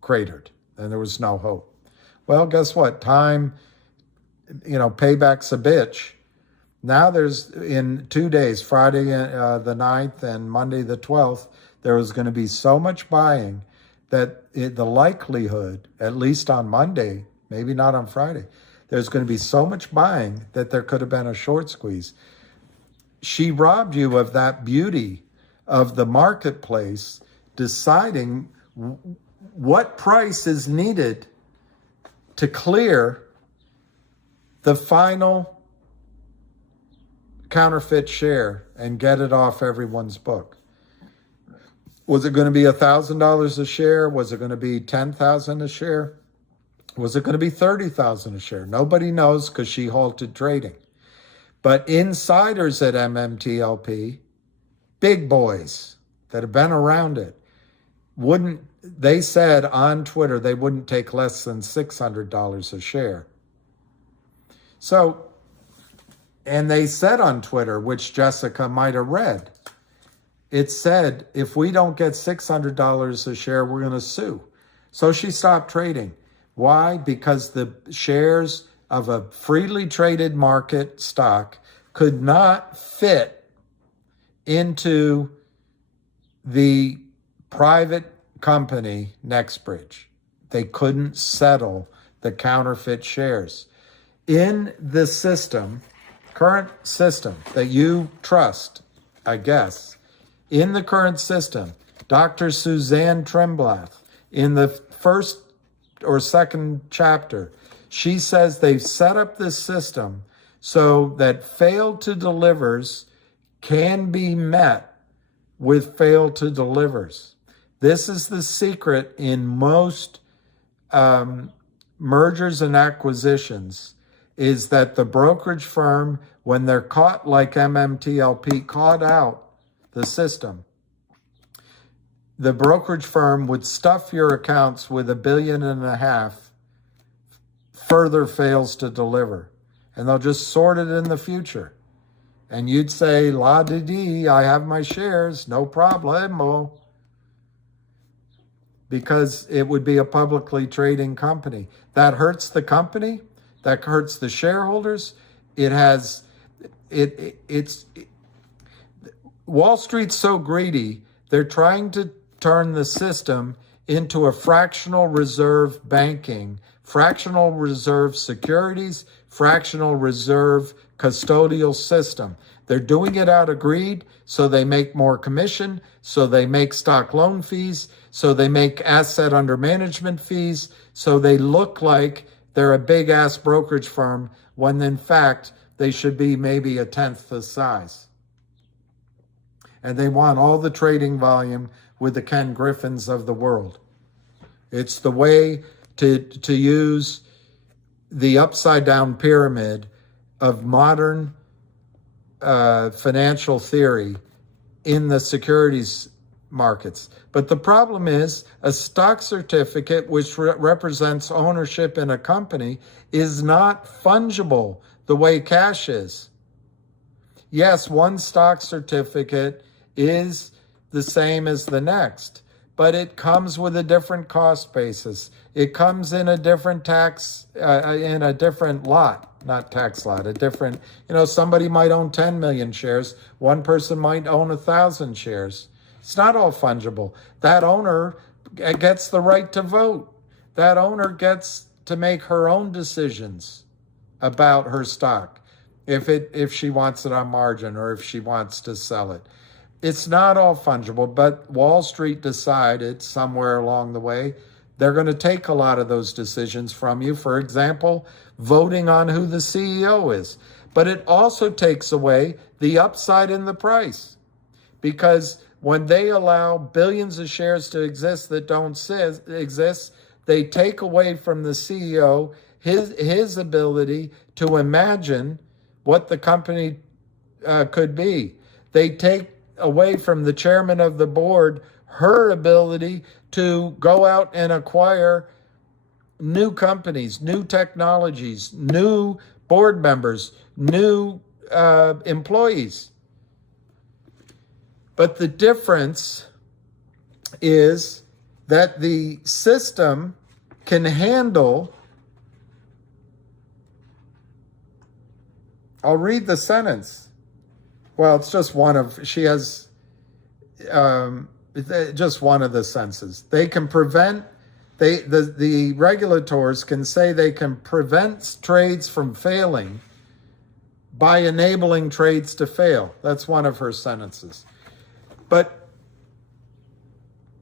cratered and there was no hope. Well, guess what? Time, payback's a bitch. Now there's, in 2 days, Friday the 9th and Monday the 12th, there was going to be so much buying that the likelihood, at least on Monday, maybe not on Friday, there's going to be so much buying that there could have been a short squeeze. She robbed you of that beauty of the marketplace, deciding what price is needed to clear the final counterfeit share and get it off everyone's book. Was it going to be $1,000 a share? Was it going to be $10,000 a share? Was it going to be $30,000 a share? Nobody knows, because she halted trading. But insiders at MMTLP, big boys that have been around it, they said on Twitter they wouldn't take less than $600 a share. So, and they said on Twitter, which Jessica might have read, it said, if we don't get $600 a share, we're going to sue. So she stopped trading. Why? Because the shares of a freely traded market stock could not fit into the private company NextBridge. They couldn't settle the counterfeit shares. In the system, current system that you trust, I guess, in the current system, Dr. Suzanne Trimbleth, in the first or second chapter, she says they've set up this system so that failed to delivers can be met with failed to delivers. This is the secret in most mergers and acquisitions is that the brokerage firm, when they're caught like MMTLP, caught out the system, the brokerage firm would stuff your accounts with $1.5 billion, further fails to deliver. And they'll just sort it in the future. And you'd say, la di di, I have my shares, no problemo. Because it would be a publicly trading company. That hurts the company, that hurts the shareholders. Wall Street's so greedy, they're trying to turn the system into a fractional reserve banking, fractional reserve securities, fractional reserve custodial system. They're doing it out of greed, so they make more commission, so they make stock loan fees, so they make asset under management fees, so they look like they're a big-ass brokerage firm when in fact they should be maybe 1/10 the size. And they want all the trading volume with the Ken Griffins of the world. It's the way to use the upside-down pyramid of modern financial theory in the securities markets. But the problem is a stock certificate, which represents ownership in a company, is not fungible the way cash is. Yes, one stock certificate is the same as the next, but it comes with a different cost basis. It comes in a different tax, in a different lot, not tax lot, a different, somebody might own 10 million shares. One person might own 1,000 shares. It's not all fungible. That owner gets the right to vote. That owner gets to make her own decisions about her stock, if she wants it on margin or if she wants to sell it. It's not all fungible, but Wall Street decided somewhere along the way they're going to take a lot of those decisions from you. For example, voting on who the CEO is. But it also takes away the upside in the price, because when they allow billions of shares to exist that don't exist, they take away from the CEO his ability to imagine what the company could be. They take away from the chairman of the board her ability to go out and acquire new companies, new technologies, new board members, new employees. But the difference is that the system can handle, I'll read the sentence. Well, it's just one of, she has just one of the sentences. They can prevent, the regulators can say they can prevent trades from failing by enabling trades to fail. That's one of her sentences. But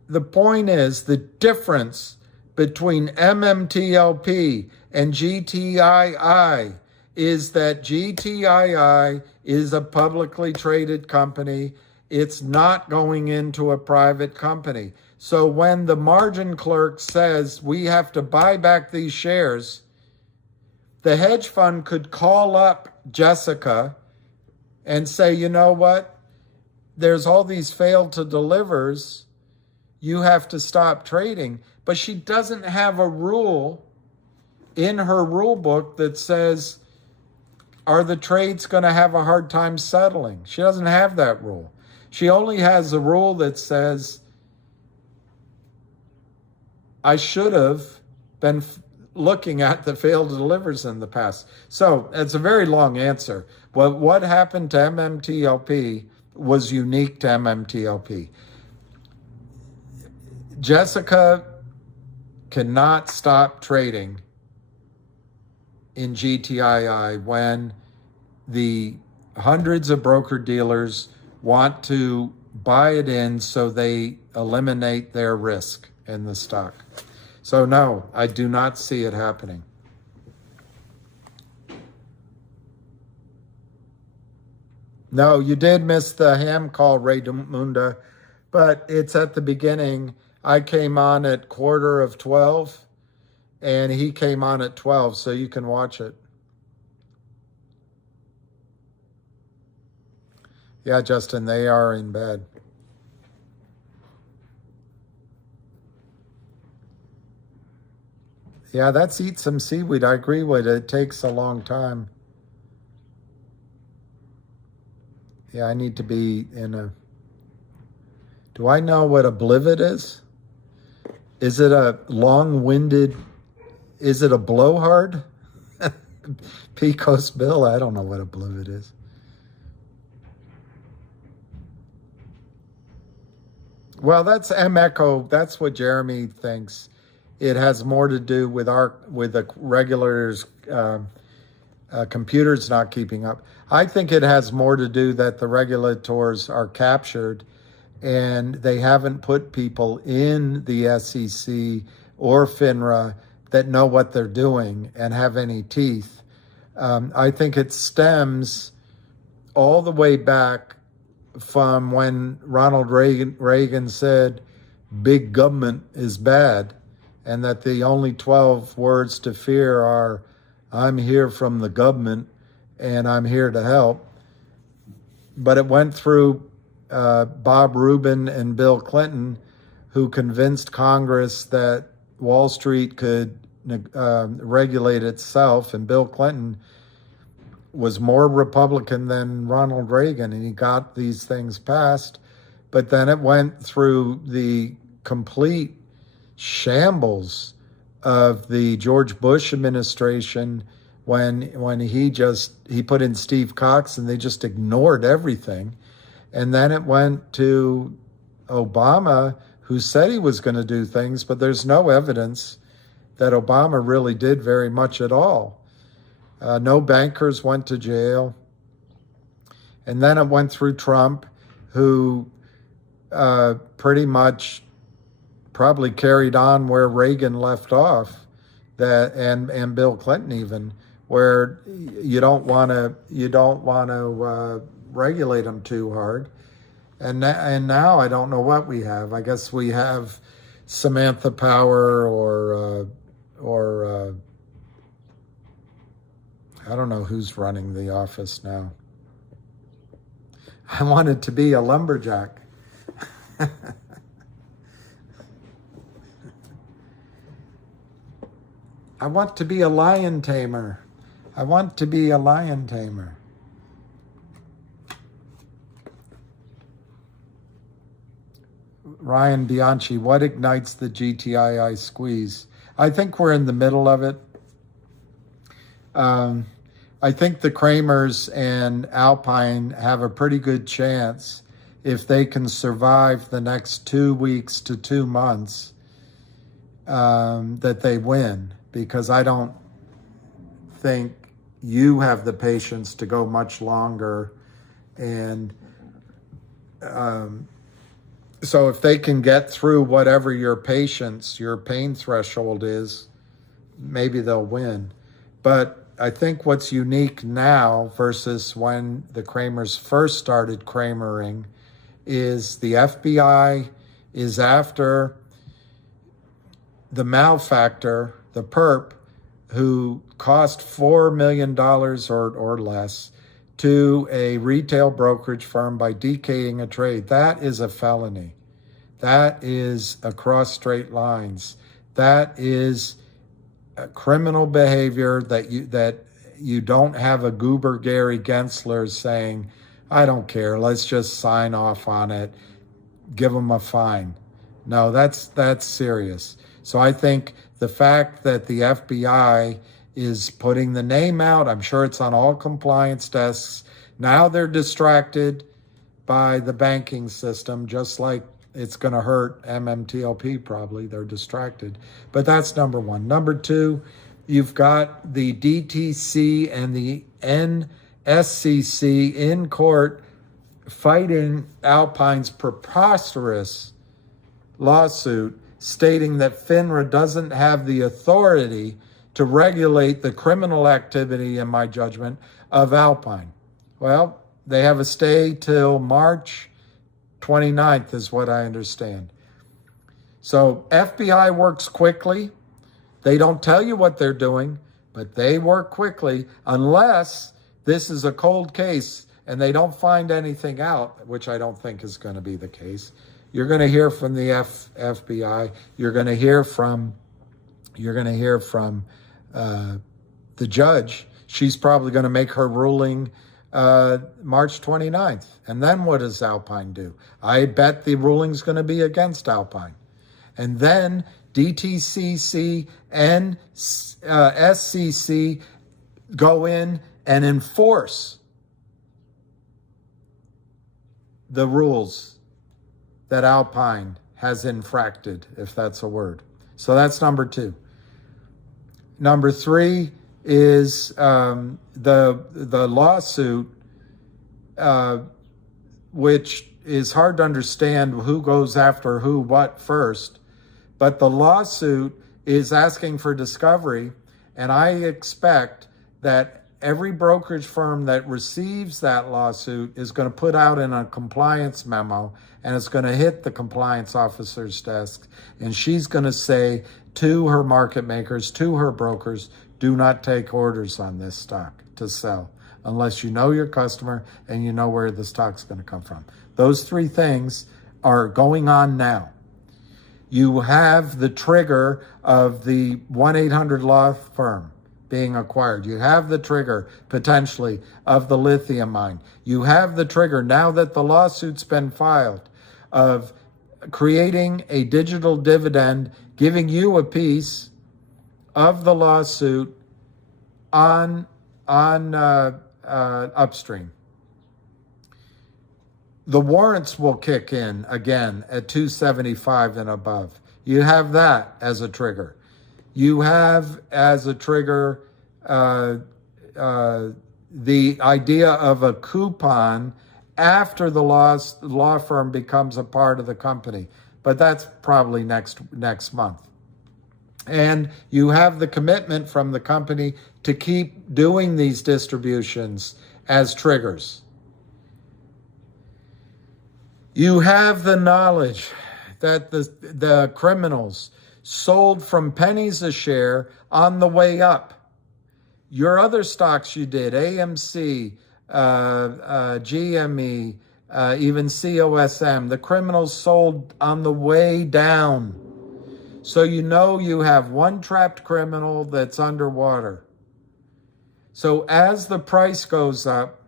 the point is, the difference between MMTLP and GTII is that GTII is a publicly traded company. It's not going into a private company. So when the margin clerk says we have to buy back these shares, the hedge fund could call up Jessica and say, you know what? There's all these failed to delivers. You have to stop trading. But she doesn't have a rule in her rule book that says, are the trades going to have a hard time settling? She doesn't have that rule. She only has a rule that says, I should have been looking at the failed delivers in the past. So it's a very long answer. Well, what happened to MMTLP was unique to MMTLP. Jessica cannot stop trading in GTII when the hundreds of broker dealers want to buy it in so they eliminate their risk in the stock. So no, I do not see it happening. No, you did miss the ham call, Raymunda, but it's at the beginning. I came on at 11:45, and he came on at 12, so you can watch it. Yeah, Justin, they are in bed. Yeah, that's eat some seaweed. I agree with it. It takes a long time. Yeah, I need to be in a... Do I know what a blivet is? Is it a long-winded... Is it a blowhard? Pecos Bill? I don't know what a blivet is. Well, that's M-Echo. That's what Jeremy thinks. It has more to do with the regulators' computers not keeping up. I think it has more to do that the regulators are captured and they haven't put people in the SEC or FINRA that know what they're doing and have any teeth. I think it stems all the way back from when Ronald Reagan said big government is bad, and that the only 12 words to fear are, I'm here from the government and I'm here to help. But it went through Bob Rubin and Bill Clinton, who convinced Congress that Wall Street could regulate itself, and Bill Clinton was more Republican than Ronald Reagan, and he got these things passed. But then it went through the complete shambles of the George Bush administration when he put in Steve Cox and they just ignored everything. And then it went to Obama, who said he was going to do things, but there's no evidence that Obama really did very much at all. No bankers went to jail. And then it went through Trump, who pretty much probably carried on where Reagan left off, and Bill Clinton even, where you don't want to regulate them too hard. And now I don't know what we have. I guess we have Samantha Power or I don't know who's running the office now. I wanted to be a lumberjack. I want to be a lion tamer. I want to be a lion tamer. Ryan Bianchi, what ignites the GTII squeeze? I think we're in the middle of it. I think the Kramers and Alpine have a pretty good chance, if they can survive the next 2 weeks to 2 months, that they win, because I don't think you have the patience to go much longer. And so if they can get through whatever your pain threshold is, maybe they'll win. But I think what's unique now versus when the Kramers first started Kramering is the FBI is after the malefactor, the perp, who cost $4 million or less to a retail brokerage firm by decating a trade. That is a felony. That is across straight lines. That is a criminal behavior that you don't have a goober Gary Gensler saying, I don't care, let's just sign off on it, give them a fine. No, that's serious. So I think the fact that the FBI is putting the name out, I'm sure it's on all compliance desks. Now they're distracted by the banking system, just like it's going to hurt MMTLP probably. They're distracted. But that's number one. Number two, you've got the DTC and the NSCC in court fighting Alpine's preposterous lawsuit stating that FINRA doesn't have the authority to regulate the criminal activity, in my judgment, of Alpine. Well, they have a stay till March 29th is what I understand. So FBI works quickly. They don't tell you what they're doing, but they work quickly unless this is a cold case and they don't find anything out, which I don't think is going to be the case. You're going to hear from the FBI. You're going to hear from the judge. She's probably going to make her ruling March 29th. And then what does Alpine do? I bet the ruling's going to be against Alpine. And then DTCC and SCC go in and enforce the rules that Alpine has infracted, if that's a word. So that's number 2. Number 3 is the lawsuit, which is hard to understand who goes after who, what first. But the lawsuit is asking for discovery, and I expect that every brokerage firm that receives that lawsuit is going to put out in a compliance memo, and it's going to hit the compliance officer's desk, and she's going to say to her market makers, to her brokers, do not take orders on this stock to sell unless you know your customer and you know where the stock's going to come from. Those 3 things are going on now. You have the trigger of the 1-800 law firm being acquired. You have the trigger, potentially, of the lithium mine. You have the trigger, now that the lawsuit's been filed, of creating a digital dividend, giving you a piece of the lawsuit on upstream. The warrants will kick in again at 275 and above. You have that as a trigger. You have as a trigger the idea of a coupon after the law firm becomes a part of the company. But that's probably next month. And you have the commitment from the company to keep doing these distributions as triggers. You have the knowledge that the criminals sold from pennies a share on the way up. Your other stocks you did, AMC, GME, even COSM, the criminals sold on the way down. So you know you have one trapped criminal that's underwater. So as the price goes up,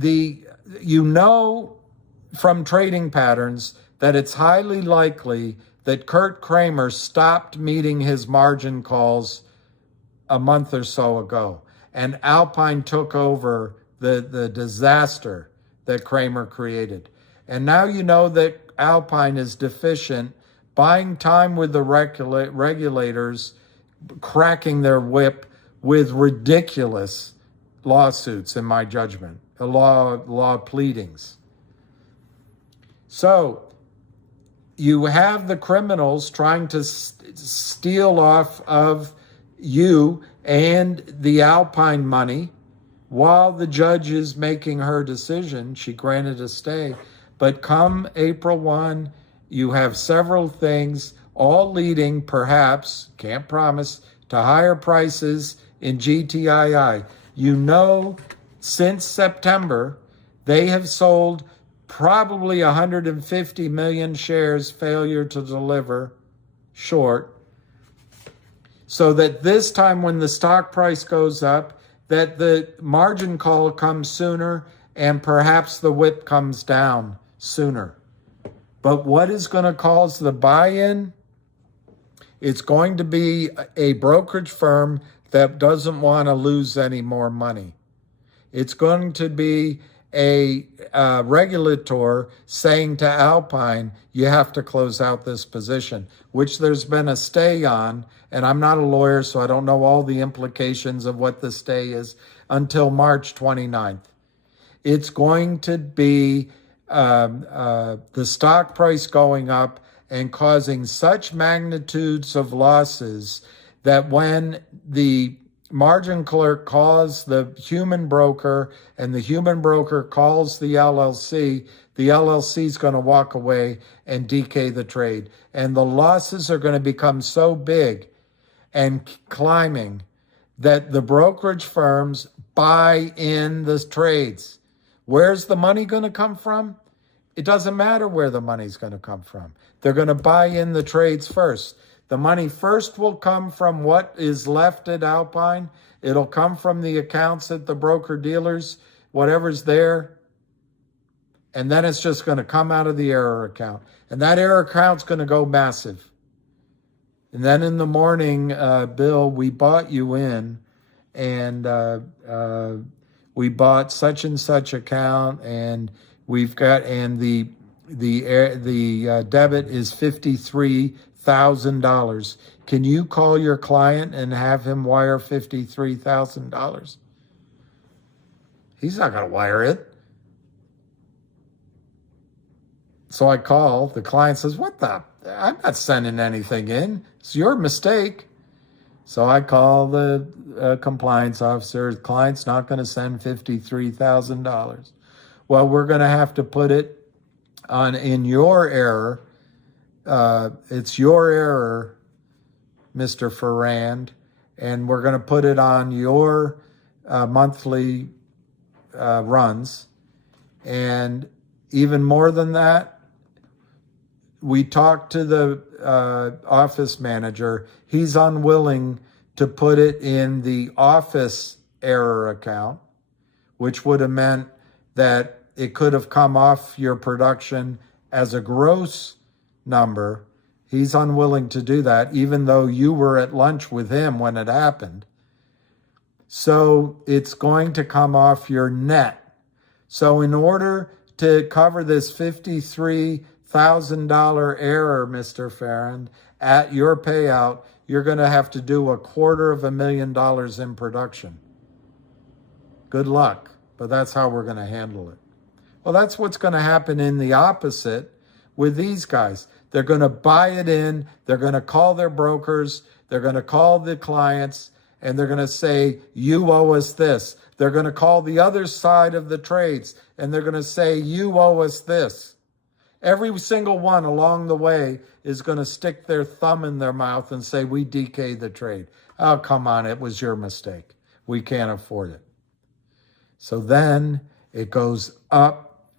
you know from trading patterns that it's highly likely that Kurt Kramer stopped meeting his margin calls a month or so ago, and Alpine took over the disaster that Kramer created. And now you know that Alpine is deficient, buying time with the regulators, cracking their whip with ridiculous lawsuits, in my judgment, law pleadings. So you have the criminals trying to steal off of you and the Alpine money while the judge is making her decision. She granted a stay. But come April 1, you have several things, all leading, perhaps, can't promise, to higher prices in GTII. You know, since September, they have sold probably 150 million shares, failure to deliver, short. So that this time when the stock price goes up, that the margin call comes sooner and perhaps the whip comes down sooner. But what is going to cause the buy-in? It's going to be a brokerage firm that doesn't want to lose any more money. It's going to be a regulator saying to Alpine, you have to close out this position, which there's been a stay on, and I'm not a lawyer, so I don't know all the implications of what the stay is until March 29th. It's going to be the stock price going up and causing such magnitudes of losses that when the margin clerk calls the human broker and the human broker calls the LLC, the LLC is going to walk away and DK the trade. And the losses are going to become so big and climbing that the brokerage firms buy in the trades. Where's the money going to come from? It doesn't matter where the money's going to come from. They're going to buy in the trades first. The money first will come from what is left at Alpine. It'll come from the accounts at the broker-dealers, whatever's there. And then it's just going to come out of the error account. And that error account's going to go massive. And then in the morning, Bill, we bought you in, and we bought such and such account, and we've got, and the debit is $53,000. Can you call your client and have him wire $53,000? He's not going to wire it. So I call, the client says, what the? I'm not sending anything in. It's your mistake. So I call the compliance officer. The client's not going to send $53,000. Well, we're going to have to put it on in your error. It's your error, Mr. Ferrand, and we're going to put it on your monthly runs. And even more than that, we talked to the office manager. He's unwilling to put it in the office error account, which would have meant that it could have come off your production as a gross number. He's unwilling to do that, even though you were at lunch with him when it happened. So it's going to come off your net. So in order to cover this $53,000 error, Mr. Farron, at your payout, you're going to have to do $250,000 in production. Good luck, but that's how we're going to handle it. Well, that's what's going to happen in the opposite with these guys. They're going to buy it in, they're going to call their brokers, they're going to call the clients, and they're going to say, you owe us this. They're going to call the other side of the trades, and they're going to say, you owe us this. Every single one along the way is going to stick their thumb in their mouth and say, we DK'd the trade. Oh, come on, it was your mistake. We can't afford it. So then it goes up.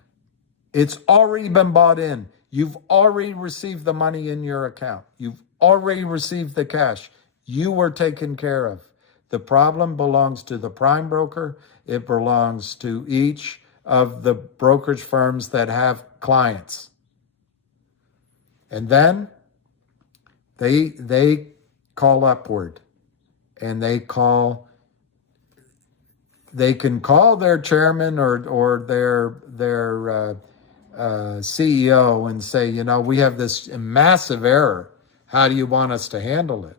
It's already been bought in. You've already received the money in your account. You've already received the cash. You were taken care of. The problem belongs to the prime broker. It belongs to each of the brokerage firms that have clients. And then they call upward, and they can call their chairman or their CEO and say, you know, we have this massive error. How do you want us to handle it?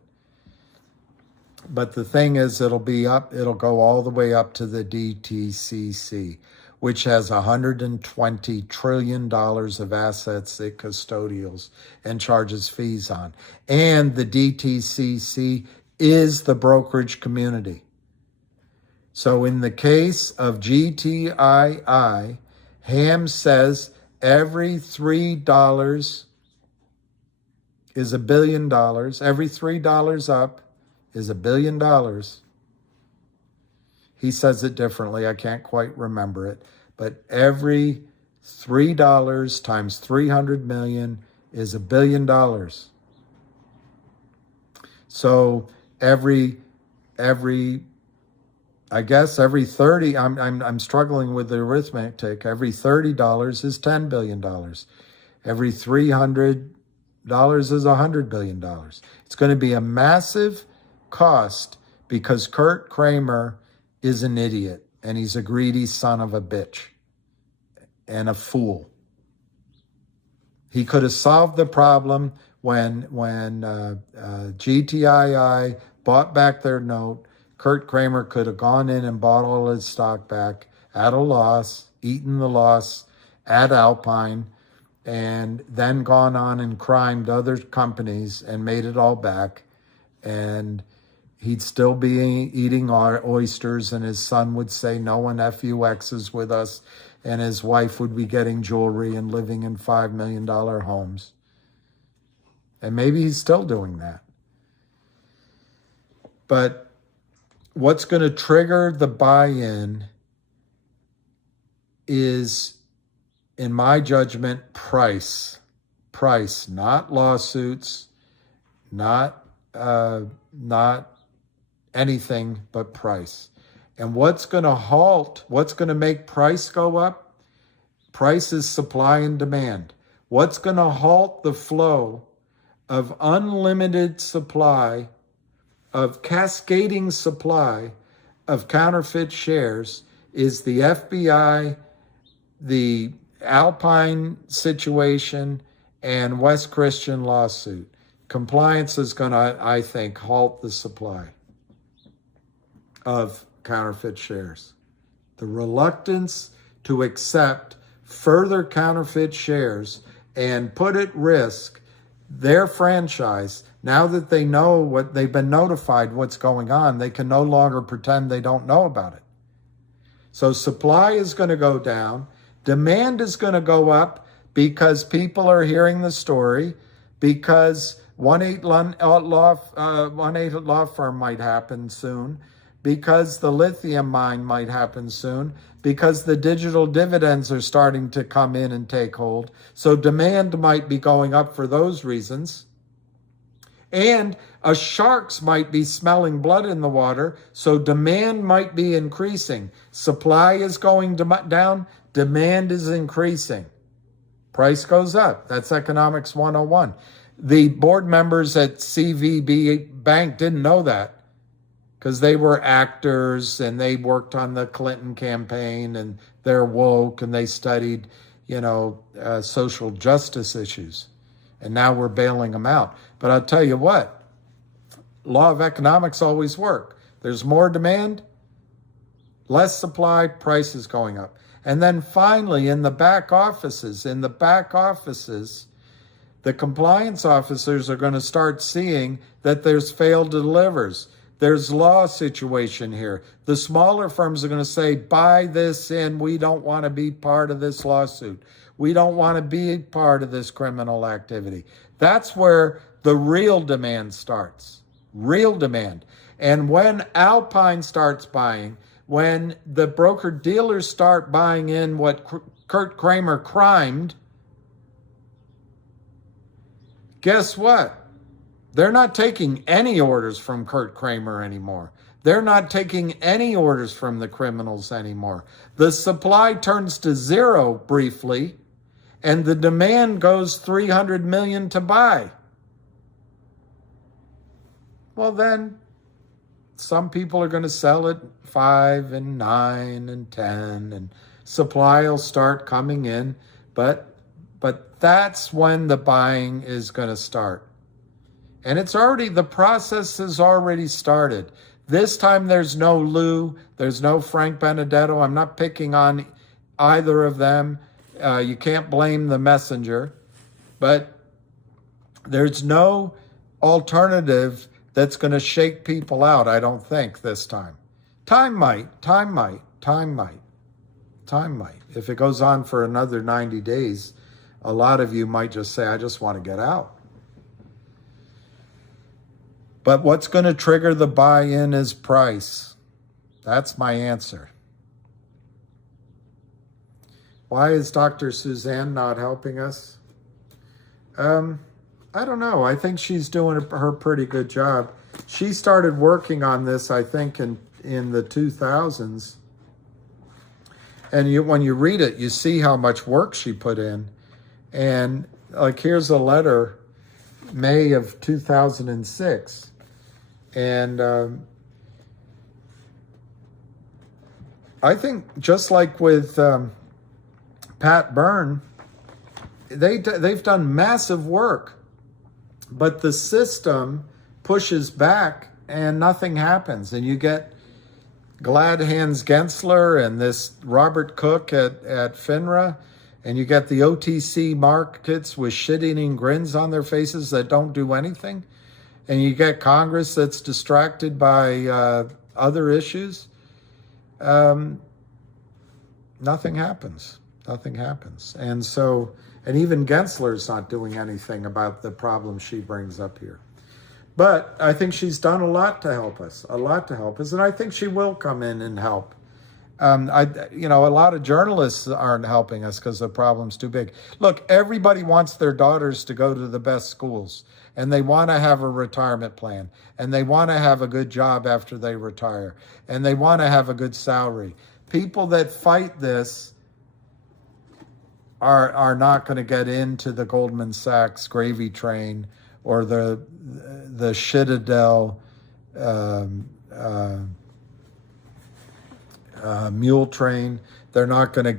But the thing is, it'll go all the way up to the DTCC, which has $120 trillion of assets it custodials and charges fees on. And the DTCC is the brokerage community. So in the case of GTII, Ham says every $3 is $1 billion. Every $3 up is $1 billion. He says it differently. I can't quite remember it. But every $3 times 300 million is $1 billion. So every I guess every 30, I'm struggling with the arithmetic. Every $30 is $10 billion. Every $300 is $100 billion. It's going to be a massive cost because Kurt Kramer is an idiot and he's a greedy son of a bitch and a fool. He could have solved the problem when GTII bought back their note. Kurt Kramer could have gone in and bought all his stock back at a loss, eaten the loss at Alpine, and then gone on and crimed other companies and made it all back. And he'd still be eating our oysters, and his son would say, no one FUXs with us. and his wife would be getting jewelry and living in $5 million homes. And maybe he's still doing that. But what's going to trigger the buy-in is, in my judgment, price. Price, not lawsuits, not anything but price. And what's going to make price go up? Price is supply and demand. What's going to halt the flow of unlimited supply, of cascading supply of counterfeit shares is the FBI, the Alpine situation, and West Christian lawsuit. Compliance is going to, I think, halt the supply of counterfeit shares. The reluctance to accept further counterfeit shares and put at risk their franchise, now that they know what they've been notified what's going on, they can no longer pretend they don't know about it. So supply is going to go down. Demand is going to go up because people are hearing the story, because 1-8 law firm might happen soon, because the lithium mine might happen soon, because the digital dividends are starting to come in and take hold. So demand might be going up for those reasons. And sharks might be smelling blood in the water, so demand might be increasing. Supply is going down, demand is increasing. Price goes up. That's economics 101. The board members at CVB Bank didn't know that, because they were actors and they worked on the Clinton campaign and they're woke and they studied, social justice issues. And now we're bailing them out. But I'll tell you what, law of economics always work. There's more demand, less supply, prices going up. And then finally, in the back offices, the compliance officers are going to start seeing that there's failed delivers. There's law situation here. The smaller firms are going to say, buy this in. We don't want to be part of this lawsuit. We don't want to be part of this criminal activity. That's where the real demand starts. Real demand. And when Alpine starts buying, when the broker-dealers start buying in what Kurt Kramer crimed, guess what? They're not taking any orders from Kurt Kramer anymore. They're not taking any orders from the criminals anymore. The supply turns to zero briefly, and the demand goes 300 million to buy. Well, then some people are going to sell at 5 and 9 and 10, and supply will start coming in, but that's when the buying is going to start. And the process has already started. This time there's no Lou, there's no Frank Benedetto. I'm not picking on either of them. You can't blame the messenger. But there's no alternative that's going to shake people out, I don't think, this time. Time might. If it goes on for another 90 days, a lot of you might just say, I just want to get out. But what's going to trigger the buy-in is price. That's my answer. Why is Dr. Suzanne not helping us? I don't know. I think she's doing her pretty good job. She started working on this, I think, in the 2000s. And when you read it, you see how much work she put in. And here's a letter, May of 2006. And I think just like with Pat Byrne, they've done massive work, but the system pushes back and nothing happens. And you get Glad Hands Gensler and this Robert Cook at FINRA, and you get the OTC markets with shit-eating grins on their faces that don't do anything. And you get Congress that's distracted by other issues. nothing happens. Nothing happens. And so, and even Gensler's not doing anything about the problem she brings up here. But I think she's done a lot to help us, and I think she will come in and help. A lot of journalists aren't helping us because the problem's too big. Look, everybody wants their daughters to go to the best schools, and they want to have a retirement plan, and they want to have a good job after they retire, and they want to have a good salary. People that fight this are not going to get into the Goldman Sachs gravy train or the Citadel mule train. They're not going to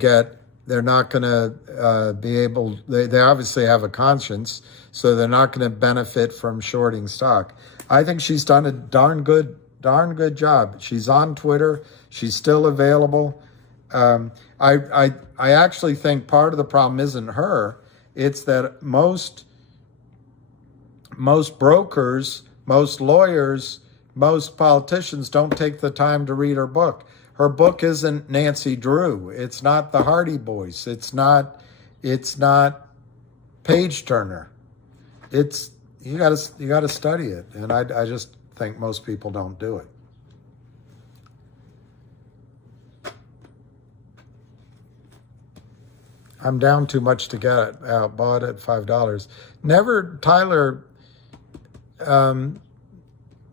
be able, they obviously have a conscience, so they're not going to benefit from shorting stock. I think she's done a darn good job. She's on Twitter. She's still available. I actually think part of the problem isn't her. It's that most brokers, most lawyers, most politicians don't take the time to read her book. Her book isn't Nancy Drew. It's not the Hardy Boys. It's not Page Turner. You gotta study it, and I just think most people don't do it. I'm down too much to get it out. Bought at $5. Never, Tyler.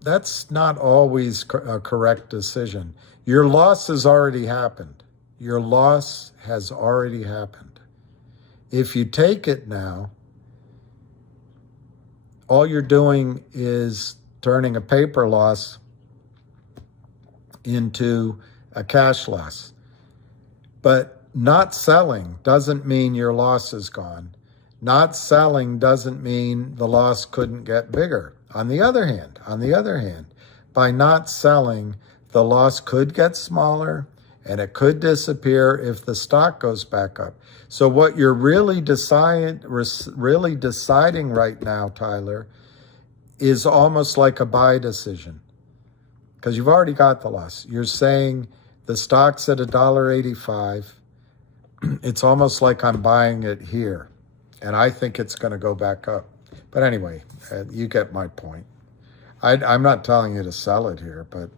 That's not always a correct decision. Your loss has already happened. Your loss has already happened. If you take it now, all you're doing is turning a paper loss into a cash loss. But not selling doesn't mean your loss is gone. Not selling doesn't mean the loss couldn't get bigger. On the other hand, by not selling, the loss could get smaller and it could disappear if the stock goes back up. So what you're really deciding right now, Tyler, is almost like a buy decision, because you've already got the loss. You're saying the stock's at $1.85. It's almost like I'm buying it here, and I think it's going to go back up. But anyway, you get my point. I'm not telling you to sell it here, but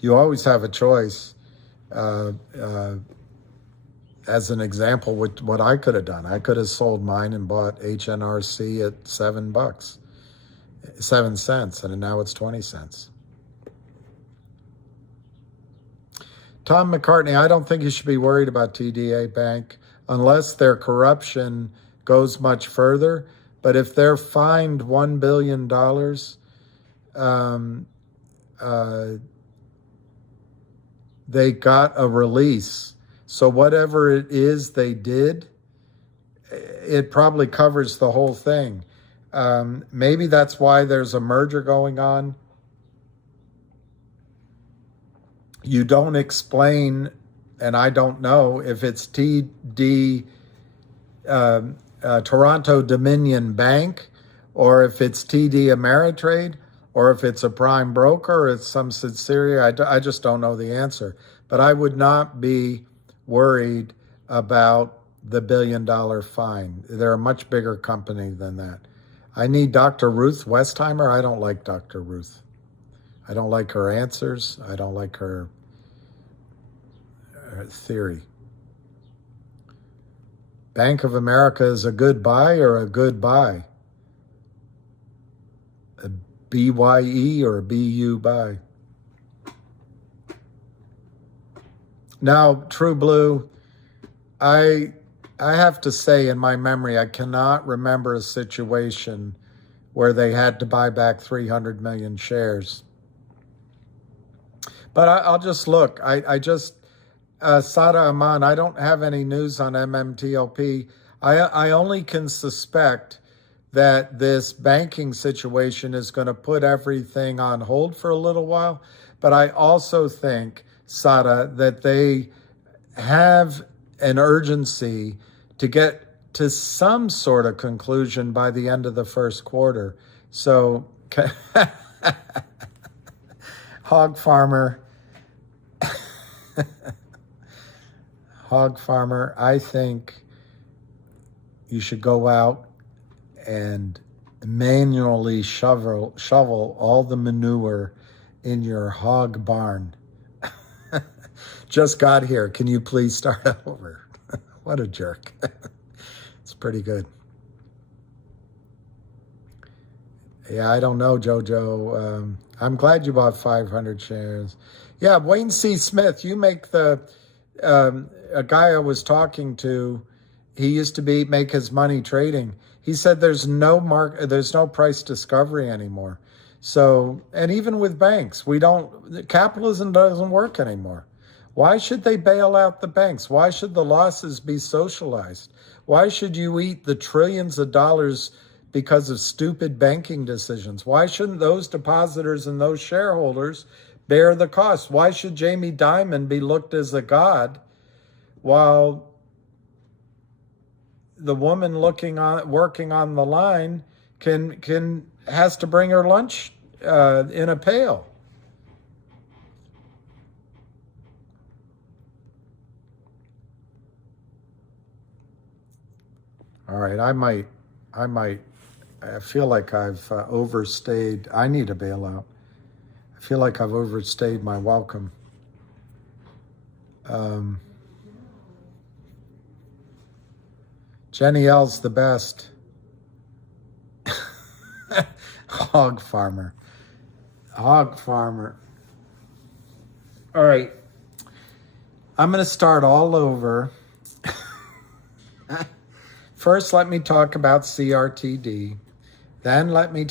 you always have a choice. As an example, what I could have done, I could have sold mine and bought HNRC at $7, 7 cents, and now it's 20 cents. Tom McCartney, I don't think you should be worried about TDA Bank unless their corruption goes much further. But if they're fined $1 billion, they got a release. So whatever it is they did, it probably covers the whole thing. Maybe that's why there's a merger going on. You don't explain, and I don't know if it's Toronto Dominion Bank, or if it's TD Ameritrade, or if it's a prime broker, or it's some subsidiary. I just don't know the answer. But I would not be worried about the $1 billion fine. They're a much bigger company than that. I need Dr. Ruth Westheimer. I don't like Dr. Ruth. I don't like her answers. I don't like her theory. Bank of America is a good buy or a good buy? A BYE or a BU buy? Now, True Blue, I have to say, in my memory, I cannot remember a situation where they had to buy back 300 million shares. But I'll just look. Sada Aman, I don't have any news on MMTLP. I only can suspect that this banking situation is going to put everything on hold for a little while. But I also think, Sada, that they have an urgency to get to some sort of conclusion by the end of the first quarter. So, Hog Farmer. Hog Farmer, I think you should go out and manually shovel all the manure in your hog barn. Just got here. Can you please start over? What a jerk. It's pretty good. Yeah, I don't know, Jojo. I'm glad you bought 500 shares. Yeah, Wayne C. Smith, you make the, a guy I was talking to, he used to make his money trading. He said there's no price discovery anymore. So, and even with banks, capitalism doesn't work anymore. Why should they bail out the banks? Why should the losses be socialized? Why should you eat the trillions of dollars because of stupid banking decisions? Why shouldn't those depositors and those shareholders bear the cost? Why should Jamie Dimon be looked as a god while the woman working on the line has to bring her lunch in a pail? All right, I feel like I've overstayed. I need a bailout. I feel like I've overstayed my welcome. Jenny L's the best. Hog Farmer. Hog Farmer. All right. I'm going to start all over. First, let me talk about CRTD. Then let me...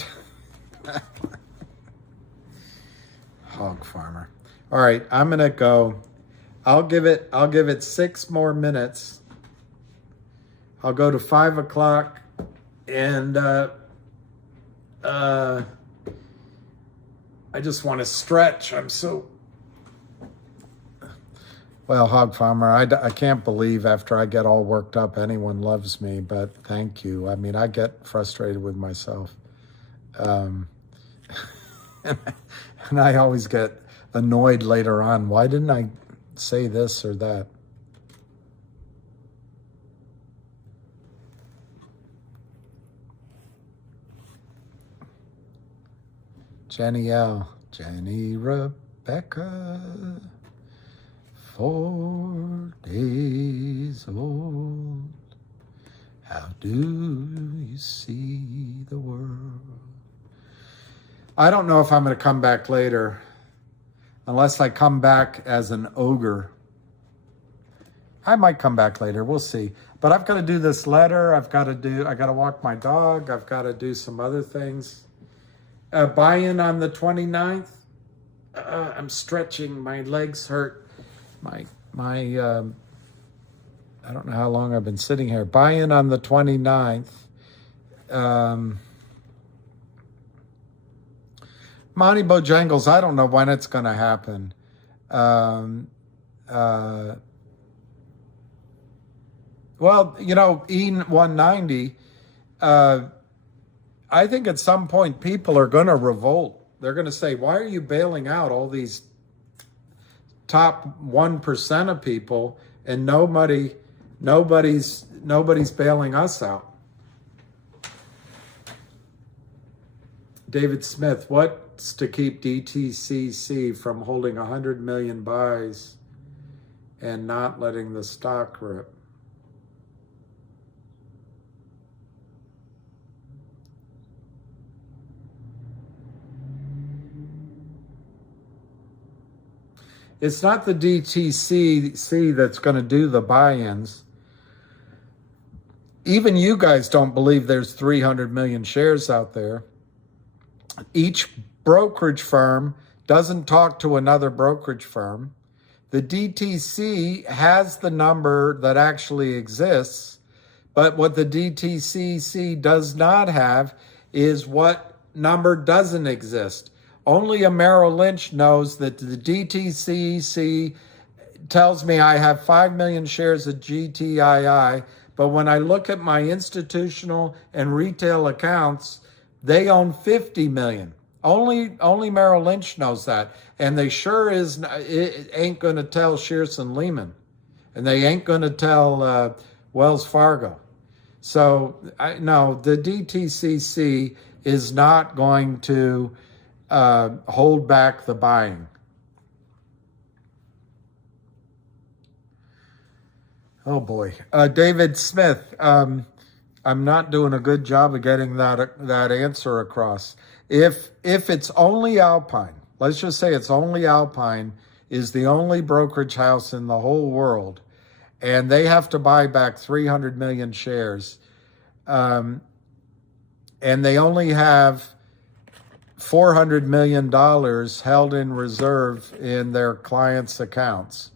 Hog Farmer. All right, I'm going to go. I'll give it 6 more minutes. I'll go to 5 o'clock, and I just want to stretch. I'm so... Well, Hog Farmer, I can't believe after I get all worked up anyone loves me, but thank you. I mean, I get frustrated with myself. And I always get annoyed later on. Why didn't I say this or that? Jenny L. Jenny Rebecca. 4 days old, how do you see the world? I don't know if I'm going to come back later, unless I come back as an ogre. I might come back later, we'll see. But I've got to do this letter, I got to walk my dog, I've got to do some other things. Buy-in on the 29th. I'm stretching, my legs hurt. My I don't know how long I've been sitting here. Buy-in on the 29th. Monty Bojangles, I don't know when it's going to happen. Well, you know, E190, I think at some point people are going to revolt. They're going to say, why are you bailing out all these top 1% of people and nobody's bailing us out? David Smith, what's to keep DTCC from holding 100 million buys and not letting the stock rip? It's not the DTCC that's going to do the buy-ins. Even you guys don't believe there's 300 million shares out there. Each brokerage firm doesn't talk to another brokerage firm. The DTC has the number that actually exists, but what the DTCC does not have is what number doesn't exist. Only a Merrill Lynch knows that the DTCC tells me I have 5 million shares of GTII, but when I look at my institutional and retail accounts, they own 50 million. Only Merrill Lynch knows that, and they sure ain't going to tell Shearson Lehman. And they ain't going to tell Wells Fargo. So, no, the DTCC is not going to hold back the buying. Oh boy, David Smith. I'm not doing a good job of getting that answer across. If it's only Alpine, let's just say it's only Alpine is the only brokerage house in the whole world, and they have to buy back 300 million shares, and they only have $400 million held in reserve in their clients' accounts.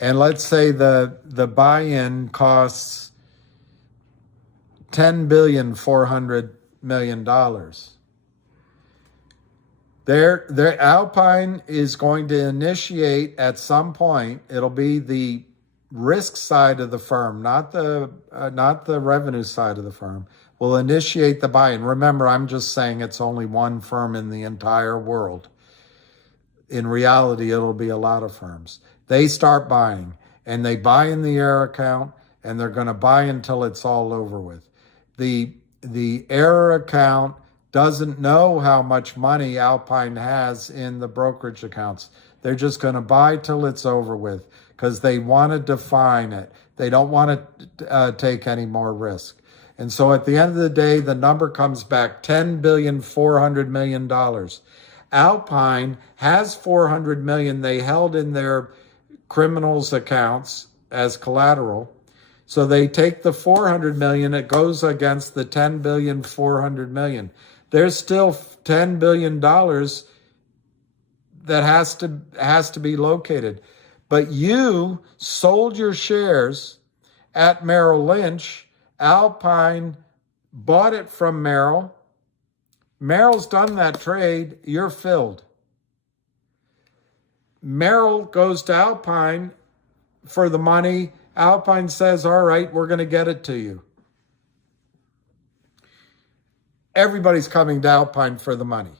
And let's say the buy-in costs $10.4 billion. Their Alpine is going to initiate at some point. It'll be the risk side of the firm, not the revenue side of the firm. Will initiate the buy-in. Remember, I'm just saying it's only one firm in the entire world. In reality, it'll be a lot of firms. They start buying, and they buy in the error account, and they're going to buy until it's all over with. The error account doesn't know how much money Alpine has in the brokerage accounts. They're just going to buy till it's over with because they want to define it. They don't want to take any more risk. And so at the end of the day, the number comes back $10.4 billion. Alpine has $400 million they held in their criminals' accounts as collateral. So they take the $400 million, it goes against the $10.4 billion. There's still $10 billion that has to be located. But you sold your shares at Merrill Lynch. Alpine bought it from Merrill. Merrill's done that trade. You're filled. Merrill goes to Alpine for the money. Alpine says, all right, we're going to get it to you. Everybody's coming to Alpine for the money.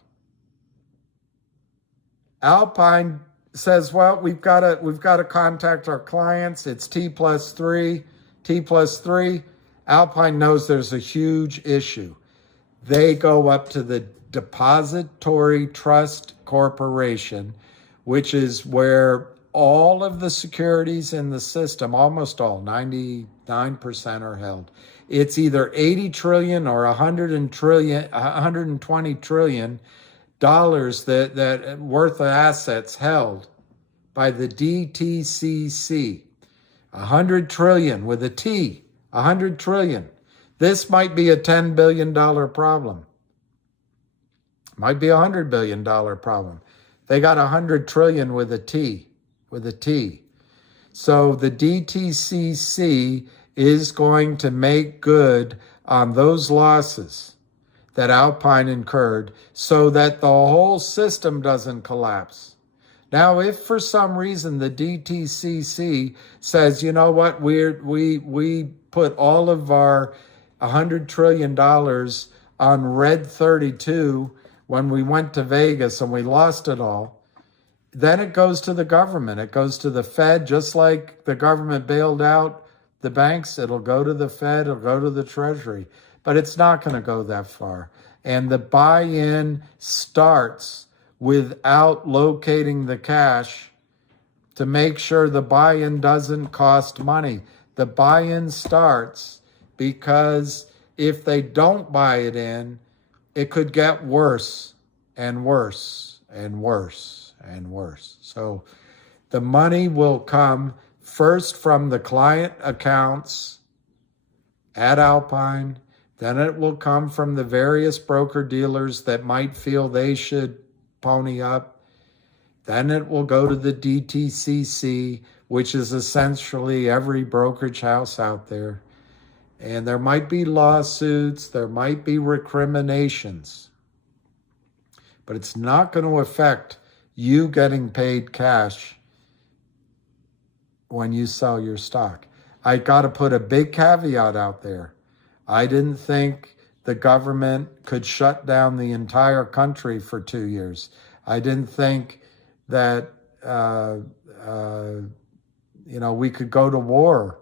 Alpine says, well, we've got to contact our clients. It's T+3. Alpine knows there's a huge issue. They go up to the Depository Trust Corporation, which is where all of the securities in the system, almost all, 99% are held. It's either 80 trillion or 120 trillion dollars that worth of assets held by the DTCC. 100 trillion with a T, 100 trillion. This might be a $10 billion problem. Might be a $100 billion problem. They got 100 trillion with a T, So the DTCC is going to make good on those losses that Alpine incurred so that the whole system doesn't collapse. Now, if for some reason the DTCC says, you know what, we put all of our $100 trillion on Red 32 when we went to Vegas and we lost it all, then it goes to the government. It goes to the Fed, just like the government bailed out the banks. It'll go to the Fed, it'll go to the Treasury, but it's not going to go that far. And the buy-in starts without locating the cash to make sure the buy-in doesn't cost money. The buy-in starts because if they don't buy it in, it could get worse and worse and worse and worse. So the money will come first from the client accounts at Alpine, then it will come from the various broker-dealers that might feel they should pony up. Then it will go to the DTCC, which is essentially every brokerage house out there. And there might be lawsuits, there might be recriminations, but it's not going to affect you getting paid cash when you sell your stock. I got to put a big caveat out there. I didn't think the government could shut down the entire country for 2 years. I didn't think that we could go to war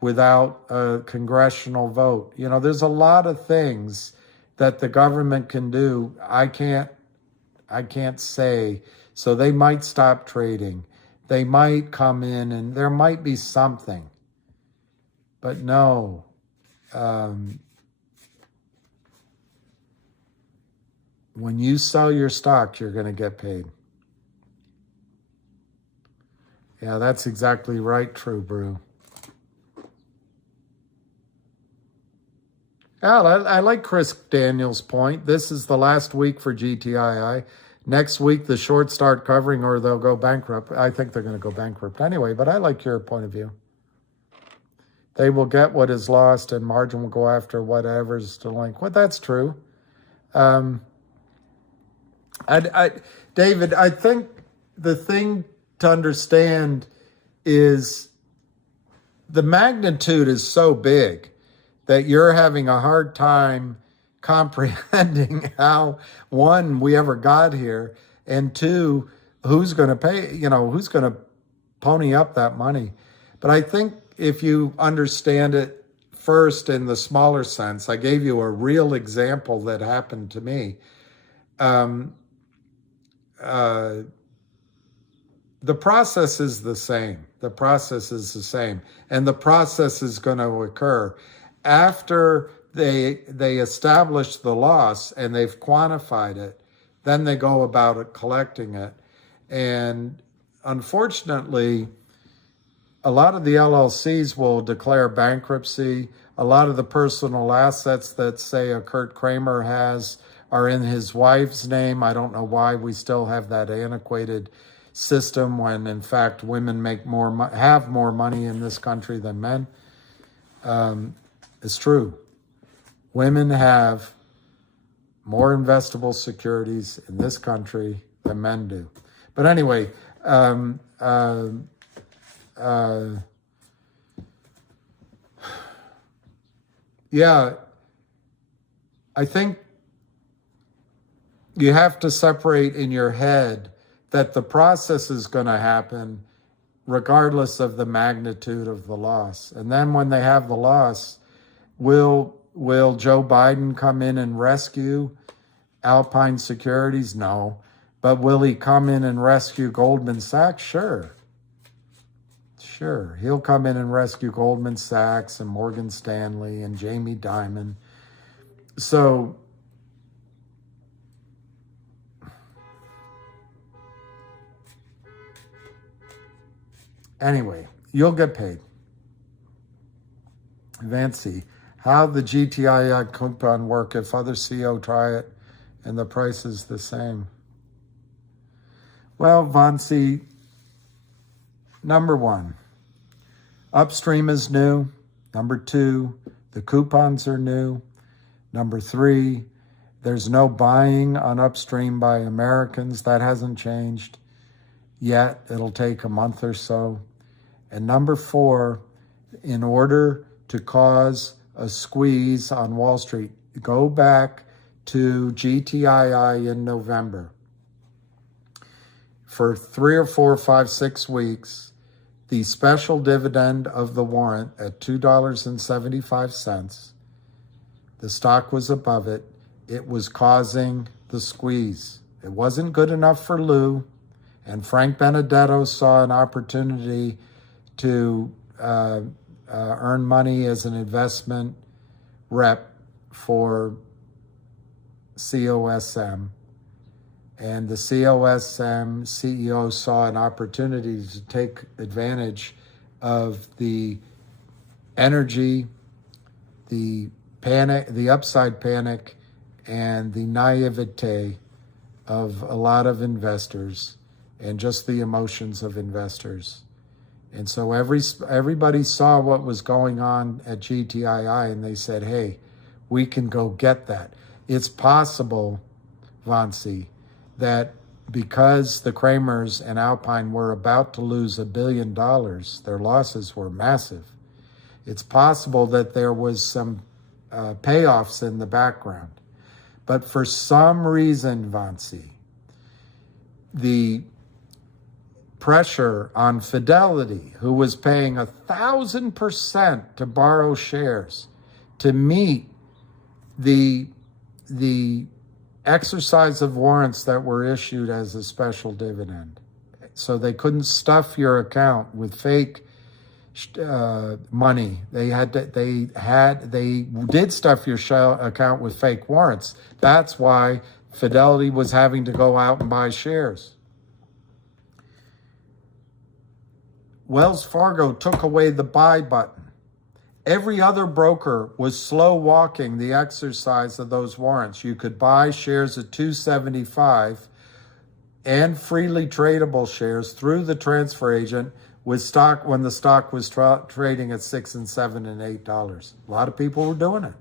without a congressional vote. There's a lot of things that the government can do. I can't say. So they might stop trading. They might come in and there might be something. But no. When you sell your stock, you're going to get paid. Yeah, that's exactly right, True Brew. Yeah, I like Chris Daniels' point. This is the last week for GTII. Next week, the shorts start covering or they'll go bankrupt. I think they're going to go bankrupt anyway, but I like your point of view. They will get what is lost and margin will go after whatever's delinquent. That's true. David, I think the thing to understand is the magnitude is so big that you're having a hard time comprehending how, one, we ever got here, and two, who's going to pay, who's going to pony up that money. But I think if you understand it first in the smaller sense, I gave you a real example that happened to me. The process is the same. The process is the same. And the process is going to occur after they establish the loss and they've quantified it. Then they go about it, collecting it. And unfortunately, a lot of the LLCs will declare bankruptcy. A lot of the personal assets that, say, a Kurt Kramer has are in his wife's name. I don't know why we still have that antiquated system when, in fact, women have more money in this country than men. It's true. Women have more investable securities in this country than men do. But anyway, yeah, I think you have to separate in your head that the process is going to happen regardless of the magnitude of the loss. And then when they have the loss, will Joe Biden come in and rescue Alpine Securities? No. But will he come in and rescue Goldman Sachs? Sure. Sure. He'll come in and rescue Goldman Sachs and Morgan Stanley and Jamie Dimon. So anyway, you'll get paid. Vancy, how the GTII coupon work if other CO try it and the price is the same? Well, Vancy, number one, upstream is new. Number two, the coupons are new. Number three, there's no buying on upstream by Americans. That hasn't changed yet. It'll take a month or so. And number four, in order to cause a squeeze on Wall Street, go back to GTII in November. For 3 or 4 or 5, 6 weeks, the special dividend of the warrant at $2.75, the stock was above it. It was causing the squeeze. It wasn't good enough for Lou, and Frank Benedetto saw an opportunity to earn money as an investment rep for COSM. And the COSM CEO saw an opportunity to take advantage of the energy, the panic, the upside panic, and the naivete of a lot of investors and just the emotions of investors. And so everybody saw what was going on at GTII and they said, hey, we can go get that. It's possible, Vancy, that because the Kramers and Alpine were about to lose $1 billion, their losses were massive. It's possible that there was some payoffs in the background. But for some reason, Vancy, the pressure on Fidelity, who was paying 1,000% to borrow shares to meet the exercise of warrants that were issued as a special dividend. So they couldn't stuff your account with fake money. They did stuff your account with fake warrants. That's why Fidelity was having to go out and buy shares. Wells Fargo took away the buy button. Every other broker was slow walking the exercise of those warrants. You could buy shares at $275 and freely tradable shares through the transfer agent with stock when the stock was trading at $6 and $7 and $8. A lot of people were doing it.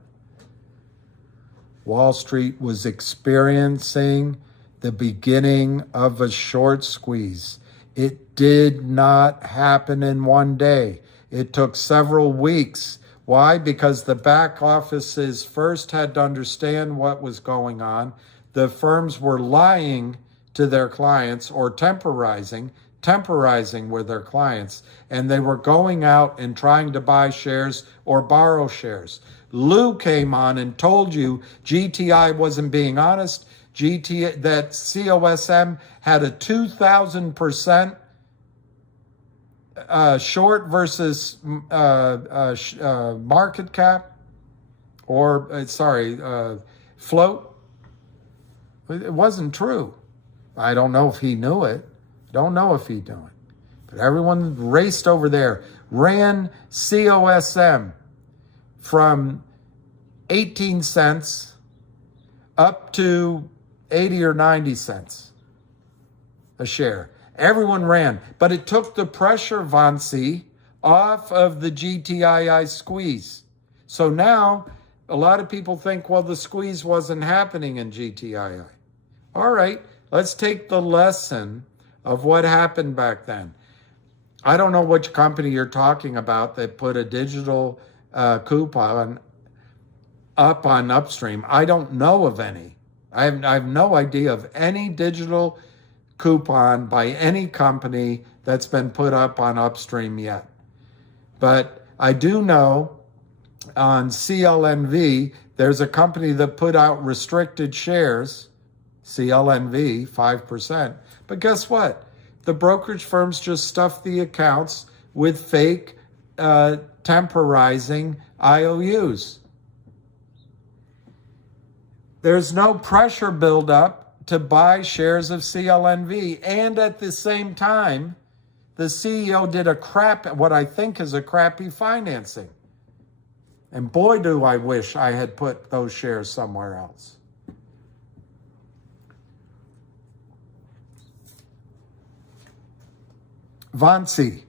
Wall Street was experiencing the beginning of a short squeeze. It did not happen in one day. It took several weeks. Why? Because the back offices first had to understand what was going on. The firms were lying to their clients or temporizing with their clients, and they were going out and trying to buy shares or borrow shares. Lou came on and told you GTI wasn't being honest. That COSM had a 2,000% short versus market cap, or float. It wasn't true. I don't know if he knew it. Don't know if he knew it. But everyone raced over there, ran COSM from 18 cents up to 80 or 90 cents a share. Everyone ran, but it took the pressure, Vansi, off of the GTII squeeze. So now a lot of people think, well, the squeeze wasn't happening in GTII. All right, let's take the lesson of what happened back then. I don't know which company you're talking about that put a digital coupon up on Upstream. I don't know of any. I have no idea of any digital coupon by any company that's been put up on Upstream yet. But I do know on CLNV, there's a company that put out restricted shares, CLNV, 5%. But guess what? The brokerage firms just stuff the accounts with fake temporizing IOUs. There's no pressure buildup to buy shares of CLNV. And at the same time, the CEO did what I think is a crappy financing. And boy, do I wish I had put those shares somewhere else. Vansi,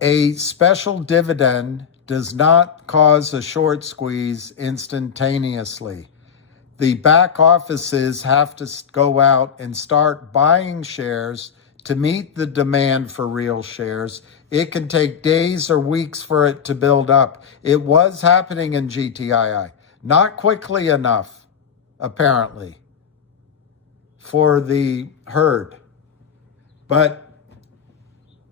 a special dividend does not cause a short squeeze instantaneously. The back offices have to go out and start buying shares to meet the demand for real shares. It can take days or weeks for it to build up. It was happening in GTII, not quickly enough, apparently, for the herd. But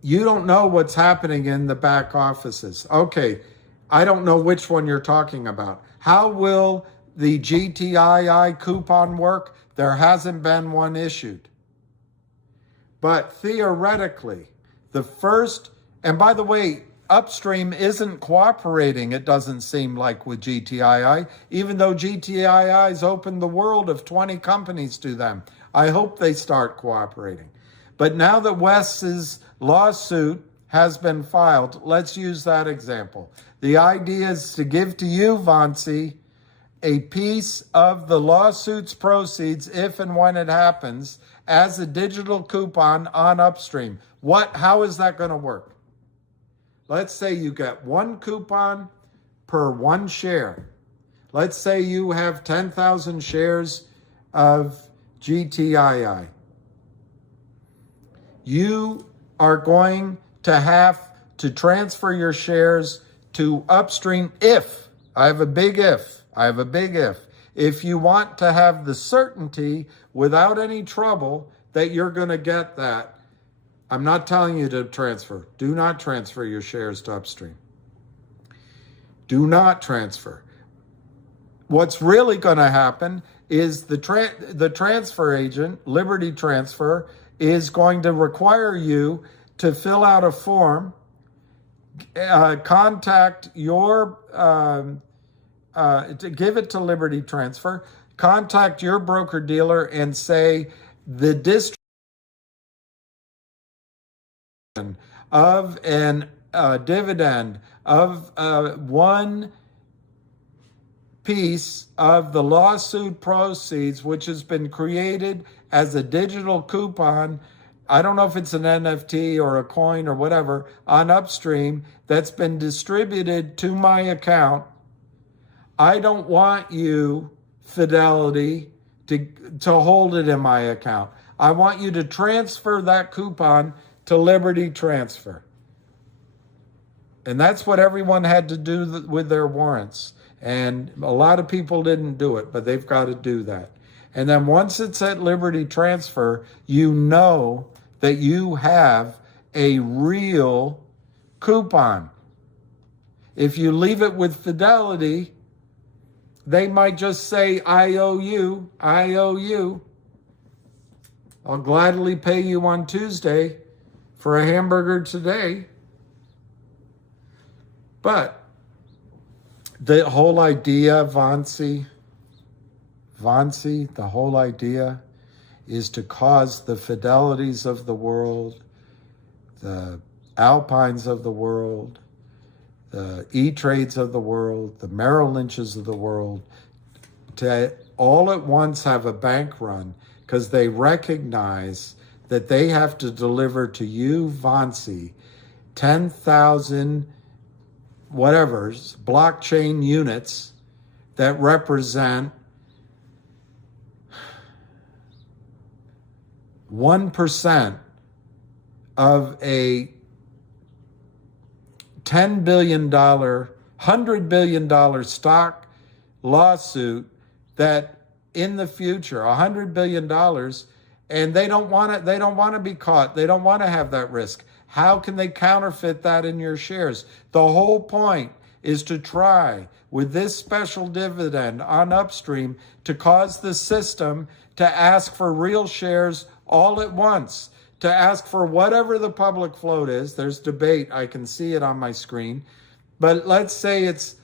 you don't know what's happening in the back offices. Okay, I don't know which one you're talking about. How will the GTII coupon work? There hasn't been one issued. But theoretically, the first, and by the way, Upstream isn't cooperating, it doesn't seem like, with GTII, even though GTII's opened the world of 20 companies to them. I hope they start cooperating. But now that Wes's lawsuit has been filed, let's use that example. The idea is to give to you, Vansi, a piece of the lawsuit's proceeds, if and when it happens, as a digital coupon on Upstream. How is that going to work? Let's say you get one coupon per one share. Let's say you have 10,000 shares of GTII. You are going to have to transfer your shares to Upstream if you want to have the certainty without any trouble that you're going to get that. I'm not telling you to transfer. Do not transfer your shares to Upstream. Do not transfer. What's really going to happen is the transfer agent, Liberty Transfer, is going to require you to fill out a form, contact your, to give it to Liberty Transfer, contact your broker-dealer and say the distribution of an dividend of one piece of the lawsuit proceeds, which has been created as a digital coupon. I don't know if it's an NFT or a coin or whatever on Upstream that's been distributed to my account. I don't want you, Fidelity, to hold it in my account. I want you to transfer that coupon to Liberty Transfer. And that's what everyone had to do with their warrants. And a lot of people didn't do it, but they've got to do that. And then once it's at Liberty Transfer, you know that you have a real coupon. If you leave it with Fidelity, they might just say, I owe you. I'll gladly pay you on Tuesday for a hamburger today. But the whole idea, Vansi, the whole idea is to cause the Fidelities of the world, the Alpines of the world, the E-Trades of the world, the Merrill Lynches of the world, to all at once have a bank run because they recognize that they have to deliver to you, Vansi, 10,000 whatever's blockchain units that represent 1% of a $10 billion, $100 billion stock lawsuit that in the future, $100 billion, and they don't want to be caught. They don't want to have that risk. How can they counterfeit that in your shares? The whole point is to try with this special dividend on Upstream to cause the system to ask for real shares all at once, to ask for whatever the public float is. There's debate. I can see it on my screen. But let's say it's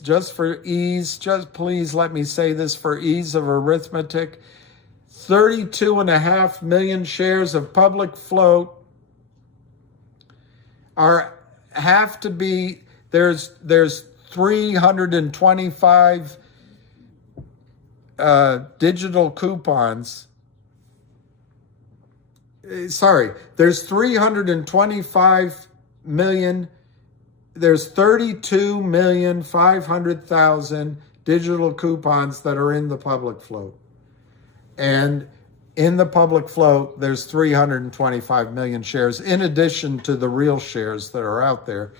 just for ease, just please let me say this for ease of arithmetic, 32.5 million shares of public float have to be, there's 325 digital coupons. There's 325 million, there's 32,500,000 digital coupons that are in the public float. And in the public float, there's 325 million shares in addition to the real shares that are out there.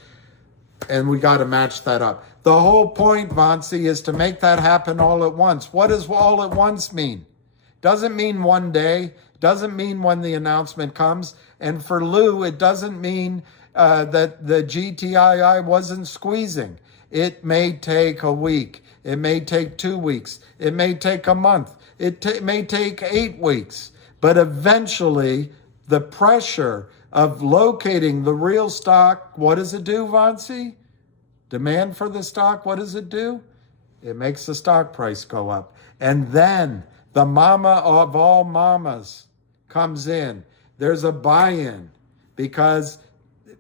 And we got to match that up. The whole point, Vansi, is to make that happen all at once. What does all at once mean? Doesn't mean one day. Doesn't mean when the announcement comes. And for Lou, it doesn't mean that the GTII wasn't squeezing. It may take a week. It may take 2 weeks. It may take a month. It may take 8 weeks. But eventually, the pressure of locating the real stock, what does it do, Vansi? Demand for the stock, what does it do? It makes the stock price go up. And then the mama of all mamas comes in. There's a buy-in because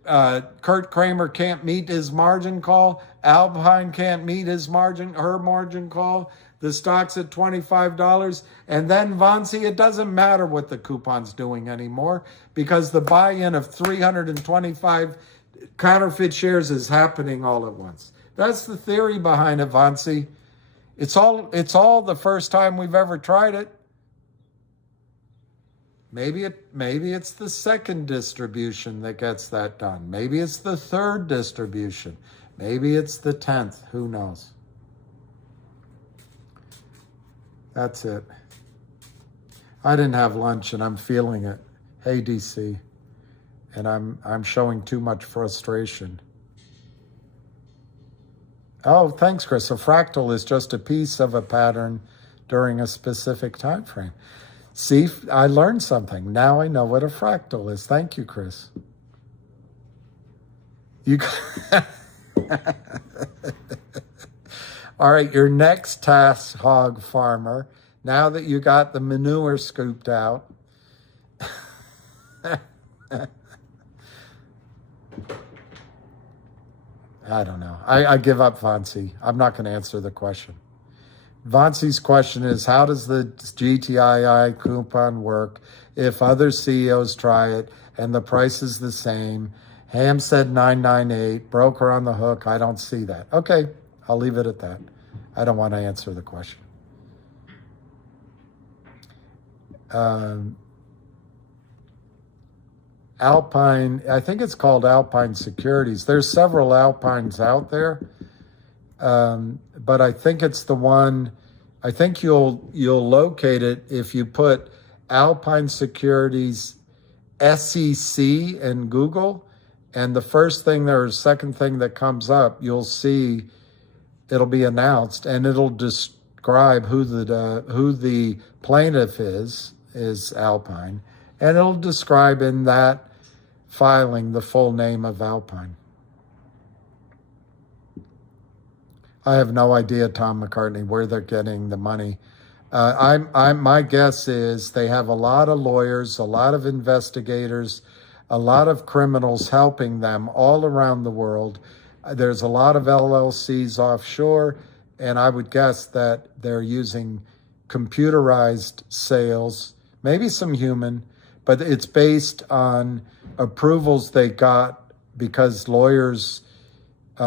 Kurt Kramer can't meet his margin call. Alpine can't meet her margin call. The stock's at $25. And then, Vansi, it doesn't matter what the coupon's doing anymore because the buy-in of 325 counterfeit shares is happening all at once. That's the theory behind it, Vansi. It's all the first time we've ever tried it. Maybe it's the second distribution that gets that done. Maybe it's the third distribution. Maybe it's the 10th. Who knows? That's it. I didn't have lunch and I'm feeling it. Hey, DC. And I'm showing too much frustration. Oh, thanks, Chris. A fractal is just a piece of a pattern during a specific time frame. See, I learned something. Now I know what a fractal is. Thank you, Chris. You. All right, your next task, hog farmer. Now that you got the manure scooped out. I don't know. I give up, Vansi. I'm not going to answer the question. Vansi's question is, how does the GTII coupon work if other CEOs try it and the price is the same? Ham said 998, broker on the hook. I don't see that. Okay, I'll leave it at that. I don't want to answer the question. Alpine, I think it's called Alpine Securities. There's several Alpines out there, but I think it's the one. I think you'll locate it if you put Alpine Securities SEC in Google, and the first thing or second thing that comes up, you'll see it'll be announced, and it'll describe who the plaintiff is Alpine, and it'll describe in that filing the full name of Alpine. I have no idea, Tom McCartney, where they're getting the money. My guess is they have a lot of lawyers, a lot of investigators, a lot of criminals helping them all around the world. There's a lot of LLCs offshore, and I would guess that they're using computerized sales, maybe some human, but it's based on approvals they got because lawyers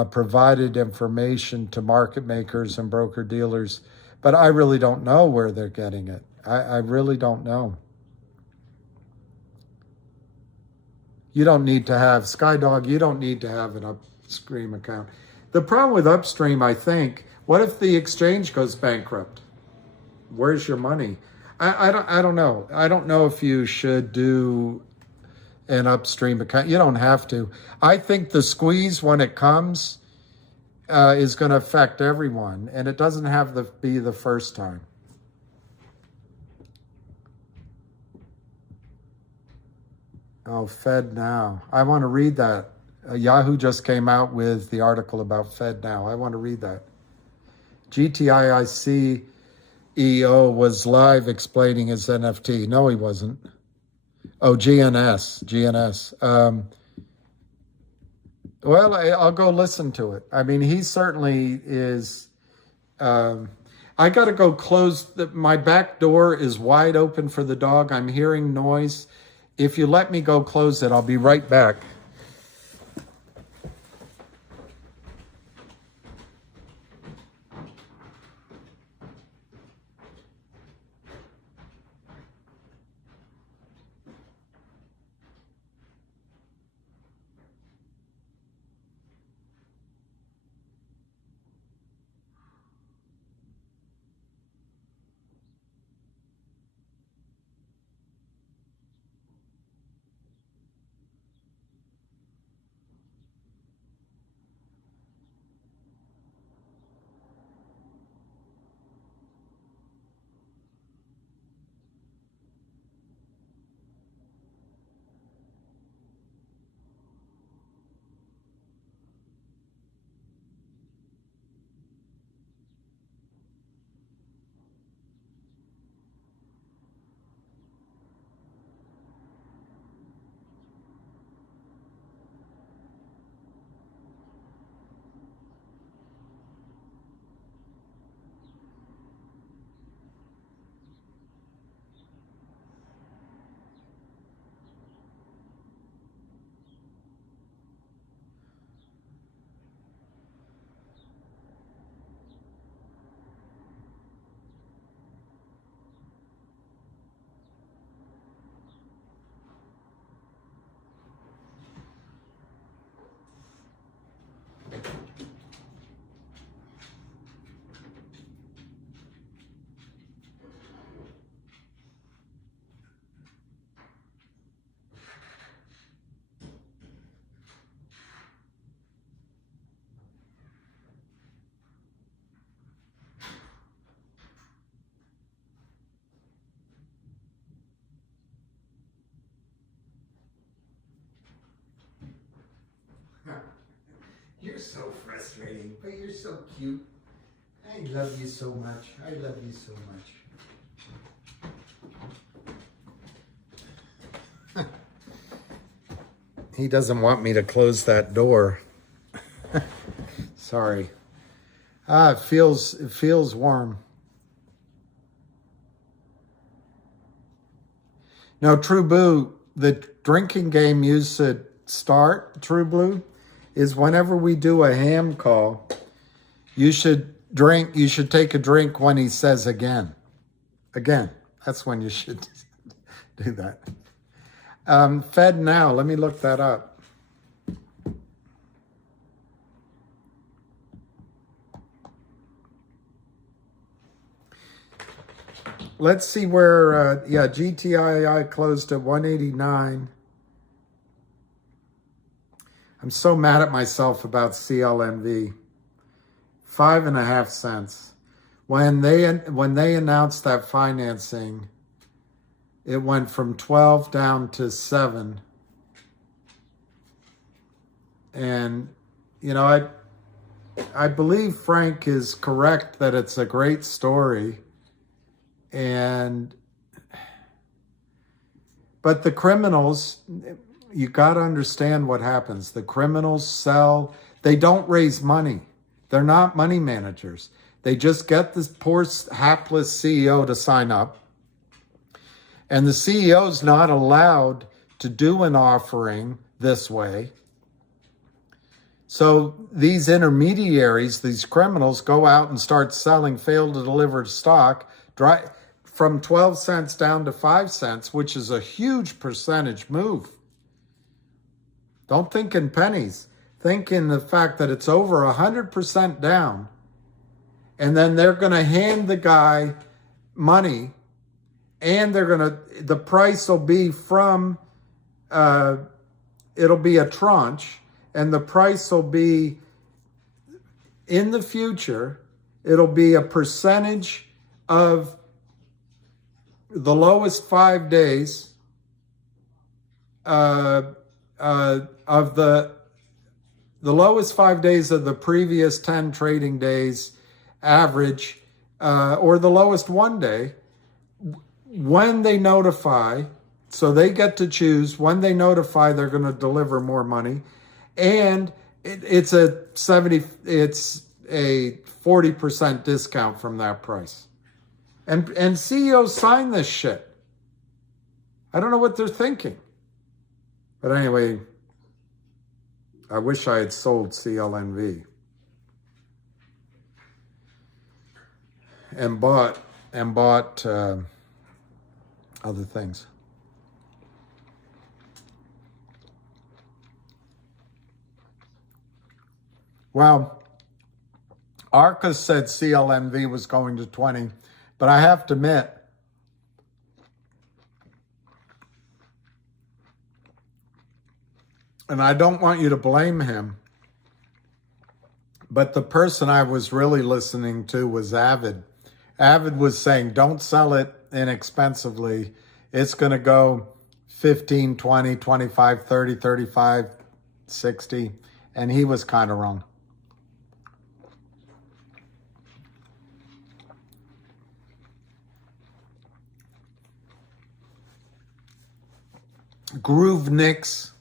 provided information to market makers and broker dealers. But I really don't know where they're getting it. I really don't know. You don't need to have, Skydog, you don't need to have an Upstream account. The problem with Upstream, I think, what if the exchange goes bankrupt? Where's your money? I don't know. I don't know if you should do an Upstream account. You don't have to. I think the squeeze when it comes is going to affect everyone, and it doesn't have to be the first time. Oh, Fed Now. I want to read that. Yahoo just came out with the article about Fed Now. I want to read that. GTII CEO was live explaining his NFT. No, he wasn't. Oh, GNS. Well, I'll go listen to it. I mean, he certainly is. I got to go close. My back door is wide open for the dog. I'm hearing noise. If you let me go close it, I'll be right back. frustrating, but you're so cute. I love you so much. I love you so much. He doesn't want me to close that door. Sorry. It feels warm. Now, True Blue, the drinking game you should start, True Blue, is whenever we do a ham call, you should take a drink when he says again. Again. That's when you should do that. Fed now, let me look that up. Let's see where, GTII closed at 189. I'm so mad at myself about CLNV. 5.5 cents. When they announced that financing, it went from 12 down to 7. And, you know, I believe Frank is correct that it's a great story. But the criminals, you got to understand what happens. The criminals sell, they don't raise money. They're not money managers. They just get this poor hapless CEO to sign up. And the CEO's not allowed to do an offering this way. So these intermediaries, these criminals, go out and start selling failed to deliver stock from 12 cents down to 5 cents, which is a huge percentage move. Don't think in pennies. Think in the fact that it's over 100% down. And then they're going to hand the guy money, and the price will be from, it'll be a tranche, and the price will be, in the future, it'll be a percentage of the lowest 5 days of the lowest 5 days of the previous 10 trading days average, or the lowest 1 day, when they notify. So they get to choose when they notify they're going to deliver more money, and it's a 40% discount from that price. And CEOs sign this shit. I don't know what they're thinking. But anyway, I wish I had sold CLNV and bought other things. Well, Arcus said CLNV was going to 20, but I have to admit, and I don't want you to blame him, but the person I was really listening to was Avid. Avid was saying, don't sell it inexpensively. It's going to go 15, 20, 25, 30, 35, 60. And he was kind of wrong. Groove Nicks.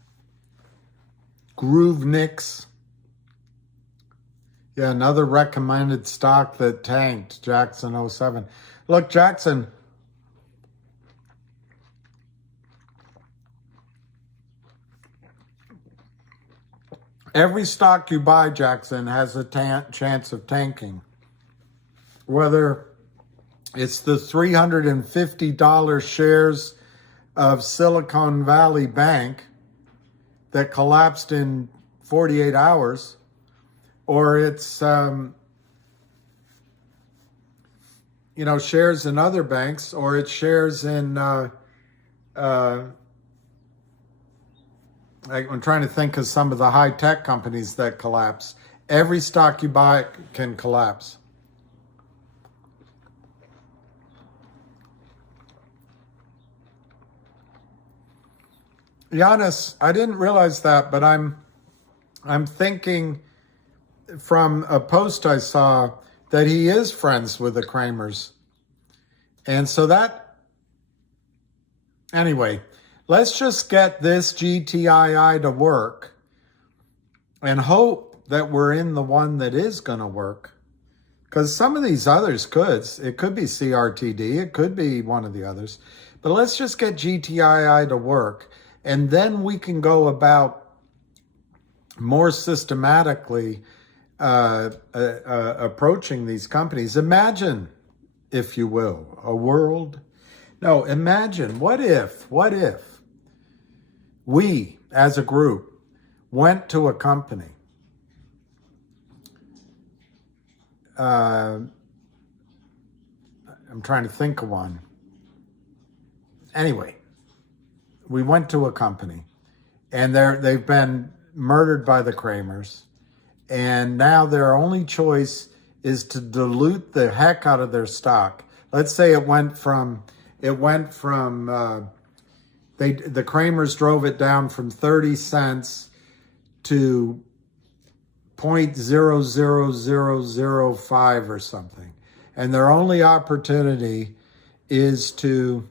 Yeah, another recommended stock that tanked, Jackson 07. Look, Jackson, every stock you buy, Jackson, has a chance of tanking. Whether it's the $350 shares of Silicon Valley Bank that collapsed in 48 hours, or it's, shares in other banks, or it's shares in, I'm trying to think of some of the high-tech companies that collapse. Every stock you buy can collapse. Giannis, I didn't realize that, but I'm thinking from a post I saw that he is friends with the Kramers. And so that, anyway, let's just get this GTII to work and hope that we're in the one that is going to work. Because some of these others could. It could be CRTD. It could be one of the others. But let's just get GTII to work. And then we can go about more systematically approaching these companies. Imagine, if you will, a world. No, imagine, what if we, as a group, went to a company. I'm trying to think of one. Anyway, we went to a company, and they've been murdered by the Kramers, and now their only choice is to dilute the heck out of their stock. Let's say the Kramers drove it down from 30 cents to 0.00005 or something. And their only opportunity is to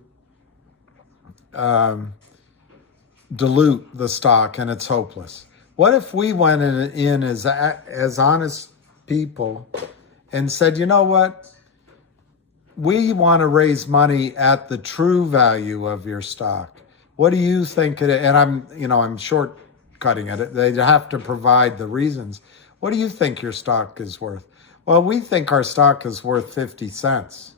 dilute the stock, and it's hopeless. What if we went in as honest people and said, you know what? We want to raise money at the true value of your stock. What do you think it is? And I'm shortcutting it. They'd have to provide the reasons. What do you think your stock is worth? Well, we think our stock is worth 50 cents.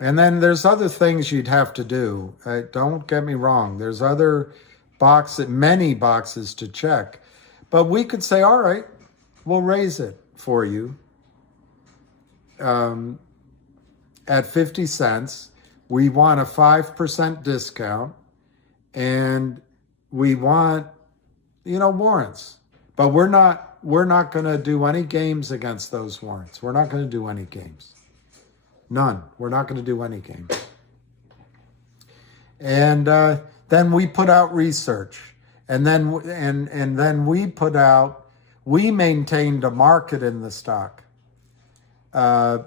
And then there's other things you'd have to do. Don't get me wrong. There's many boxes to check. But we could say, all right, we'll raise it for you at 50 cents. We want a 5% discount, and we want, warrants. But we're not going to do any games against those warrants. We're not going to do any games. None. We're not going to do any games. And then we put out research, and then we maintained a market in the stock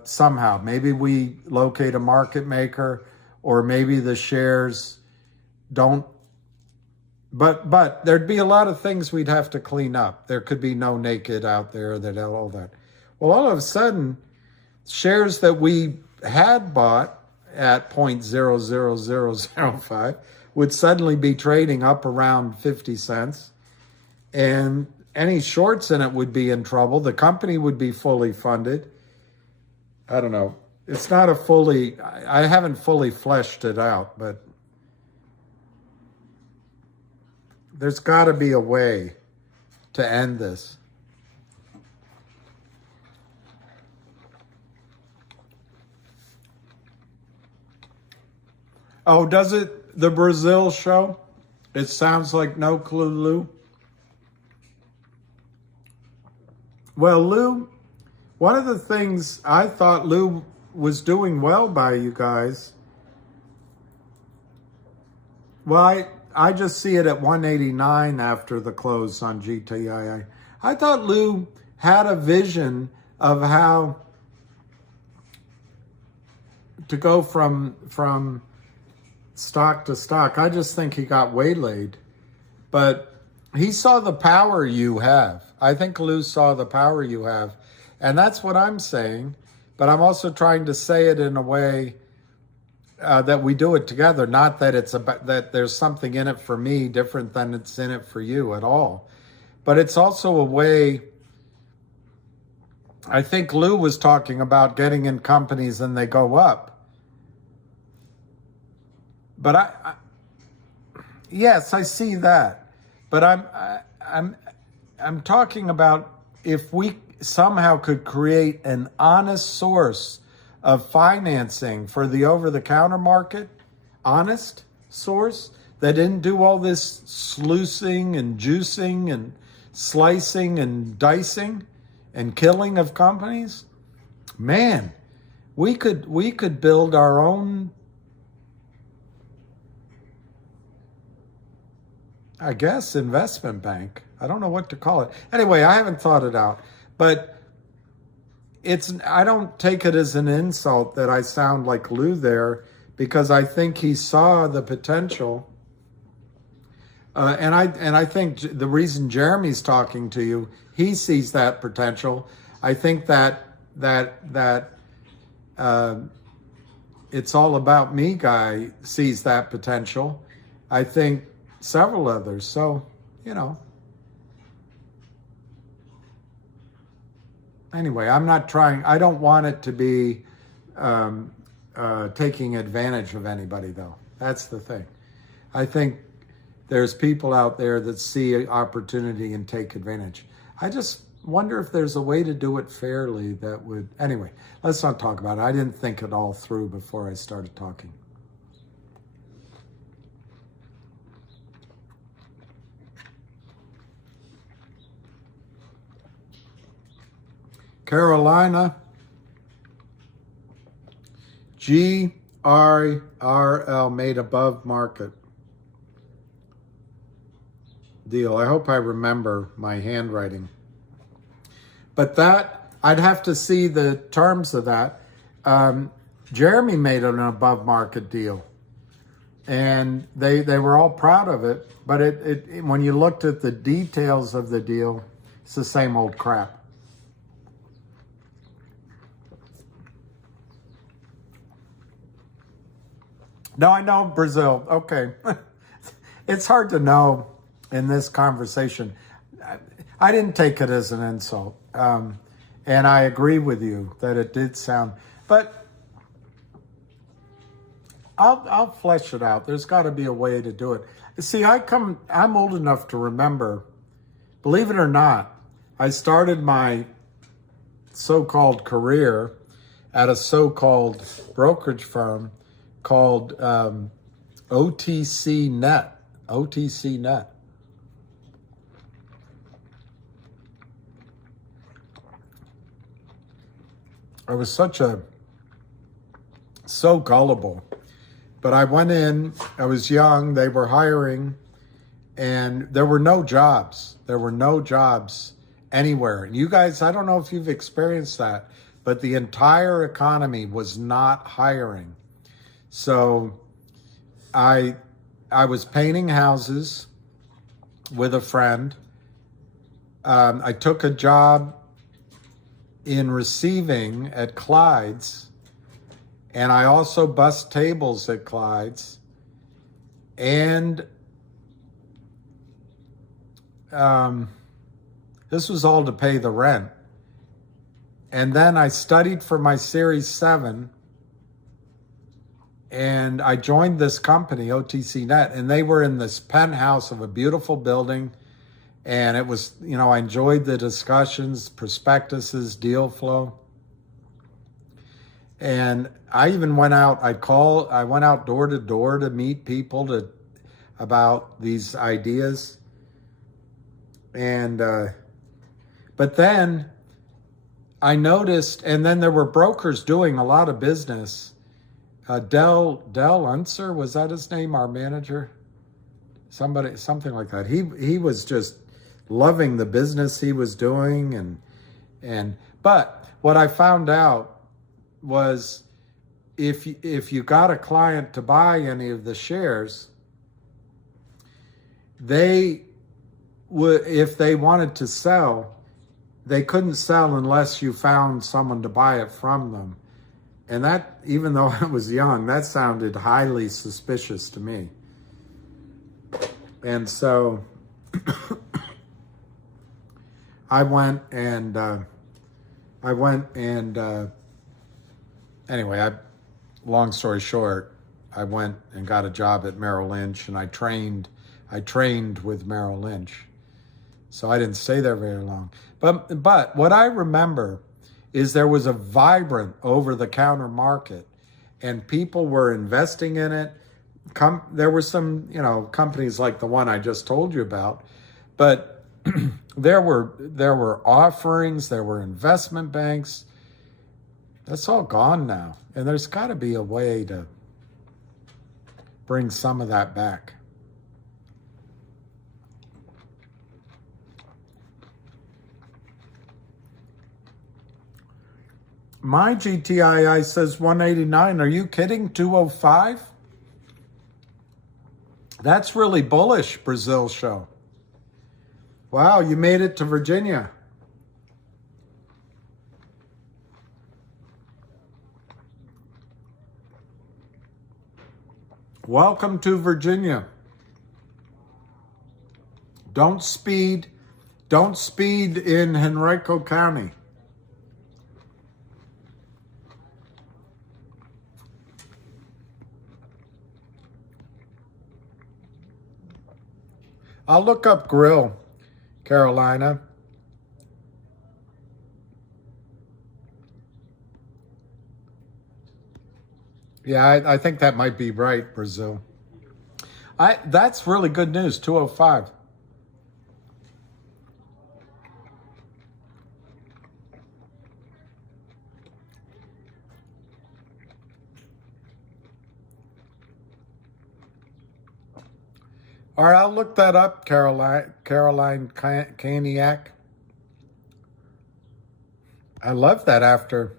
somehow. Maybe we locate a market maker, or maybe the shares don't. But there'd be a lot of things we'd have to clean up. There could be no naked out there, all that. Well, all of a sudden, shares that we had bought at 0.00005 would suddenly be trading up around 50 cents. And any shorts in it would be in trouble. The company would be fully funded. I don't know. It's not I haven't fully fleshed it out, but there's got to be a way to end this. Oh, does it, the Brazil show? It sounds like no clue, Lou. Well, Lou, one of the things I thought Lou was doing well by you guys, well, I just see it at 189 after the close on GTII. I thought Lou had a vision of how to go from stock to stock. I just think he got waylaid. But he saw the power you have. I think Lou saw the power you have. And that's what I'm saying. But I'm also trying to say it in a way that we do it together. Not that it's that there's something in it for me different than it's in it for you at all. But it's also a way. I think Lou was talking about getting in companies and they go up. But yes, I see that. But I'm talking about if we somehow could create an honest source of financing for the over-the-counter market, honest source that didn't do all this sluicing and juicing and slicing and dicing and killing of companies, man, we could build our own I guess, investment bank. I don't know what to call it. Anyway, I haven't thought it out, but I don't take it as an insult that I sound like Lou there, because I think he saw the potential. And I think the reason Jeremy's talking to you, he sees that potential. I think that it's all about me guy sees that potential. I think several others. So, anyway, I don't want it to be taking advantage of anybody, though. That's the thing. I think there's people out there that see opportunity and take advantage. I just wonder if there's a way to do it fairly that would... Anyway, let's not talk about it. I didn't think it all through before I started talking. Carolina, GRRL made above market deal. I hope I remember my handwriting. But that, I'd have to see the terms of that. Jeremy made an above market deal, and they were all proud of it. But it when you looked at the details of the deal, it's the same old crap. No, I know Brazil. Okay. It's hard to know in this conversation. I didn't take it as an insult. And I agree with you that it did sound, but I'll flesh it out. There's got to be a way to do it. See, I'm old enough to remember, believe it or not, I started my so-called career at a so-called brokerage firm called OTC Net. OTC Net. I was so gullible. But I went in, I was young, they were hiring, and there were no jobs. There were no jobs anywhere. And you guys, I don't know if you've experienced that, but the entire economy was not hiring. So I was painting houses with a friend. I took a job in receiving at Clyde's, and I also bussed tables at Clyde's. And this was all to pay the rent. And then I studied for my Series 7, and I joined this company, OTC Net, and they were in this penthouse of a beautiful building. And it was, I enjoyed the discussions, prospectuses, deal flow. And I even went out, I went out door to door to meet people about these ideas. And, but then I noticed, and then there were brokers doing a lot of business. Del Unser, was that his name, our manager? Something like that. He was just loving the business he was doing, but what I found out was if you got a client to buy any of the shares, if they wanted to sell, they couldn't sell unless you found someone to buy it from them. And that, even though I was young, that sounded highly suspicious to me. And so anyway, long story short, I went and got a job at Merrill Lynch, and I trained with Merrill Lynch. So I didn't stay there very long. But what I remember is there was a vibrant over-the-counter market, and people were investing in it. There were some, companies like the one I just told you about, but there were offerings, there were investment banks. That's all gone now, and there's got to be a way to bring some of that back. My GTII says 189. Are you kidding? 205? That's really bullish, Brazil show. Wow, you made it to Virginia. Welcome to Virginia. Don't speed in Henrico County. I'll look up grill, Carolina. Yeah, I think that might be right, Brazil. That's really good news, 205. All right, I'll look that up, Caroline Kaniak. I love that after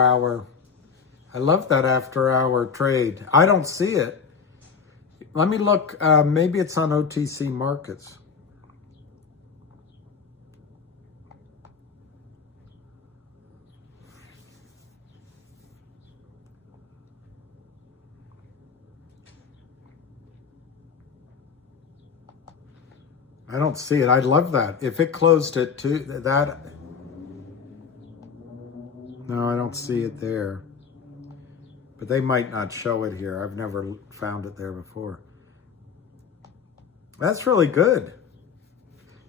hour trade. I don't see it. Let me look. Maybe it's on OTC markets. I don't see it. I'd love that. If it closed at 2, that... No, I don't see it there. But they might not show it here. I've never found it there before. That's really good.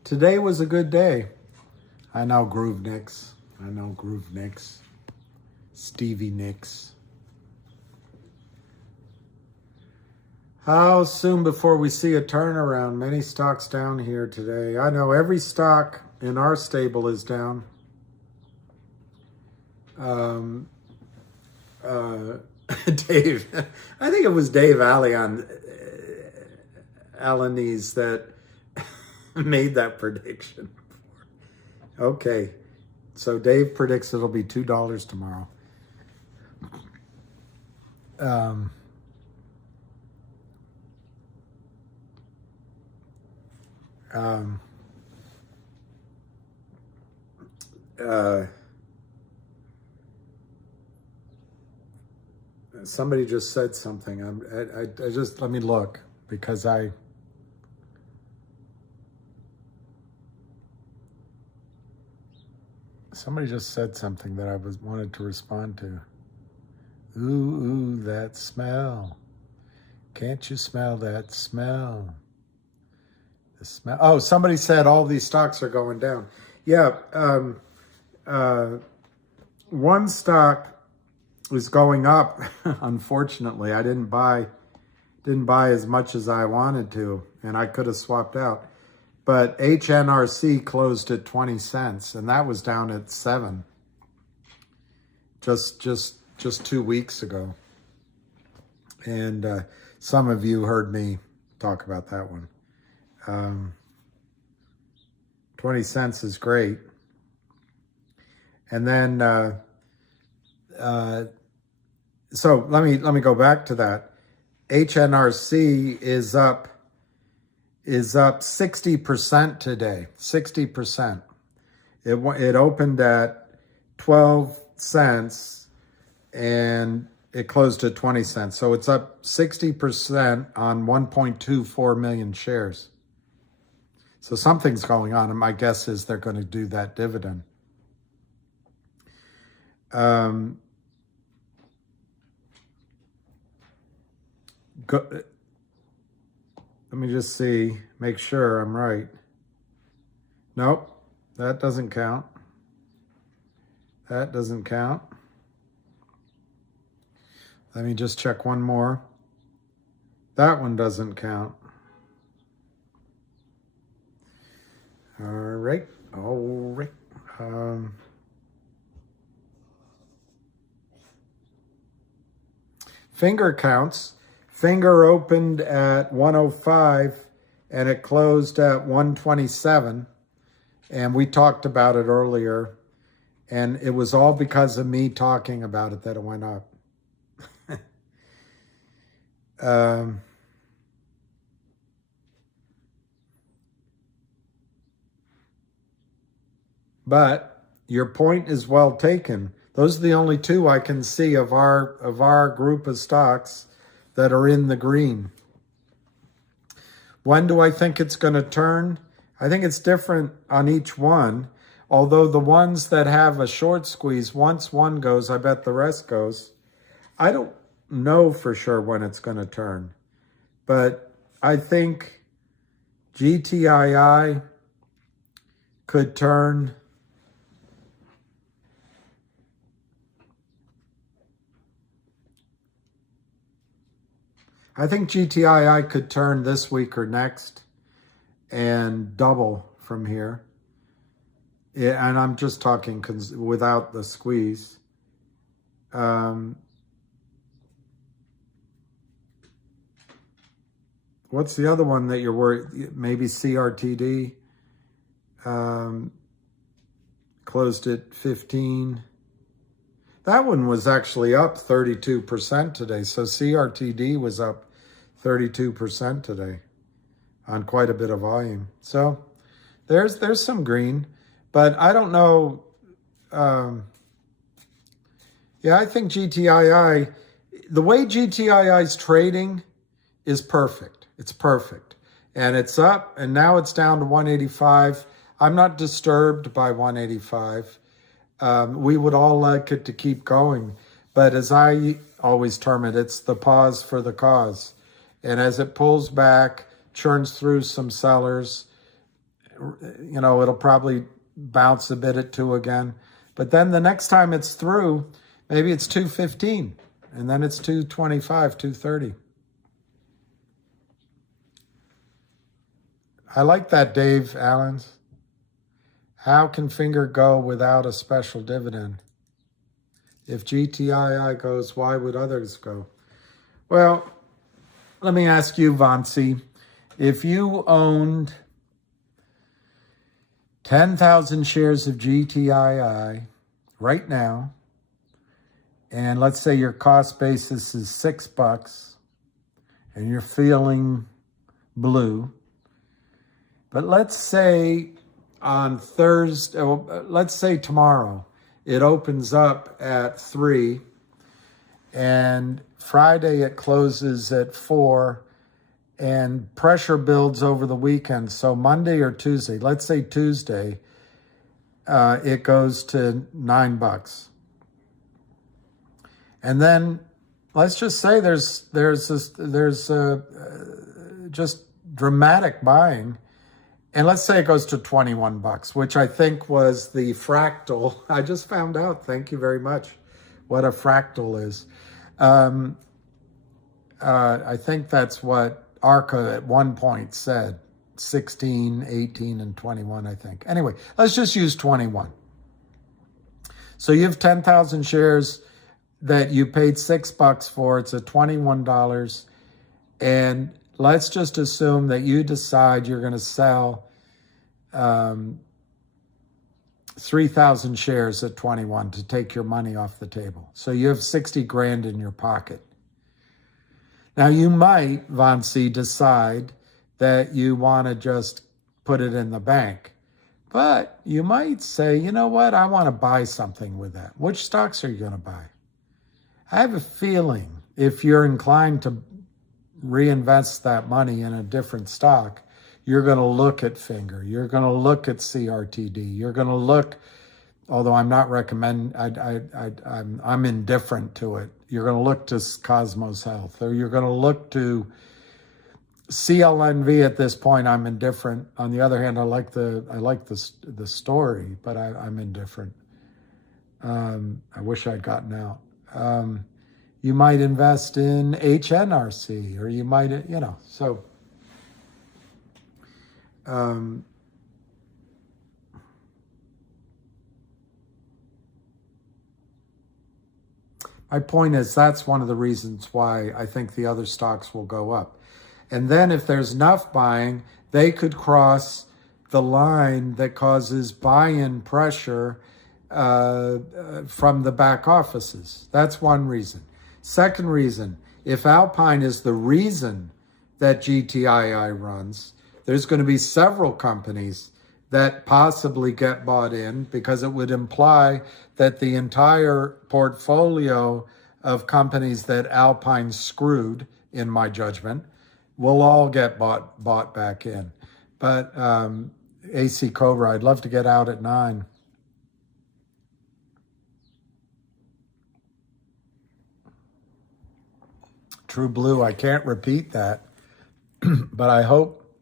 Today was a good day. I know Groove Nicks. Stevie Nicks. How soon before we see a turnaround? Many stocks down here today. I know every stock in our stable is down. Dave, I think it was Dave Allenese that made that prediction. Okay, so Dave predicts it'll be $2 tomorrow. Somebody just said something. I just, let me look, because somebody just said something that I wanted to respond to. Ooh, that smell. Can't you smell that smell? The smell. Oh, somebody said all these stocks are going down. Yeah. One stock is going up. Unfortunately, I didn't buy as much as I wanted to, and I could have swapped out. But HNRC closed at 20 cents, and that was down at 7 just 2 weeks ago. And some of you heard me talk about that one. 20 cents is great. And then so let me go back to that. HNRC is up 60% today. 60%. It opened at 12 cents and it closed at 20 cents. So it's up 60% on 1.24 million shares. So something's going on, and my guess is they're going to do that dividend. Let me just see, make sure I'm right. Nope, that doesn't count. That doesn't count. Let me just check one more. That one doesn't count. All right. Finger counts. Finger opened at 105 and it closed at 127. And we talked about it earlier. And it was all because of me talking about it that it went up. But your point is well taken. Those are the only two I can see of our group of stocks that are in the green. When do I think it's going to turn? I think it's different on each one. Although the ones that have a short squeeze, once one goes, I bet the rest goes. I don't know for sure when it's going to turn. But I think GTII could turn. I think GTII could turn this week or next and double from here. Yeah, and I'm just talking without the squeeze. What's the other one that you're worried? Maybe CRTD closed at 15. That one was actually up 32% today. So CRTD was up 32% today on quite a bit of volume. So there's some green, but I don't know. Yeah, I think GTII, the way GTII is trading is perfect. It's perfect. And it's up, and now it's down to 185. I'm not disturbed by 185. We would all like it to keep going. But as I always term it, it's the pause for the cause. And as it pulls back, churns through some sellers, you know, it'll probably bounce a bit at 2 again. But then the next time it's through, maybe it's 215, and then it's 225, 230. I like that, Dave Allens. How can Finger go without a special dividend? If GTII goes, why would others go? Well, let me ask you, Vansi, if you owned 10,000 shares of GTII right now, and let's say your cost basis is $6, and you're feeling blue, but let's say on Thursday, let's say tomorrow, it opens up at 3, and Friday it closes at 4, and pressure builds over the weekend. So Monday or Tuesday, let's say Tuesday, it goes to $9. And then let's just say there's just dramatic buying. And let's say it goes to $21, which I think was the fractal. I just found out, thank you very much, what a fractal is. I think that's what ARCA at one point said, 16, 18, and 21, I think. Anyway, let's just use 21. So you have 10,000 shares that you paid $6 for. It's at $21. And let's just assume that you decide you're going to sell 3,000 shares at 21 to take your money off the table. So you have 60 grand in your pocket. Now you might, Vansi, decide that you want to just put it in the bank. But you might say, you know what, I want to buy something with that. Which stocks are you going to buy? I have a feeling if you're inclined to reinvest that money in a different stock, you're going to look at Finger. You're going to look at CRTD. You're going to look, although I'm not recommend, I'm indifferent to it. You're going to look to Cosmos Health, or you're going to look to CLNV. At this point, I'm indifferent. On the other hand, I like the story, but I'm indifferent. I wish I'd gotten out. You might invest in HNRC, or you might, you know, so. My point is that's one of the reasons why I think the other stocks will go up. And then if there's enough buying, they could cross the line that causes buy-in pressure from the back offices. That's one reason. Second reason, if Alpine is the reason that GTII runs, there's going to be several companies that possibly get bought in, because it would imply that the entire portfolio of companies that Alpine screwed, in my judgment, will all get bought back in. But AC Cobra, I'd love to get out at 9. True Blue, I can't repeat that, but I hope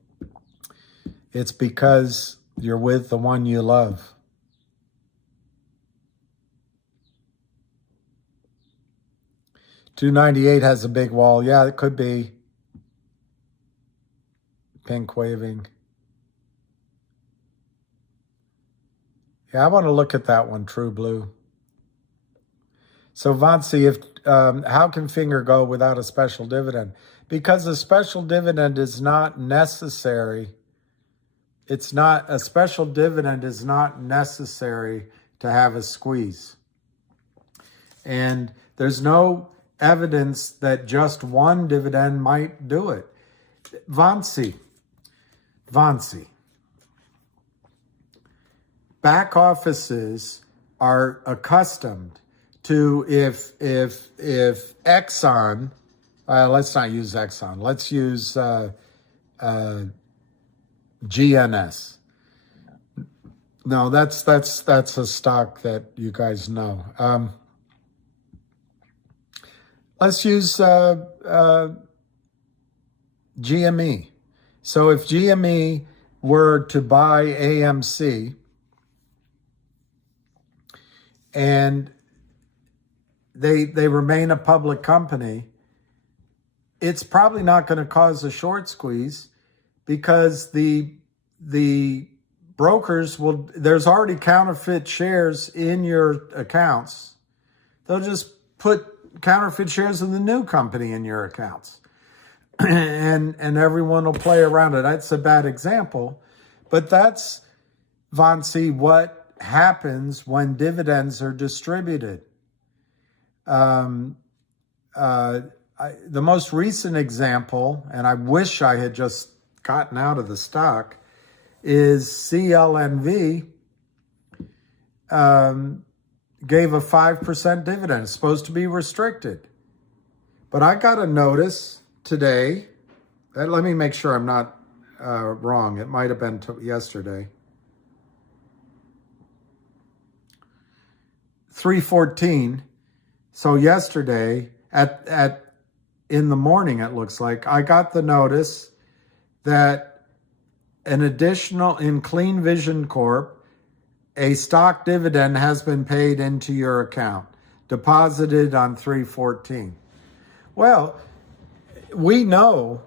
it's because you're with the one you love. $298 has a big wall. Yeah, it could be. Pink waving. Yeah, I want to look at that one, True Blue. So Vansi, if how can Finger go without a special dividend? Because a special dividend is not necessary. A special dividend is not necessary to have a squeeze. And there's no evidence that just one dividend might do it. Vansi. Back offices are accustomed to if Exxon, let's not use Exxon, let's use GNS. No, that's a stock that you guys know. Let's use GME. So if GME were to buy AMC and they remain a public company, it's probably not going to cause a short squeeze, because the brokers will, there's already counterfeit shares in your accounts. They'll just put counterfeit shares of the new company in your accounts. And everyone will play around it. That's a bad example, but that's, Vansi, what happens when dividends are distributed. The most recent example, and I wish I had just gotten out of the stock, is CLNV gave a 5% dividend. It's supposed to be restricted. But I got a notice today, let me make sure I'm not wrong. It might have been yesterday. 3:14. So yesterday in the morning, it looks like, I got the notice that an additional, in Clean Vision Corp, a stock dividend has been paid into your account, deposited on 3/14. Well, we know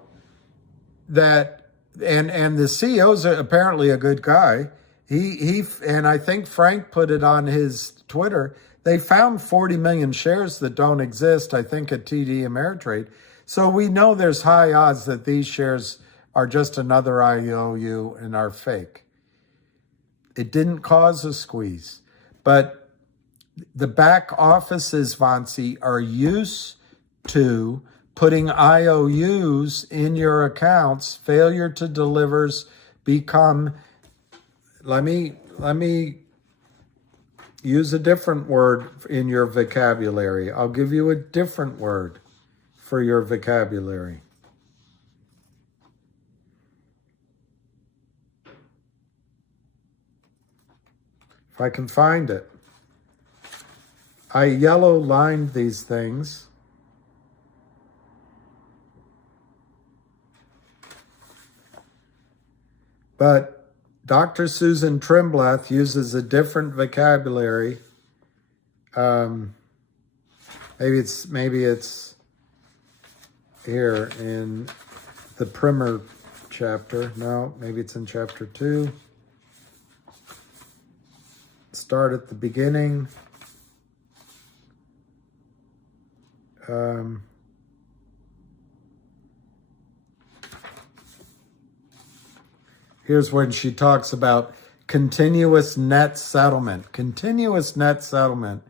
that, and the CEO's apparently a good guy. He and I think Frank put it on his Twitter. They found 40 million shares that don't exist, I think, at TD Ameritrade. So we know there's high odds that these shares are just another IOU and are fake. It didn't cause a squeeze. But the back offices, Vansi, are used to putting IOUs in your accounts. Failure to delivers become, let me use a different word in your vocabulary. I'll give you a different word for your vocabulary. If I can find it. I yellow lined these things. But Dr. Susan Trimbleth uses a different vocabulary. Maybe it's here in the primer chapter. No, maybe it's in chapter 2. Start at the beginning. Here's when she talks about continuous net settlement. Continuous net settlement,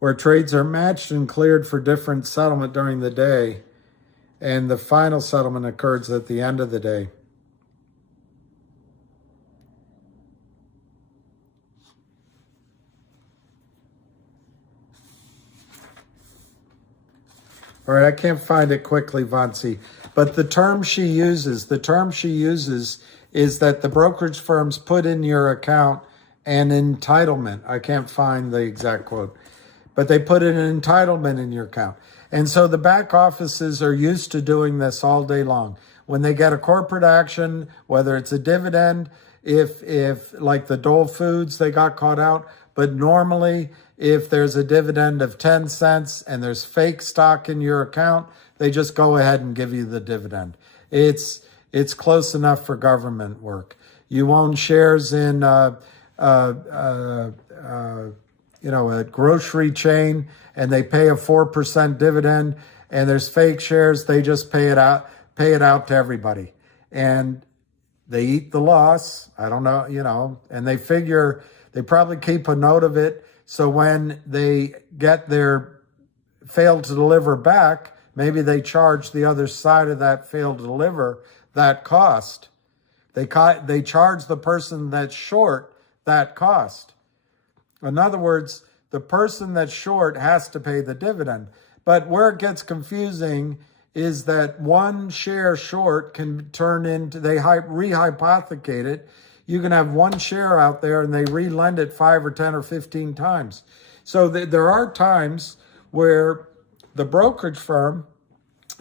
where trades are matched and cleared for different settlement during the day, and the final settlement occurs at the end of the day. All right, I can't find it quickly, Vansi, but the term she uses is that the brokerage firms put in your account an entitlement. I can't find the exact quote, but they put in an entitlement in your account. And so the back offices are used to doing this all day long. When they get a corporate action, whether it's a dividend, if like the Dole Foods, they got caught out, but normally if there's a dividend of 10 cents and there's fake stock in your account, they just go ahead and give you the dividend. It's close enough for government work. You own shares in a grocery chain and they pay a 4% dividend, and there's fake shares, they just pay it out to everybody. And they eat the loss. I don't know, and they figure they probably keep a note of it. So when they get their failed to deliver back, maybe they charge the other side of that failed to deliver that cost. They charge the person that's short that cost. In other words, the person that's short has to pay the dividend. But where it gets confusing is that one share short can turn into, they rehypothecate it. You can have one share out there and they relend it 5 or 10 or 15 times. So there are times where the brokerage firm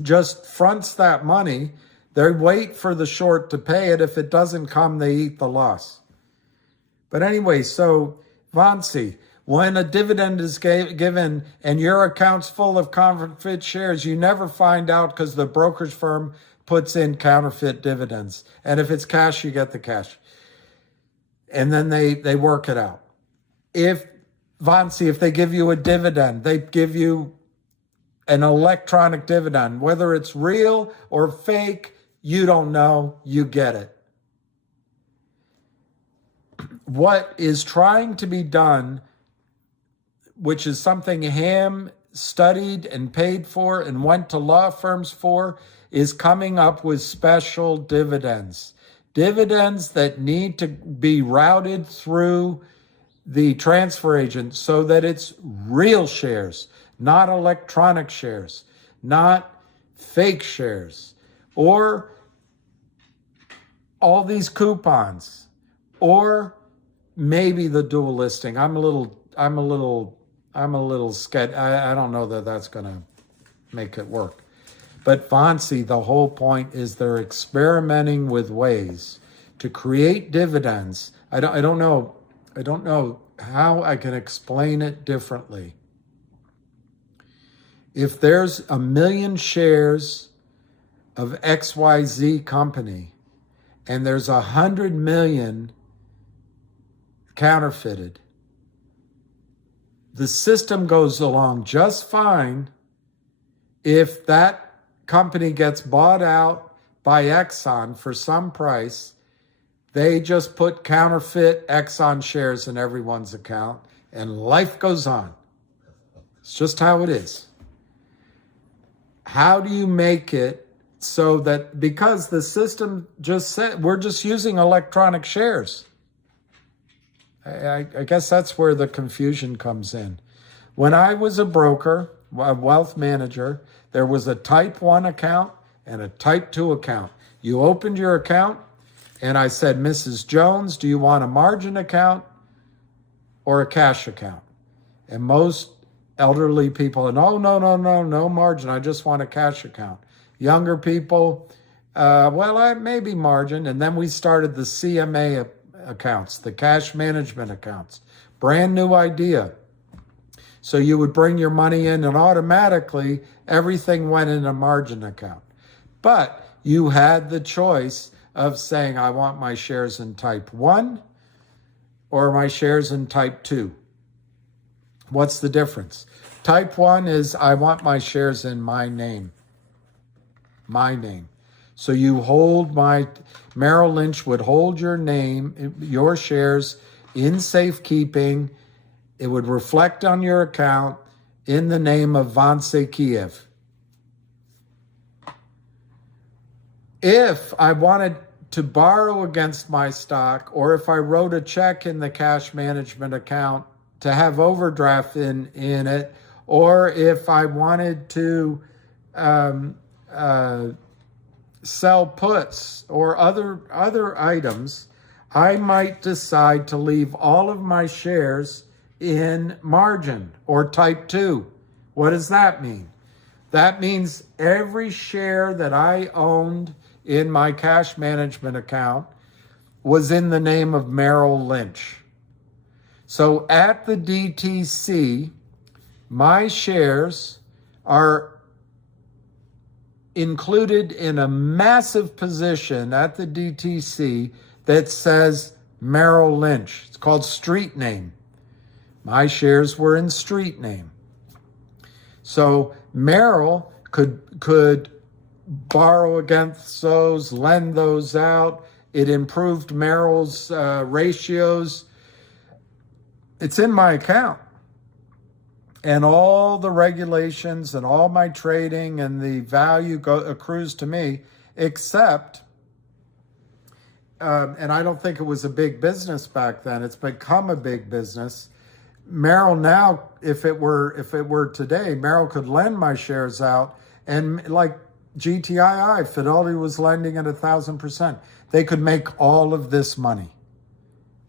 just fronts that money. They wait for the short to pay it. If it doesn't come, they eat the loss. But anyway, so Vansi, when a dividend is given and your account's full of counterfeit shares, you never find out because the brokerage firm puts in counterfeit dividends. And if it's cash, you get the cash. And then they work it out. If they give you a dividend, they give you an electronic dividend, whether it's real or fake, you don't know, you get it. What is trying to be done, which is something Ham studied and paid for and went to law firms for, is coming up with special dividends. Dividends that need to be routed through the transfer agent so that it's real shares, not electronic shares, not fake shares, or all these coupons, or maybe the dual listing. I'm a little scared. I don't know that that's going to make it work. But Vansi, the whole point is they're experimenting with ways to create dividends. I don't know how I can explain it differently. If there's 1 million shares of XYZ company and there's 100 million counterfeited, the system goes along just fine if that company gets bought out by Exxon for some price. They just put counterfeit Exxon shares in everyone's account and life goes on. It's just how it is. How do you make it so that, because the system just said we're just using electronic shares? I guess that's where the confusion comes in. When I was a broker, a wealth manager, there was a type 1 account and a type 2 account. You opened your account and I said, Mrs. Jones, do you want a margin account or a cash account? And most elderly people, no margin. I just want a cash account. Younger people, I maybe margin. And then we started the CMA accounts, the cash management accounts. Brand new idea. So you would bring your money in and automatically everything went in a margin account. But you had the choice of saying, I want my shares in type 1 or my shares in type 2. What's the difference? Type 1 is I want my shares in my name. My name. So you hold Merrill Lynch would hold your name, your shares in safekeeping. It would reflect on your account in the name of Vance Kiev. If I wanted to borrow against my stock, or if I wrote a check in the cash management account to have overdraft in it, or if I wanted to sell puts or other items, I might decide to leave all of my shares in margin or type 2. What does that mean? That means every share that I owned in my cash management account was in the name of Merrill Lynch. So at the DTC, my shares are included in a massive position at the DTC that says Merrill Lynch. It's called street name. My shares were in street name. So Merrill could borrow against those, lend those out. It improved Merrill's ratios. It's in my account. And all the regulations and all my trading and the value accrues to me, except, and I don't think it was a big business back then. It's become a big business. Merrill now, if it were today, Merrill could lend my shares out, and like GTII, Fidelity was lending at 1,000%. They could make all of this money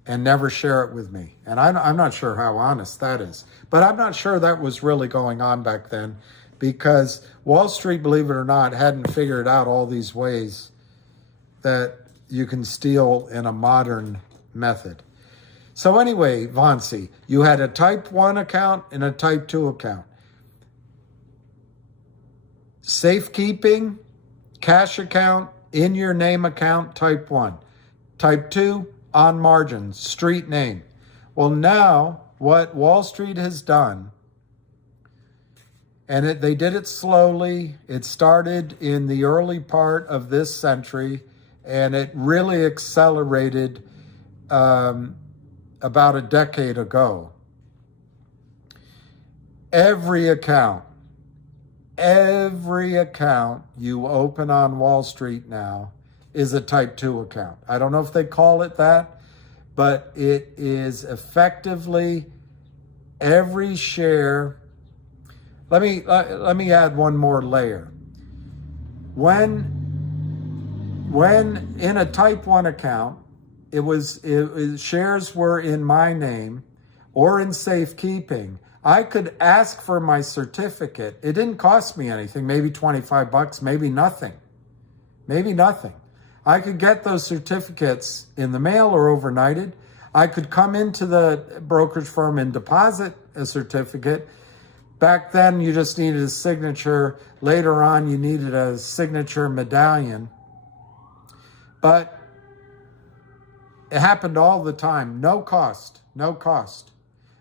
and never share it with me. And I'm not sure how honest that is. But I'm not sure that was really going on back then, because Wall Street, believe it or not, hadn't figured out all these ways that you can steal in a modern method. So anyway, Vance, you had a type 1 account and a type 2 account. Safekeeping, cash account, in your name account, type 1. Type 2, on margin, street name. Well, now what Wall Street has done, and they did it slowly. It started in the early part of this century, and it really accelerated about a decade ago. Every account you open on Wall Street now is a type 2 account. I don't know if they call it that, but it is effectively every share. Let me add one more layer. When in a type 1 account, shares were in my name or in safekeeping, I could ask for my certificate. It didn't cost me anything, maybe $25, maybe nothing. I could get those certificates in the mail or overnighted. I could come into the brokerage firm and deposit a certificate. Back then, you just needed a signature. Later on, you needed a signature medallion. But it happened all the time. No cost.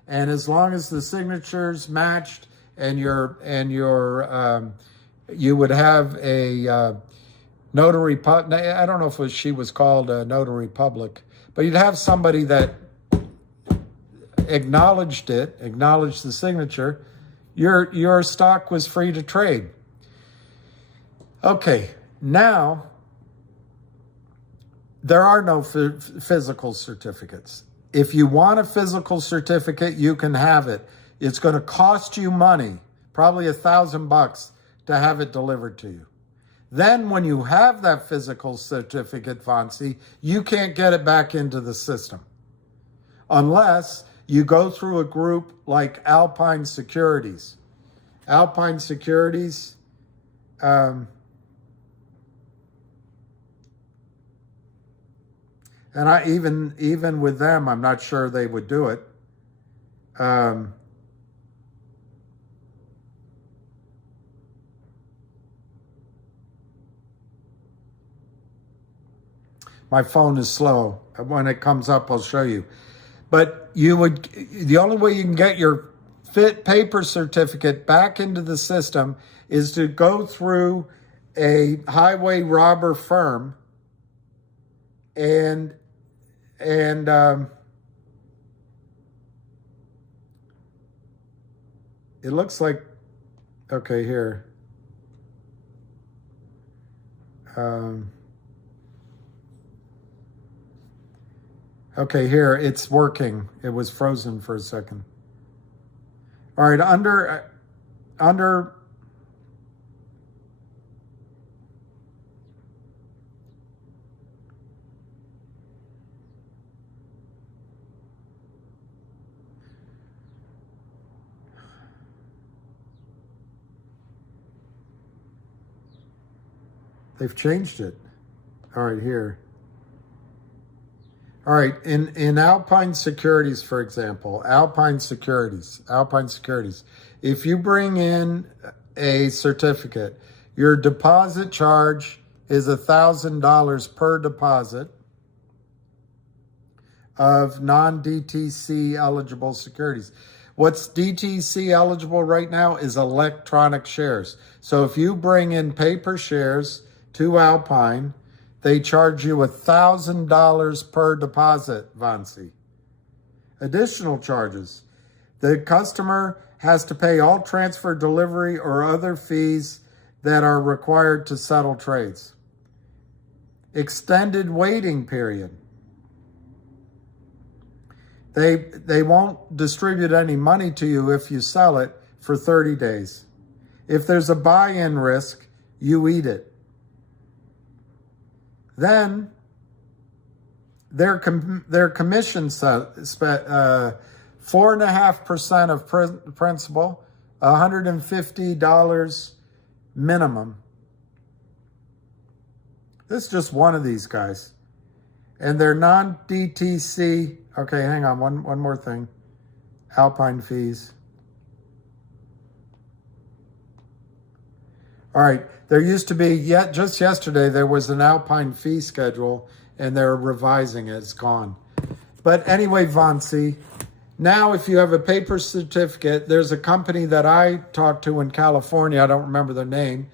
And as long as the signatures matched and you would have a notary, I don't know if she was called a notary public, but you'd have somebody that acknowledged the signature. Your stock was free to trade. Okay, now there are no physical certificates. If you want a physical certificate, you can have it. It's going to cost you money, probably $1,000 to have it delivered to you. Then when you have that physical certificate, Vance, you can't get it back into the system unless you go through a group like Alpine Securities. Alpine Securities, and even with them, I'm not sure they would do it. My phone is slow. When it comes up, I'll show you. But the only way you can get your paper certificate back into the system is to go through a highway robber firm, and it looks like, okay, here. Okay, here, it's working. It was frozen for a second. All right, under they've changed it. All right, here. All right, in Alpine Securities, for example, Alpine Securities, if you bring in a certificate, your deposit charge is $1,000 per deposit of non-DTC eligible securities. What's DTC eligible right now is electronic shares. So if you bring in paper shares to Alpine, they charge you $1,000 per deposit, Vansi. Additional charges. The customer has to pay all transfer, delivery, or other fees that are required to settle trades. Extended waiting period. They won't distribute any money to you if you sell it for 30 days. If there's a buy-in risk, you eat it. Then their commission 4.5% of principal, $150 minimum. This is just one of these guys. And they're non-DTC. Okay, hang on, one more thing. Alpine fees. All right, there used to be, just yesterday, there was an Alpine fee schedule, and they're revising it. It's gone. But anyway, Vansi, now if you have a paper certificate, there's a company that I talked to in California, I don't remember the name.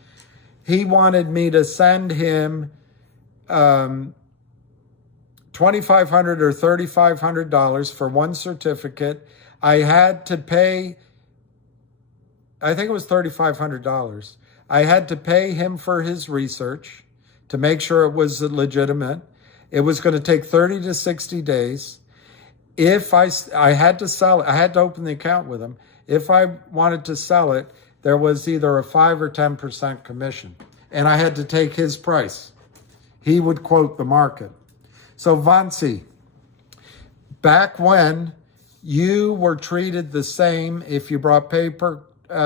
He wanted me to send him $2,500 or $3,500 for one certificate. I had to pay, I think it was $3,500. I had to pay him for his research to make sure it was legitimate. It was going to take 30 to 60 days. If I had to sell it, I had to open the account with him. If I wanted to sell it, there was either a 5 or 10% commission. And I had to take his price. He would quote the market. So Vansi, back when you were treated the same if you brought paper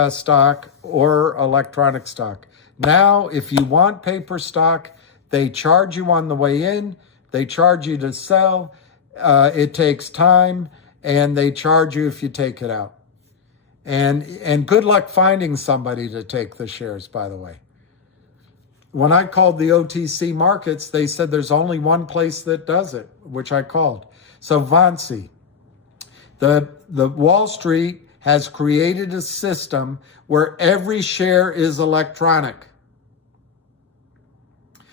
stock or electronic stock. Now, if you want paper stock, they charge you on the way in, they charge you to sell, it takes time, and they charge you if you take it out. And good luck finding somebody to take the shares, by the way. When I called the OTC markets, they said there's only one place that does it, which I called. So Vansi, the Wall Street has created a system where every share is electronic.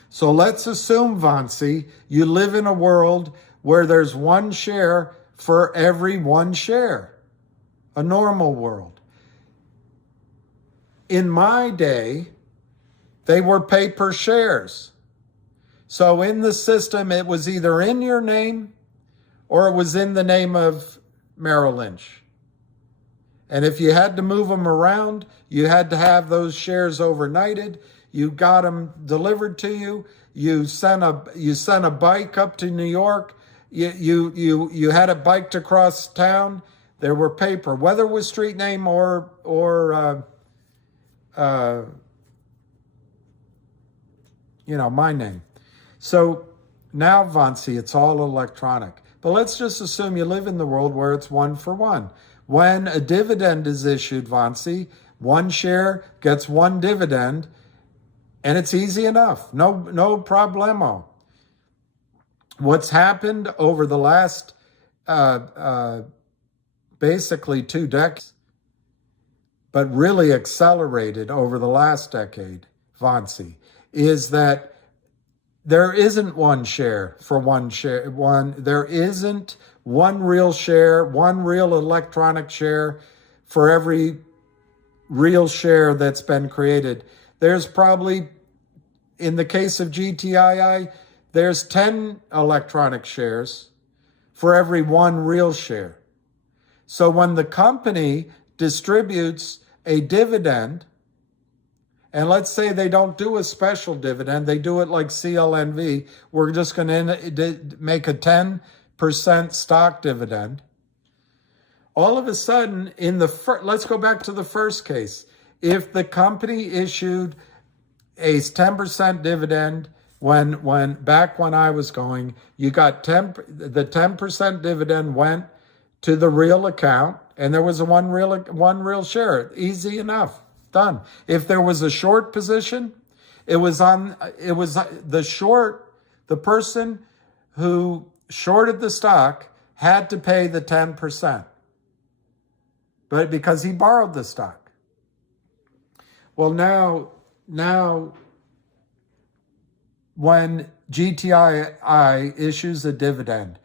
So let's assume, Vansi, you live in a world where there's one share for every one share, a normal world. In my day, they were paper shares. So in the system, it was either in your name or it was in the name of Merrill Lynch. And if you had to move them around, you had to have those shares overnighted. You got them delivered to you. You sent a bike up to New York. You had it biked across town. There were paper, whether it was street name or my name. So now, Vansi, it's all electronic. But let's just assume you live in the world where it's one for one. When a dividend is issued, Vansi, one share gets one dividend, and it's easy enough. No problemo. What's happened over the last basically 2 decades, but really accelerated over the last decade, Vonsi, is that there isn't one share for one share. There isn't one real share, one real electronic share for every real share that's been created. There's probably, in the case of GTII, there's 10 electronic shares for every one real share. So when the company distributes a dividend, and let's say they don't do a special dividend, they do it like CLNV, we're just going to make a 10% stock dividend. All of a sudden, let's go back to the first case. If the company issued a 10% dividend back when I was going, you got the 10% dividend went to the real account, and there was one real share. Easy enough, done. If there was a short position, the person who shorted the stock had to pay the 10%, but because he borrowed the stock. Well, now when GTII issues a dividend,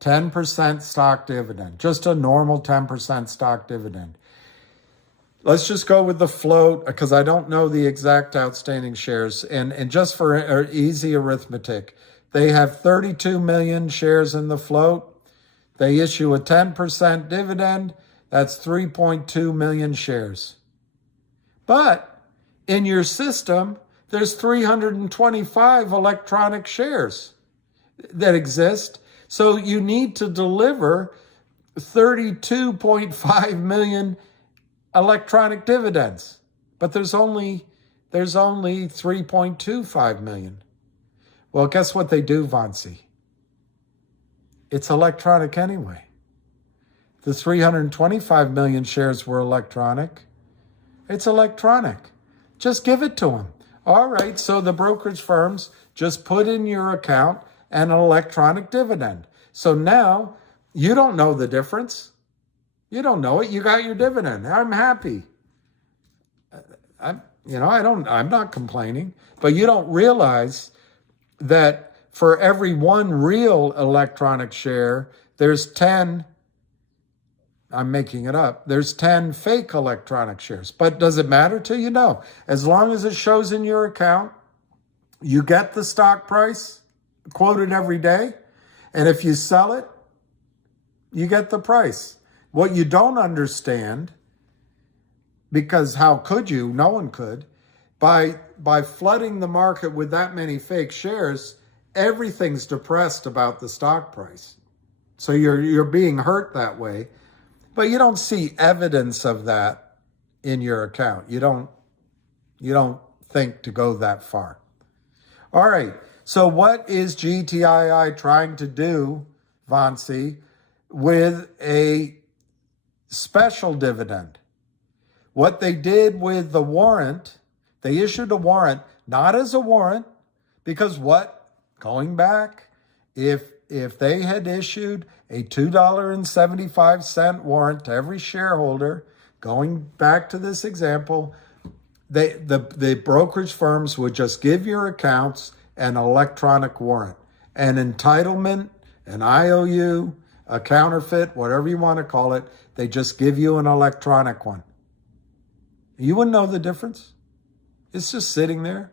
10% stock dividend, just a normal 10% stock dividend. Let's just go with the float, because I don't know the exact outstanding shares. And just for easy arithmetic, they have 32 million shares in the float. They issue a 10% dividend. That's 3.2 million shares. But in your system, there's 325 electronic shares that exist. So you need to deliver 32.5 million electronic dividends. But there's only 3.25 million. Well, guess what they do, Vonsi? It's electronic anyway. The 325 million shares were electronic. It's electronic. Just give it to them. All right, so the brokerage firms just put in your account an electronic dividend. So now you don't know the difference. You don't know it. You got your dividend. I'm happy. I'm not complaining, but you don't realize that for every one real electronic share, there's 10, I'm making it up, there's 10 fake electronic shares. But does it matter to you? No. As long as it shows in your account, you get the stock price quoted every day, and if you sell it, you get the price. What you don't understand, because how could you? No one could. By flooding the market with that many fake shares, everything's depressed about the stock price. So you're being hurt that way. But you don't see evidence of that in your account. You don't think to go that far. All right. So what is GTII trying to do, Vonsi, with a special dividend? What they did with the warrant, they issued a warrant, not as a warrant, because going back, if they had issued a $2.75 warrant to every shareholder, going back to this example, the brokerage firms would just give your accounts an electronic warrant, an entitlement, an IOU, a counterfeit, whatever you want to call it. They just give you an electronic one. You wouldn't know the difference. It's just sitting there.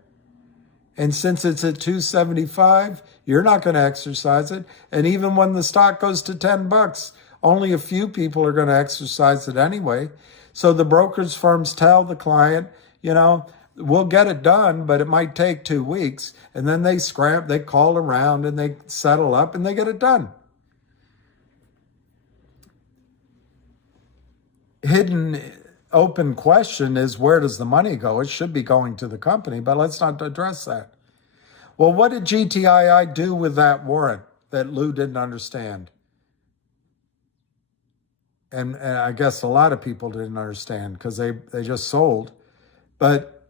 And since it's at $2.75, you're not going to exercise it. And even when the stock goes to $10, only a few people are going to exercise it anyway. So the brokerage firms tell the client, we'll get it done, but it might take 2 weeks. And then they call around and they settle up and they get it done. Hidden open question is, where does the money go? It should be going to the company, but let's not address that. Well, what did GTII do with that warrant that Lou didn't understand? And I guess a lot of people didn't understand because they just sold. But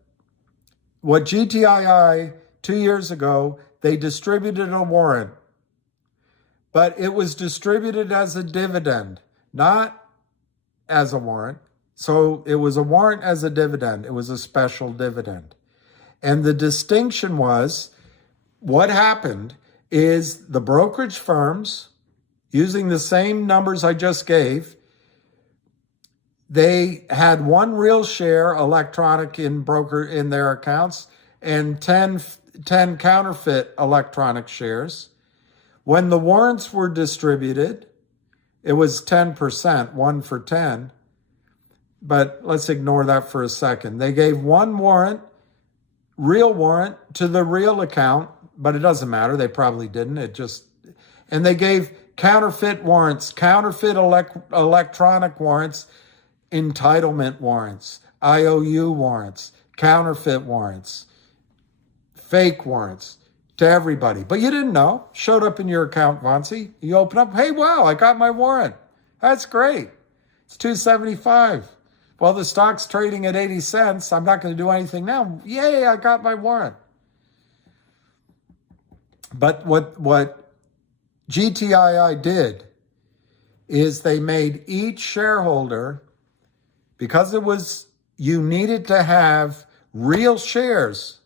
what GTII 2 years ago, they distributed a warrant, but it was distributed as a dividend, not as a warrant. So it was a warrant as a dividend. It was a special dividend. And the distinction was, what happened is the brokerage firms, using the same numbers I just gave, they had 1 real share electronic in their accounts and 10 counterfeit electronic shares. When the warrants were distributed, it was 10%, 1 for 10. But let's ignore that for a second. They gave 1 warrant, real warrant, to the real account, but it doesn't matter. They probably didn't. And they gave counterfeit warrants, counterfeit electronic warrants, entitlement warrants, IOU warrants, counterfeit warrants, fake warrants to everybody. But you didn't know. Showed up in your account, Vonsi. You open up, hey, wow, I got my warrant. That's great. It's $2.75. Well, the stock's trading at 80 cents. I'm not going to do anything now. Yay, I got my warrant. But what GTII did is they made each shareholder, because you needed to have real shares,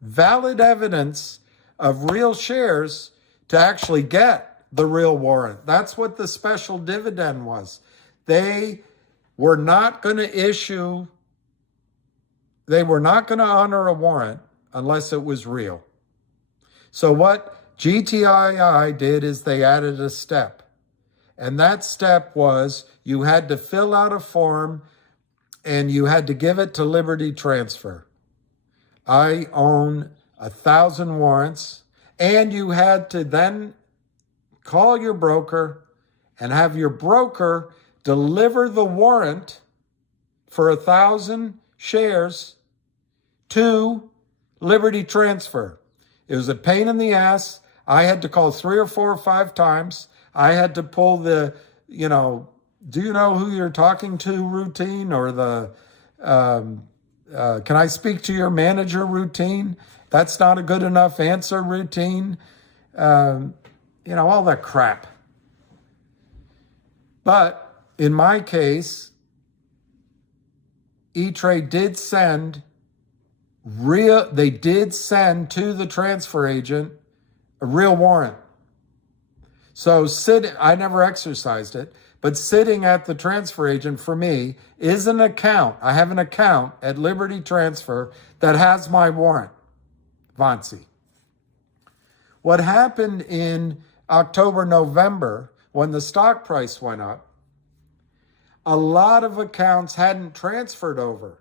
valid evidence of real shares to actually get the real warrant. That's what the special dividend was. They were not going to honor a warrant unless it was real. So what GTII did is they added a step. And that step was you had to fill out a form and you had to give it to Liberty Transfer. I own 1,000 warrants, and you had to then call your broker and have your broker deliver the warrant for 1,000 shares to Liberty Transfer. It was a pain in the ass. I had to call 3 or 4 or 5 times. I had to pull the, do you know who you're talking to routine, or the, can I speak to your manager routine? That's not a good enough answer routine. All that crap. But in my case, E-Trade did send to the transfer agent a real warrant. So I never exercised it, but sitting at the transfer agent for me is an account. I have an account at Liberty Transfer that has my warrant, Vonsi. What happened in October, November, when the stock price went up, a lot of accounts hadn't transferred over.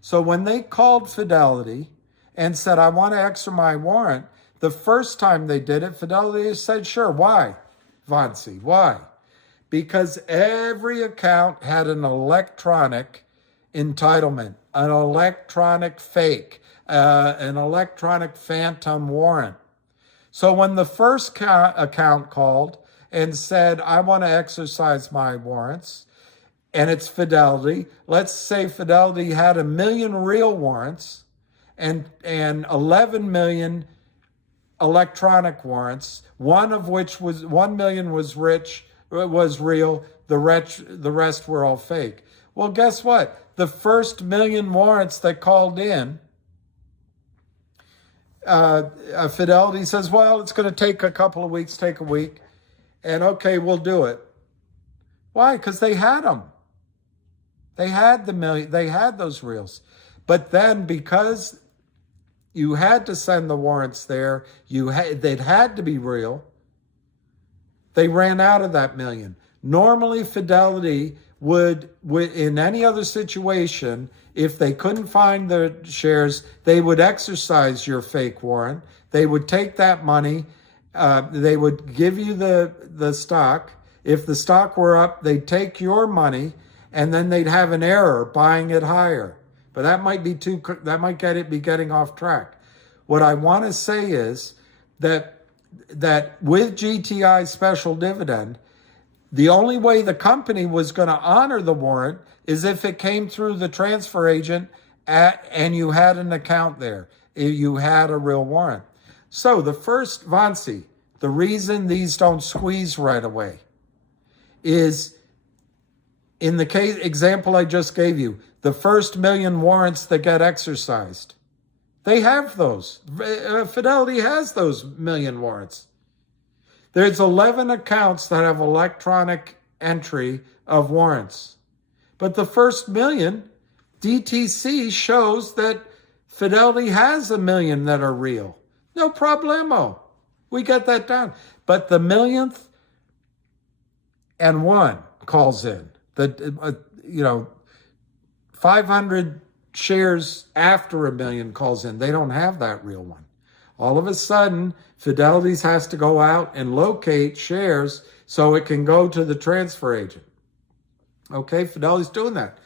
So when they called Fidelity and said, I want to extra my warrant, the first time they did it, Fidelity said, sure. Why, Vonsi? Why? Because every account had an electronic entitlement, an electronic fake, an electronic phantom warrant. So when the first account called and said, I want to exercise my warrants, and it's Fidelity, let's say Fidelity had 1 million real warrants and 11 million electronic warrants, 1 million was real, the rest were all fake. Well, guess what? The first 1 million warrants that called in, Fidelity says, well, it's going to take a couple of weeks, take a week, and okay, we'll do it. Why? Because they had them. They had they had those reals. But then because you had to send the warrants there, they'd had to be real, they ran out of that 1 million. Normally, Fidelity would in any other situation, if they couldn't find the shares, they would exercise your fake warrant. They would take that money. They would give you the stock. If the stock were up, they'd take your money, and then they'd have an error buying it higher. But that might be getting off track. What I want to say is that with GTI special dividend, the only way the company was going to honor the warrant is if it came through the transfer agent and you had an account there. You had a real warrant. So the first, Vonsi, the reason these don't squeeze right away is, in the case example I just gave you, the first 1 million warrants that get exercised, They have those. Fidelity has those million warrants. There's 11 accounts that have electronic entry of warrants. But the first million, DTC shows that Fidelity has 1 million that are real. No problemo. We get that down. But the millionth and one calls in. 500 shares after 1 million calls in. They don't have that real one. All of a sudden, Fidelity's has to go out and locate shares so it can go to the transfer agent. Okay, Fidelity's doing that.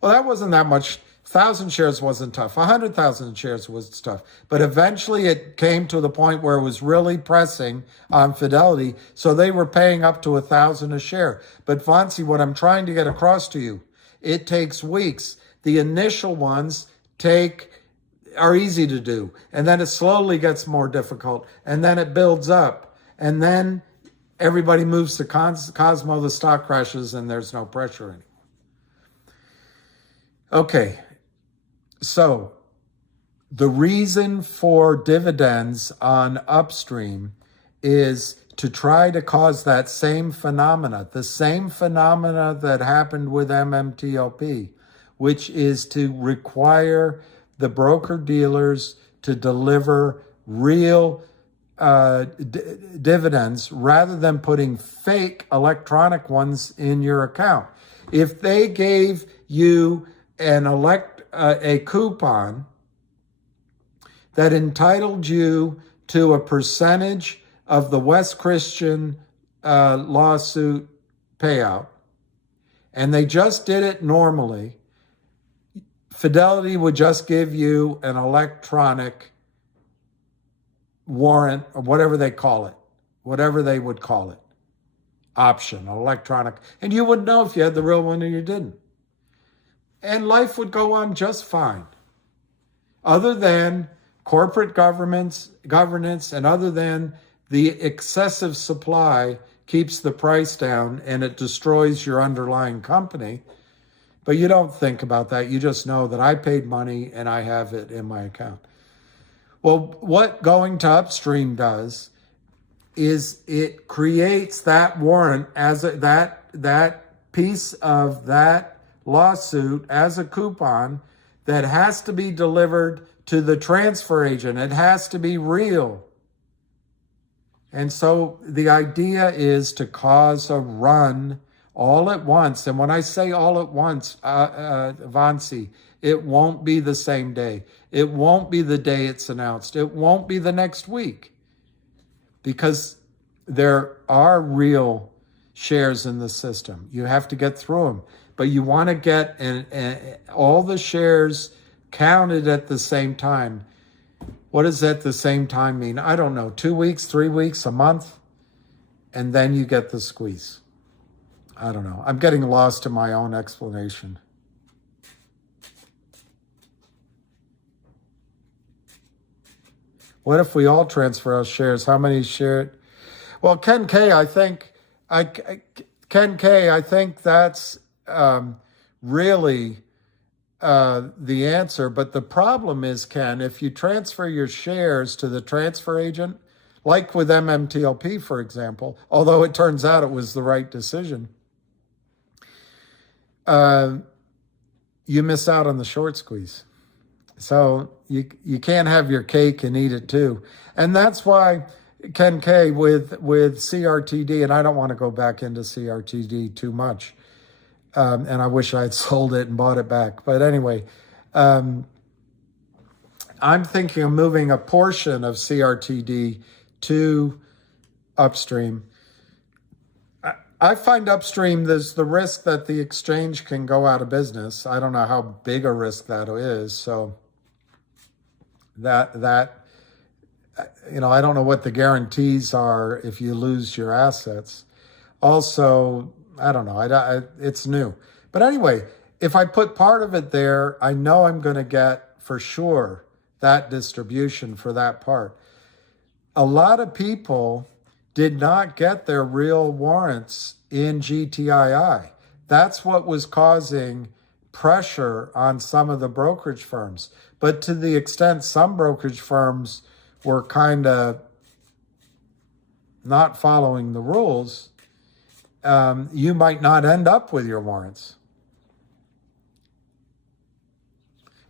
Well, that wasn't that much. 1,000 shares wasn't tough. 100,000 shares was tough. But eventually it came to the point where it was really pressing on Fidelity. So they were paying up to 1,000 a share. But Vauncey, what I'm trying to get across to you, it takes weeks. The initial ones are easy to do. And then it slowly gets more difficult. And then it builds up. And then everybody moves to Cosmo, the stock crashes, and there's no pressure anymore. Okay. So the reason for dividends on upstream is to try to cause that same phenomena, the same phenomena that happened with MMTLP, which is to require the broker-dealers to deliver real dividends rather than putting fake electronic ones in your account. If they gave you a coupon that entitled you to a percentage of the West Christian lawsuit payout, and they just did it normally, Fidelity would just give you an electronic warrant, or whatever they call it, whatever they would call it, option, electronic, and you would know if you had the real one or you didn't. And life would go on just fine. Other than corporate governance, and other than the excessive supply keeps the price down and it destroys your underlying company. But you don't think about that. You just know that I paid money and I have it in my account. Well, what going to upstream does is it creates that warrant as that piece of that lawsuit as a coupon that has to be delivered to the transfer agent. It has to be real. And so the idea is to cause a run all at once. And when I say all at once, Vauncey, it won't be the same day. It won't be the day it's announced. It won't be the next week, because there are real shares in the system. You have to get through them. But you want to get all the shares counted at the same time. What does at the same time mean? I don't know. 2 weeks, 3 weeks, a month, and then you get the squeeze. I don't know. I'm getting lost in my own explanation. What if we all transfer our shares? How many shares? Well, Ken K, I think that's really the answer. But the problem is, Ken, if you transfer your shares to the transfer agent, like with MMTLP, for example, although it turns out it was the right decision, you miss out on the short squeeze. So you can't have your cake and eat it too. And that's why Ken K with CRTD, and I don't want to go back into CRTD too much. And I wish I had sold it and bought it back. But anyway, I'm thinking of moving a portion of CRTD to upstream. I find upstream, there's the risk that the exchange can go out of business. I don't know how big a risk that is. So that I don't know what the guarantees are if you lose your assets. Also, I don't know. It's new. But anyway, if I put part of it there, I know I'm going to get for sure that distribution for that part. A lot of people did not get their real warrants in GTII. That's what was causing pressure on some of the brokerage firms. But to the extent some brokerage firms were kind of not following the rules, you might not end up with your warrants.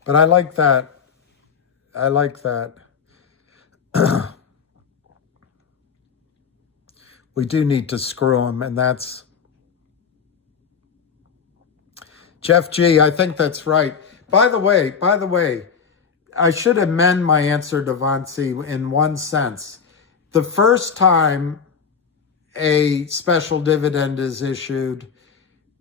But I like that. I like that. We do need to screw them, and that's Jeff G. I think that's right. By the way, I should amend my answer to Vansi in one sense. The first time a special dividend is issued,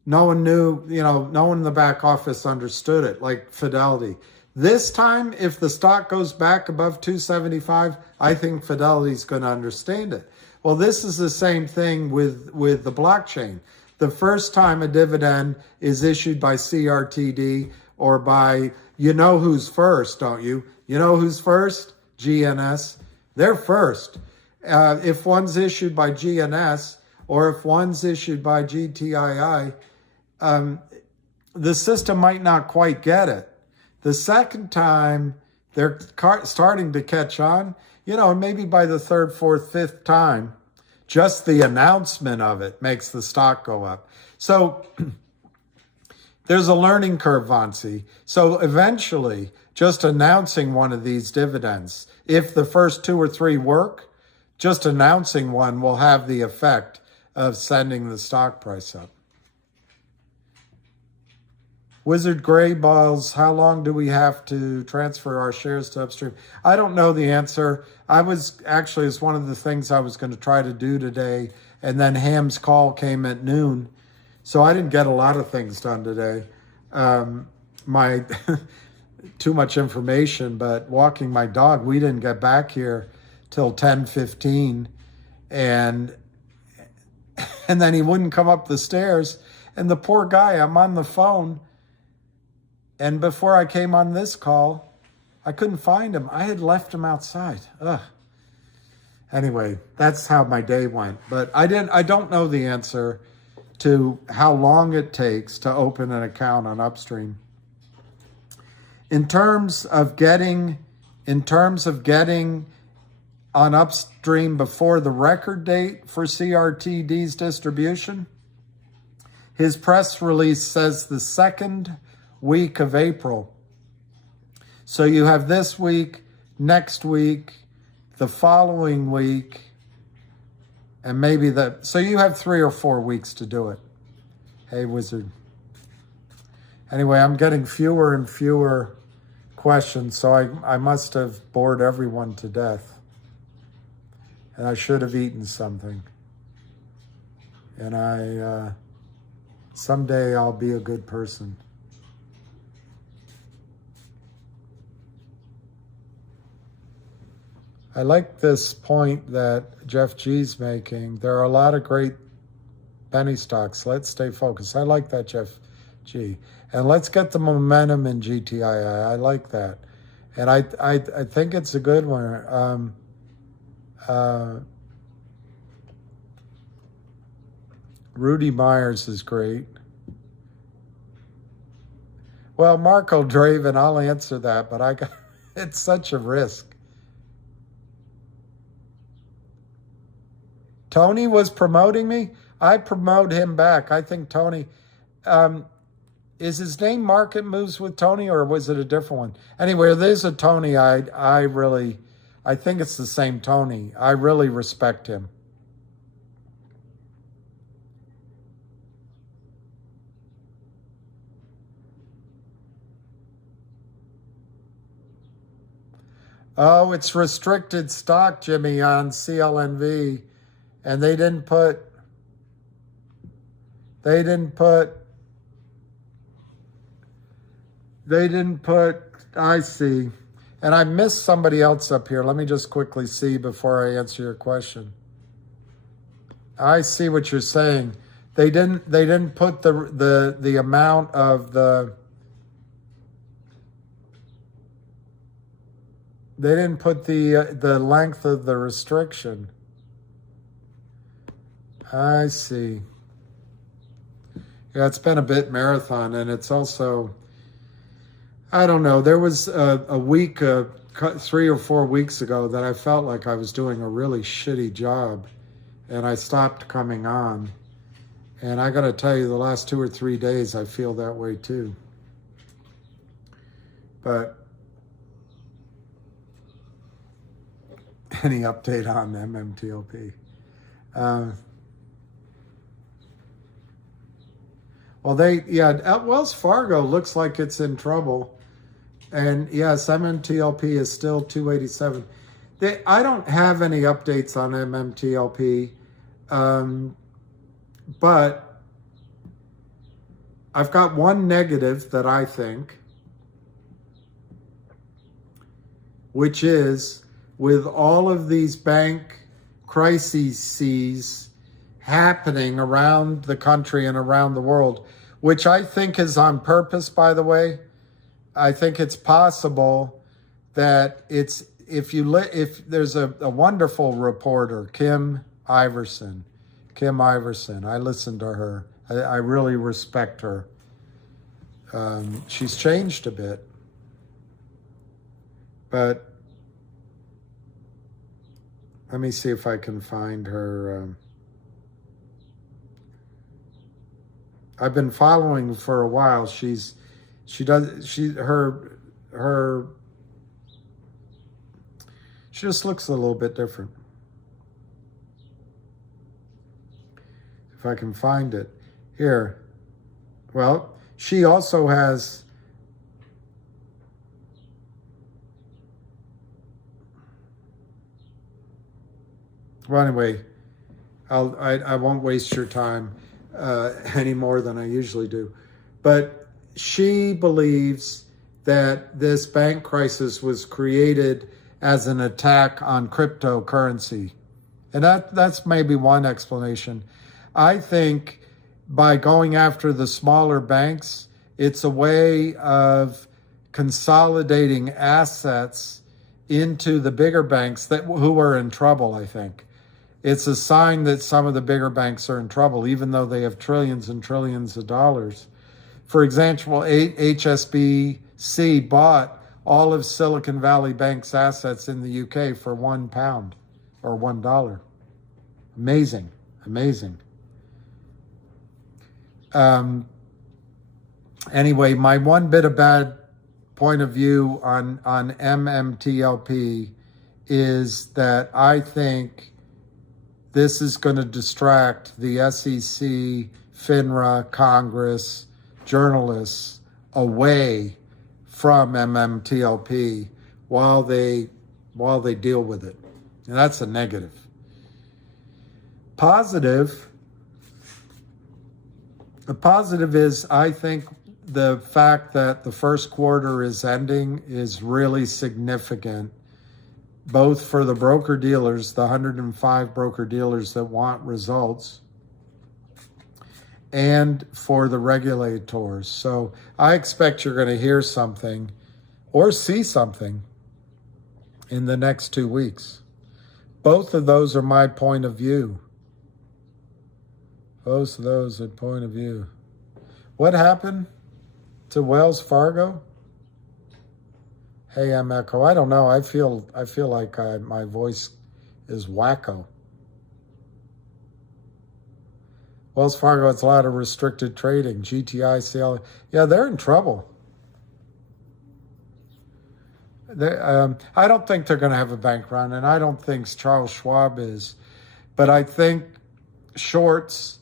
no one knew, no one in the back office understood it, like Fidelity. This time, if the stock goes back above 275, I think Fidelity's going to understand it. Well, this is the same thing with the blockchain. The first time a dividend is issued by CRTD or by, who's first, don't you? You know who's first? GNS. They're first. If one's issued by GNS or if one's issued by GTII, the system might not quite get it. The second time, they're starting to catch on, maybe by the third, fourth, fifth time, just the announcement of it makes the stock go up. So there's a learning curve, Vansi. So eventually, just announcing one of these dividends, if the first two or three work, just announcing one will have the effect of sending the stock price up. Wizard Gray Balls, how long do we have to transfer our shares to upstream? I don't know the answer. It's one of the things I was going to try to do today, and then Ham's call came at noon, so I didn't get a lot of things done today. Too much information, but walking my dog, we didn't get back here till 10:15, and then he wouldn't come up the stairs, and the poor guy, I'm on the phone, and before I came on this call, I couldn't find him. I had left him outside. Ugh. Anyway, that's how my day went. But I don't know the answer to how long it takes to open an account on Upstream. In terms of getting on Upstream before the record date for CRTD's distribution, his press release says the second week of April. So you have this week, next week, the following week, and maybe so you have 3 or 4 weeks to do it. Hey, Wizard. Anyway, I'm getting fewer and fewer questions, so I must have bored everyone to death. And I should have eaten something. And someday I'll be a good person. I like this point that Jeff G's making. There are a lot of great penny stocks. Let's stay focused. I like that, Jeff G. And let's get the momentum in GTII. I like that. And I think it's a good one. Rudy Myers is great. Well, Marco Draven, I'll answer that, but it's such a risk. Tony was promoting me. I promote him back. I think Tony, is his name Market Moves with Tony, or was it a different one? Anyway, there's a Tony. I think it's the same Tony. I really respect him. Oh, it's restricted stock, Jimmy, on CLNV. And they didn't put, I see. And I missed somebody else up here. Let me just quickly see before I answer your question. I see what you're saying. They didn't put the amount of they didn't put the length of the restriction. I see. Yeah, it's been a bit marathon, and it's also, I don't know. There was a week, 3 or 4 weeks ago, that I felt like I was doing a really shitty job, and I stopped coming on. And I got to tell you, the last 2 or 3 days, I feel that way too. But any update on MMTLP? Well, Wells Fargo looks like it's in trouble. And yes, MMTLP is still 287. I don't have any updates on MMTLP, but I've got one negative that I think, which is with all of these bank crises happening around the country and around the world, which I think is on purpose, by the way. I think it's possible that if there's a wonderful reporter, Kim Iverson. I listened to her. I really respect her. She's changed a bit, but let me see if I can find her. I've been following for a while. She just looks a little bit different. If I can find it here. Well, she also has well, anyway, I won't waste your time any more than I usually do. But she believes that this bank crisis was created as an attack on cryptocurrency. And that's maybe one explanation. I think by going after the smaller banks, it's a way of consolidating assets into the bigger banks who are in trouble, I think. It's a sign that some of the bigger banks are in trouble, even though they have trillions and trillions of dollars. For example, HSBC bought all of Silicon Valley Bank's assets in the UK for £1 or $1. Amazing, amazing. Anyway, my one bit of bad point of view on MMTLP is that I think this is going to distract the SEC, FINRA, Congress, journalists away from MMTLP while they deal with it. And that's a negative. The positive is, I think the fact that the first quarter is ending is really significant, both for the broker-dealers, the 105 broker-dealers that want results, and for the regulators. So I expect you're going to hear something or see something in the next 2 weeks. Both of those are my point of view. Both of those are point of view. What happened to Wells Fargo? Hey, I'm Echo. I don't know. I feel like my voice is wacko. Wells Fargo has a lot of restricted trading. GTII CL. Yeah, they're in trouble. I don't think they're going to have a bank run, and I don't think Charles Schwab is. But I think shorts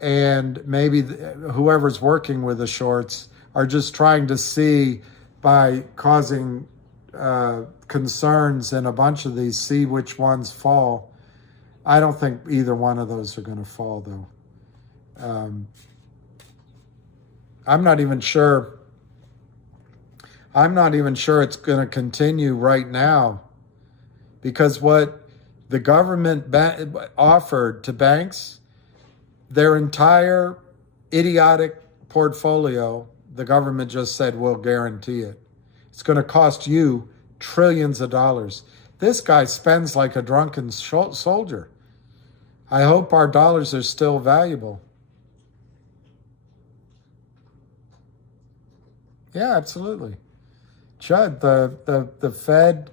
and maybe whoever's working with the shorts are just trying to see, by causing concerns in a bunch of these, see which ones fall. I don't think either one of those are going to fall, though. I'm not even sure it's going to continue right now, because what the government offered to banks, their entire idiotic portfolio, the government just said, we'll guarantee it. It's going to cost you trillions of dollars. This guy spends like a drunken soldier. I hope our dollars are still valuable. Yeah, absolutely. Chud, the Fed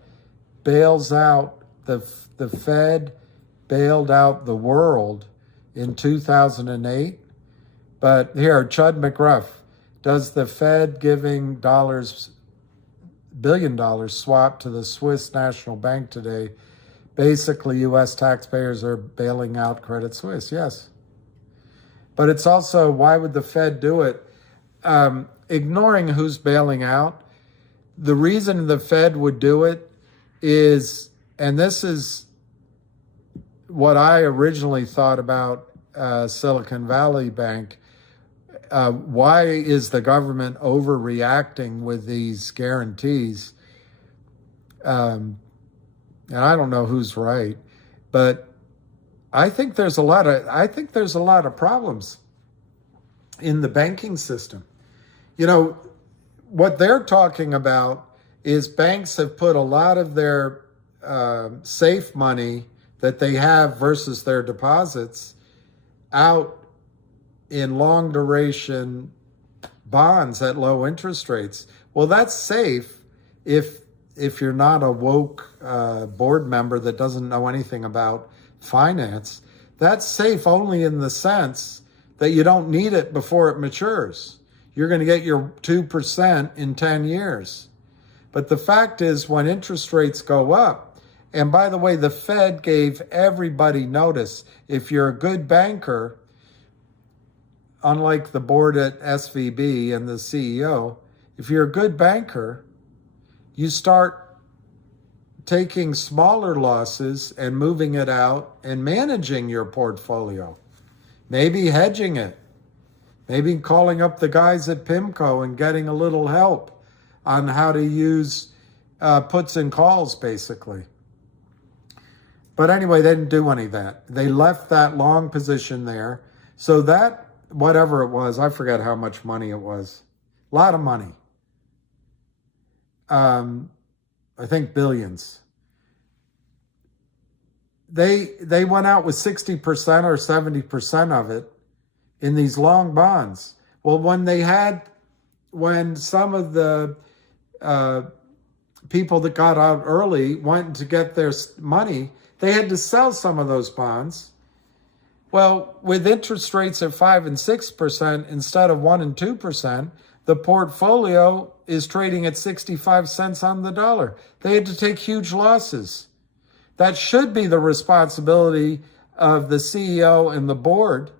bails out, the Fed bailed out the world in 2008. But here, Chud McGruff, does the Fed giving billion dollars swap to the Swiss National Bank today? Basically, U.S. taxpayers are bailing out Credit Suisse, yes. But it's also, why would the Fed do it? Ignoring who's bailing out, the reason the Fed would do it is, and this is what I originally thought about Silicon Valley Bank, why is the government overreacting with these guarantees? And I don't know who's right, but I think there's a lot of problems in the banking system. You know, what they're talking about is banks have put a lot of their safe money that they have versus their deposits out in long duration bonds at low interest rates. Well, that's safe if you're not a woke board member that doesn't know anything about finance. That's safe only in the sense that you don't need it before it matures. You're going to get your 2% in 10 years. But the fact is, when interest rates go up, and by the way, the Fed gave everybody notice, if you're a good banker, unlike the board at SVB and the CEO, if you're a good banker, you start taking smaller losses and moving it out and managing your portfolio, maybe hedging it, maybe calling up the guys at PIMCO and getting a little help on how to use puts and calls, basically. But anyway, they didn't do any of that. They left that long position there. So that, whatever it was, I forget how much money it was. A lot of money. I think billions. They went out with 60% or 70% of it in these long bonds. Well, when some of the people that got out early went to get their money, they had to sell some of those bonds. Well, with interest rates at 5 and 6% instead of 1 and 2%, the portfolio is trading at 65 cents on the dollar. They had to take huge losses. That should be the responsibility of the CEO and the board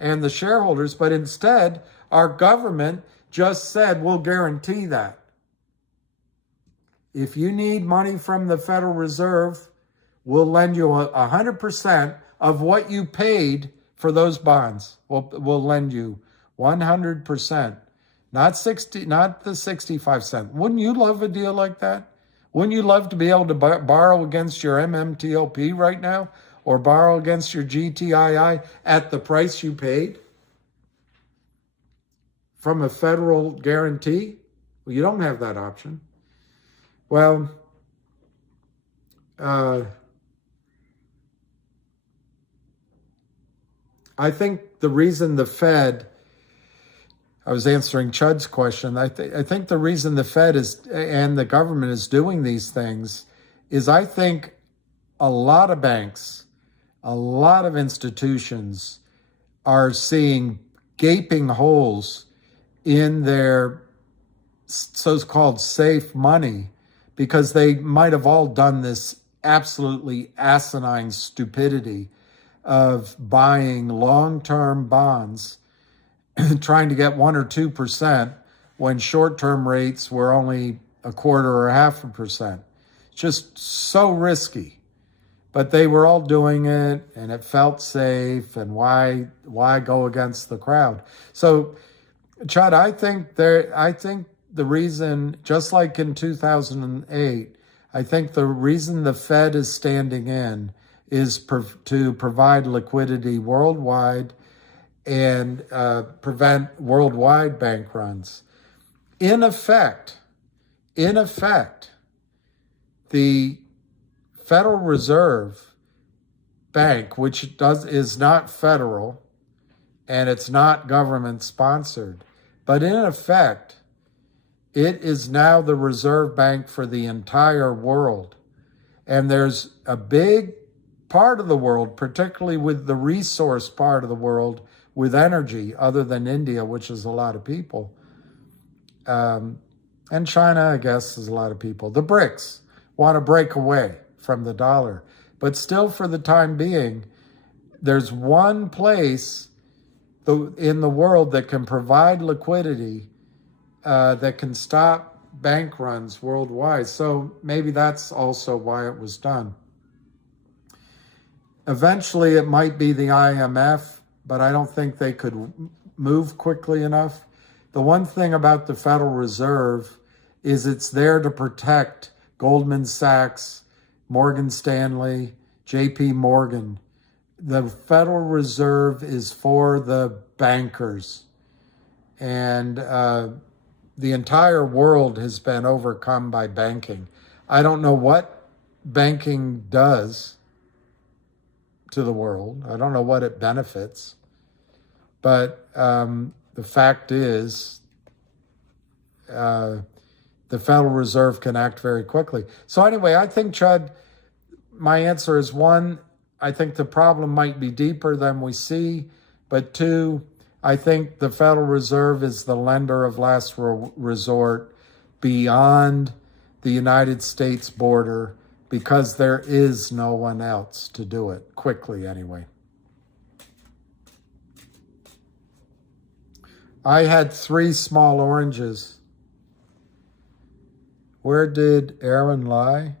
and the shareholders, but instead, our government just said, we'll guarantee that. If you need money from the Federal Reserve, we'll lend you 100% of what you paid for those bonds. We'll lend you 100%, not the 65 cents. Wouldn't you love a deal like that? Wouldn't you love to be able to borrow against your MMTLP right now, or borrow against your GTII at the price you paid from a federal guarantee? Well, you don't have that option. Well, I think the reason the Fed, I was answering Chud's question, I think the reason the Fed is and the government is doing these things is, I think a lot of banks, a lot of institutions are seeing gaping holes in their so-called safe money, because they might have all done this absolutely asinine stupidity of buying long-term bonds, trying to get 1 or 2% when short-term rates were only 1/4 or 0.5%. Just so risky. But they were all doing it, and it felt safe, and why go against the crowd? So, Chad, I think the reason, just like in 2008, I think the reason the Fed is standing in is to provide liquidity worldwide and prevent worldwide bank runs. In effect, the Federal Reserve Bank, which is not federal and it's not government sponsored, but in effect, It is now the reserve bank for the entire world. And there's a big part of the world, particularly with the resource part of the world, with energy, other than India, which is a lot of people. And China, I guess, is a lot of people. The BRICS want to break away from the dollar. But still, for the time being, there's one place in the world that can provide liquidity that can stop bank runs worldwide. So maybe that's also why it was done. Eventually, it might be the IMF, but I don't think they could move quickly enough. The one thing about the Federal Reserve is it's there to protect Goldman Sachs, Morgan Stanley, JP Morgan. The Federal Reserve is for the bankers. And the entire world has been overcome by banking. I don't know what banking does to the world. I don't know what it benefits. But the fact is, the Federal Reserve can act very quickly. So anyway, I think, Chud, my answer is one, I think the problem might be deeper than we see. But two, I think the Federal Reserve is the lender of last resort beyond the United States border because there is no one else to do it, quickly anyway. I had 3 small oranges. Where did Aaron lie?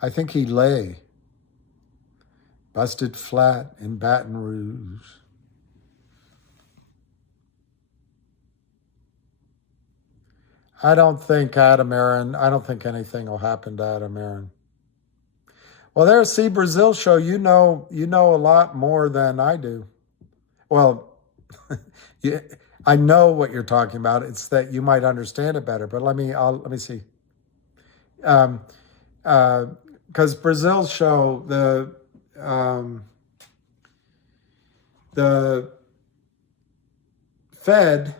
I think he lay. Busted flat in Baton Rouge. I don't think Aaron, I don't think anything will happen to Aaron. Well, there's See Brazil show. You know a lot more than I do. Well, I know what you're talking about. It's that you might understand it better. But let me see. Because Brazil's show, the Fed.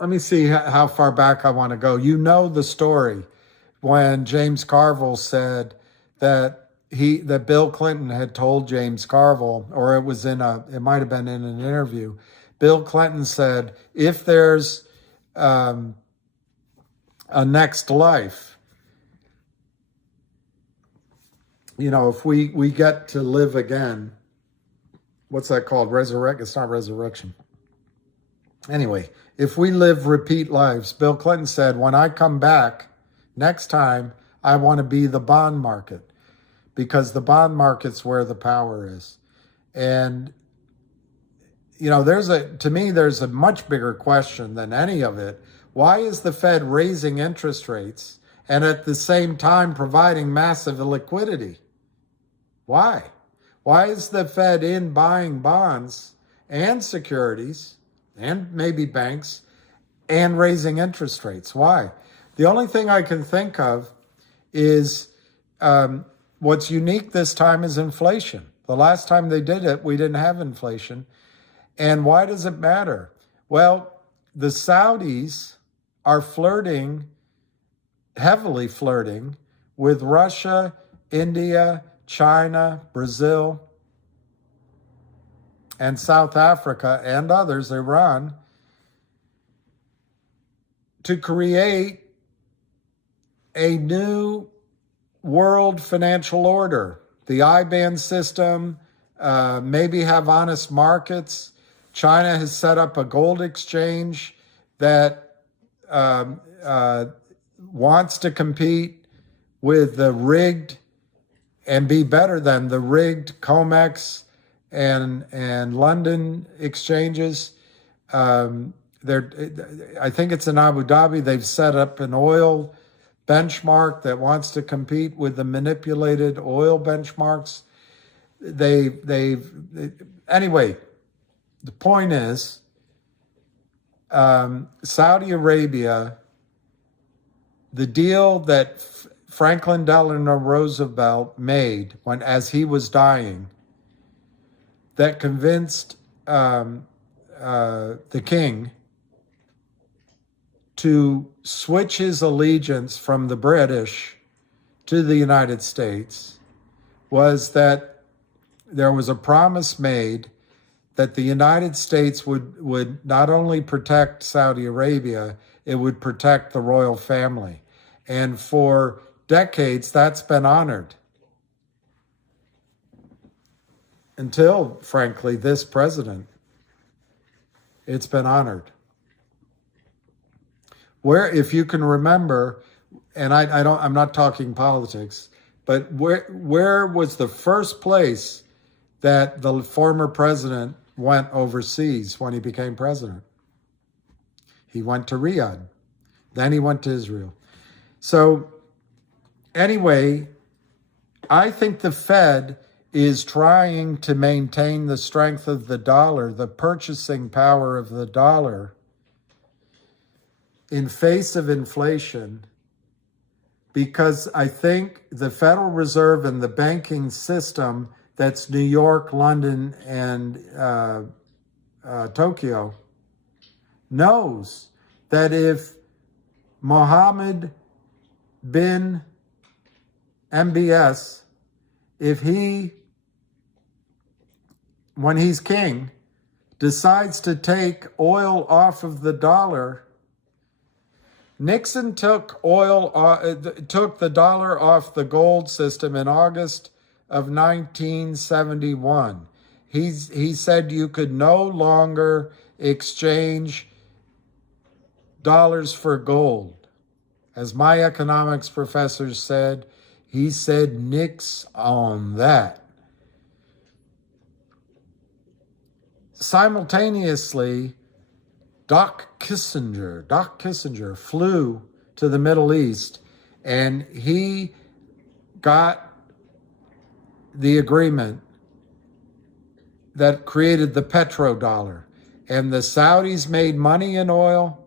Let me see how far back I want to go. You know the story when James Carville said that Bill Clinton had told James Carville, or it might have been in an interview. Bill Clinton said, if there's a next life, if we get to live again, what's that called? It's not resurrection. Anyway, if we live repeat lives, Bill Clinton said, when I come back next time, I want to be the bond market because the bond market's where the power is. And, to me, there's a much bigger question than any of it. Why is the Fed raising interest rates and at the same time providing massive liquidity? Why? Why is the Fed in buying bonds and securities and maybe banks, and raising interest rates? Why? The only thing I can think of is what's unique this time is inflation. The last time they did it, we didn't have inflation. And why does it matter? Well, the Saudis are heavily flirting with Russia, India, China, Brazil, and South Africa and others, Iran, to create a new world financial order. The IBAN system, maybe have honest markets. China has set up a gold exchange that wants to compete with the rigged and be better than the rigged COMEX and London exchanges. I think it's in Abu Dhabi. They've set up an oil benchmark that wants to compete with the manipulated oil benchmarks. Anyway, the point is, Saudi Arabia, the deal that Franklin Delano Roosevelt made as he was dying, that convinced the king to switch his allegiance from the British to the United States was that there was a promise made that the United States would not only protect Saudi Arabia, it would protect the royal family. And for decades, that's been honored. Until, frankly, this president, it's been honored. Where, if you can remember, and I'm not talking politics, but where was the first place that the former president went overseas when he became president? He went to Riyadh. Then he went to Israel. So anyway, I think the Fed is trying to maintain the strength of the dollar, the purchasing power of the dollar in face of inflation, because I think the Federal Reserve and the banking system, that's New York, London, and Tokyo, knows that if Mohammed bin MBS, when he's king, decides to take oil off of the dollar, Nixon took the dollar off the gold system in August of 1971. He said you could no longer exchange dollars for gold. As my economics professor said, he said nix on that. Simultaneously, Doc Kissinger flew to the Middle East, and he got the agreement that created the petrodollar. And the Saudis made money in oil.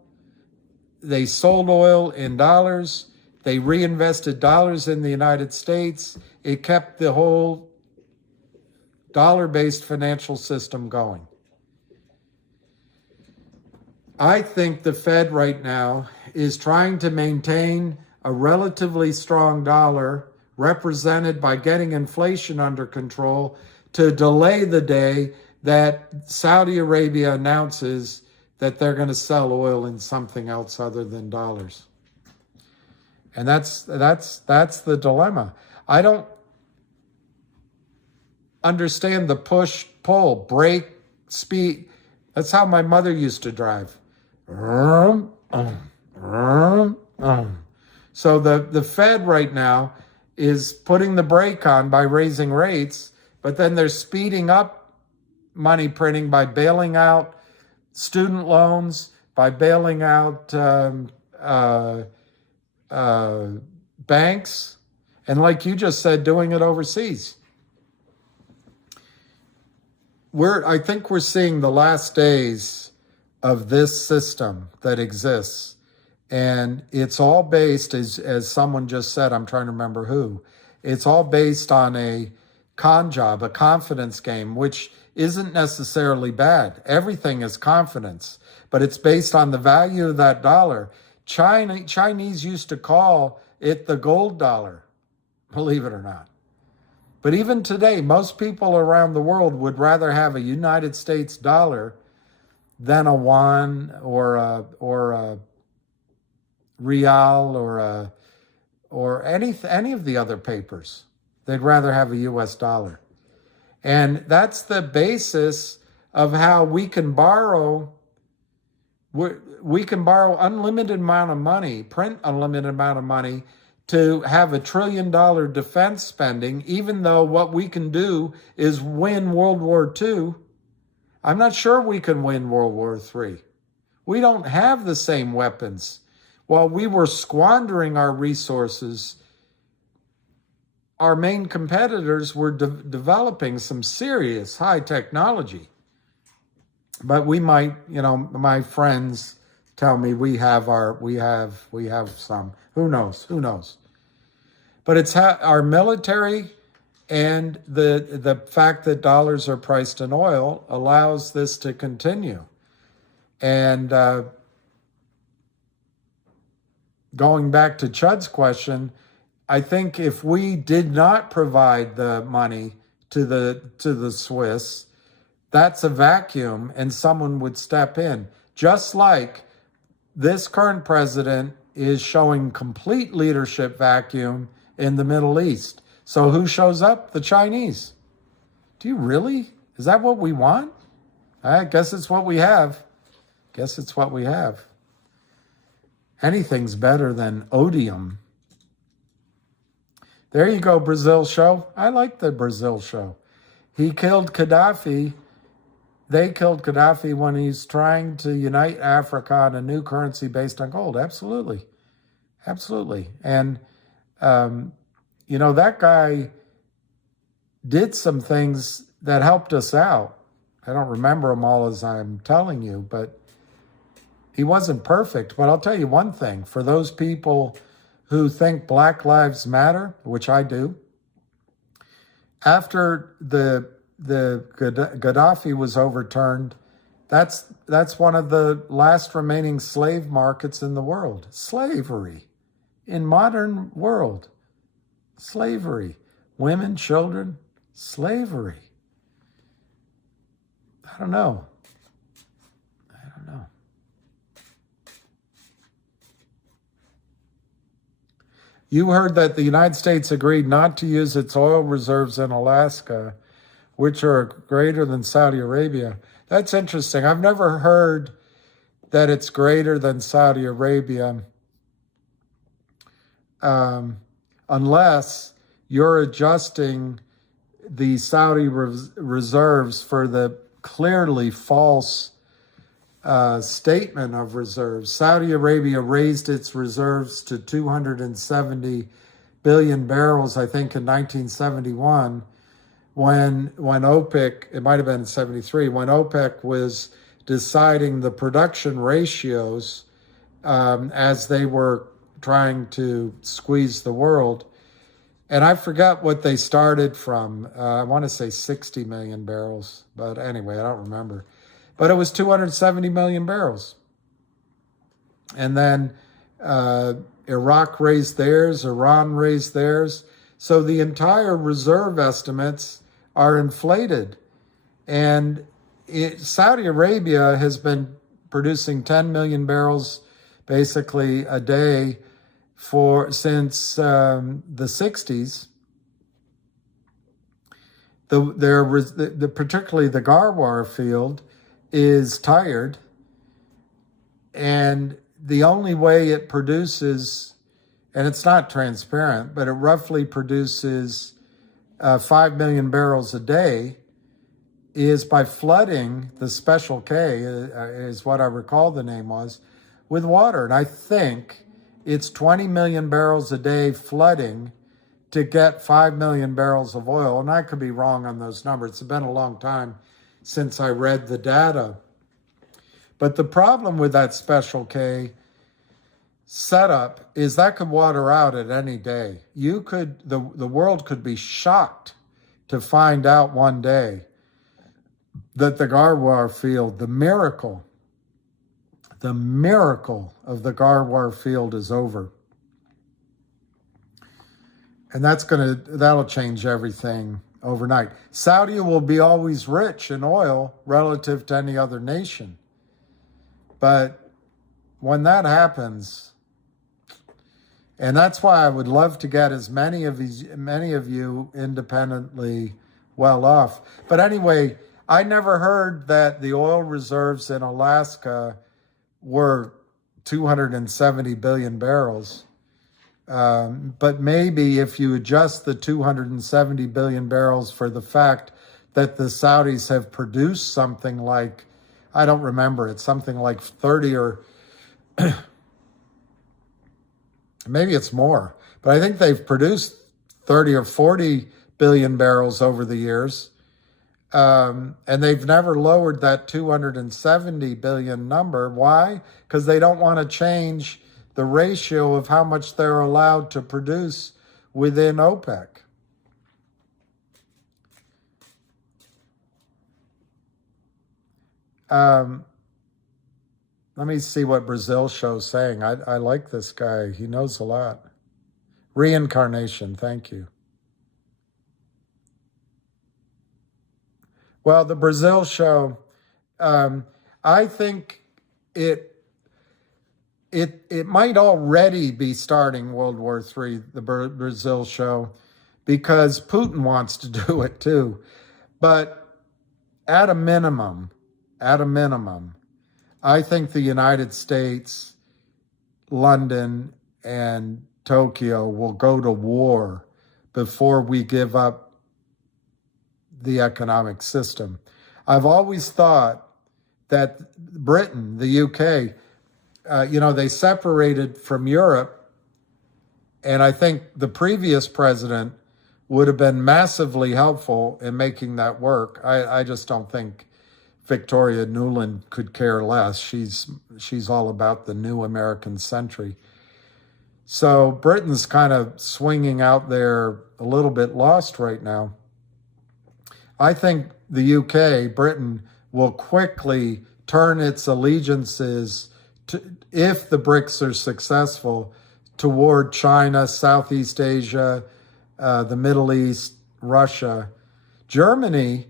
They sold oil in dollars. They reinvested dollars in the United States. It kept the whole dollar-based financial system going. I think the Fed right now is trying to maintain a relatively strong dollar, represented by getting inflation under control, to delay the day that Saudi Arabia announces that they're going to sell oil in something else other than dollars. And that's the dilemma. I don't understand the push-pull, brake, speed. That's how my mother used to drive. So the Fed right now is putting the brake on by raising rates, but then they're speeding up money printing by bailing out student loans, by bailing out banks, and like you just said, doing it overseas. I think we're seeing the last days of this system that exists, and it's all based, as someone just said, I'm trying to remember who, it's all based on a con job, a confidence game, which isn't necessarily bad. Everything is confidence, but it's based on the value of that dollar. Chinese used to call it the gold dollar, believe it or not. But even today, most people around the world would rather have a United States dollar than a yuan or a real or any of the other papers. They'd rather have a U.S. dollar. And that's the basis of how we can borrow. We can borrow unlimited amount of money, print unlimited amount of money to have $1 trillion defense spending, even though what we can do is win World War II. I'm not sure we can win World War III. We don't have the same weapons. While we were squandering our resources, our main competitors were developing some serious high technology. But we might, my friends tell me we have some. Who knows? But it's our military and the fact that dollars are priced in oil allows this to continue. And going back to Chud's question, I think if we did not provide the money to the Swiss, that's a vacuum and someone would step in. Just like this current president is showing complete leadership vacuum in the Middle East. So who shows up? The Chinese. Do you really? Is that what we want? I guess it's what we have. Guess it's what we have. Anything's better than odium. There you go, Brazil show. I like the Brazil show. He killed Gaddafi. They killed Gaddafi when he's trying to unite Africa on a new currency based on gold. Absolutely. Absolutely. And, you know, that guy did some things that helped us out. I don't remember them all as I'm telling you, but he wasn't perfect. But I'll tell you one thing. For those people who think Black Lives Matter, which I do, after the Gaddafi was overturned, that's one of the last remaining slave markets in the world. Slavery. In modern world. Slavery. Women, children, slavery. I don't know. You heard that the United States agreed not to use its oil reserves in Alaska, which are greater than Saudi Arabia. That's interesting. I've never heard that it's greater than Saudi Arabia, unless you're adjusting the Saudi reserves for the clearly false statement of reserves. Saudi Arabia raised its reserves to 270 billion barrels, I think, in 1971, when OPEC, it might have been in 73, when OPEC was deciding the production ratios as they were trying to squeeze the world. And I forgot what they started from. I want to say 60 million barrels, but anyway, I don't remember. But it was 270 million barrels. And then Iraq raised theirs, Iran raised theirs. So the entire reserve estimates are inflated. And Saudi Arabia has been producing 10 million barrels basically a day since the 60s. Particularly the Garwar field is tired, and the only way it produces, and it's not transparent, but it roughly produces 5 million barrels a day, is by flooding the Special K, is what I recall the name was, with water. And I think it's 20 million barrels a day flooding to get 5 million barrels of oil. And I could be wrong on those numbers. It's been a long time since I read the data. But the problem with that Special K setup is that could water out at any day. The world could be shocked to find out one day that the Garwar field, the miracle of the Garwar field is over. And that'll change everything overnight. Saudi will be always rich in oil relative to any other nation. But when that happens, and that's why I would love to get as many of you independently well off. But anyway, I never heard that the oil reserves in Alaska were 270 billion barrels. But maybe if you adjust the 270 billion barrels for the fact that the Saudis have produced something like, I don't remember, it's something like 30 or maybe it's more, but I think they've produced 30 or 40 billion barrels over the years. And they've never lowered that 270 billion number. Why? Because they don't want to change the ratio of how much they're allowed to produce within OPEC. Let me see what Brazil show's saying. I like this guy. He knows a lot. Reincarnation, thank you. Well, the Brazil show, I think it might already be starting World War III, the Brazil show, because Putin wants to do it too. But at a minimum, I think the United States, London, and Tokyo will go to war before we give up the economic system. I've always thought that Britain, the UK, they separated from Europe, and I think the previous president would have been massively helpful in making that work. I just don't think Victoria Nuland could care less. She's all about the new American century. So Britain's kind of swinging out there a little bit lost right now. I think the UK, Britain, will quickly turn its allegiances to, if the BRICS are successful, toward China, Southeast Asia, the Middle East, Russia. Germany,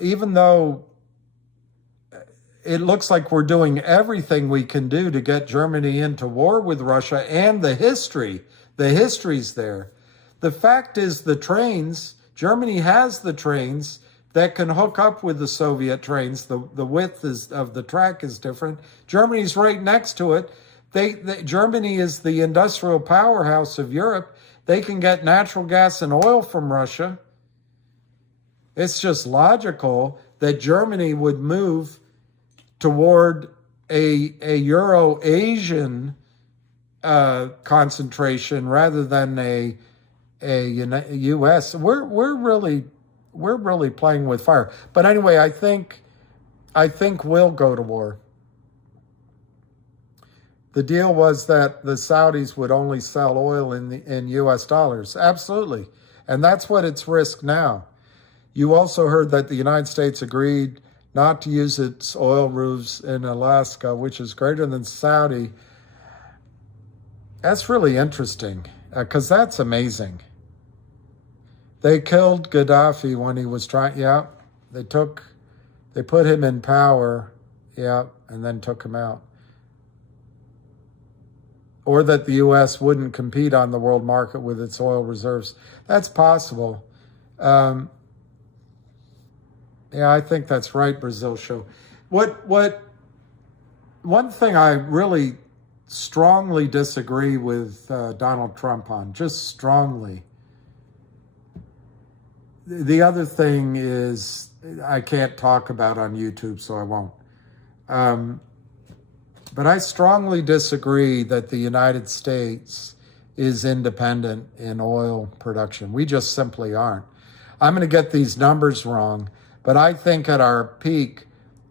even though it looks like we're doing everything we can do to get Germany into war with Russia, and the history's there. The fact is Germany has the trains that can hook up with the Soviet trains. The width of the track is different. Germany's right next to it. Germany is the industrial powerhouse of Europe. They can get natural gas and oil from Russia. It's just logical that Germany would move toward a Euro-Asian concentration rather than a U.S. We're really playing with fire. But anyway, I think we'll go to war. The deal was that the Saudis would only sell oil in U.S. dollars. Absolutely. And that's what it's risked now. You also heard that the United States agreed not to use its oil roofs in Alaska, which is greater than Saudi. That's really interesting, because that's amazing. They killed Gaddafi when he was trying, they put him in power, and then took him out. Or that the U.S. wouldn't compete on the world market with its oil reserves. That's possible. I think that's right, Brazil show. One thing I really strongly disagree with Donald Trump on, just strongly. The other thing is I can't talk about on YouTube, so I won't. But I strongly disagree that the United States is independent in oil production. We just simply aren't. I'm going to get these numbers wrong, but I think at our peak,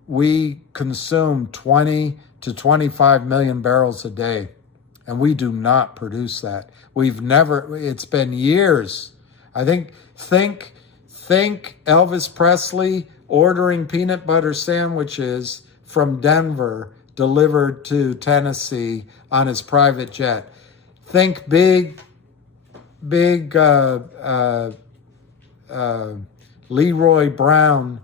we consume 20 to 25 million barrels a day, and we do not produce that. It's been years. I think Elvis Presley ordering peanut butter sandwiches from Denver delivered to Tennessee on his private jet. Think big Leroy Brown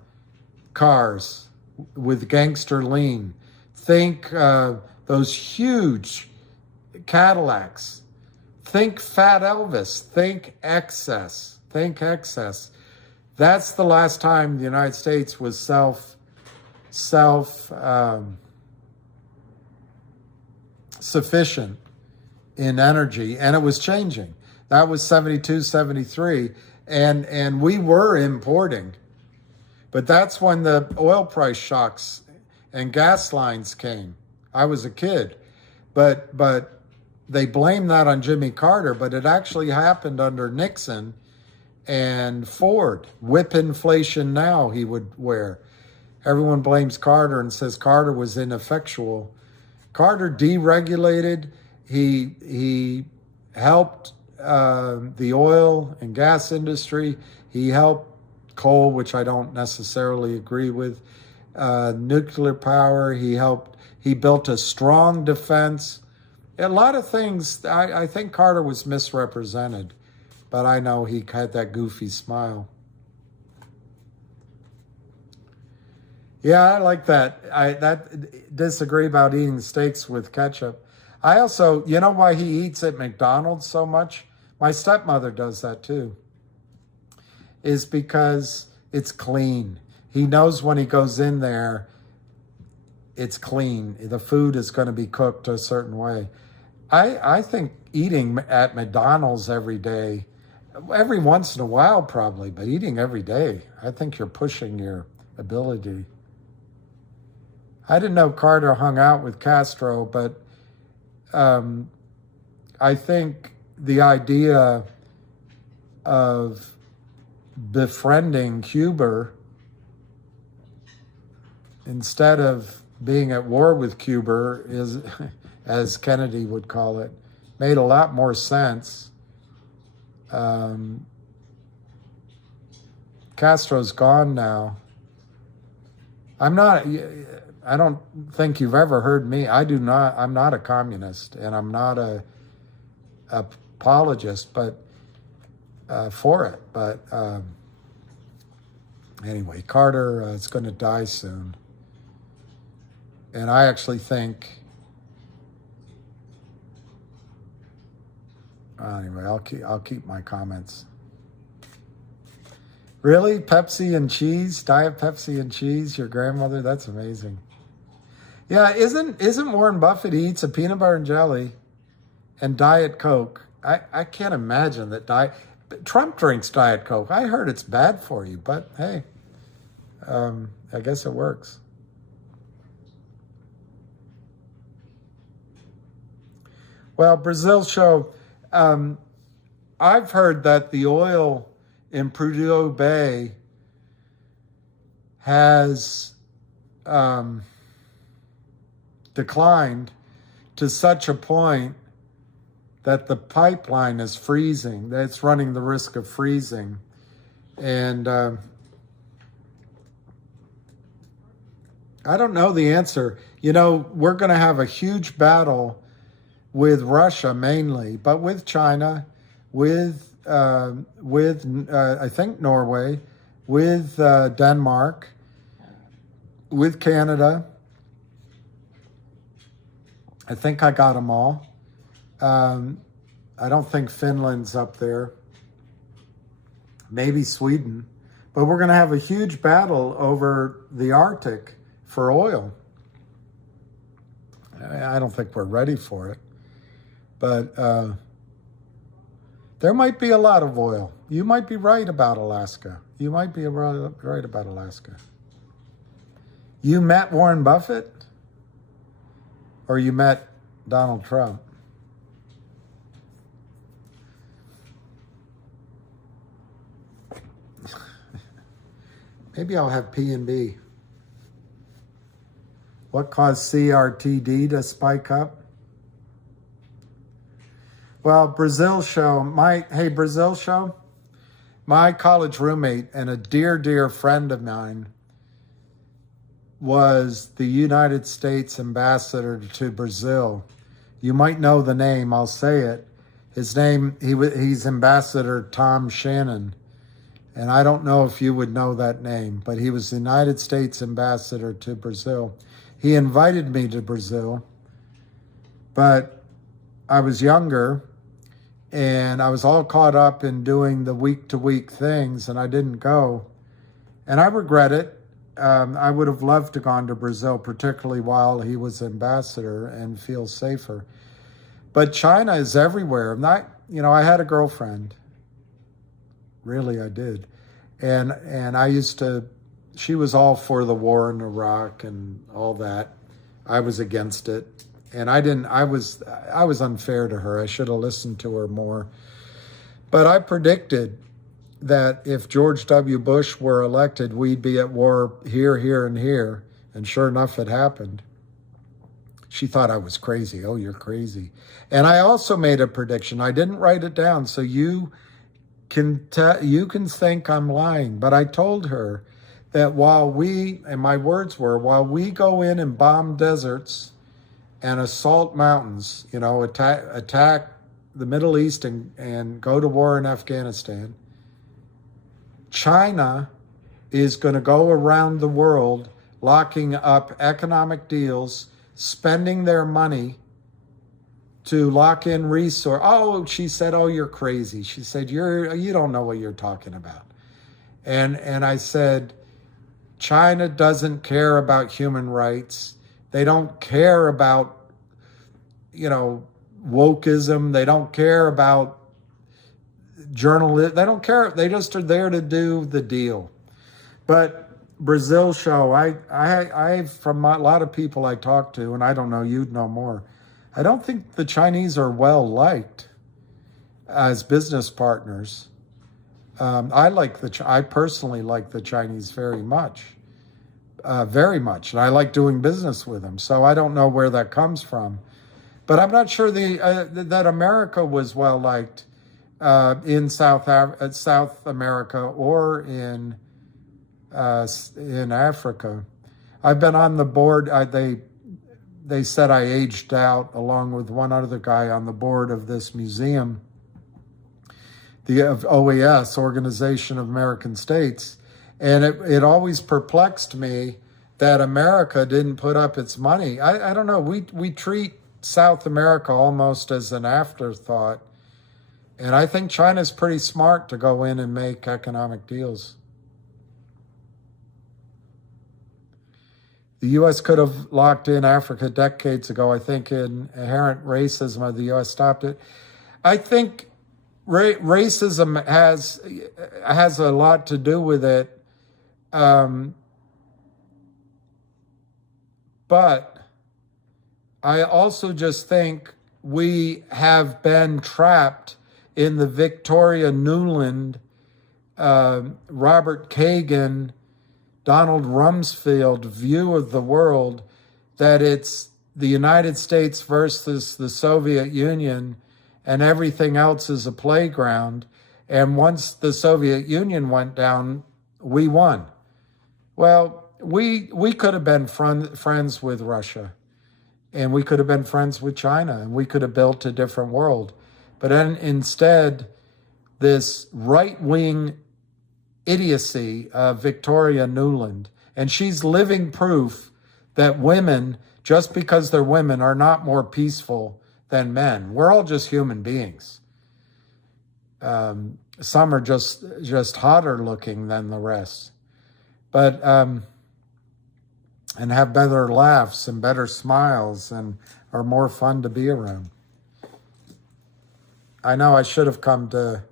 cars with gangster lean. Think those huge Cadillacs. Think Fat Elvis. Think excess. That's the last time the United States was self-sufficient in energy, and it was changing. That was 72, 73, and we were importing. But that's when the oil price shocks and gas lines came. I was a kid, but they blame that on Jimmy Carter, but it actually happened under Nixon and Ford. Whip inflation now he would wear. Everyone blames Carter and says Carter was ineffectual. Carter deregulated. He helped the oil and gas industry. He helped coal, which I don't necessarily agree with. nuclear power. He built a strong defense. A lot of things, I think Carter was misrepresented, but I know he had that goofy smile. Yeah, I like that. I disagree about eating steaks with ketchup. I also, you know why he eats at McDonald's so much? My stepmother does that too. Is because it's clean. He knows when he goes in there, it's clean. The food is going to be cooked a certain way. I think eating at McDonald's every day, every once in a while probably, but eating every day, I think you're pushing your ability. I didn't know Carter hung out with Castro, but I think the idea of befriending Cuba instead of being at war with Cuba is, as Kennedy would call it, made a lot more sense. Castro's gone now. I don't think you've ever heard me. I'm not a communist, and I'm not a apologist, but for it. But anyway, Carter is going to die soon, and I actually think. Anyway, I'll keep my comments. Really, Pepsi and cheese, Diet Pepsi and cheese. Your grandmother? That's amazing. Yeah, isn't Warren Buffett, he eats a peanut butter and jelly and Diet Coke. I can't imagine that Trump drinks Diet Coke. I heard it's bad for you, but hey, I guess it works. Well, Brazil show, I've heard that the oil in Prudhoe Bay has declined to such a point that the pipeline is freezing, that it's running the risk of freezing. And I don't know the answer. You know, we're going to have a huge battle with Russia mainly, but with China, with I think Norway, with Denmark, with Canada. I think I got them all. I don't think Finland's up there. Maybe Sweden. But we're going to have a huge battle over the Arctic for oil. I don't think we're ready for it. But there might be a lot of oil. You might be right about Alaska. You might be right about Alaska. You met Warren Buffett? Or you met Donald Trump? Maybe I'll have P&B. What caused CRTD to spike up? Well, Brazil show, Brazil show, my college roommate and a dear, dear friend of mine was the United States ambassador to Brazil. You might know the name, I'll say it. His name, he's Ambassador Tom Shannon. And I don't know if you would know that name, but he was the United States ambassador to Brazil. He invited me to Brazil, but I was younger and I was all caught up in doing the week-to-week things and I didn't go. And I regret it. I would have loved to have gone to Brazil, particularly while he was ambassador, and feel safer. But China is everywhere. I had a girlfriend. Really, I did. And I used to, she was all for the war in Iraq and all that. I was against it. And I was unfair to her. I should have listened to her more. But I predicted that if George W. Bush were elected, we'd be at war here, here, and here. And sure enough, it happened. She thought I was crazy. Oh, you're crazy. And I also made a prediction. I didn't write it down, so you can think I'm lying. But I told her that while we, and my words were, while we go in and bomb deserts and assault mountains, you know, attack the Middle East and go to war in Afghanistan, China is going to go around the world locking up economic deals, spending their money to lock in resource. Oh, she said, oh, you're crazy. She said, you don't know what you're talking about. And I said, China doesn't care about human rights. They don't care about, you know, wokeism. They don't care about journalism. They don't care. They just are there to do the deal. But Brazil show, I from a lot of people I talk to, and I don't know, you'd know more, I don't think the Chinese are well liked as business partners. I personally like the Chinese very much, and I like doing business with them. So I don't know where that comes from, but I'm not sure that America was well liked in South America or in Africa. I've been on the board. They said I aged out along with one other guy on the board of this museum, of OAS, Organization of American States. And it always perplexed me that America didn't put up its money. I don't know. We treat South America almost as an afterthought. And I think China's pretty smart to go in and make economic deals. The U.S. could have locked in Africa decades ago. I think inherent racism of the U.S. stopped it. I think racism has a lot to do with it. But I also just think we have been trapped in the Victoria Nuland, Robert Kagan, Donald Rumsfeld view of the world, that it's the United States versus the Soviet Union and everything else is a playground. And once the Soviet Union went down, we won. Well, we could have been friends with Russia, and we could have been friends with China, and we could have built a different world. But then instead, this right-wing idiocy of Victoria Nuland, and she's living proof that women, just because they're women, are not more peaceful than men. We're all just human beings. Some are just hotter looking than the rest, but and have better laughs and better smiles and are more fun to be around. I know I should have come to.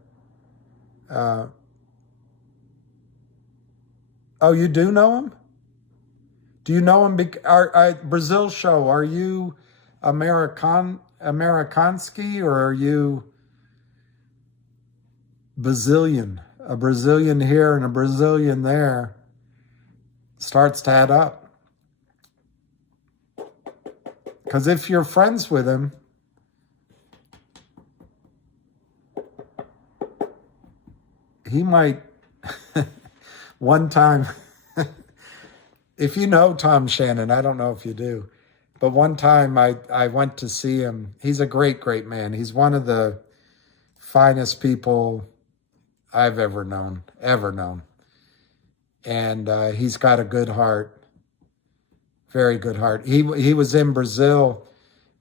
Oh, you do know him? Do you know him? Brazil show, are you Amerikansky or are you Brazilian? A Brazilian here and a Brazilian there starts to add up. Because if you're friends with him, he might... One time, if you know Tom Shannon, I don't know if you do, but one time I went to see him. He's a great, great man. He's one of the finest people I've ever known. And he's got a good heart, very good heart. He was in Brazil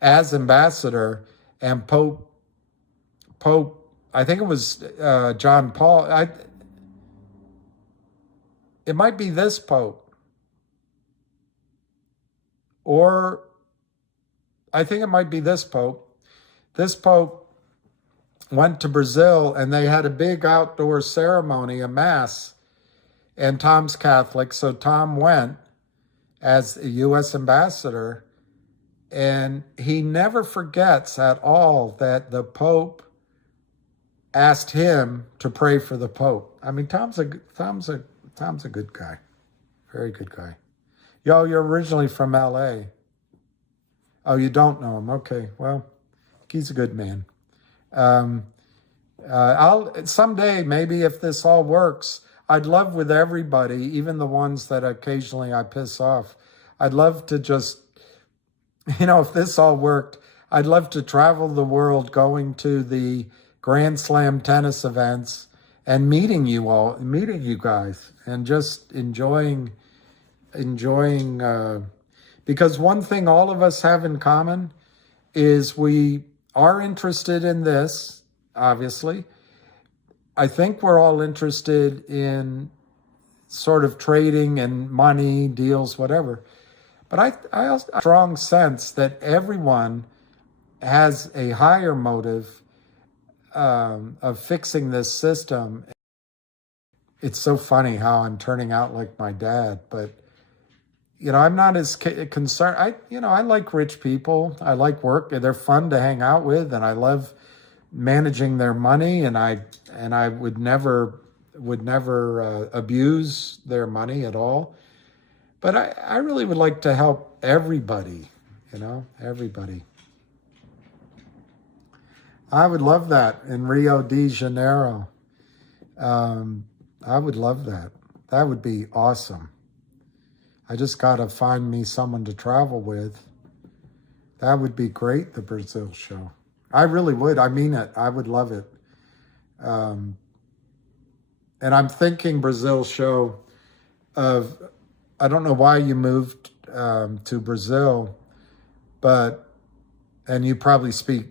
as ambassador, and Pope, I think it was John Paul, it might be this Pope, or I think it might be this Pope. This Pope went to Brazil and they had a big outdoor ceremony, a mass, and Tom's Catholic, so Tom went as a U.S. ambassador, and he never forgets at all that the Pope asked him to pray for the Pope. I mean, Tom's a good guy. Very good guy. Yo, you're originally from L.A. Oh, you don't know him. Okay, well, he's a good man. I'll someday, maybe if this all works, I'd love with everybody, even the ones that occasionally I piss off, I'd love to just, if this all worked, I'd love to travel the world going to the Grand Slam tennis events and meeting you guys, and just enjoying, because one thing all of us have in common is we are interested in this, obviously. I think we're all interested in sort of trading and money, deals, whatever. But I also have a strong sense that everyone has a higher motive of fixing this system. It's so funny how I'm turning out like my dad, but I'm not as concerned. I like rich people. I like work. They're fun to hang out with, and I love managing their money, and I would never abuse their money at all. But I really would like to help everybody, everybody. I would love that in Rio de Janeiro. I would love that. That would be awesome. I just got to find me someone to travel with. That would be great, the Brazil show. I really would. I mean it. I would love it. And I'm thinking Brazil show of, I don't know why you moved to Brazil, and you probably speak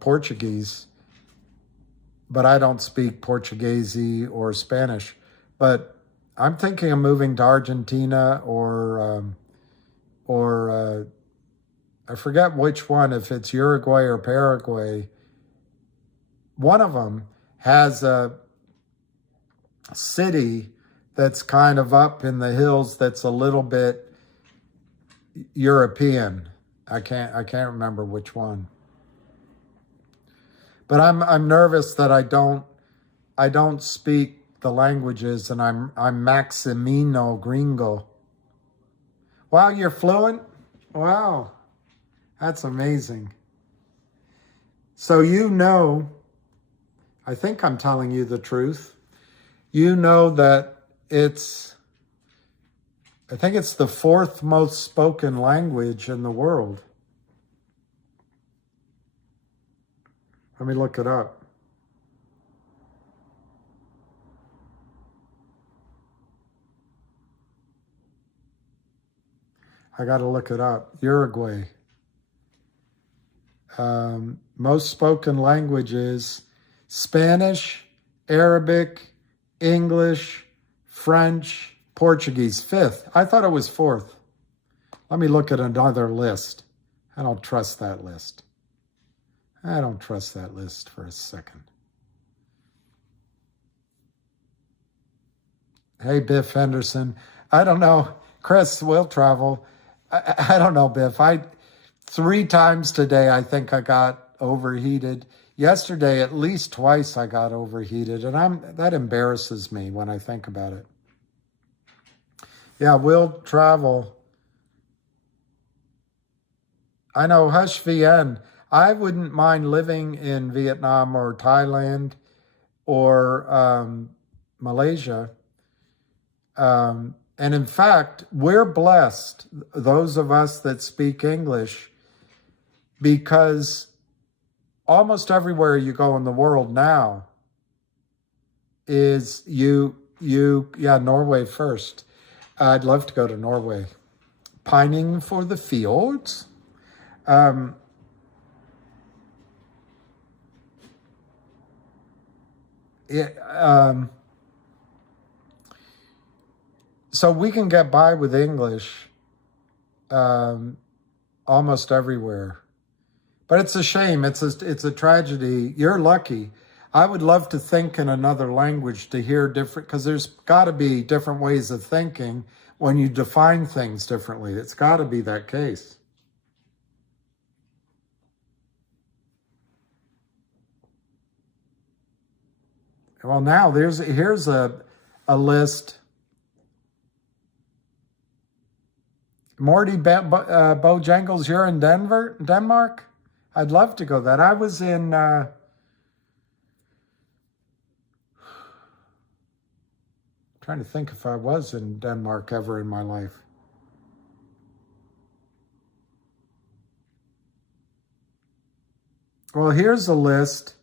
Portuguese, but I don't speak Portuguese or Spanish. But I'm thinking of moving to Argentina or I forget which one, if it's Uruguay or Paraguay. One of them has a city that's kind of up in the hills that's a little bit European. I can't remember which one. But I'm nervous that I don't speak the languages, and I'm Maximino Gringo. Wow, you're fluent? Wow. That's amazing. So I think I'm telling you the truth. That I think it's the fourth most spoken language in the world. Let me look it up. I got to look it up. Uruguay. Most spoken languages: Spanish, Arabic, English, French, Portuguese. Fifth. I thought it was fourth. Let me look at another list. I don't trust that list. I don't trust that list for a second. Hey, Biff Henderson. I don't know. Chris will travel. I don't know, Biff. 3 times today, I think I got overheated. Yesterday, at least twice I got overheated, and that embarrasses me when I think about it. Yeah, we'll travel. I know, Hush VN. I wouldn't mind living in Vietnam or Thailand or Malaysia. And in fact, we're blessed, those of us that speak English, because almost everywhere you go in the world now is Norway first. I'd love to go to Norway. Pining for the fjords. So we can get by with English almost everywhere. But it's a shame. It's a tragedy. You're lucky. I would love to think in another language to hear different, because there's got to be different ways of thinking when you define things differently. It's got to be that case. Well, now here's a list. Morty Bojangles, you're in Denmark? I'd love to go there. I was in... trying to think if I was in Denmark ever in my life. Well, here's a list.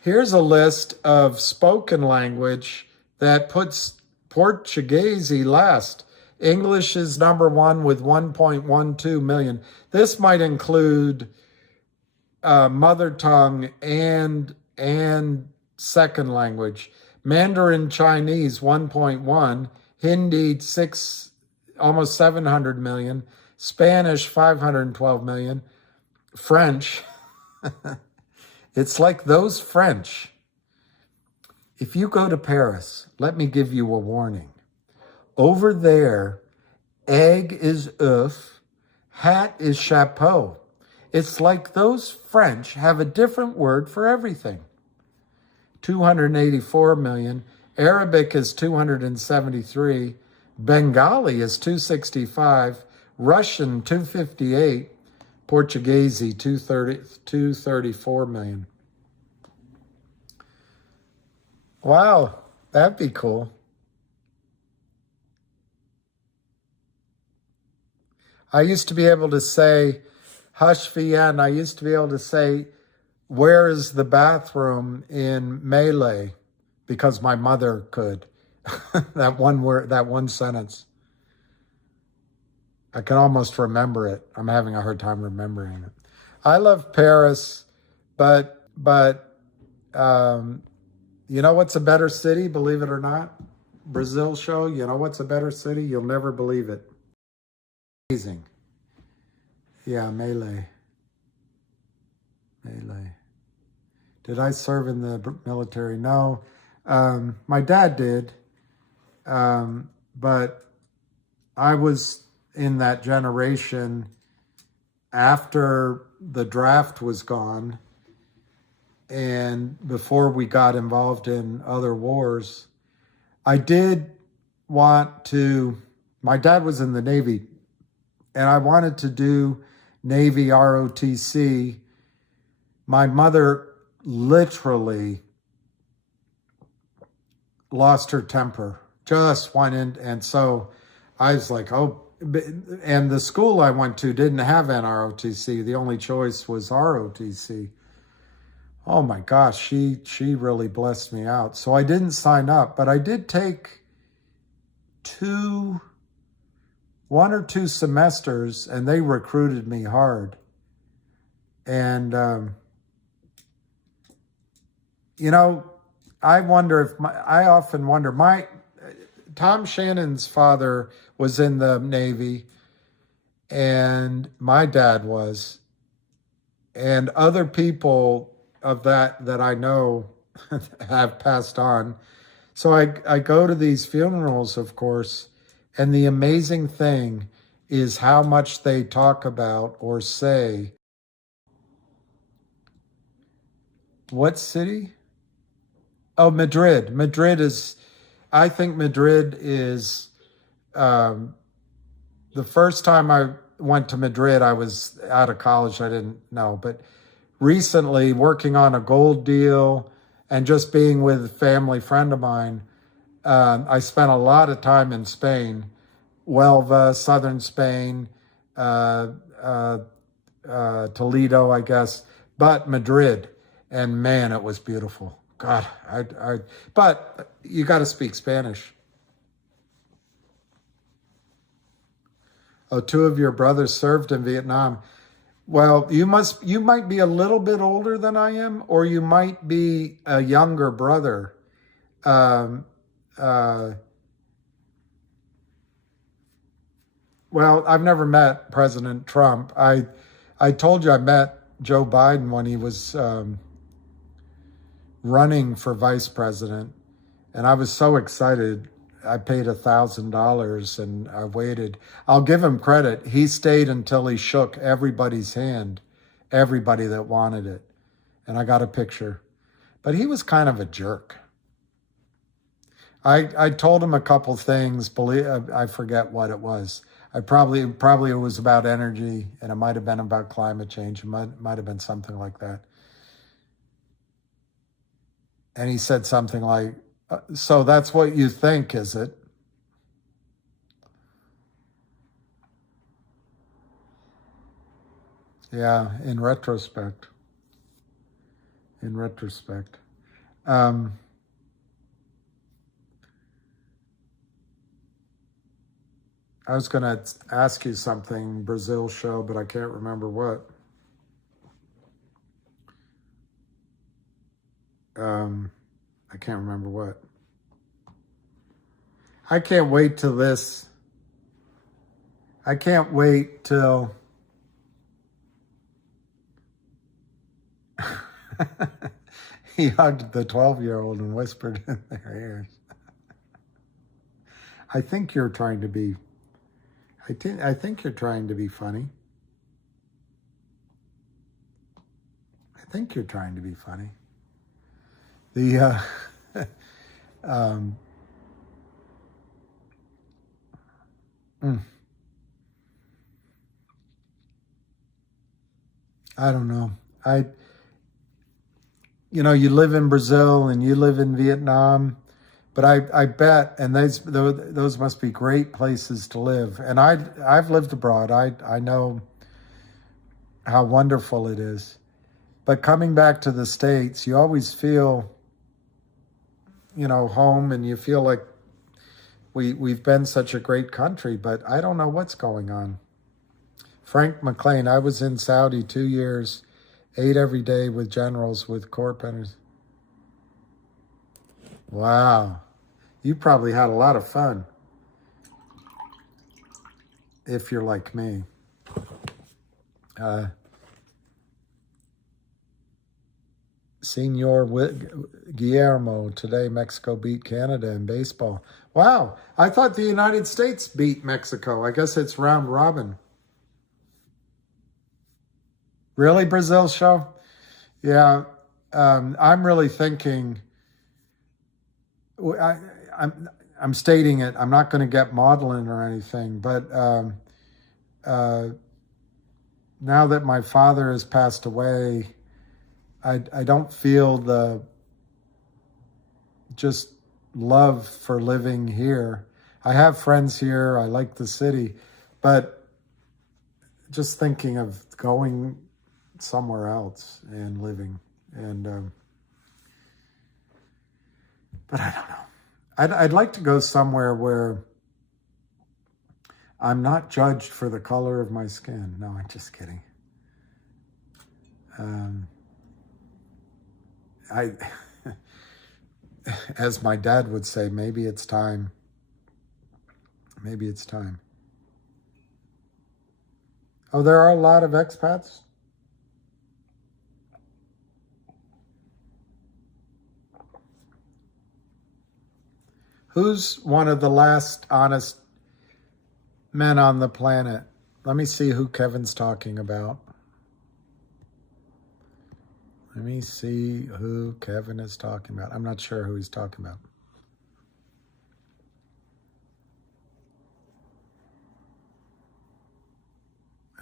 Here's a list of spoken language that puts Portuguese last. English is number one with 1.12 million. This might include mother tongue and second language. Mandarin Chinese, 1.1. Hindi, almost 700 million. Spanish, 512 million. French, it's like those French. If you go to Paris, let me give you a warning. Over there, egg is œuf, hat is chapeau. It's like those French have a different word for everything. 284 million. Arabic is 273. Bengali is 265. Russian, 258. Portuguese, 234 million. Wow, that'd be cool. I used to be able to say, hush VN, I used to be able to say, where is the bathroom in Malay? Because my mother could. That one word, that one sentence. I can almost remember it. I'm having a hard time remembering it. I love Paris, but you know what's a better city, believe it or not? Brazil show, you know what's a better city? You'll never believe it. Amazing. Yeah, Malay. Did I serve in the military? No. My dad did. But I was in that generation after the draft was gone and before we got involved in other wars. I did want to, my dad was in the Navy, and I wanted to do Navy ROTC. My mother literally lost her temper, just went in, and so I was like, oh, and the school I went to didn't have NROTC. The only choice was ROTC. Oh my gosh, she really blessed me out. So I didn't sign up, but I did take one or two semesters, and they recruited me hard. And, you know, I often wonder, Tom Shannon's father was in the Navy, and my dad was, and other people of that I know have passed on. So I go to these funerals, of course, and the amazing thing is how much they talk about or say. What city? Oh, Madrid. I think Madrid is, the first time I went to Madrid, I was out of college. I didn't know, but recently working on a gold deal and just being with a family friend of mine, I spent a lot of time in Spain, Huelva, southern Spain, Toledo, I guess, but Madrid. And man, it was beautiful. God, but you got to speak Spanish. Oh, two of your brothers served in Vietnam. Well, you might be a little bit older than I am, or you might be a younger brother. Well, I've never met President Trump. I told you I met Joe Biden when he was running for vice president, and I was so excited. I paid $1,000 and I waited. I'll give him credit. He stayed until he shook everybody's hand, everybody that wanted it. And I got a picture. But he was kind of a jerk. I told him a couple things. I forget what it was. Probably it was about energy, and it might have been about climate change. It might have been something like that. And he said something like, So that's what you think, is it? Yeah, in retrospect. In retrospect. I was going to ask you something, Brazil show, but I can't remember what. I can't remember what. I can't wait till this. I can't wait till he hugged the 12-year-old and whispered in their ears. I think you're trying to be, I think you're trying to be funny. I think you're trying to be funny. The, I don't know. You live in Brazil and you live in Vietnam, but I bet, and those must be great places to live. And I've lived abroad. I know how wonderful it is. But coming back to the States, you always feel, home, and you feel like we've been such a great country, but I don't know what's going on. Frank McLean, I was in Saudi 2 years, ate every day with generals with court pennies. Wow. You probably had a lot of fun. If you're like me. Senor Guillermo, today Mexico beat Canada in baseball. Wow, I thought the United States beat Mexico. I guess it's round robin. Really, Brazil show? Yeah, I'm really thinking, I'm stating it, I'm not going to get maudlin or anything, but now that my father has passed away, I don't feel the just love for living here. I have friends here. I like the city, but just thinking of going somewhere else and living. And but I don't know. I'd like to go somewhere where I'm not judged for the color of my skin. No, I'm just kidding. As my dad would say, maybe it's time. Maybe it's time. Oh, there are a lot of expats? Who's one of the last honest men on the planet? Let me see who Kevin's talking about. Let me see who Kevin is talking about. I'm not sure who he's talking about.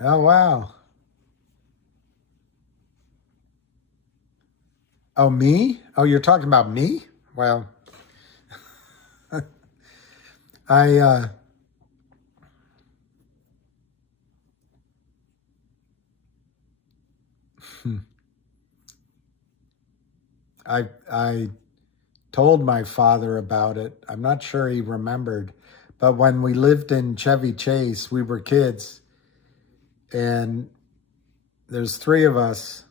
Oh, wow. Oh, me? Oh, you're talking about me? Well, I told my father about it. I'm not sure he remembered, but when we lived in Chevy Chase, we were kids, and there's 3 of us,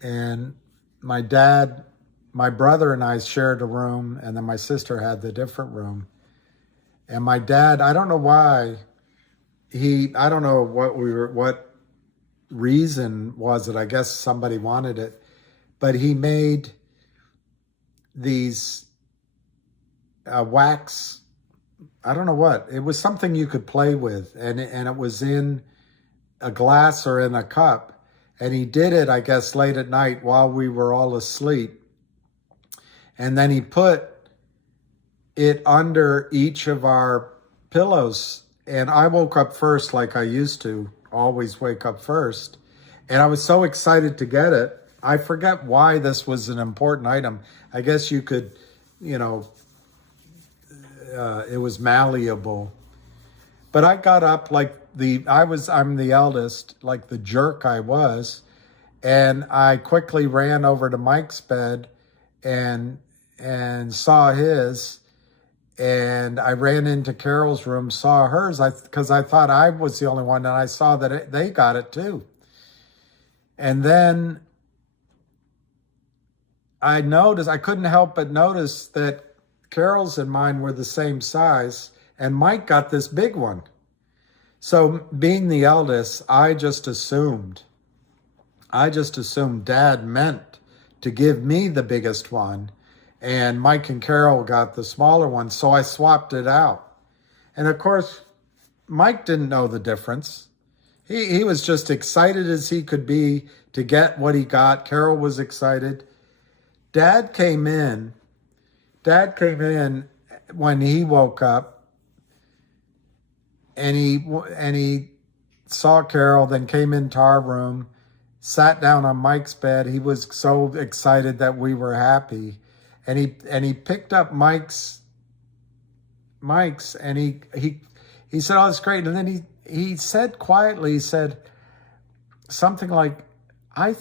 and my dad, my brother and I shared a room, and then my sister had the different room. And my dad, I don't know why, I don't know what reason was it. I guess somebody wanted it. But he made these wax, I don't know what. It was something you could play with. And it was in a glass or in a cup. And he did it, I guess, late at night while we were all asleep. And then he put it under each of our pillows. And I woke up first, like I used to always wake up first. And I was so excited to get it. I forget why this was an important item. I guess you could, you know, it was malleable. But I got up like I'm the eldest, like the jerk I was. And I quickly ran over to Mike's bed and saw his. And I ran into Carol's room, saw hers, because I thought I was the only one, and I saw that they got it too. And then I couldn't help but notice that Carol's and mine were the same size, and Mike got this big one. So being the eldest, I just assumed Dad meant to give me the biggest one, and Mike and Carol got the smaller one, so I swapped it out. And of course, Mike didn't know the difference. He was just excited as he could be to get what he got. Carol was excited. Dad came in when he woke up, and he saw Carol, then came into our room, sat down on Mike's bed. He was so excited that we were happy. And he picked up Mike's and he said, "Oh, it's great." And then he said quietly, he said something like, he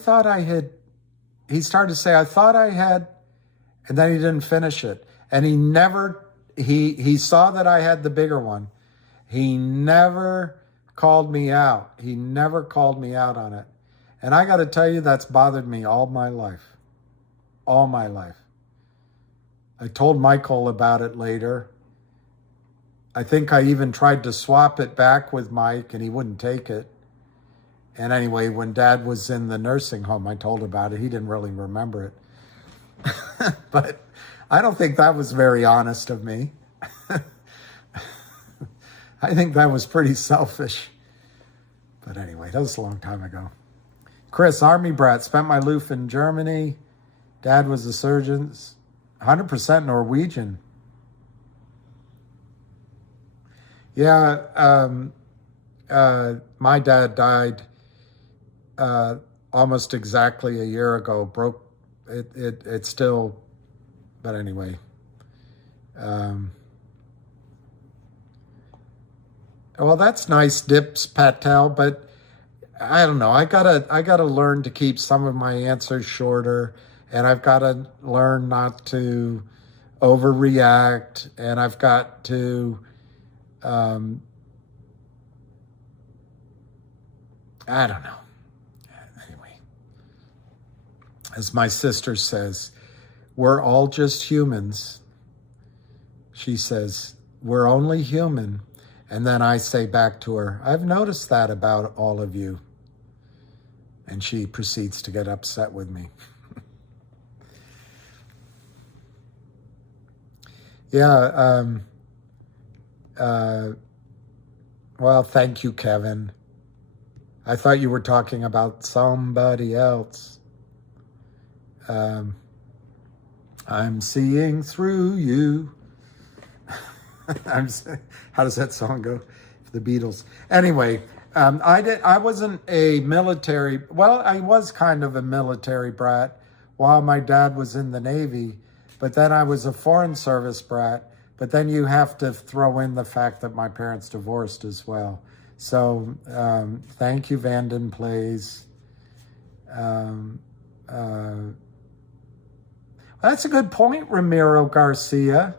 started to say, "I thought I had," and then he didn't finish it. And he saw that I had the bigger one. He never called me out. He never called me out on it. And I got to tell you, that's bothered me all my life. All my life. I told Michael about it later. I think I even tried to swap it back with Mike, and he wouldn't take it. And anyway, when Dad was in the nursing home, I told about it. He didn't really remember it. But I don't think that was very honest of me. I think that was pretty selfish. But anyway, that was a long time ago. Chris, Army brat, spent my loof in Germany. Dad was a surgeon, 100% Norwegian. Yeah, my dad died almost exactly a year ago. It still, but anyway. Well, that's nice, Dips Patel, but I don't know. I gotta learn to keep some of my answers shorter, and I've got to learn not to overreact, and I've got to, I don't know. Anyway, as my sister says, we're all just humans. She says, we're only human. And then I say back to her, I've noticed that about all of you. And she proceeds to get upset with me. Yeah. Well, thank you, Kevin. I thought you were talking about somebody else. I'm seeing through you. How does that song go? The Beatles. Anyway, I wasn't a military. Well, I was kind of a military brat while my dad was in the Navy, but then I was a Foreign Service brat. But then you have to throw in the fact that my parents divorced as well. So thank you, Vanden Plays. That's a good point, Ramiro Garcia.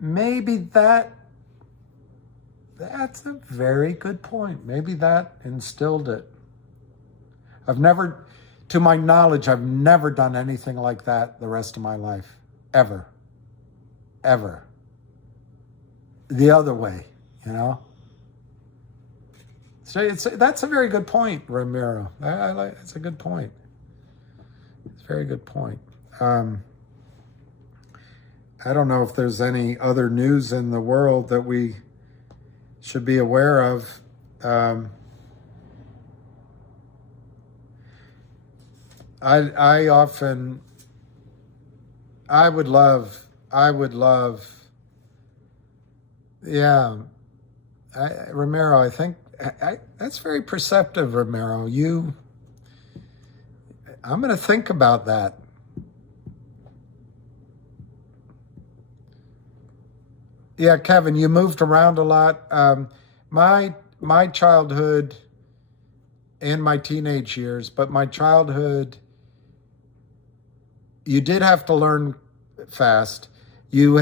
Maybe that's a very good point. Maybe that instilled it. To my knowledge, I've never done anything like that the rest of my life. Ever. Ever. The other way, you know? So that's a very good point, Ramiro. It's a good point. It's a very good point. I don't know if there's any other news in the world that we should be aware of. I would love, yeah. Ramiro, I think, that's very perceptive, Ramiro. I'm going to think about that. Yeah, Kevin, you moved around a lot. My childhood and my teenage years, but my childhood, you did have to learn fast. You're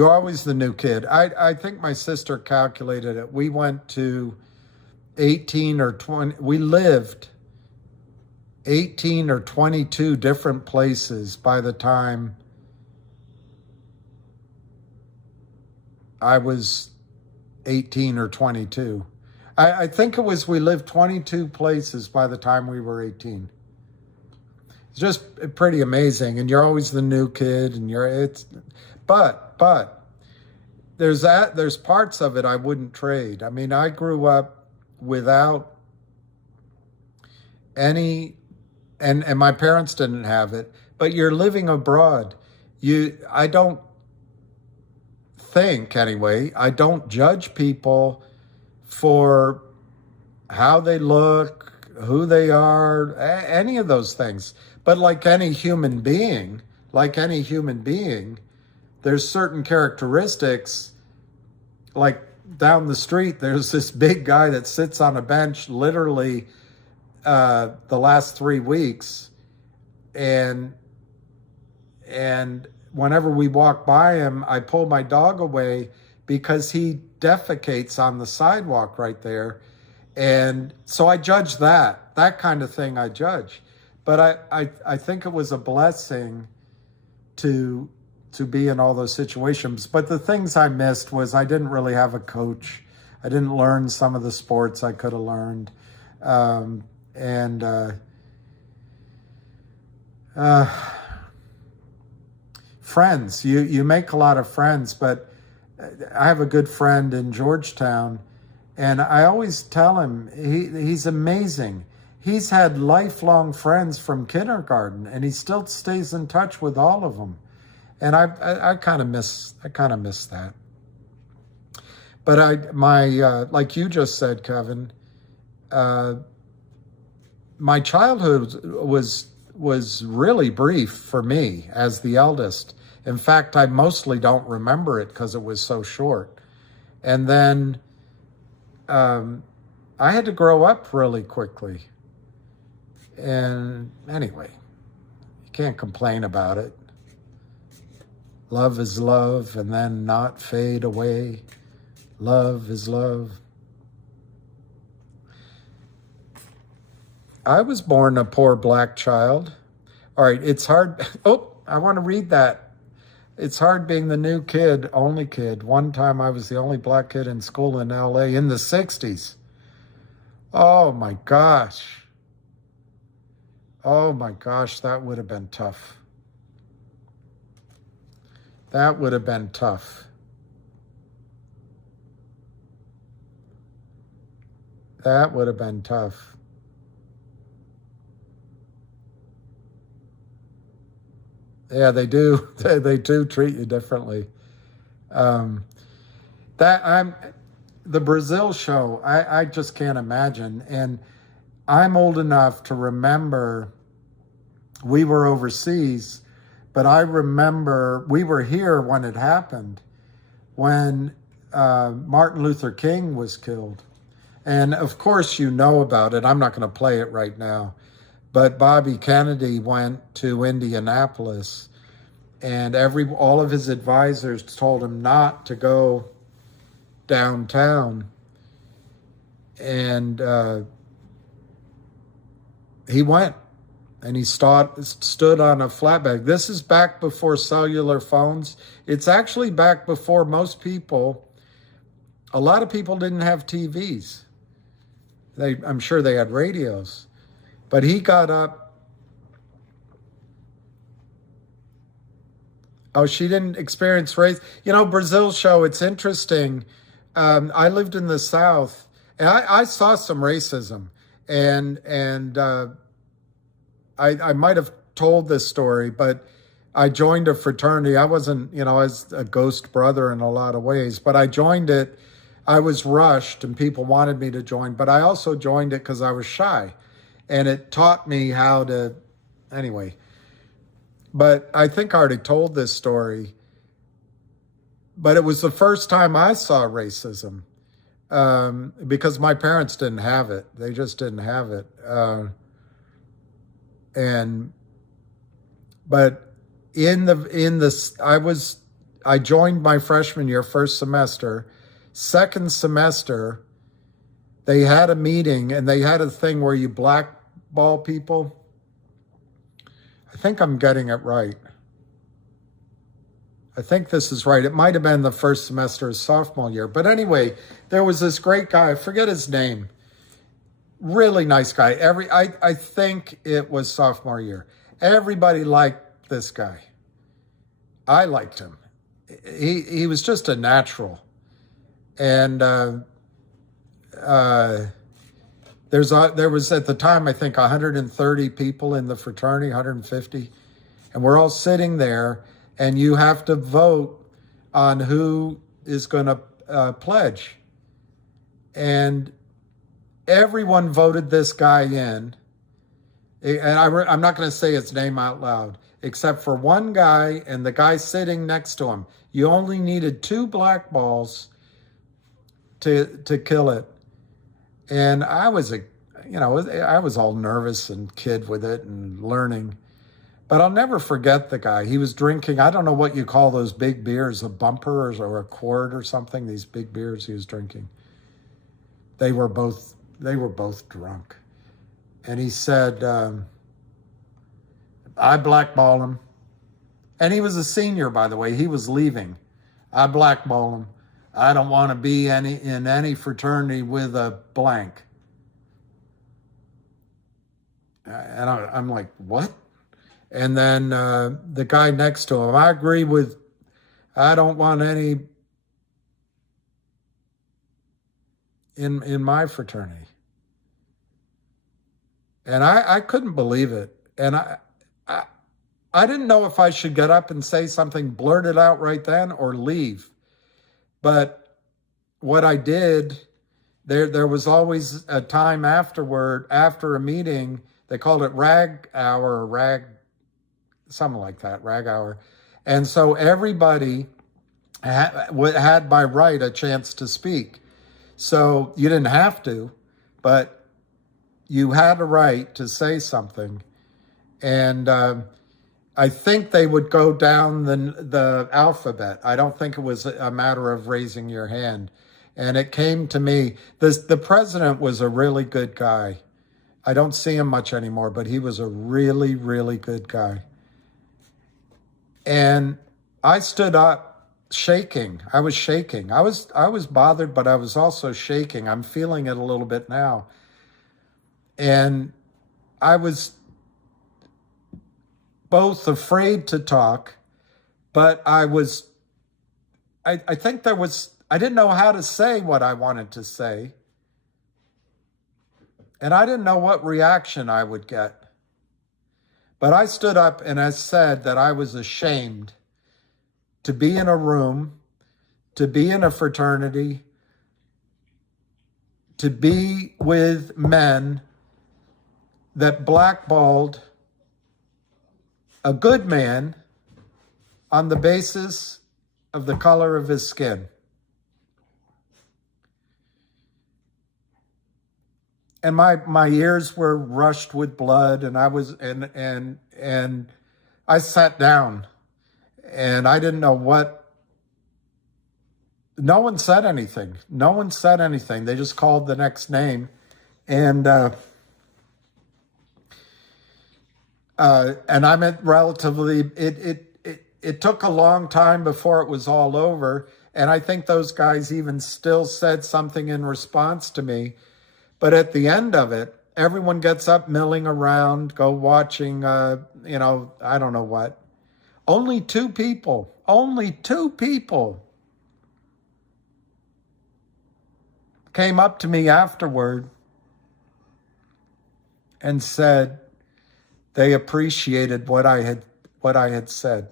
always the new kid. I think my sister calculated it. We went to 18 or 20, we lived 18 or 22 different places by the time I was 18 or 22. I think it was, we lived 22 places by the time we were 18. It's just pretty amazing. And you're always the new kid, and but there's parts of it I wouldn't trade. I mean, I grew up without any, and my parents didn't have it, but you're living abroad. I don't think, anyway, I don't judge people for how they look, who they are, any of those things. But like any human being, there's certain characteristics. Like down the street, there's this big guy that sits on a bench literally the last 3 weeks, and whenever we walk by him, I pull my dog away because he defecates on the sidewalk right there. And so I judge that kind of thing I judge. But I think it was a blessing to be in all those situations. But the things I missed was I didn't really have a coach. I didn't learn some of the sports I could have learned. Friends, you make a lot of friends, but I have a good friend in Georgetown, and I always tell him he's amazing. He's had lifelong friends from kindergarten, and he still stays in touch with all of them. And I kind of miss that. But like you just said, Kevin, my childhood was really brief for me as the eldest. In fact, I mostly don't remember it because it was so short. And then I had to grow up really quickly. And anyway, you can't complain about it. Love is love, and then not fade away. Love is love. I was born a poor black child. All right, it's hard. Oh, I want to read that. It's hard being the new kid, only kid. One time I was the only black kid in school in LA in the 60s. Oh my gosh. Oh my gosh, that would have been tough. That would have been tough. That would have been tough. Yeah, they do. They do treat you differently. The Brazil show, I just can't imagine. And I'm old enough to remember we were overseas, but I remember we were here when it happened, when Martin Luther King was killed. And of course you know about it. I'm not going to play it right now. But Bobby Kennedy went to Indianapolis, and all of his advisors told him not to go downtown. And he went, and he stood on a flatbed. This is back before cellular phones. It's actually back before a lot of people didn't have TVs. I'm sure they had radios. But he got up. Oh, she didn't experience race. You know, Brazil show, it's interesting. I lived in the South, and I saw some racism. And I might have told this story, but I joined a fraternity. I wasn't, I was a ghost brother in a lot of ways, but I joined it. I was rushed, and people wanted me to join, but I also joined it because I was shy. And it taught me how to, anyway. But I think I already told this story. but it was the first time I saw racism, because my parents didn't have it. They just didn't have it. But I joined my freshman year, first semester. Second semester, they had a meeting and they had a thing where you blackball people. I think I'm getting it right. I think this is right. It might have been the first semester of sophomore year. But anyway, there was this great guy, I forget his name. Really nice guy. I think it was sophomore year. Everybody liked this guy. I liked him. He was just a natural. And there was at the time, I think 130 people in the fraternity, 150. And we're all sitting there, and you have to vote on who is going to pledge. And everyone voted this guy in. And I'm not going to say his name out loud, except for one guy and the guy sitting next to him. You only needed 2 black balls to kill it. And I was I was all nervous and kid with it and learning. But I'll never forget the guy. He was drinking, I don't know what you call those big beers, a bumper or a quart or something, these big beers he was drinking. They were both drunk. And he said, I blackball him. And he was a senior, by the way. He was leaving. I blackball him. I don't want to be in any fraternity with a blank. And I'm like, what? And then the guy next to him, I agree with, I don't want any in my fraternity. And I couldn't believe it. And I didn't know if I should get up and say something, blurt it out right then, or leave. But what I did, there was always a time afterward, after a meeting, they called it rag hour, or something like that, rag hour. And so everybody had by right a chance to speak. So you didn't have to, but you had a right to say something. And I think they would go down the alphabet. I don't think it was a matter of raising your hand. And it came to me, the president was a really good guy. I don't see him much anymore, but he was a really, really good guy. And I stood up shaking. I was shaking. I was bothered, but I was also shaking. I'm feeling it a little bit now. And I was both afraid to talk, but I think I didn't know how to say what I wanted to say. And I didn't know what reaction I would get. But I stood up and I said that I was ashamed to be in a room, to be in a fraternity, to be with men that blackballed a good man on the basis of the color of his skin. And my ears were rushed with blood, and I was and I sat down, and I didn't know what. No one said anything. No one said anything. They just called the next name, and I meant relatively. It took a long time before it was all over, and I think those guys even still said something in response to me. But at the end of it, everyone gets up milling around, go watching, I don't know what. Only two people came up to me afterward and said they appreciated what I had said.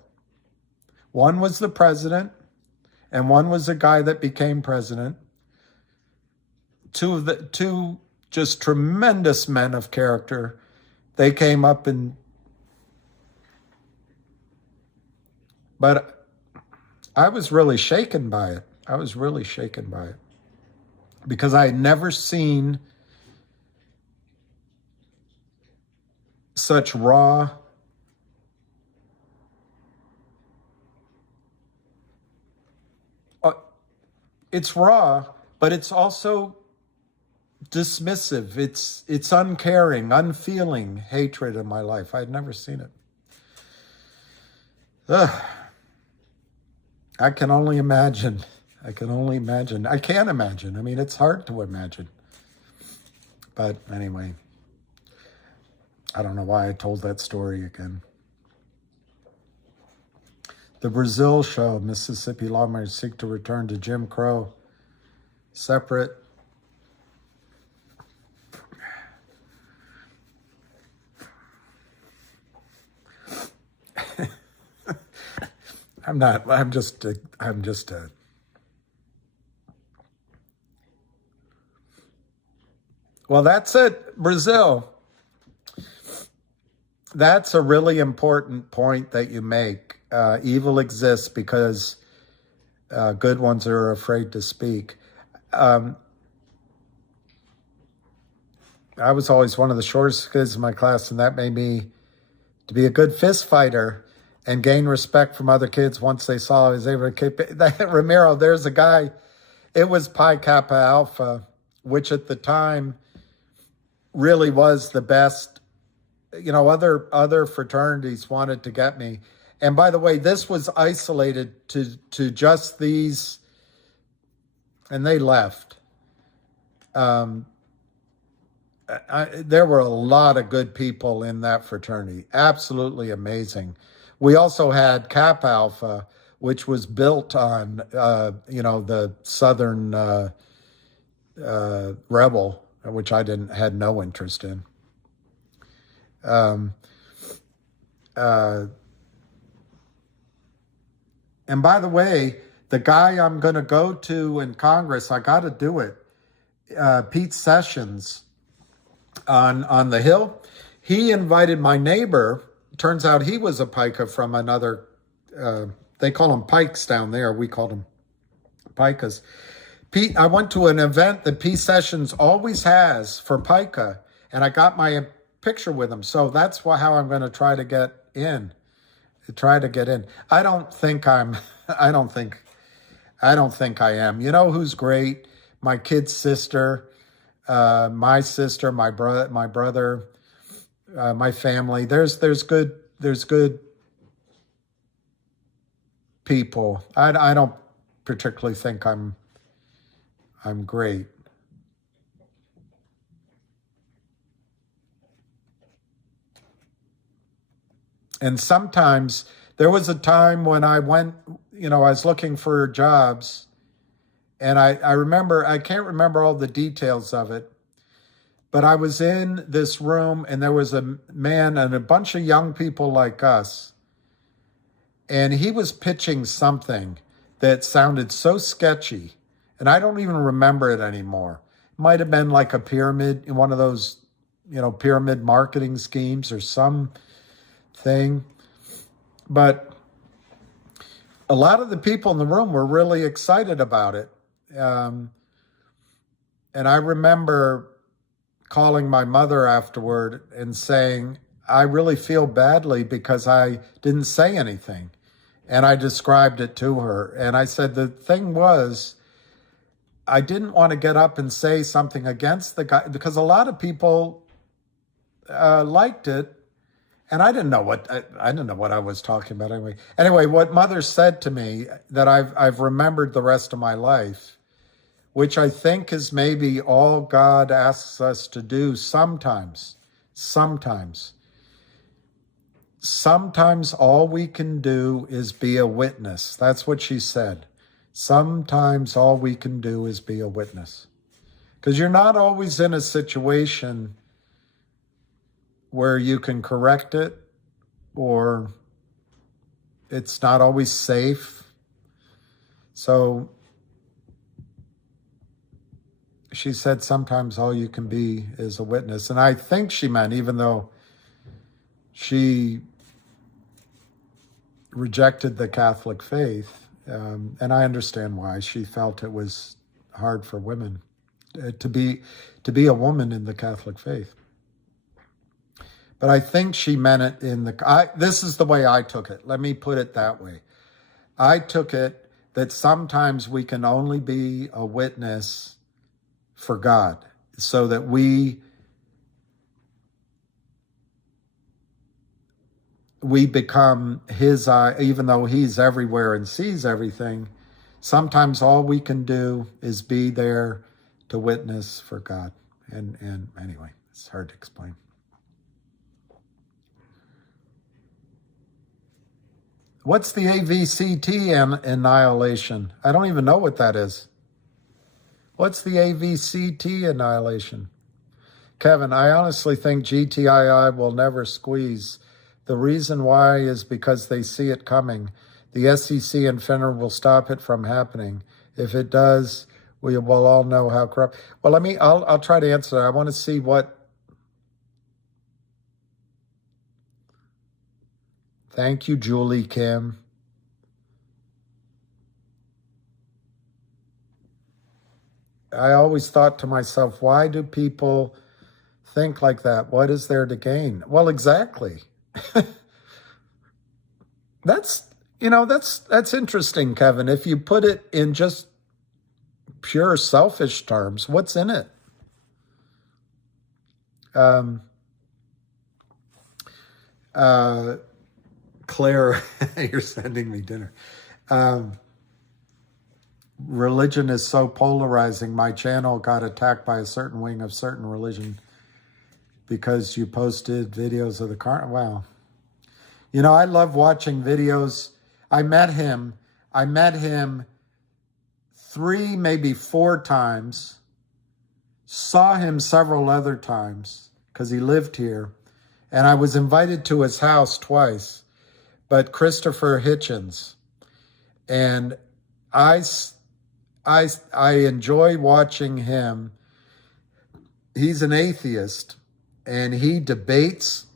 One was the president, and one was the guy that became president. Two just tremendous men of character. They came up but I was really shaken by it. I was really shaken by it because I had never seen such raw it's raw, but it's also dismissive. It's uncaring, unfeeling hatred in my life. I'd never seen it. Ugh. I can only imagine. I can only imagine. I can't imagine. I mean, it's hard to imagine. But anyway, I don't know why I told that story again. The Brazil show, Mississippi lawmakers seek to return to Jim Crow. Separate. I'm just a. Well, that's it, Brazil. That's a really important point that you make. Evil exists because good ones are afraid to speak. I was always one of the shortest kids in my class, and that made me to be a good fist fighter and gain respect from other kids once they saw I was able to keep it. Ramiro, there's a guy, it was Pi Kappa Alpha, which at the time really was the best. You know, other fraternities wanted to get me. And by the way, this was isolated to just these, and they left. There were a lot of good people in that fraternity. Absolutely amazing. We also had Kappa Alpha, which was built on, the Southern rebel, which I had no interest in. And by the way, the guy I'm going to go to in Congress, I got to do it, Pete Sessions on the Hill, he invited my neighbor. Turns out he was a pica from another, they call them pikes down there. We called them picas. Pete, I went to an event that Pete Sessions always has for pica, and I got my picture with him. So that's how I'm going to try to get in. I don't think I am. You know who's great? My kid's sister, my sister, my brother, my family. There's good people. I don't particularly think I'm great. And sometimes there was a time when I went, I was looking for jobs, and I remember, I can't remember all the details of it, but I was in this room and there was a man and a bunch of young people like us, and he was pitching something that sounded so sketchy, and I don't even remember it anymore. It might have been like a pyramid, one of those, pyramid marketing schemes or something. But a lot of the people in the room were really excited about it. And I remember calling my mother afterward and saying, I really feel badly because I didn't say anything. And I described it to her. And I said, the thing was, I didn't want to get up and say something against the guy because a lot of people liked it. And I didn't know what I was talking about anyway. Anyway, what Mother said to me that I've remembered the rest of my life, which I think is maybe all God asks us to do sometimes. Sometimes all we can do is be a witness. That's what she said. Sometimes all we can do is be a witness. Because you're not always in a situation where you can correct it, or it's not always safe. So she said sometimes all you can be is a witness. And I think she meant, even though she rejected the Catholic faith, And I understand why. She felt it was hard for women to be a woman in the Catholic faith. But I think she meant it in this is the way I took it. Let me put it that way. I took it that sometimes we can only be a witness for God, so that we become his eye, even though he's everywhere and sees everything. Sometimes all we can do is be there to witness for God. And anyway, it's hard to explain. What's the AVCT annihilation? I don't even know what that is. What's the AVCT annihilation? Kevin, I honestly think GTII will never squeeze. The reason why is because they see it coming. The SEC and FINRA will stop it from happening. If it does, we will all know how corrupt. Well, I'll try to answer that. I want to see what. Thank you, Julie Kim. I always thought to myself, why do people think like that? What is there to gain? Well, exactly. That's interesting, Kevin. If you put it in just pure selfish terms, what's in it? Claire, you're sending me dinner. Religion is so polarizing. My channel got attacked by a certain wing of certain religion because you posted videos of the car. Wow. You know, I love watching videos. I met him 3, maybe 4 times. Saw him several other times because he lived here. And I was invited to his house twice. But Christopher Hitchens. And I enjoy watching him. He's an atheist, and he debates,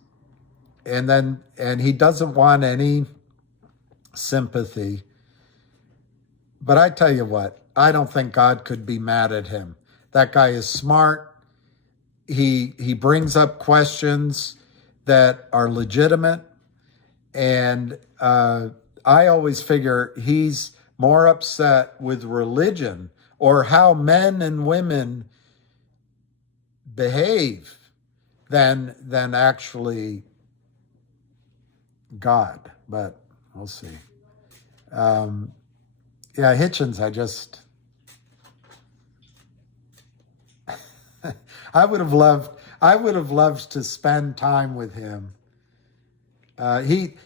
and he doesn't want any sympathy. But I tell you what, I don't think God could be mad at him. That guy is smart. He brings up questions that are legitimate, and I always figure he's more upset with religion or how men and women behave than actually God. But we'll see. Yeah, Hitchens, I would have loved to spend time with him.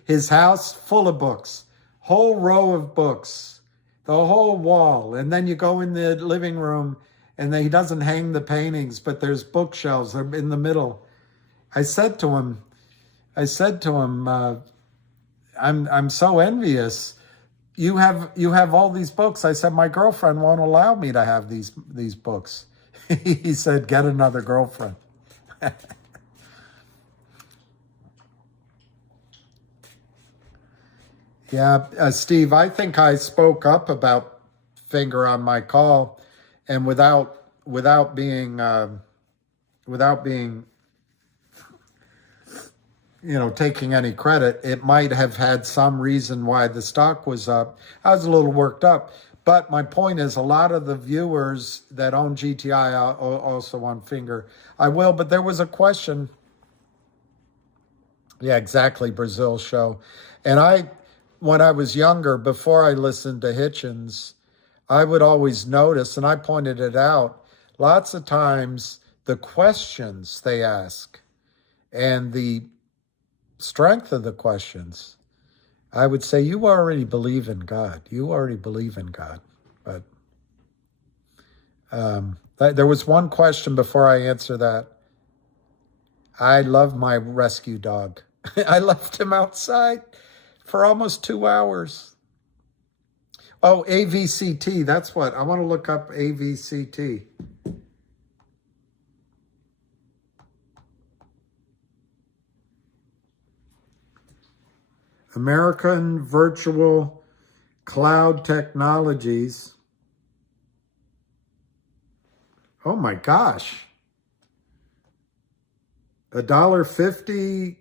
His house full of books, whole row of books, the whole wall. And then you go in the living room and then he doesn't hang the paintings, but there's bookshelves in the middle. I said to him, I'm so envious. You have all these books. I said, my girlfriend won't allow me to have these books. He said, get another girlfriend. Yeah, Steve, I think I spoke up about Finger on my call, and without being taking any credit, it might have had some reason why the stock was up. I was a little worked up, but my point is, a lot of the viewers that own GTI also on Finger. I will, but there was a question. Yeah, exactly, Brazil show, and when I was younger, before I listened to Hitchens, I would always notice, and I pointed it out, lots of times the questions they ask and the strength of the questions, I would say, you already believe in God. You already believe in God. But there was one question before I answer that. I love my rescue dog. I left him outside for almost 2 hours. Oh, AVCT, that's what. I want to look up AVCT. American Virtual Cloud Technologies. Oh my gosh. $1.50.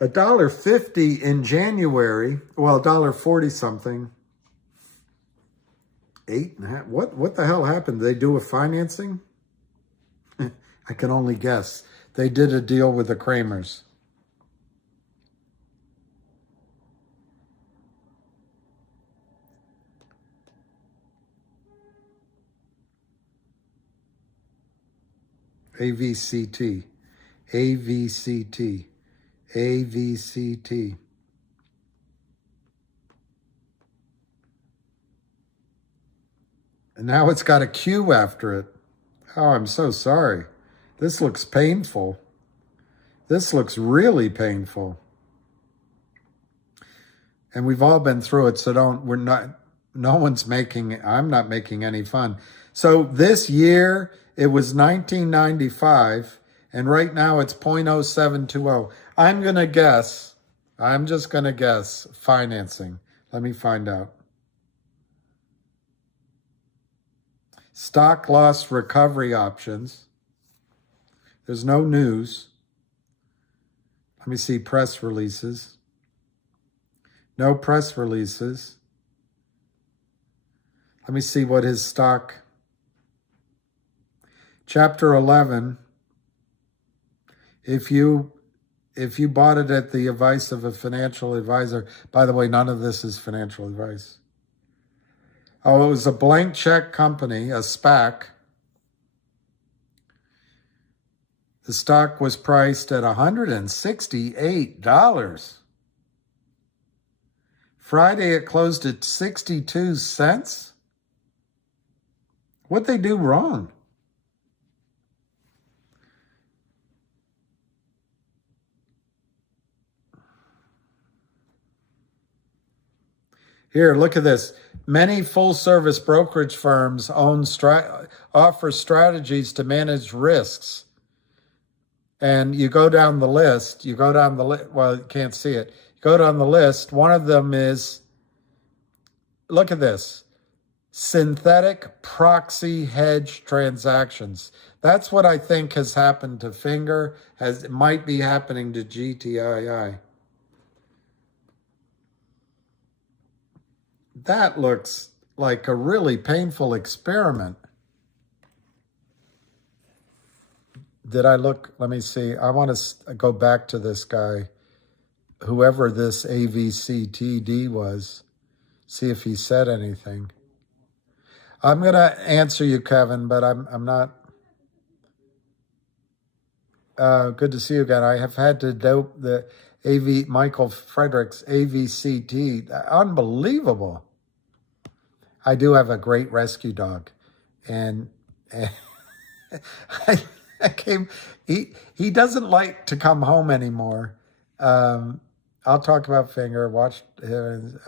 $1.50 in January. Well, $1.40 something. 8.5. What the hell happened? Did they do a financing? I can only guess. They did a deal with the Kramers. AVCT. AVCT. AVCT. And now it's got a Q after it. Oh, I'm so sorry. This looks painful. This looks really painful. And we've all been through it, so I'm not making any fun. So this year, it was 1995, and right now it's 0.0720. I'm just going to guess, financing. Let me find out. Stock loss recovery options. There's no news. Let me see press releases. No press releases. Let me see what his stock. Chapter 11. If you bought it at the advice of a financial advisor, by the way, none of this is financial advice. Oh, it was a blank check company, a SPAC. The stock was priced at $168. Friday, it closed at 62 cents. What'd they do wrong? Here, look at this. Many full-service brokerage firms offer strategies to manage risks. And you go down the list. Well, you can't see it. You go down the list. One of them is, look at this, synthetic proxy hedge transactions. That's what I think has happened to Finger, it might be happening to GTII. That looks like a really painful experiment. Did I look? Let me see. I want to go back to this guy, whoever this AVCTD was, see if he said anything. I'm going to answer you, Kevin, but I'm not. Good to see you again. I have had to dope the Michael Frederick's AVCT. Unbelievable. I do have a great rescue dog, and I came. He doesn't like to come home anymore. I'll talk about Finger. Watch him.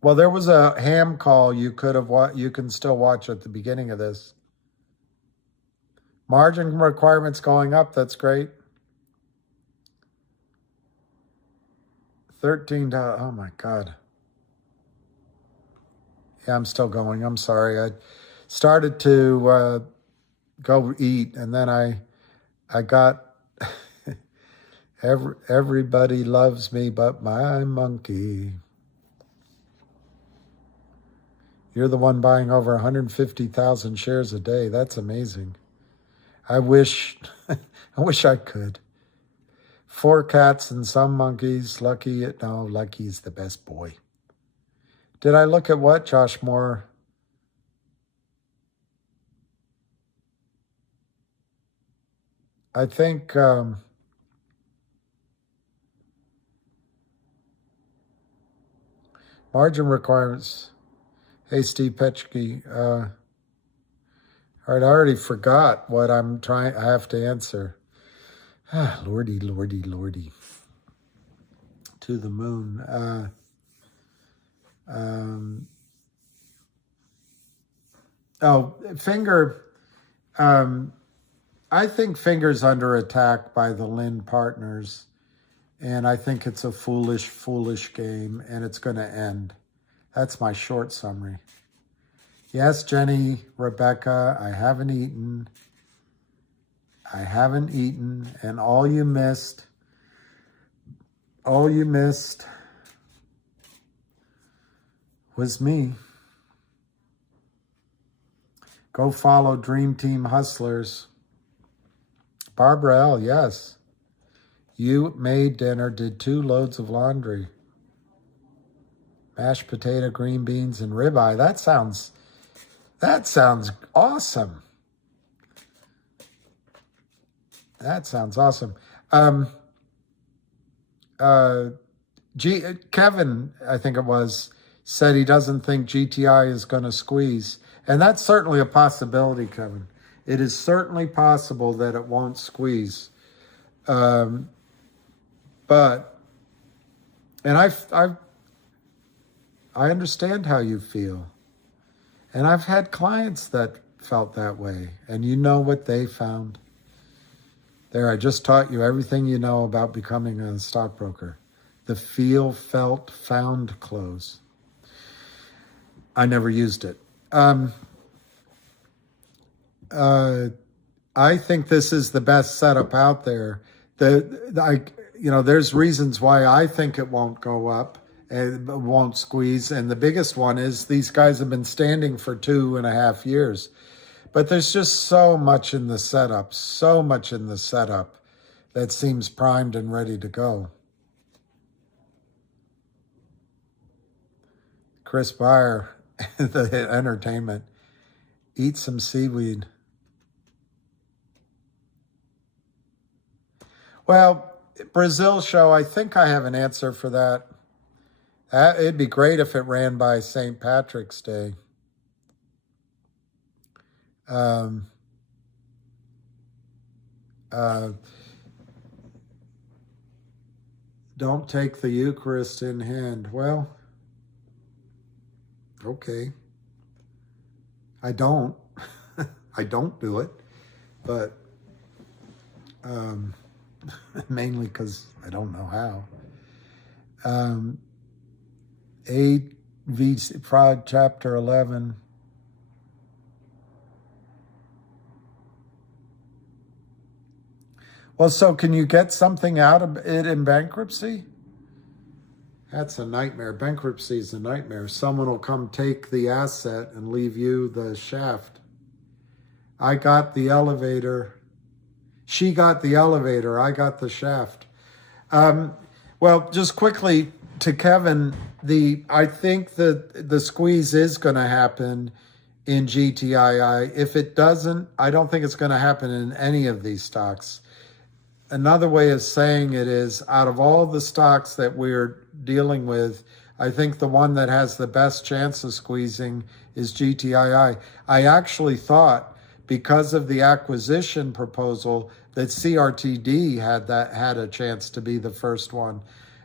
Well, there was a ham call you could have you can still watch at the beginning of this. Margin requirements going up. That's great. $13. Oh my God. Yeah, I'm still going. I'm sorry. I started to go eat, and then I got everybody loves me but my monkey. You're the one buying over 150,000 shares a day. That's amazing. I wish I could. 4 cats and some monkeys. Lucky's the best boy. Did I look at what, Josh Moore? I think margin requirements. Hey, Steve Petchke. All right, I already forgot what I have to answer. Lordy, lordy, lordy. To the moon. Finger, I think Finger's under attack by the Lynn partners, and I think it's a foolish game, and it's going to end. That's my short summary. Yes, Jenny, Rebecca, I haven't eaten, and all you missed was me. Go follow Dream Team Hustlers. Barbara L., yes. You made dinner, did 2 loads of laundry. Mashed potato, green beans, and ribeye. That sounds awesome. That sounds awesome. Kevin, I think it was, said he doesn't think GTI is going to squeeze. And that's certainly a possibility, Kevin. It is certainly possible that it won't squeeze. But, and I understand how you feel. And I've had clients that felt that way. And you know what they found. There, I just taught you everything you know about becoming a stockbroker. The feel, felt, found close. I never used it. I think this is the best setup out there. There's reasons why I think it won't go up and won't squeeze. And the biggest one is these guys have been standing for 2.5 years. But there's just so much in the setup that seems primed and ready to go. Chris Beyer, the entertainment. Eat some seaweed. Well, Brazil show, I think I have an answer for that. It'd be great if it ran by St. Patrick's Day. Don't take the Eucharist in hand. Well, okay. I don't. I don't do it, but mainly because I don't know how. AV Prod Chapter 11. Well, so can you get something out of it in bankruptcy? That's a nightmare. Bankruptcy is a nightmare. Someone will come take the asset and leave you the shaft. I got the elevator. She got the elevator. I got the shaft. Well, just quickly to Kevin, I think that the squeeze is going to happen in GTII. If it doesn't, I don't think it's going to happen in any of these stocks. Another way of saying it is, out of all the stocks that we're dealing with, I think the one that has the best chance of squeezing is GTII. I actually thought, because of the acquisition proposal, that CRTD had a chance to be the first one.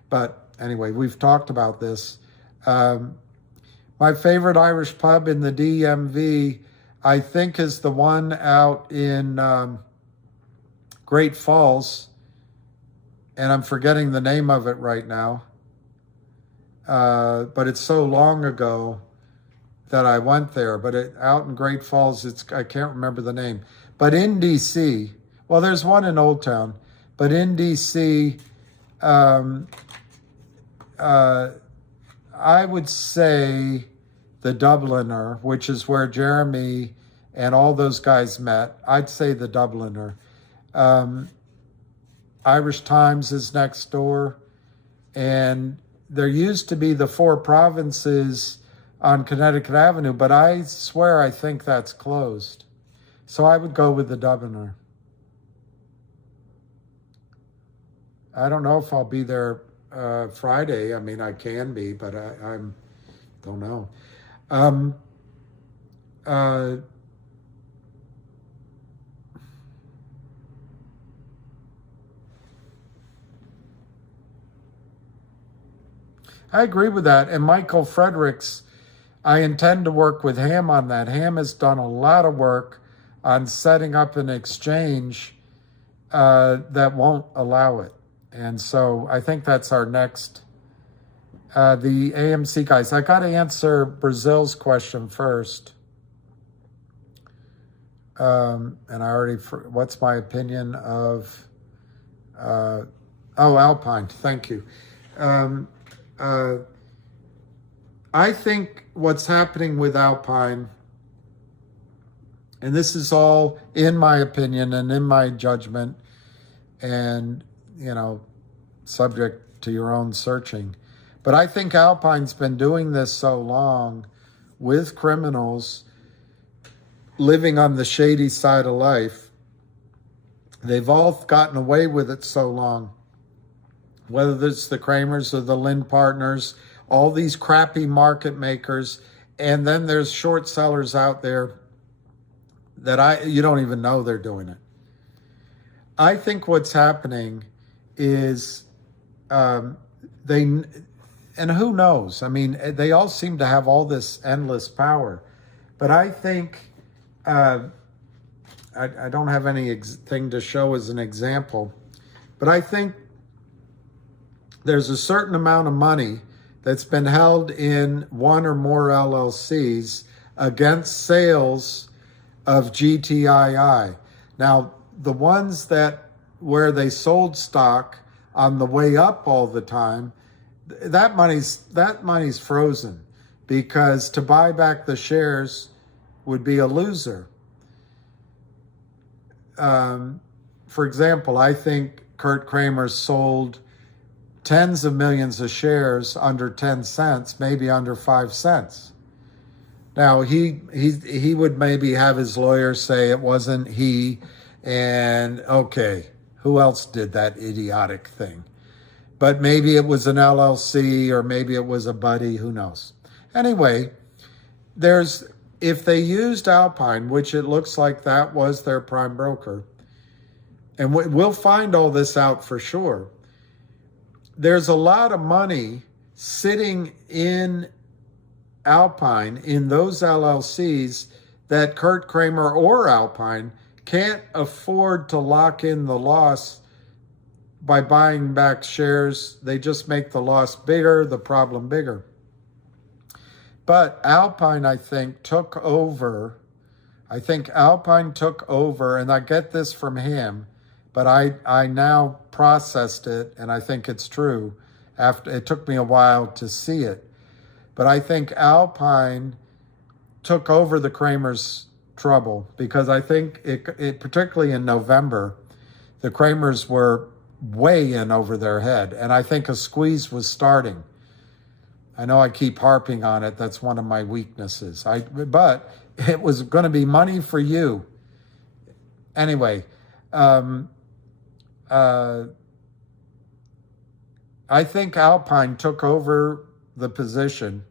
But anyway, we've talked about this. My favorite Irish pub in the DMV, I think, is the one out in Great Falls, and I'm forgetting the name of it right now. But it's so long ago that I went there. But out in Great Falls, I can't remember the name. But in DC, well, there's one in Old Town, but in DC, I would say the Dubliner, which is where Jeremy and all those guys met. I'd say the Dubliner. Irish Times is next door, and there used to be the Four Provinces on Connecticut Avenue, but I swear I think that's closed. So I would go with the Dubliner. I don't know if I'll be there Friday. I mean, I can be, but I don't know. I agree with that. And Michael Fredericks, I intend to work with Ham on that. Ham has done a lot of work on setting up an exchange that won't allow it. And so I think that's our next, the AMC guys. I got to answer Brazil's question first. And I already, what's my opinion of, Alpine, thank you. I think what's happening with Alpine, and this is all in my opinion and in my judgment, and, subject to your own searching. But I think Alpine's been doing this so long with criminals living on the shady side of life. They've all gotten away with it so long, whether it's the Kramers or the Lynn partners, all these crappy market makers, and then there's short sellers out there that you don't even know they're doing it. I think what's happening is and who knows? I mean, they all seem to have all this endless power, but I think I don't have anything to show as an example, but I think there's a certain amount of money that's been held in one or more LLCs against sales of GTII. Now, the ones where they sold stock on the way up all the time, that money's frozen, because to buy back the shares would be a loser. For example, I think Kurt Kramer sold tens of millions of shares under 10 cents, maybe under 5 cents. Now, he would maybe have his lawyer say it wasn't he, and okay, who else did that idiotic thing? But maybe it was an LLC, or maybe it was a buddy, who knows? Anyway, if they used Alpine, which it looks like that was their prime broker, and we'll find all this out for sure, there's a lot of money sitting in Alpine, in those LLCs, that Kurt Kramer or Alpine can't afford to lock in the loss by buying back shares. They just make the loss bigger, the problem bigger. But Alpine, I think, took over. Alpine took over, and I get this from him, but I now processed it, and I think it's true. It took me a while to see it. But I think Alpine took over the Kramers' trouble, because I think it particularly in November, the Kramers were way in over their head, and I think a squeeze was starting. I know I keep harping on it. That's one of my weaknesses. But it was going to be money for you. Anyway, I think Alpine took over the position,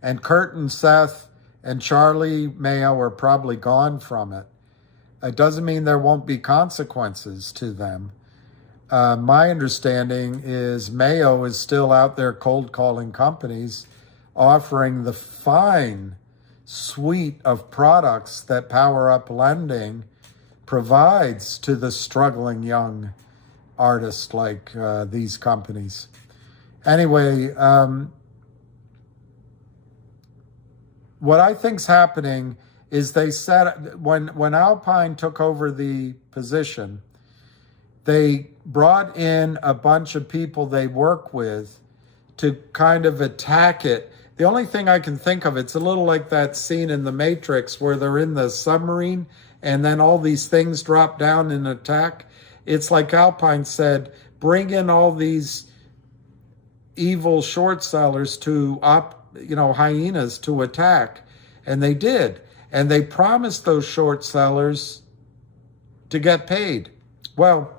and Kurt and Seth and Charlie Mayo are probably gone from it. It doesn't mean there won't be consequences to them. My understanding is Mayo is still out there cold calling companies, offering the fine suite of products that Power Up Lending provides to the struggling young artists like these companies. Anyway, what I think's happening is they said when Alpine took over the position, they brought in a bunch of people they work with to kind of attack it. The only thing I can think of, it's a little like that scene in The Matrix where they're in the submarine and then all these things drop down and attack. It's like Alpine said, bring in all these evil short sellers to hyenas to attack. And they did. And they promised those short sellers to get paid. Well,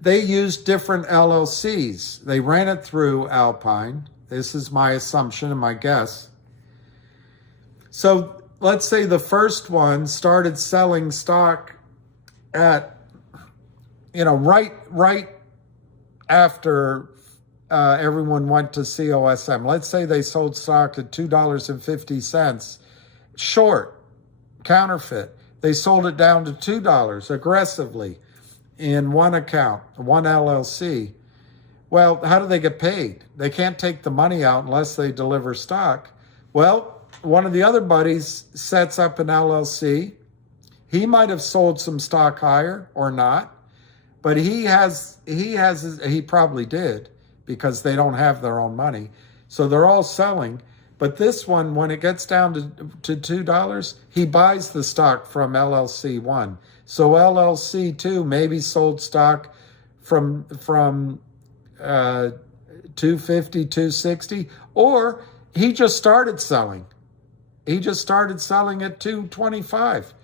they used different LLCs. They ran it through Alpine. This is my assumption and my guess. So let's say the first one started selling stock at, right after everyone went to COSM. Let's say they sold stock at $2.50 short. counterfeit. They sold it down to $2 aggressively in one account, one LLC. Well, how do they get paid? They can't take the money out unless they deliver stock. Well, one of the other buddies sets up an LLC. He might have sold some stock higher or not, but he probably did, because they don't have their own money. So they're all selling. But this one, when it gets down to $2, he buys the stock from LLC 1. So LLC 2 maybe sold stock from 250, 260, or he just started selling. He just started selling at 225.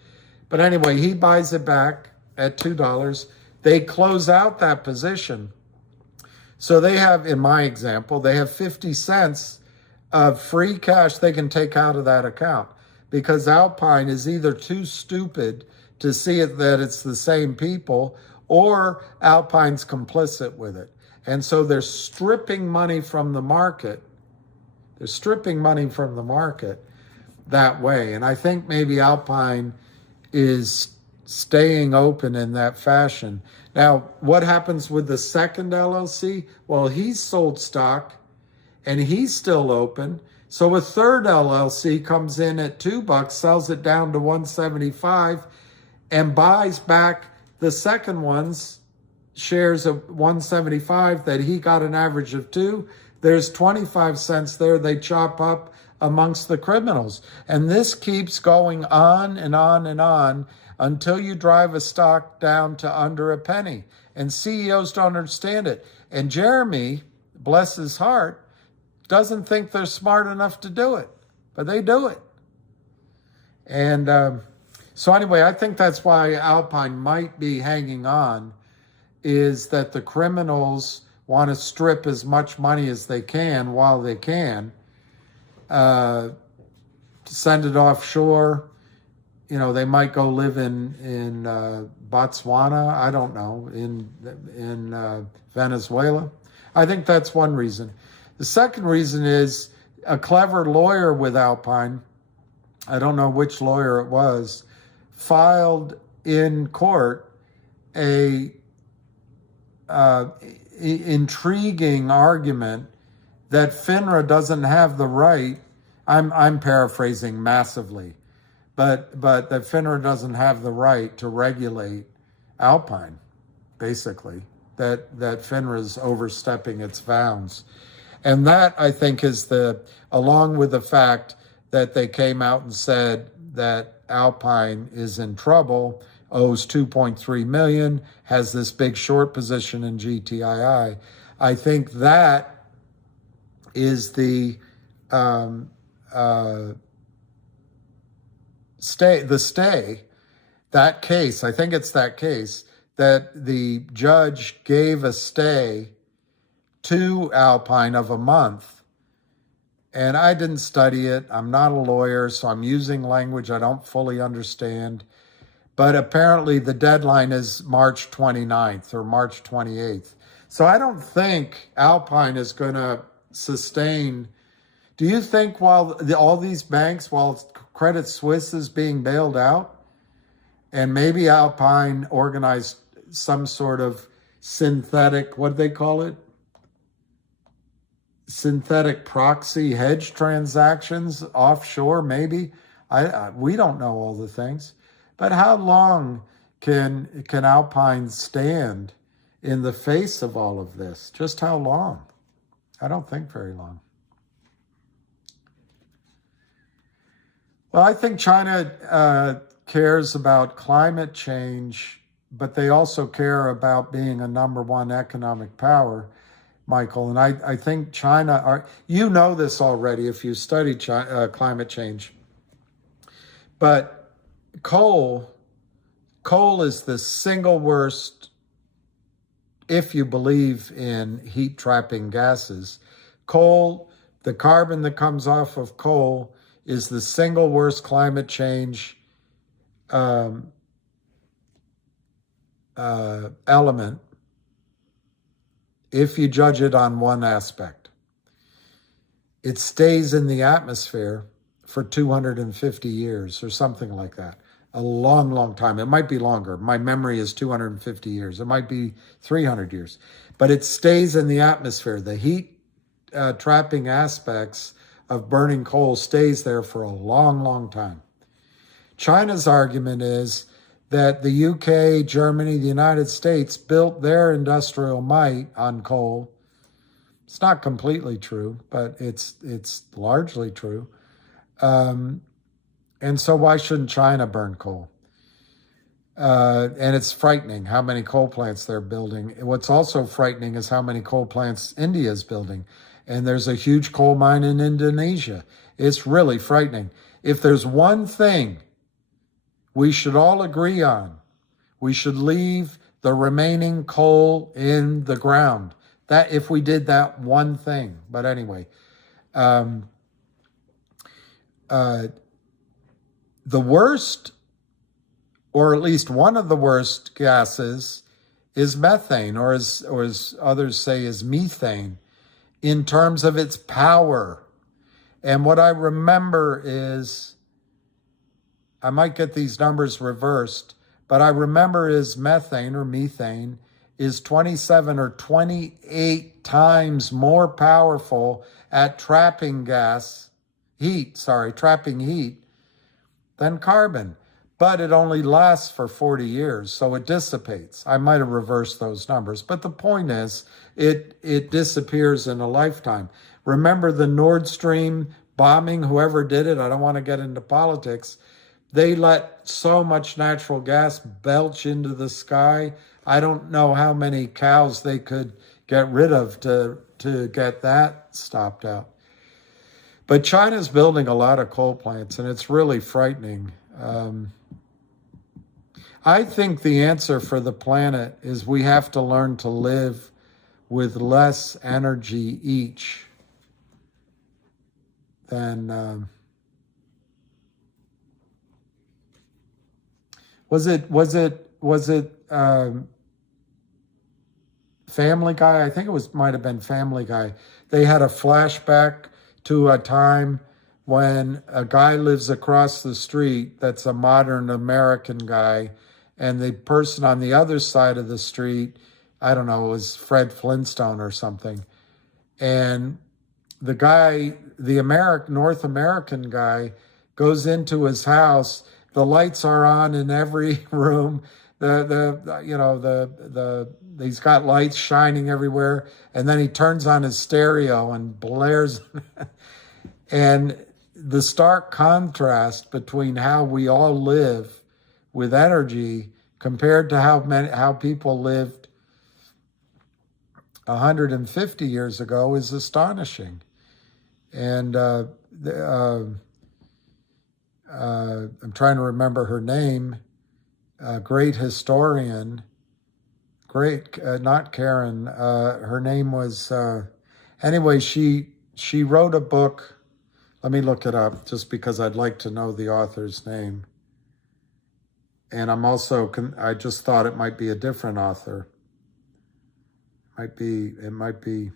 But anyway, he buys it back at $2. They close out that position. So they have, in my example, they have 50 cents of free cash they can take out of that account, because Alpine is either too stupid to see it that it's the same people, or Alpine's complicit with it. And so they're stripping money from the market. They're stripping money from the market that way. And I think maybe Alpine is staying open in that fashion. Now, what happens with the second LLC? Well, he's sold stock and he's still open. So a third LLC comes in at $2, sells it down to 175, and buys back the second one's shares of 175 that he got an average of 2. There's 25 cents there they chop up amongst the criminals. And this keeps going on and on and on until you drive a stock down to under a penny. And CEOs don't understand it. And Jeremy, bless his heart, doesn't think they're smart enough to do it, but they do it. And so anyway, I think that's why Alpine might be hanging on, is that the criminals want to strip as much money as they can while they can, send it offshore. You know, they might go live in Botswana, I don't know, in Venezuela. I think that's one reason. The second reason is a clever lawyer with Alpine, I don't know which lawyer it was, filed in court a intriguing argument that FINRA doesn't have the right. I'm paraphrasing massively, but that FINRA doesn't have the right to regulate Alpine, basically, that FINRA is overstepping its bounds. And that, I think, is along with the fact that they came out and said that Alpine is in trouble, owes $2.3 million, has this big short position in GTII. I think that is the stay, that case, I think it's that case, that the judge gave a stay to Alpine of a month. And I didn't study it. I'm not a lawyer, so I'm using language I don't fully understand. But apparently the deadline is March 29th or March 28th. So I don't think Alpine is going to sustain. Do you think while all these banks, while Credit Suisse is being bailed out, and maybe Alpine organized some sort of synthetic, what do they call it? Synthetic proxy hedge transactions offshore, maybe. We don't know all the things. But how long can Alpine stand in the face of all of this? Just how long? I don't think very long. Well, I think China cares about climate change, but they also care about being a number one economic power, Michael. And I think China, you know this already if you study climate change, but coal is the single worst, if you believe in heat trapping gases. Coal, the carbon that comes off of coal, is the single worst climate change element if you judge it on one aspect. It stays in the atmosphere for 250 years or something like that. A long, long time. It might be longer. My memory is 250 years. It might be 300 years. But it stays in the atmosphere. The heat trapping aspects of burning coal stays there for a long, long time. China's argument is that the UK, Germany, the United States built their industrial might on coal. It's not completely true, but it's largely true. And so why shouldn't China burn coal? And it's frightening how many coal plants they're building. What's also frightening is how many coal plants India is building. And there's a huge coal mine in Indonesia. It's really frightening. If there's one thing we should all agree on, we should leave the remaining coal in the ground. That if we did that one thing. But anyway, the worst, or at least one of the worst gases, is methane, or as others say, is methane, in terms of its power. And what I remember is, I might get these numbers reversed, but I remember is methane or methane is 27 or 28 times more powerful at trapping heat than carbon. But it only lasts for 40 years, so it dissipates. I might have reversed those numbers, but the point is it disappears in a lifetime. Remember the Nord Stream bombing, whoever did it, I don't want to get into politics. They let so much natural gas belch into the sky. I don't know how many cows they could get rid of to get that stopped out. But China's building a lot of coal plants, and it's really frightening. I think the answer for the planet is we have to learn to live with less energy each than... Was it Family Guy? I think it might have been Family Guy. They had a flashback to a time when a guy lives across the street that's a modern American guy, and the person on the other side of the street, I don't know, it was Fred Flintstone or something. And the guy, the North American guy, goes into his house. The lights are on in every room. He's got lights shining everywhere, and then he turns on his stereo and blares. And the stark contrast between how we all live with energy compared to how people lived 150 years ago is astonishing. And I'm trying to remember her name, great historian, not Karen, her name was, anyway, she wrote a book. Let me look it up just because I'd like to know the author's name. And I just thought it might be a different author. It might be.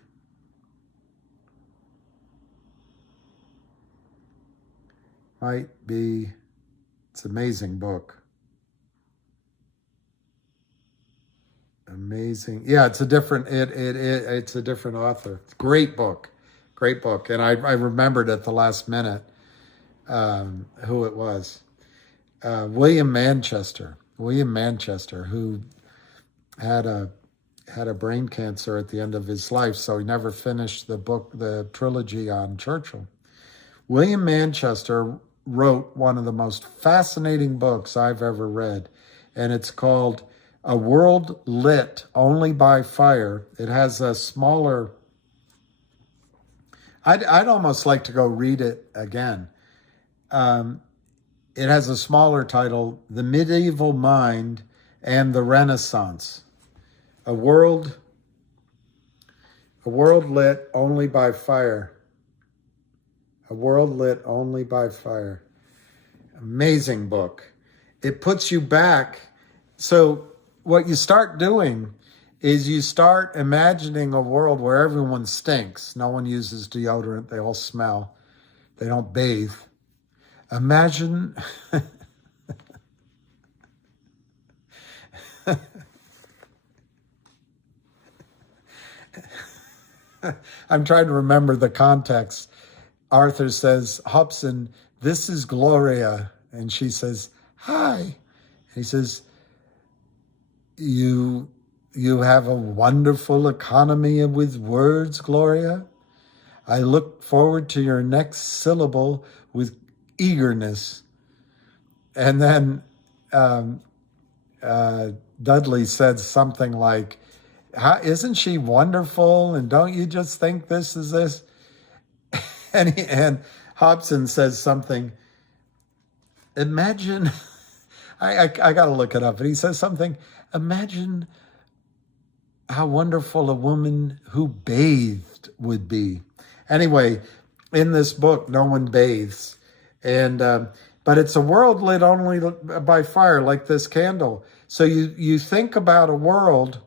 It's an amazing book. Amazing. Yeah, it's a different author. Great book. And I remembered at the last minute who it was. William Manchester, who had a brain cancer at the end of his life, so he never finished the trilogy on Churchill. William Manchester wrote one of the most fascinating books I've ever read, and it's called A World Lit Only by Fire. It has a smaller... I'd almost like to go read it again. It has a smaller title, The Medieval Mind and the Renaissance. A world lit only by fire. A World Lit Only by Fire. Amazing book. It puts you back. So what you start doing is you start imagining a world where everyone stinks. No one uses deodorant. They all smell. They don't bathe. Imagine, I'm trying to remember the context. Arthur says, Hobson, this is Gloria. And she says, hi. And he says, you have a wonderful economy with words, Gloria. I look forward to your next syllable with eagerness. And then Dudley said something like, isn't she wonderful? And don't you just think this is this? And Hobson says something, imagine, I got to look it up, but he says something, imagine how wonderful a woman who bathed would be. Anyway, in this book, no one bathes. And but it's a world lit only by fire, like this candle. So you think about a world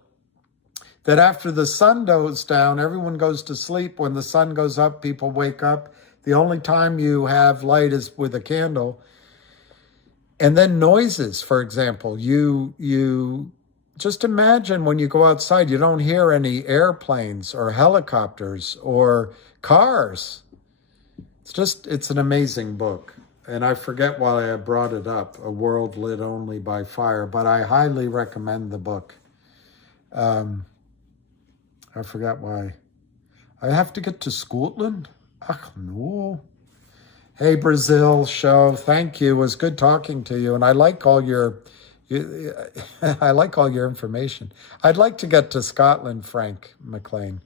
that after the sun goes down, everyone goes to sleep. When the sun goes up, people wake up. The only time you have light is with a candle. And then noises, for example. You just imagine when you go outside, you don't hear any airplanes or helicopters or cars. It's an amazing book. And I forget why I brought it up, A World Lit Only by Fire, but I highly recommend the book. I forgot why. I have to get to Scotland? Ach, no. Hey, Brazil show, thank you. It was good talking to you. And I like all your information. I'd like to get to Scotland, Frank McLean.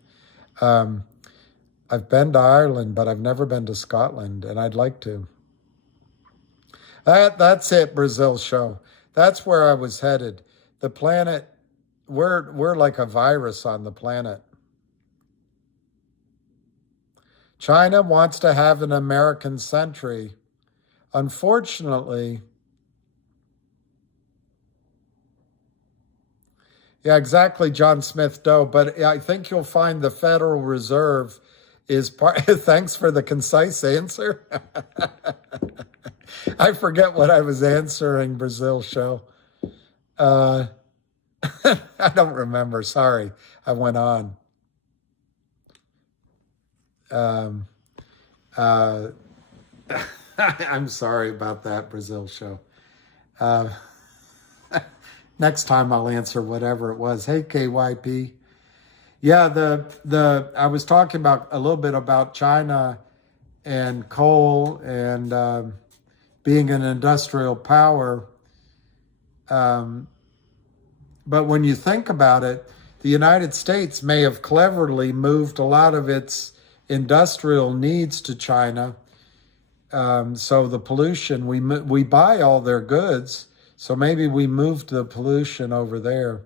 I've been to Ireland, but I've never been to Scotland, and I'd like to. That's it, Brazil show. That's where I was headed. The planet, we're like a virus on the planet. China wants to have an American century. Unfortunately, yeah, exactly, John Smith Doe. But I think you'll find the Federal Reserve is part. Thanks for the concise answer. I forget what I was answering, Brazil show. I don't remember. Sorry, I went on. I'm sorry about that, Brazil show. Next time I'll answer whatever it was. Hey, KYP. Yeah, I was talking about a little bit about China and coal and being an industrial power. But when you think about it, the United States may have cleverly moved a lot of its industrial needs to China. So the pollution, we buy all their goods. So maybe we moved the pollution over there.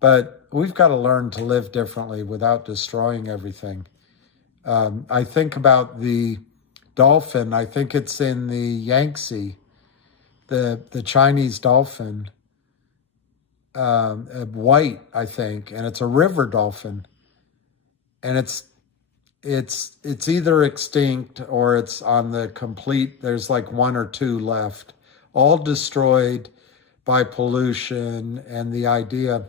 But we've got to learn to live differently without destroying everything. I think about the dolphin. I think it's in the Yangtze, the Chinese dolphin, white, I think, and it's a river dolphin. And it's either extinct or it's on the complete, there's like one or two left, all destroyed by pollution and the idea.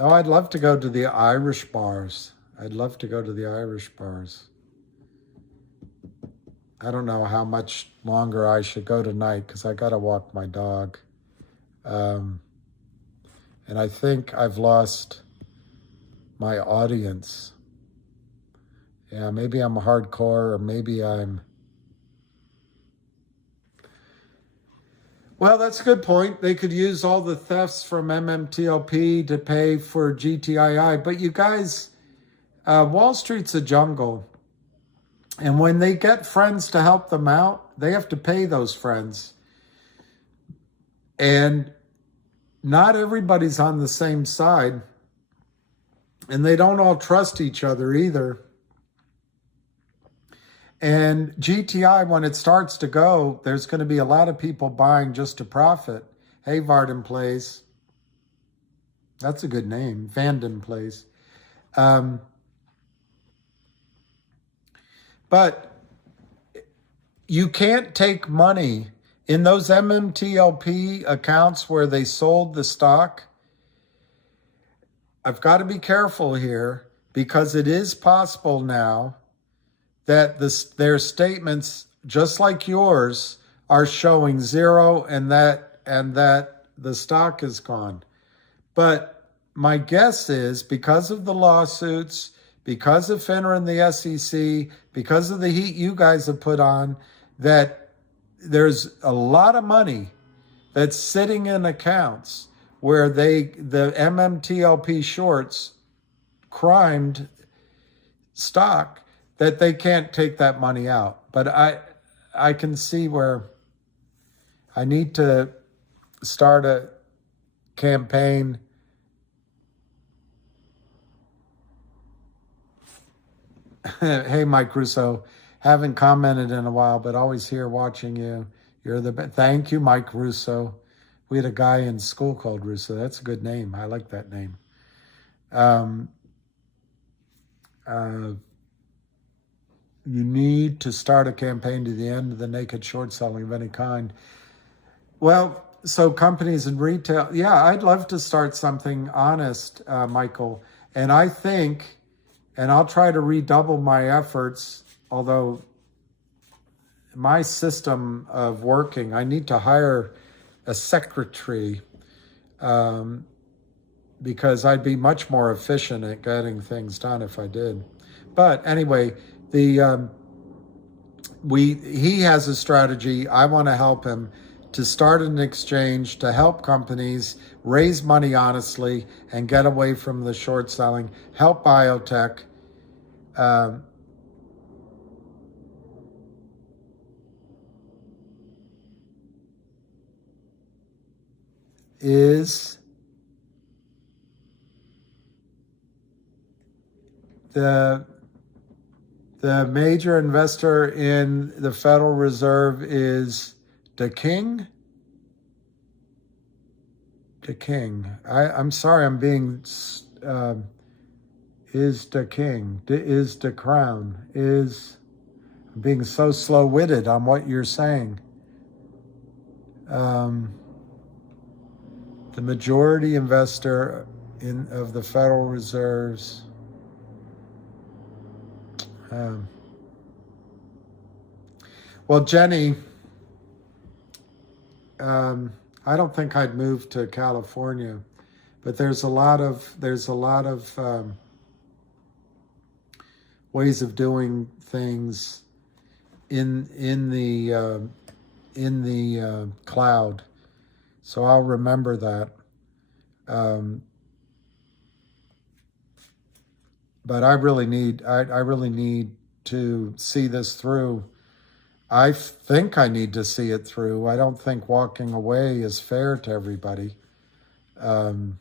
I'd love to go to the Irish bars. I'd love to go to the Irish bars. I don't know how much longer I should go tonight because I got to walk my dog. And I think I've lost my audience. Yeah, maybe I'm hardcore or maybe I'm... Well, that's a good point. They could use all the thefts from MMTLP to pay for GTII. But you guys, Wall Street's a jungle. And when they get friends to help them out, they have to pay those friends. And not everybody's on the same side. And they don't all trust each other either. And GTI, when it starts to go, there's going to be a lot of people buying just to profit. Hey, Varden Plays. That's a good name. Vanden Plays. But you can't take money in those MMTLP accounts where they sold the stock. I've got to be careful here because it is possible now that their statements, just like yours, are showing zero and that the stock is gone. But my guess is because of the lawsuits, because of FINRA and the SEC, because of the heat you guys have put on, that there's a lot of money that's sitting in accounts where the MMTLP shorts crimed stock, that they can't take that money out. But I can see where I need to start a campaign. Hey, Mike Russo, haven't commented in a while, but always here watching you. You're the best. Thank you, Mike Russo. We had a guy in school called Russo. That's a good name. I like that name. You need to start a campaign to the end of the naked short selling of any kind. Well, so companies and retail, yeah, I'd love to start something honest, Michael. And I think, and I'll try to redouble my efforts, although my system of working, I need to hire a secretary because I'd be much more efficient at getting things done if I did. But anyway, he has a strategy. I want to help him to start an exchange to help companies raise money honestly and get away from the short selling, help biotech. Is the major investor in the Federal Reserve is the King? The King. I'm sorry, I'm being, is the King, is the Crown, is, I'm being so slow-witted on what you're saying. The majority investor of the Federal Reserves. Well, Jenny, I don't think I'd move to California, but there's a lot of ways of doing things in the cloud. So I'll remember that. But I really need to see this through. I think I need to see it through. I don't think walking away is fair to everybody. So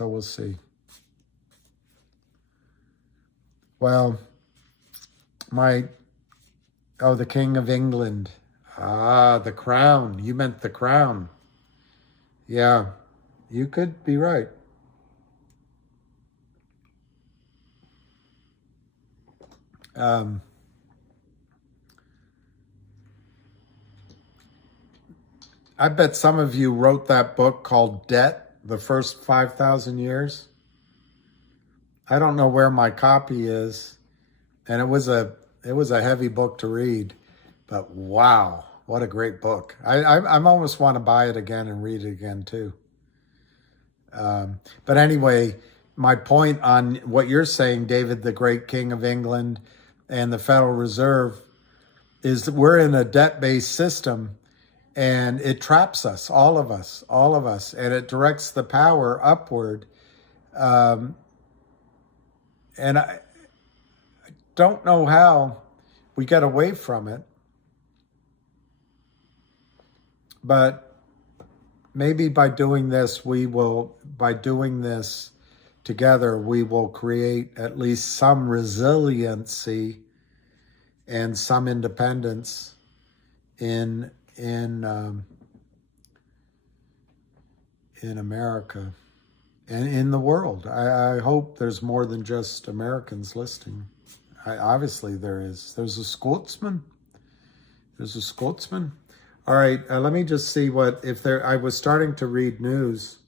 we'll see. Well, the King of England. The Crown. You meant the Crown. Yeah, you could be right. I bet some of you wrote that book called Debt, The First 5,000 Years. I don't know where my copy is, and it was a heavy book to read, but wow, what a great book. I almost want to buy it again and read it again too. But anyway, my point on what you're saying, David, the great King of England and the Federal Reserve, is that we're in a debt-based system and it traps us, all of us, and it directs the power upward. And I don't know how we get away from it, but maybe by doing this together, we will create at least some resiliency and some independence in America and in the world. I hope there's more than just Americans listening. Obviously there is. There's a Scotsman. There's a Scotsman. All right, let me just see what, if there, I was starting to read news.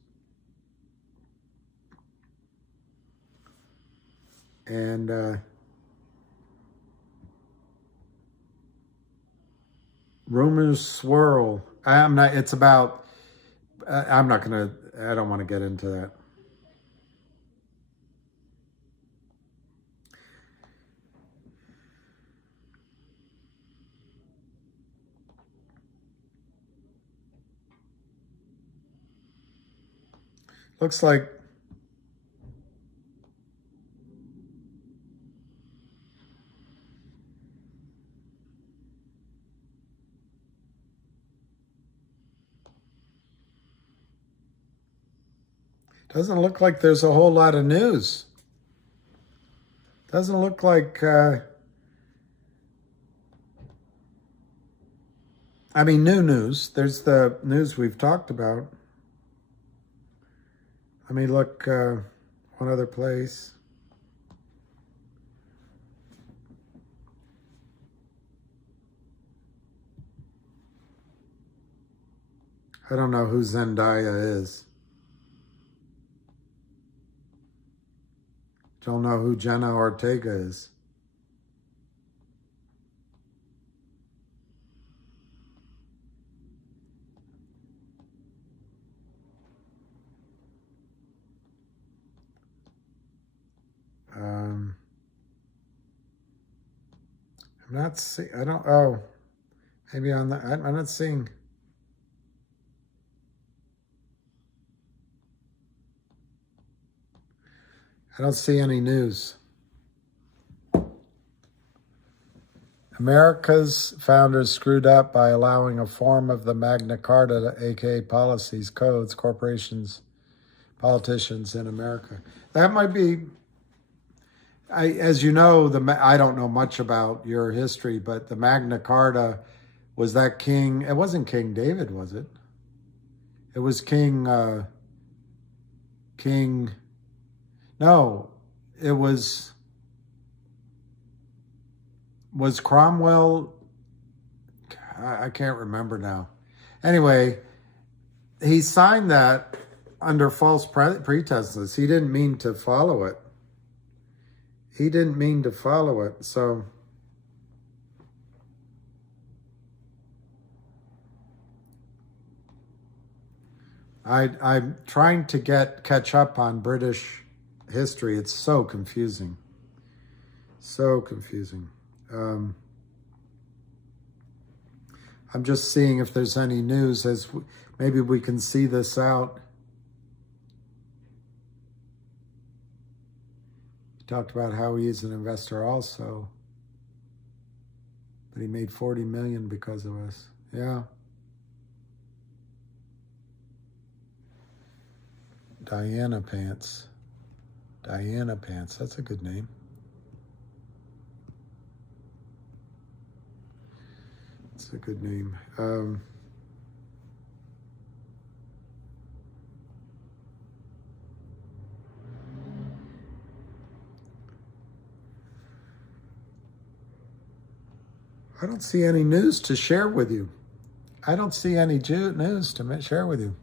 And rumors swirl. I'm not, it's about, I'm not going to, I don't want to get into that. Looks like doesn't look like there's a whole lot of news. Doesn't look like I mean, new news. There's the news we've talked about. Let me look one other place. I don't know who Zendaya is. Don't know who Jenna Ortega is. I'm not seeing, I don't, oh, maybe on the, I'm not seeing. I don't see any news. America's founders screwed up by allowing a form of the Magna Carta, aka policies, codes, corporations, politicians in America. That might be, as you know, I don't know much about your history, but the Magna Carta was that King, it wasn't King David, was it? It was no, it was Cromwell, I can't remember now. Anyway, he signed that under false pretenses. He didn't mean to follow it. He didn't mean to follow it, so I'm trying to catch up on British history. It's so confusing. So confusing. I'm just seeing if there's any news as maybe we can see this out. Talked about how he is an investor also, but he made 40 million because of us. Yeah. Diana Pants. Diana Pants, that's a good name. That's a good name. I don't see any news to share with you. I don't see any news to share with you.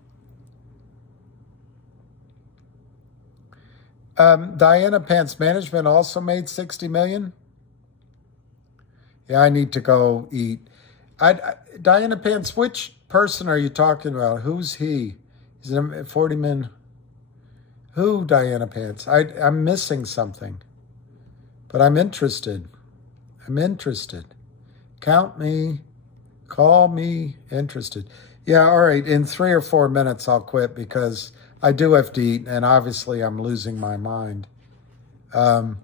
Diana Pants Management also made 60 million. Yeah, I need to go eat. Diana Pants, which person are you talking about? Who's he? Is it 40 million? Who, Diana Pants? I'm missing something, but I'm interested. I'm interested. Count me, call me interested. Yeah, all right, in 3 or 4 minutes I'll quit because I do have to eat and obviously I'm losing my mind. Oh,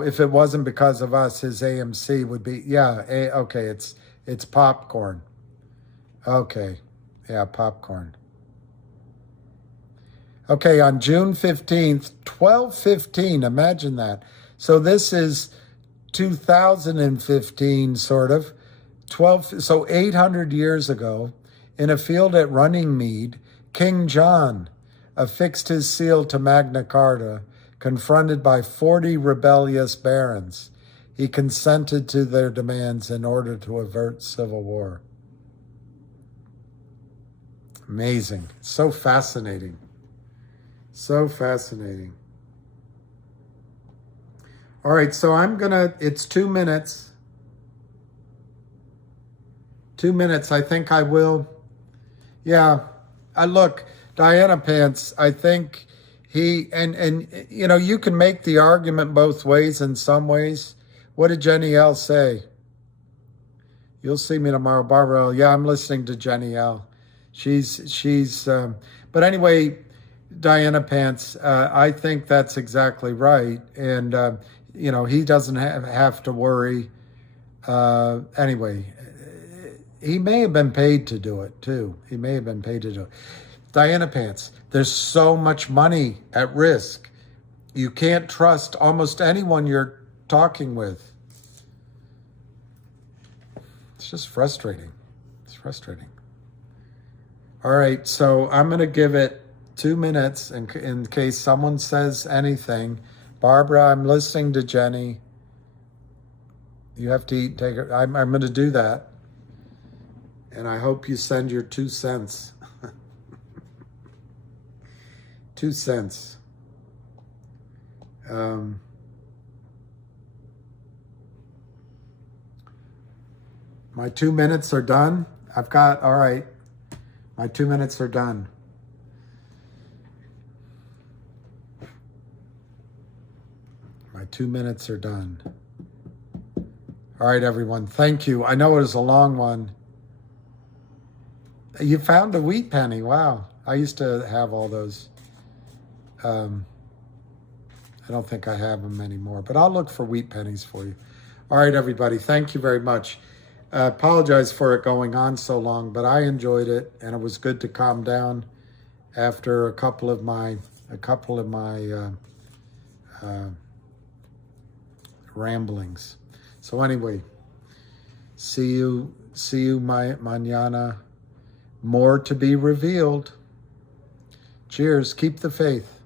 if it wasn't because of us, his AMC would be, yeah, okay, it's popcorn. Okay, yeah, popcorn. Okay, on June 15th, 12:15, imagine that. So this is 2015, sort of, 800 years ago, in a field at Runningmead, King John affixed his seal to Magna Carta, Confronted by 40 rebellious barons, he consented to their demands in order to avert civil war. Amazing. So fascinating. So fascinating. All right, so it's 2 minutes. 2 minutes, I think I will. Yeah, look, Diana Pants, I think and you know, you can make the argument both ways in some ways. What did Jenny L say? You'll see me tomorrow, Barbara L. Yeah, I'm listening to Jenny L. But anyway, Diana Pants, I think that's exactly right. And, you know, he doesn't have to worry. Anyway, he may have been paid to do it too. He may have been paid to do it. Diana Pants, there's so much money at risk. You can't trust almost anyone you're talking with. It's just frustrating. It's frustrating. All right, so I'm going to give it 2 minutes in case someone says anything. Barbara, I'm listening to Jenny. You have to eat. I'm going to do that. And I hope you send your 2 cents. 2 cents. My 2 minutes are done. All right. My 2 minutes are done. My 2 minutes are done. All right, everyone. Thank you. I know it was a long one. You found a wheat penny. Wow. I used to have all those. I don't think I have them anymore, but I'll look for wheat pennies for you. All right, everybody. Thank you very much. I apologize for it going on so long, but I enjoyed it, and it was good to calm down after a couple of my ramblings. So anyway, see you mañana. More to be revealed. Cheers. Keep the faith.